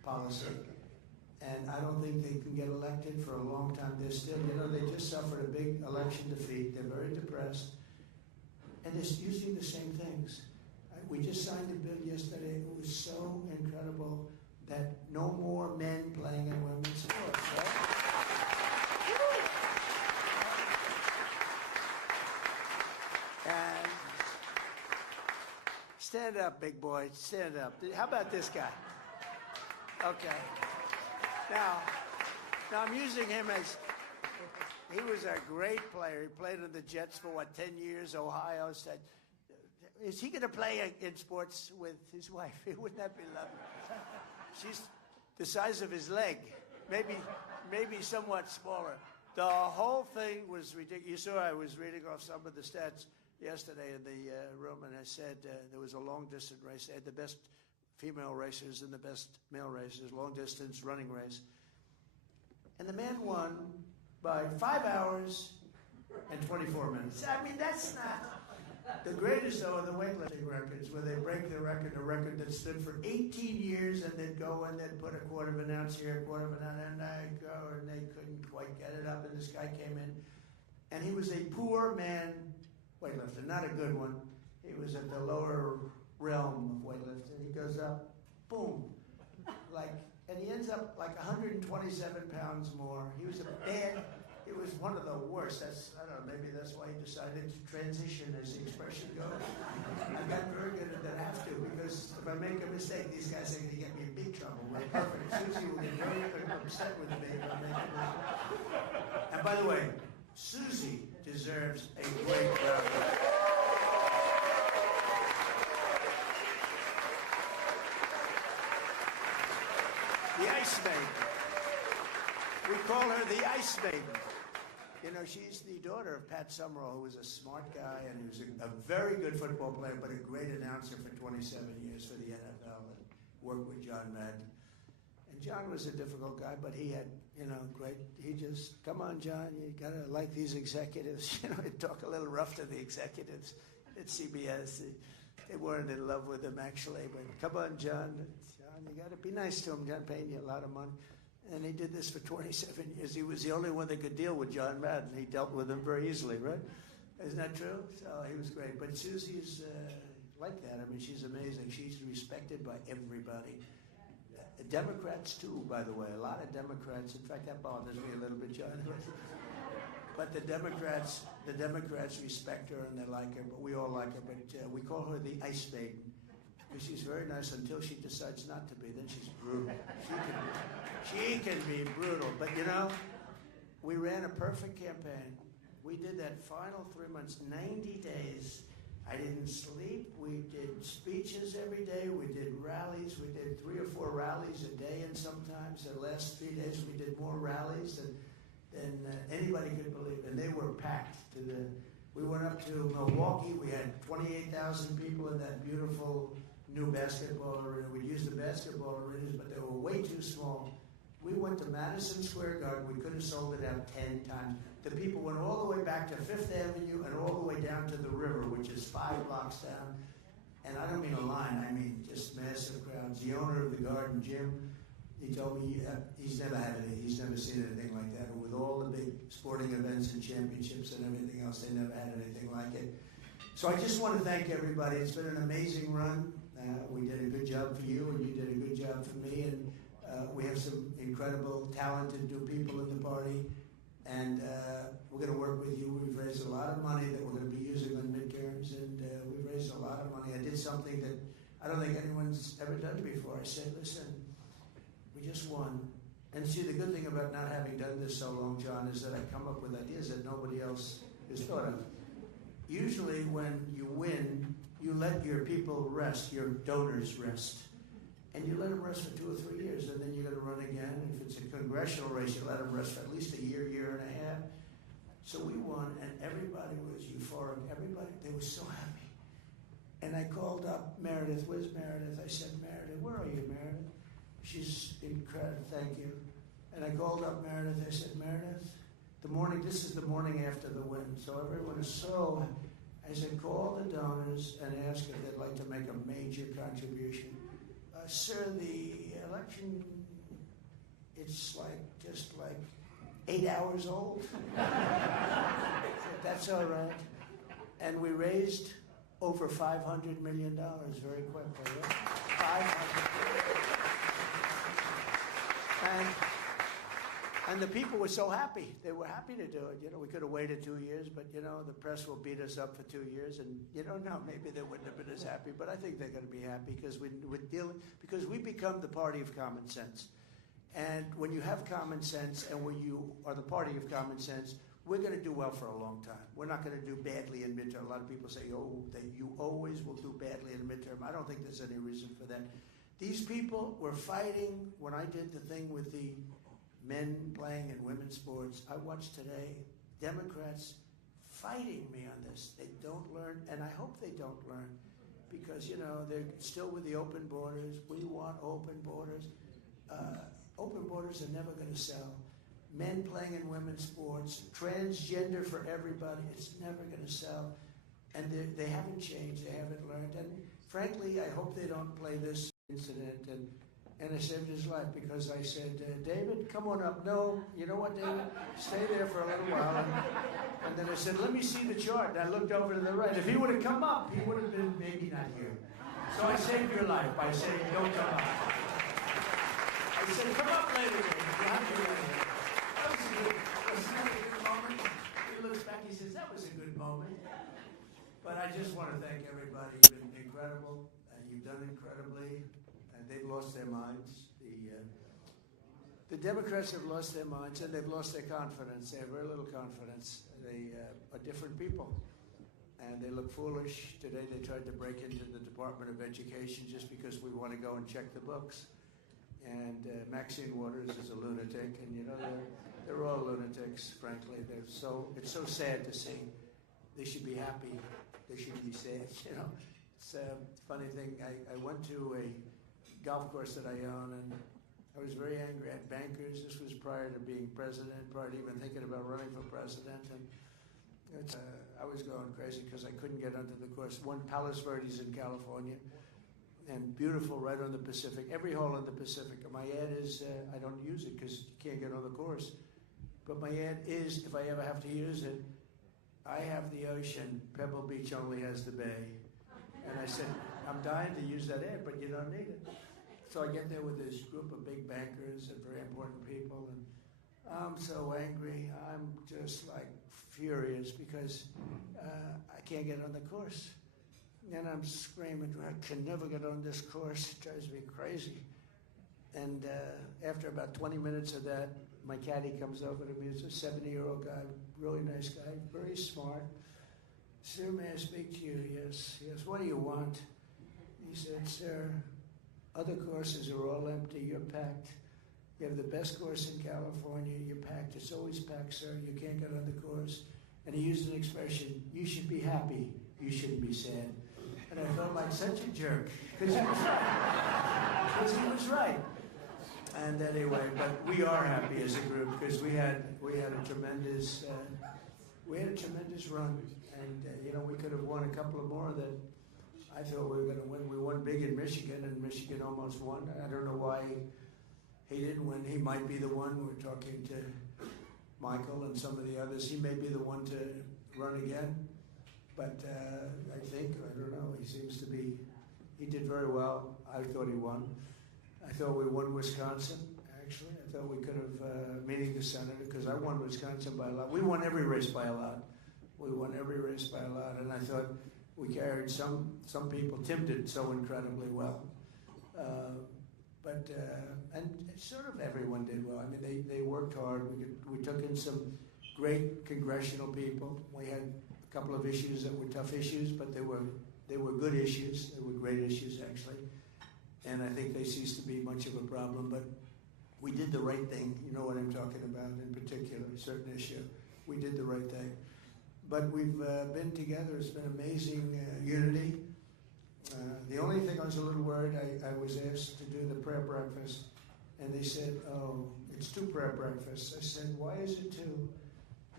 policy. And I don't think they can get elected for a long time. They're still, they just suffered a big election defeat. They're very depressed. And they're using the same things. We just signed a bill yesterday. It was so incredible that no more men playing in women's sports, right? And stand up, big boy. Stand up. How about this guy? Okay. Now I'm using him as, he was a great player. He played in the Jets for, 10 years? Ohio said, is he going to play in sports with his wife? Wouldn't that be lovely? She's the size of his leg, maybe somewhat smaller. The whole thing was ridiculous. You saw I was reading off some of the stats yesterday in the room, and I said there was a long-distance race. They had the best female racers and the best male racers, long-distance running race. And the man won by 5 hours and 24 minutes. I mean, that's not... The greatest, though, are the weightlifting records, where they break the record that stood for 18 years, and they'd go and they'd put a quarter of an ounce here, a quarter of an ounce, and I'd go, and they couldn't quite get it up, and this guy came in, and he was a poor man weightlifter, not a good one. He was at the lower realm of weightlifting. He goes up, boom, and he ends up like 127 pounds more. He was it was one of the worst. I don't know, maybe that's why he decided to transition, as the expression goes. I got very good at that. I have to, because if I make a mistake, these guys are going to get me in big trouble. We're perfect. Susie will get very upset with me if I make a mistake. And by the way, Susie deserves a great round of applause. The Ice Maiden. We call her the Ice Maiden. She's the daughter of Pat Summerall, who was a smart guy and he was a very good football player, but a great announcer for 27 years for the NFL and worked with John Madden. And John was a difficult guy, but he had, great, he just, come on, John, you got to like these executives. He'd talk a little rough to the executives at CBS. They weren't in love with him, actually, but come on, John, you got to be nice to him. John paying you a lot of money. And he did this for 27 years. He was the only one that could deal with John Madden. He dealt with him very easily, right? Isn't that true? So he was great. But Susie's like that. I mean, she's amazing. She's respected by everybody. Democrats, too, by the way. A lot of Democrats. In fact, that bothers me a little bit, John. But the Democrats respect her and they like her. But we all like her. But we call her the Ice Maiden. Because she's very nice until she decides not to be. Then she's brutal. She can be brutal. But we ran a perfect campaign. We did that final 3 months, 90 days. I didn't sleep. We did speeches every day. We did rallies. We did 3 or 4 rallies a day, and sometimes the last 3 days we did more rallies than anybody could believe. And they were packed. We went up to Milwaukee. We had 28,000 people in that beautiful new basketball arena. We'd use the basketball arenas, but they were way too small. We went to Madison Square Garden. We could have sold it out 10 times. The people went all the way back to Fifth Avenue and all the way down to the river, which is 5 blocks down. And I don't mean a line. I mean just massive crowds. The owner of the Garden, Jim, he told me he's never seen anything like that. And with all the big sporting events and championships and everything else, they never had anything like it. So I just want to thank everybody. It's been an amazing run. We did a good job for you, and you did a good job for me. And we have some incredible, talented new people in the party. And we're going to work with you. We've raised a lot of money that we're going to be using on midterms, and we've raised a lot of money. I did something that I don't think anyone's ever done before. I said, listen, we just won. And see, the good thing about not having done this so long, John, is that I come up with ideas that nobody else has thought of. Usually when you win, you let your people rest, your donors rest. And you let them rest for 2 or 3 years, and then you're going to run again. If it's a congressional race, you let them rest for at least a year, year and a half. So we won, and everybody was euphoric. Everybody, they were so happy. And I called up Meredith. Where's Meredith? I said, Meredith, where are you, Meredith? She's incredible, thank you. And I called up Meredith. I said, Meredith, this is the morning after the win, so everyone is so, I said, call the donors and ask if they'd like to make a major contribution. Sir, the election, it's just like 8 hours old. That's all right. And we raised over $500 million very quickly. Yeah? 500. And the people were so happy. They were happy to do it. You know, we could have waited 2 years, but, you know, the press will beat us up for 2 years. And you don't know, maybe they wouldn't have been as happy. But I think they're going to be happy because because we become the party of common sense. And when you have common sense and when you are the party of common sense, we're going to do well for a long time. We're not going to do badly in midterm. A lot of people say, oh, that you always will do badly in midterm. I don't think there's any reason for that. These people were fighting when I did the thing with the men playing in women's sports. I watched today Democrats fighting me on this. They don't learn, and I hope they don't learn, because, you know, they're still with the open borders. We want open borders. Open borders are never going to sell. Men playing in women's sports, transgender for everybody, it's never going to sell. And they haven't changed, they haven't learned. And frankly, I hope they don't play this incident. And I saved his life because I said, David, come on up. No, you know what, David? Stay there for a little while. And then I said, let me see the chart. And I looked over to the right. If he would have come up, he would have been maybe not here. So I saved your life by saying, don't come up. I said, come up later, David. You'll have to be later. That was a good moment. He looks back, he says, that was a good moment. But I just want to thank everybody. You've been incredible, and you've done incredibly. They've lost their minds. The Democrats have lost their minds, and they've lost their confidence. They have very little confidence. They are different people, and they look foolish. Today they tried to break into the Department of Education just because we want to go and check the books. And Maxine Waters is a lunatic, and you know they're all lunatics. Frankly, it's so sad to see. They should be happy. They should be sad. You know, it's a funny thing. I went to a golf course that I own, and I was very angry at bankers. This was prior to being president, prior to even thinking about running for president, and I was going crazy because I couldn't get onto the course. One, Palos Verdes in California, and beautiful right on the Pacific, every hole in the Pacific. And my ad is, I don't use it because you can't get on the course, but my ad is, if I ever have to use it, I have the ocean, Pebble Beach only has the bay. And I said, I'm dying to use that ad, but you don't need it. So I get there with this group of big bankers and very important people, and I'm so angry. I'm just like furious because I can't get on the course. And I'm screaming, I can never get on this course. It drives me crazy. And after about 20 minutes of that, my caddy comes over to me. It's a 70-year-old guy, really nice guy, very smart. Sir, may I speak to you? Yes. Yes. What do you want? He said, sir, other courses are all empty. You're packed. You have the best course in California. You're packed. It's always packed, sir. You can't get on the course. And he used an expression, you should be happy. You shouldn't be sad. And I felt like such a jerk because he was right. Because he was right. And anyway, but we are happy as a group because we had a tremendous run. And, you know, we could have won a couple of more that I thought we were going to win. We won big in Michigan, and Michigan almost won. I don't know why he didn't win. He might be the one. We're talking to Michael and some of the others. He may be the one to run again. But I don't know, he seems to be, he did very well. I thought he won. I thought we won Wisconsin, actually. I thought we could have, meeting the senator, because I won Wisconsin by a lot. We won every race by a lot. We won every race by a lot, and I thought we carried some people. Tim did so incredibly well. And sort of everyone did well. I mean, they worked hard. We took in some great congressional people. We had a couple of issues that were tough issues, but they were good issues. They were great issues, actually. And I think they ceased to be much of a problem. But we did the right thing. You know what I'm talking about in particular, a certain issue. We did the right thing. But we've been together. It's been amazing unity. The only thing I was a little worried, I was asked to do the prayer breakfast, and they said, oh, it's 2 prayer breakfasts. I said, why is it 2?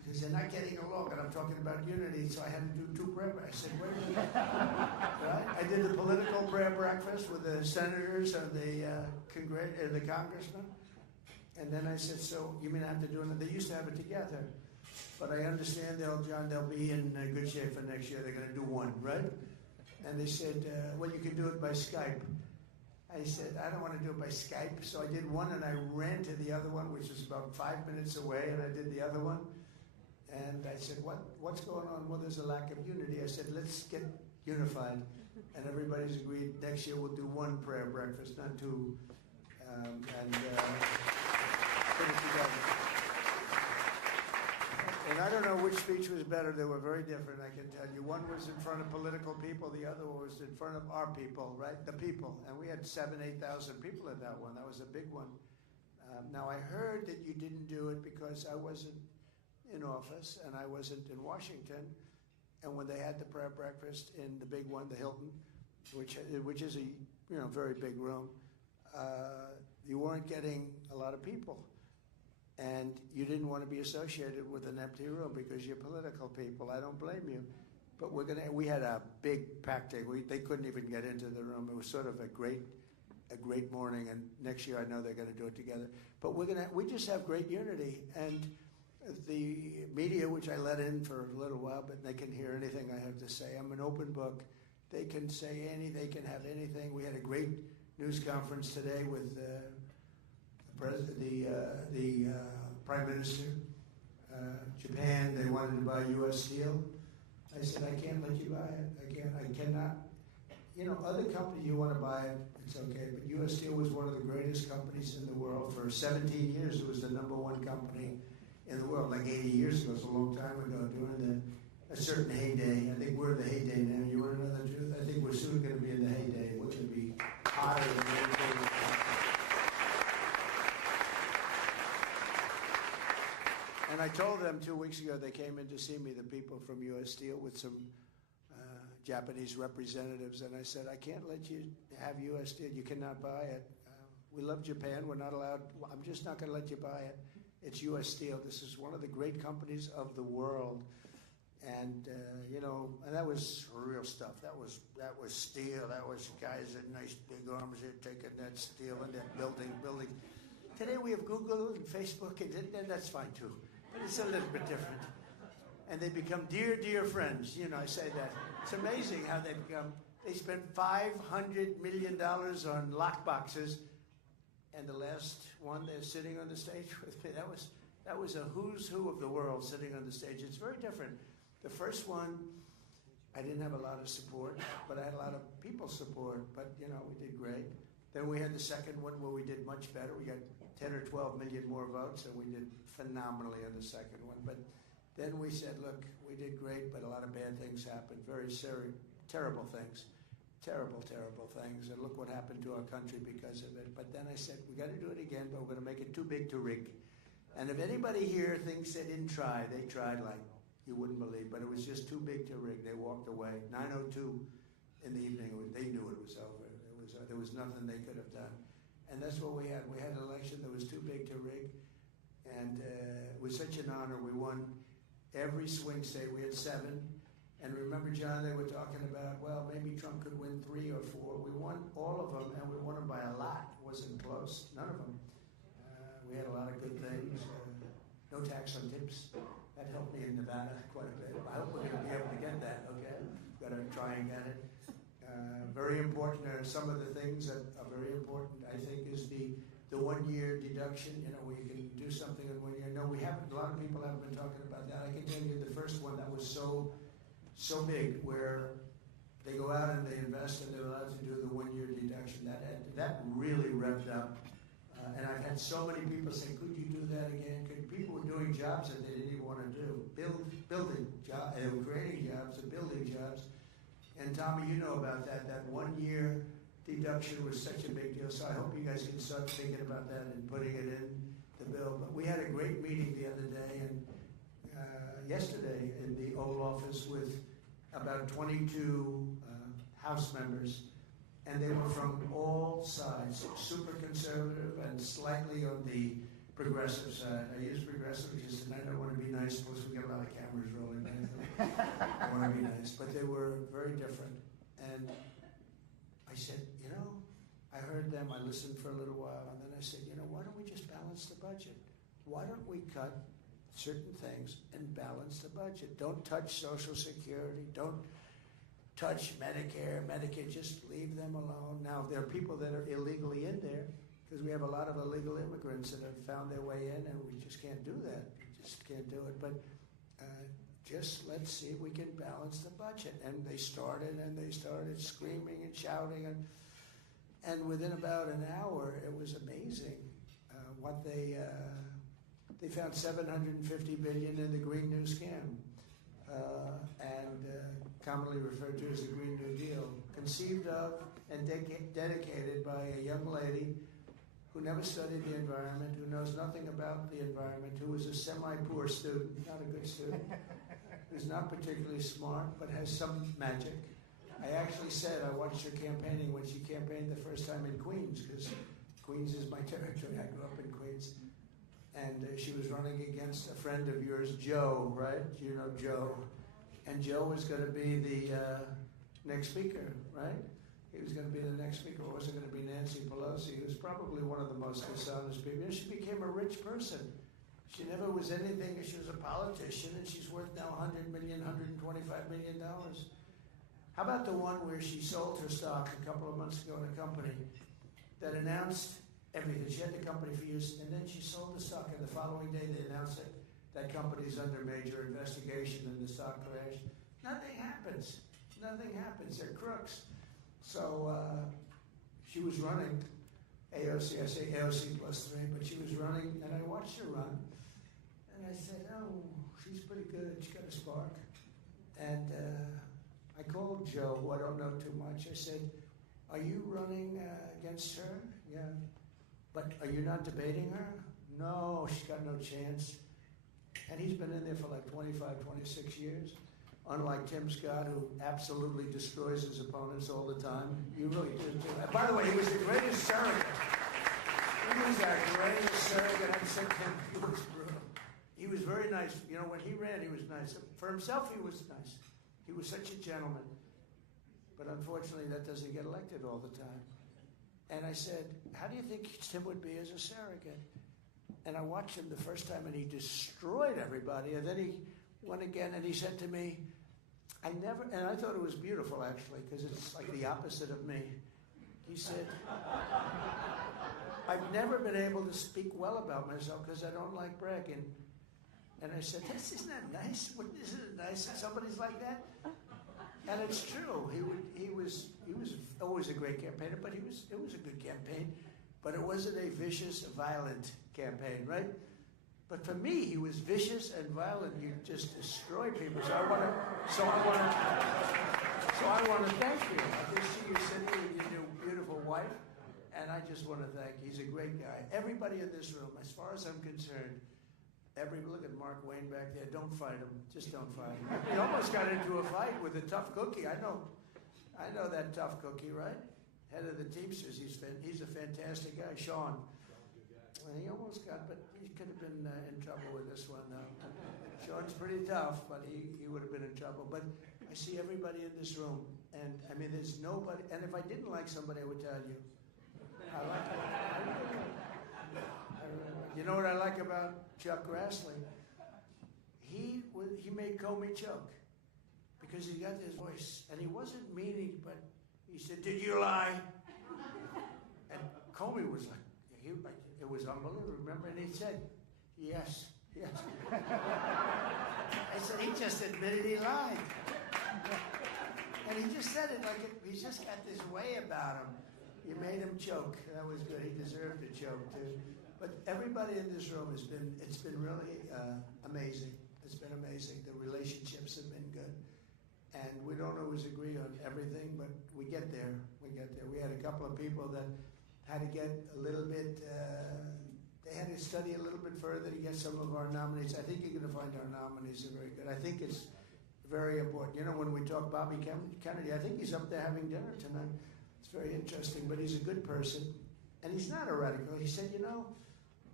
because they're not getting along, and I'm talking about unity, so I had to do 2 prayer breakfasts. I said, wait a minute. Right? I did the political prayer breakfast with the senators and the congressmen. And then I said, so you mean I have to do it? They used to have it together. But I understand, John, they'll be in good shape for next year. They're going to do 1, right? And they said, well, you can do it by Skype. I said, I don't want to do it by Skype. So I did 1, and I ran to the other one, which was about 5 minutes away, and I did the other one. And I said, what's going on? Well, there's a lack of unity. I said, let's get unified. And everybody's agreed next year we'll do 1 prayer breakfast, not 2. Put it together. And I don't know which speech was better. They were very different, I can tell you. One was in front of political people. The other one was in front of our people, right? The people. And we had 7,000, 8,000 people at that one. That was a big one. Now, I heard that you didn't do it because I wasn't in office and I wasn't in Washington. And when they had the prayer breakfast in the big one, the Hilton, which is a very big room, you weren't getting a lot of people. And you didn't want to be associated with an empty room because you're political people. I don't blame you. But we had a big packed day. They couldn't even get into the room. It was sort of a great morning. And next year I know they're going to do it together. But we just have great unity. And the media, which I let in for a little while, but they can hear anything I have to say. I'm an open book. They can say anything. They can have anything. We had a great news conference today with the Prime Minister. Japan, they wanted to buy U.S. steel. I said, I can't let you buy it. I cannot. Other companies, you want to buy it, it's okay. But U.S. Steel was one of the greatest companies in the world. For 17 years, it was the #1 company in the world. Like 80 years ago, it's a long time ago, during a certain heyday. I think we're in the heyday now. You want to know the truth? I think we're soon going to be in the heyday. We're going to be hotter than anything. And I told them 2 weeks ago, they came in to see me, the people from U.S. Steel, with some Japanese representatives, and I said, I can't let you have U.S. Steel. You cannot buy it. We love Japan. We're not allowed. I'm just not going to let you buy it. It's U.S. Steel. This is one of the great companies of the world. And, and that was real stuff. That was steel. That was guys with nice big arms there taking that steel and that building. Today we have Google and Facebook, and that's fine too. But it's a little bit different. And they become dear, dear friends. I say that. It's amazing how they become. They spent $500 million on lock boxes. And the last one, they're sitting on the stage with me. That was a who's who of the world sitting on the stage. It's very different. The first one, I didn't have a lot of support, but I had a lot of people support. But, we did great. Then we had the second one where we did much better. We got 10 or 12 million more votes, and we did phenomenally on the second one. But then we said, look, we did great, but a lot of bad things happened. Very terrible things. Terrible, terrible things. And look what happened to our country because of it. But then I said, we got to do it again, but we're going to make it too big to rig. And if anybody here thinks they didn't try, they tried like you wouldn't believe. But it was just too big to rig. They walked away. 9:02 in the evening, they knew it was over. There was nothing they could have done. And that's what we had. We had an election that was too big to rig. And it was such an honor. We won every swing state. We had 7. And remember, John, they were talking about, well, maybe Trump could win 3 or 4. We won all of them, and we won them by a lot. It wasn't close. None of them. We had a lot of good things. No tax on tips. That helped me in Nevada quite a bit. I hope we're going to be able to get that, okay? Got to try and get it. Very important. Some of the things that are very important, I think, is the 1-year deduction, where you can do something in 1 year. No, we haven't. A lot of people haven't been talking about that. I can tell you the first one that was so big, where they go out and they invest and they're allowed to do the 1-year deduction. That really revved up. And I've had so many people say, could you do that again? People were doing jobs that they didn't even want to do. Building jobs, creating jobs and building jobs. And Tommy, you know about that. That 1-year deduction was such a big deal. So I hope you guys can start thinking about that and putting it in the bill. But we had a great meeting the other day and yesterday in the Oval Office with about 22 House members. And they were from all sides, super conservative and slightly on the progressive side. I use progressive because I don't want to be nice. Plus, we get a lot of cameras rolling. I want to be nice, but they were very different. And I said, I heard them. I listened for a little while, and then I said, why don't we just balance the budget? Why don't we cut certain things and balance the budget? Don't touch Social Security. Don't touch Medicare, Medicaid. Just leave them alone. Now, there are people that are illegally in there because we have a lot of illegal immigrants that have found their way in, and we just can't do that. We just can't do it. But just let's see if we can balance the budget. And they started screaming and shouting. And within about an hour, it was amazing what they found $750 billion in the Green New Scam, and commonly referred to as the Green New Deal, conceived of and dedicated by a young lady who never studied the environment, who knows nothing about the environment, who was a semi-poor student, not a good student, who's not particularly smart, but has some magic. I actually said I watched her campaigning when she campaigned the first time in Queens, because Queens is my territory. I grew up in Queens. And she was running against a friend of yours, Joe, right? You know Joe. And Joe was going to be the next speaker, right? He was going to be the next speaker. It wasn't going to be Nancy Pelosi, who was probably one of the most dishonest people. She became a rich person. She never was anything. She was a politician, and she's worth now $100 million, $125 million. How about the one where she sold her stock a couple of months ago in a company that announced everything? She had the company for years, and then she sold the stock, and the following day they announced it. That company's under major investigation, and the stock crashed. Nothing happens. Nothing happens. They're crooks. So she was running AOC. I say AOC plus 3, but she was running, and I watched her run. And I said, oh, she's pretty good. She's got a spark. And I called Joe, who I don't know too much. I said, are you running against her? Yeah. But are you not debating her? No, she's got no chance. And he's been in there for like 25, 26 years. Unlike Tim Scott, who absolutely destroys his opponents all the time. You really do too. By the way, he was the greatest surrogate. He was our greatest surrogate. I said to him, he was brutal. He was very nice. When he ran, he was nice. For himself, he was nice. He was such a gentleman. But unfortunately, that doesn't get elected all the time. And I said, how do you think Tim would be as a surrogate? And I watched him the first time, and he destroyed everybody. And then he went again, and he said to me, and I thought it was beautiful, actually, because it's like the opposite of me. He said, I've never been able to speak well about myself because I don't like bragging. And I said, isn't that nice? Isn't it nice that somebody's like that? And it's true. He was always a great campaigner, but it was a good campaign. But it wasn't a vicious, violent campaign, right? But for me, he was vicious and violent. You just destroy people. So I want to thank you. I just see you sitting with your new beautiful wife, and I just want to thank you. He's a great guy. Everybody in this room, as far as I'm concerned, look at Mark Wayne back there. Don't fight him. Just don't fight him. He almost got into a fight with a tough cookie. I know that tough cookie, right? Head of the Teamsters. He's a fantastic guy, Sean. Well, he almost got, but he could have been in trouble with this one. Sean's pretty tough, but he would have been in trouble. But I see everybody in this room, and I mean, there's nobody. And if I didn't like somebody, I would tell you. I like it. You know what I like about Chuck Grassley? He made Comey choke because he got his voice, and he wasn't meaning, but he said, "Did you lie?" And Comey was like, it was unbelievable. Remember, and he said, "Yes, yes." I said, he just admitted he lied, and he just said it like he's just got this way about him. You made him choke. That was good. He deserved to choke too. But everybody in this room it's been really amazing. It's been amazing. The relationships have been good. And we don't always agree on everything, but we get there. We had a couple of people that had to get a little bit, they had to study a little bit further to get some of our nominees. I think you're going to find our nominees are very good. I think it's very important. When we talk Bobby Kennedy, I think he's up there having dinner tonight. It's very interesting, but he's a good person. And he's not a radical. He said,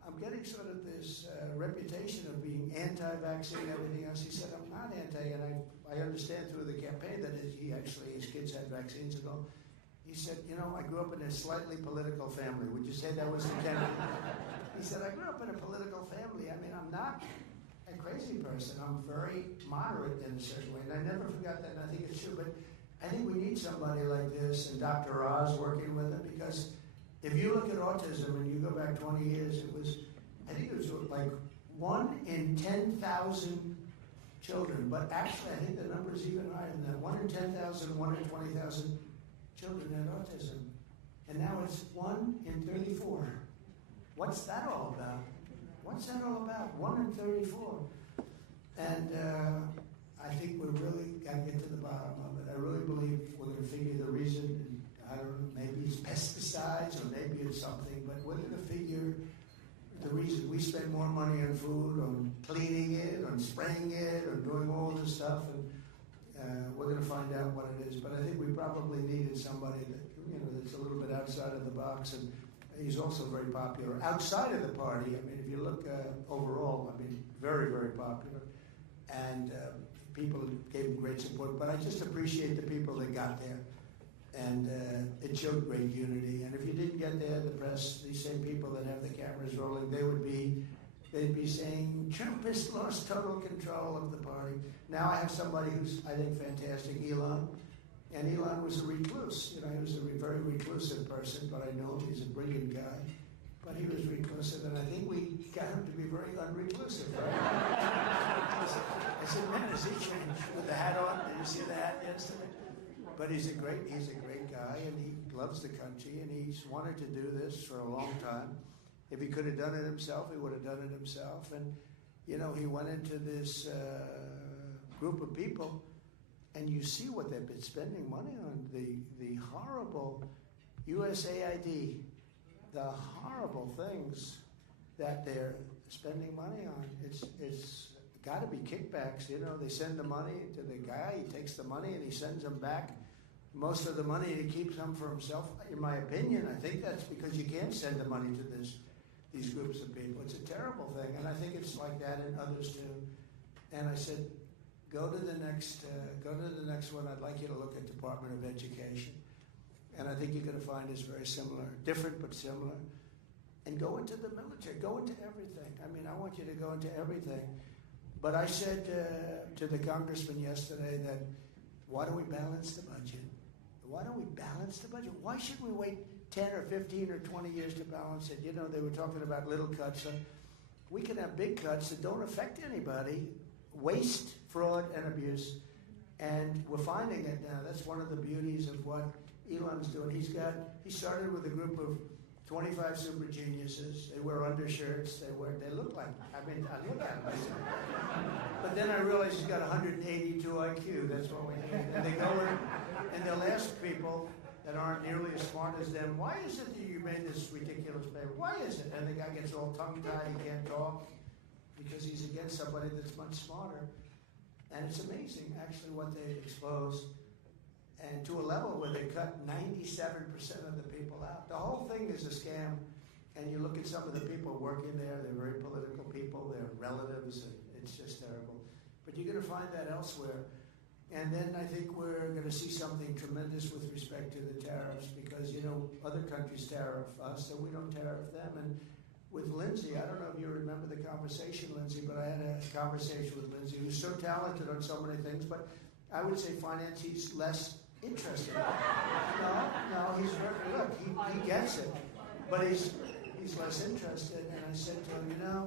I'm getting sort of this reputation of being anti-vaccine and everything else. He said, I'm not anti, and I understand through the campaign that his kids had vaccines and all. He said, I grew up in a slightly political family. Would you say that was intended? He said, I grew up in a political family. I mean, I'm not a crazy person. I'm very moderate in a certain way. And I never forgot that, and I think it's true. But I think we need somebody like this, and Dr. Oz working with him, because if you look at autism and you go back 20 years, I think it was like 1 in 10,000 children. But actually, I think the number is even higher than that. 1 in 10,000, 1 in 20,000 children had autism. And now it's 1 in 34. What's that all about? What's that all about? 1 in 34. And I think we really got to get to the bottom of it. I really believe we're going to figure the reason. And I don't know, maybe it's pesticides or maybe it's something, but we're going to figure the reason. We spend more money on food, on cleaning it, on spraying it, on doing all this stuff, and we're going to find out what it is. But I think we probably needed somebody that that's a little bit outside of the box, and he's also very popular outside of the party. I mean, if you look overall, I mean, very, very popular, and people gave him great support. But I just appreciate the people that got there, and it showed great unity. And if you didn't get there, the press, these same people that have the cameras rolling, they'd be saying Trump has lost total control of the party. Now I have somebody who's, I think, fantastic, Elon. And Elon was a recluse. He was a very reclusive person, but I know him. He's a brilliant guy. But he was reclusive, and I think we got him to be very unreclusive, right? I said, man, has he changed with the hat on? Did you see the hat yesterday? But he's a great guy, and he loves the country, and he's wanted to do this for a long time. If he could have done it himself, he would have done it himself. And, he went into this group of people, and you see what they've been spending money on. The horrible USAID, the horrible things that they're spending money on. It's got to be kickbacks. They send the money to the guy. He takes the money and he sends them back. Most of the money he keeps some for himself. In my opinion, I think that's because you can't send the money to these groups of people. It's a terrible thing, and I think it's like that in others too. And I said, go to the next one. I'd like you to look at Department of Education. And I think you're going to find it's very similar, different but similar. And go into the military, go into everything. I mean, I want you to go into everything. But I said to the congressman yesterday that, why don't we balance the budget? Why don't we balance the budget? Why should we wait 10 or 15 or 20 years to balance it? They were talking about little cuts. We can have big cuts that don't affect anybody, waste, fraud, and abuse. And we're finding it now. That's one of the beauties of what Elon's doing. He started with a group of 25 super geniuses. They wear undershirts. They look like, I look at them. But then I realized he's got 182 IQ. That's what we need. And they go in and they'll ask people that aren't nearly as smart as them, why is it that you made this ridiculous paper? Why is it? And the guy gets all tongue-tied. He can't talk because he's against somebody that's much smarter. And it's amazing, actually, what they expose. And to a level where they cut 97% of the people out. The whole thing is a scam. And you look at some of the people working there, they're very political people, they're relatives, and it's just terrible. But you're going to find that elsewhere. And then I think we're going to see something tremendous with respect to the tariffs because, other countries tariff us, so we don't tariff them. And with Lindsay, I don't know if you remember the conversation, Lindsay, but I had a conversation with Lindsay, who's so talented on so many things, but I would say finance, he's less interested. No, he's very, look, he gets it, but he's less interested. And I said to him,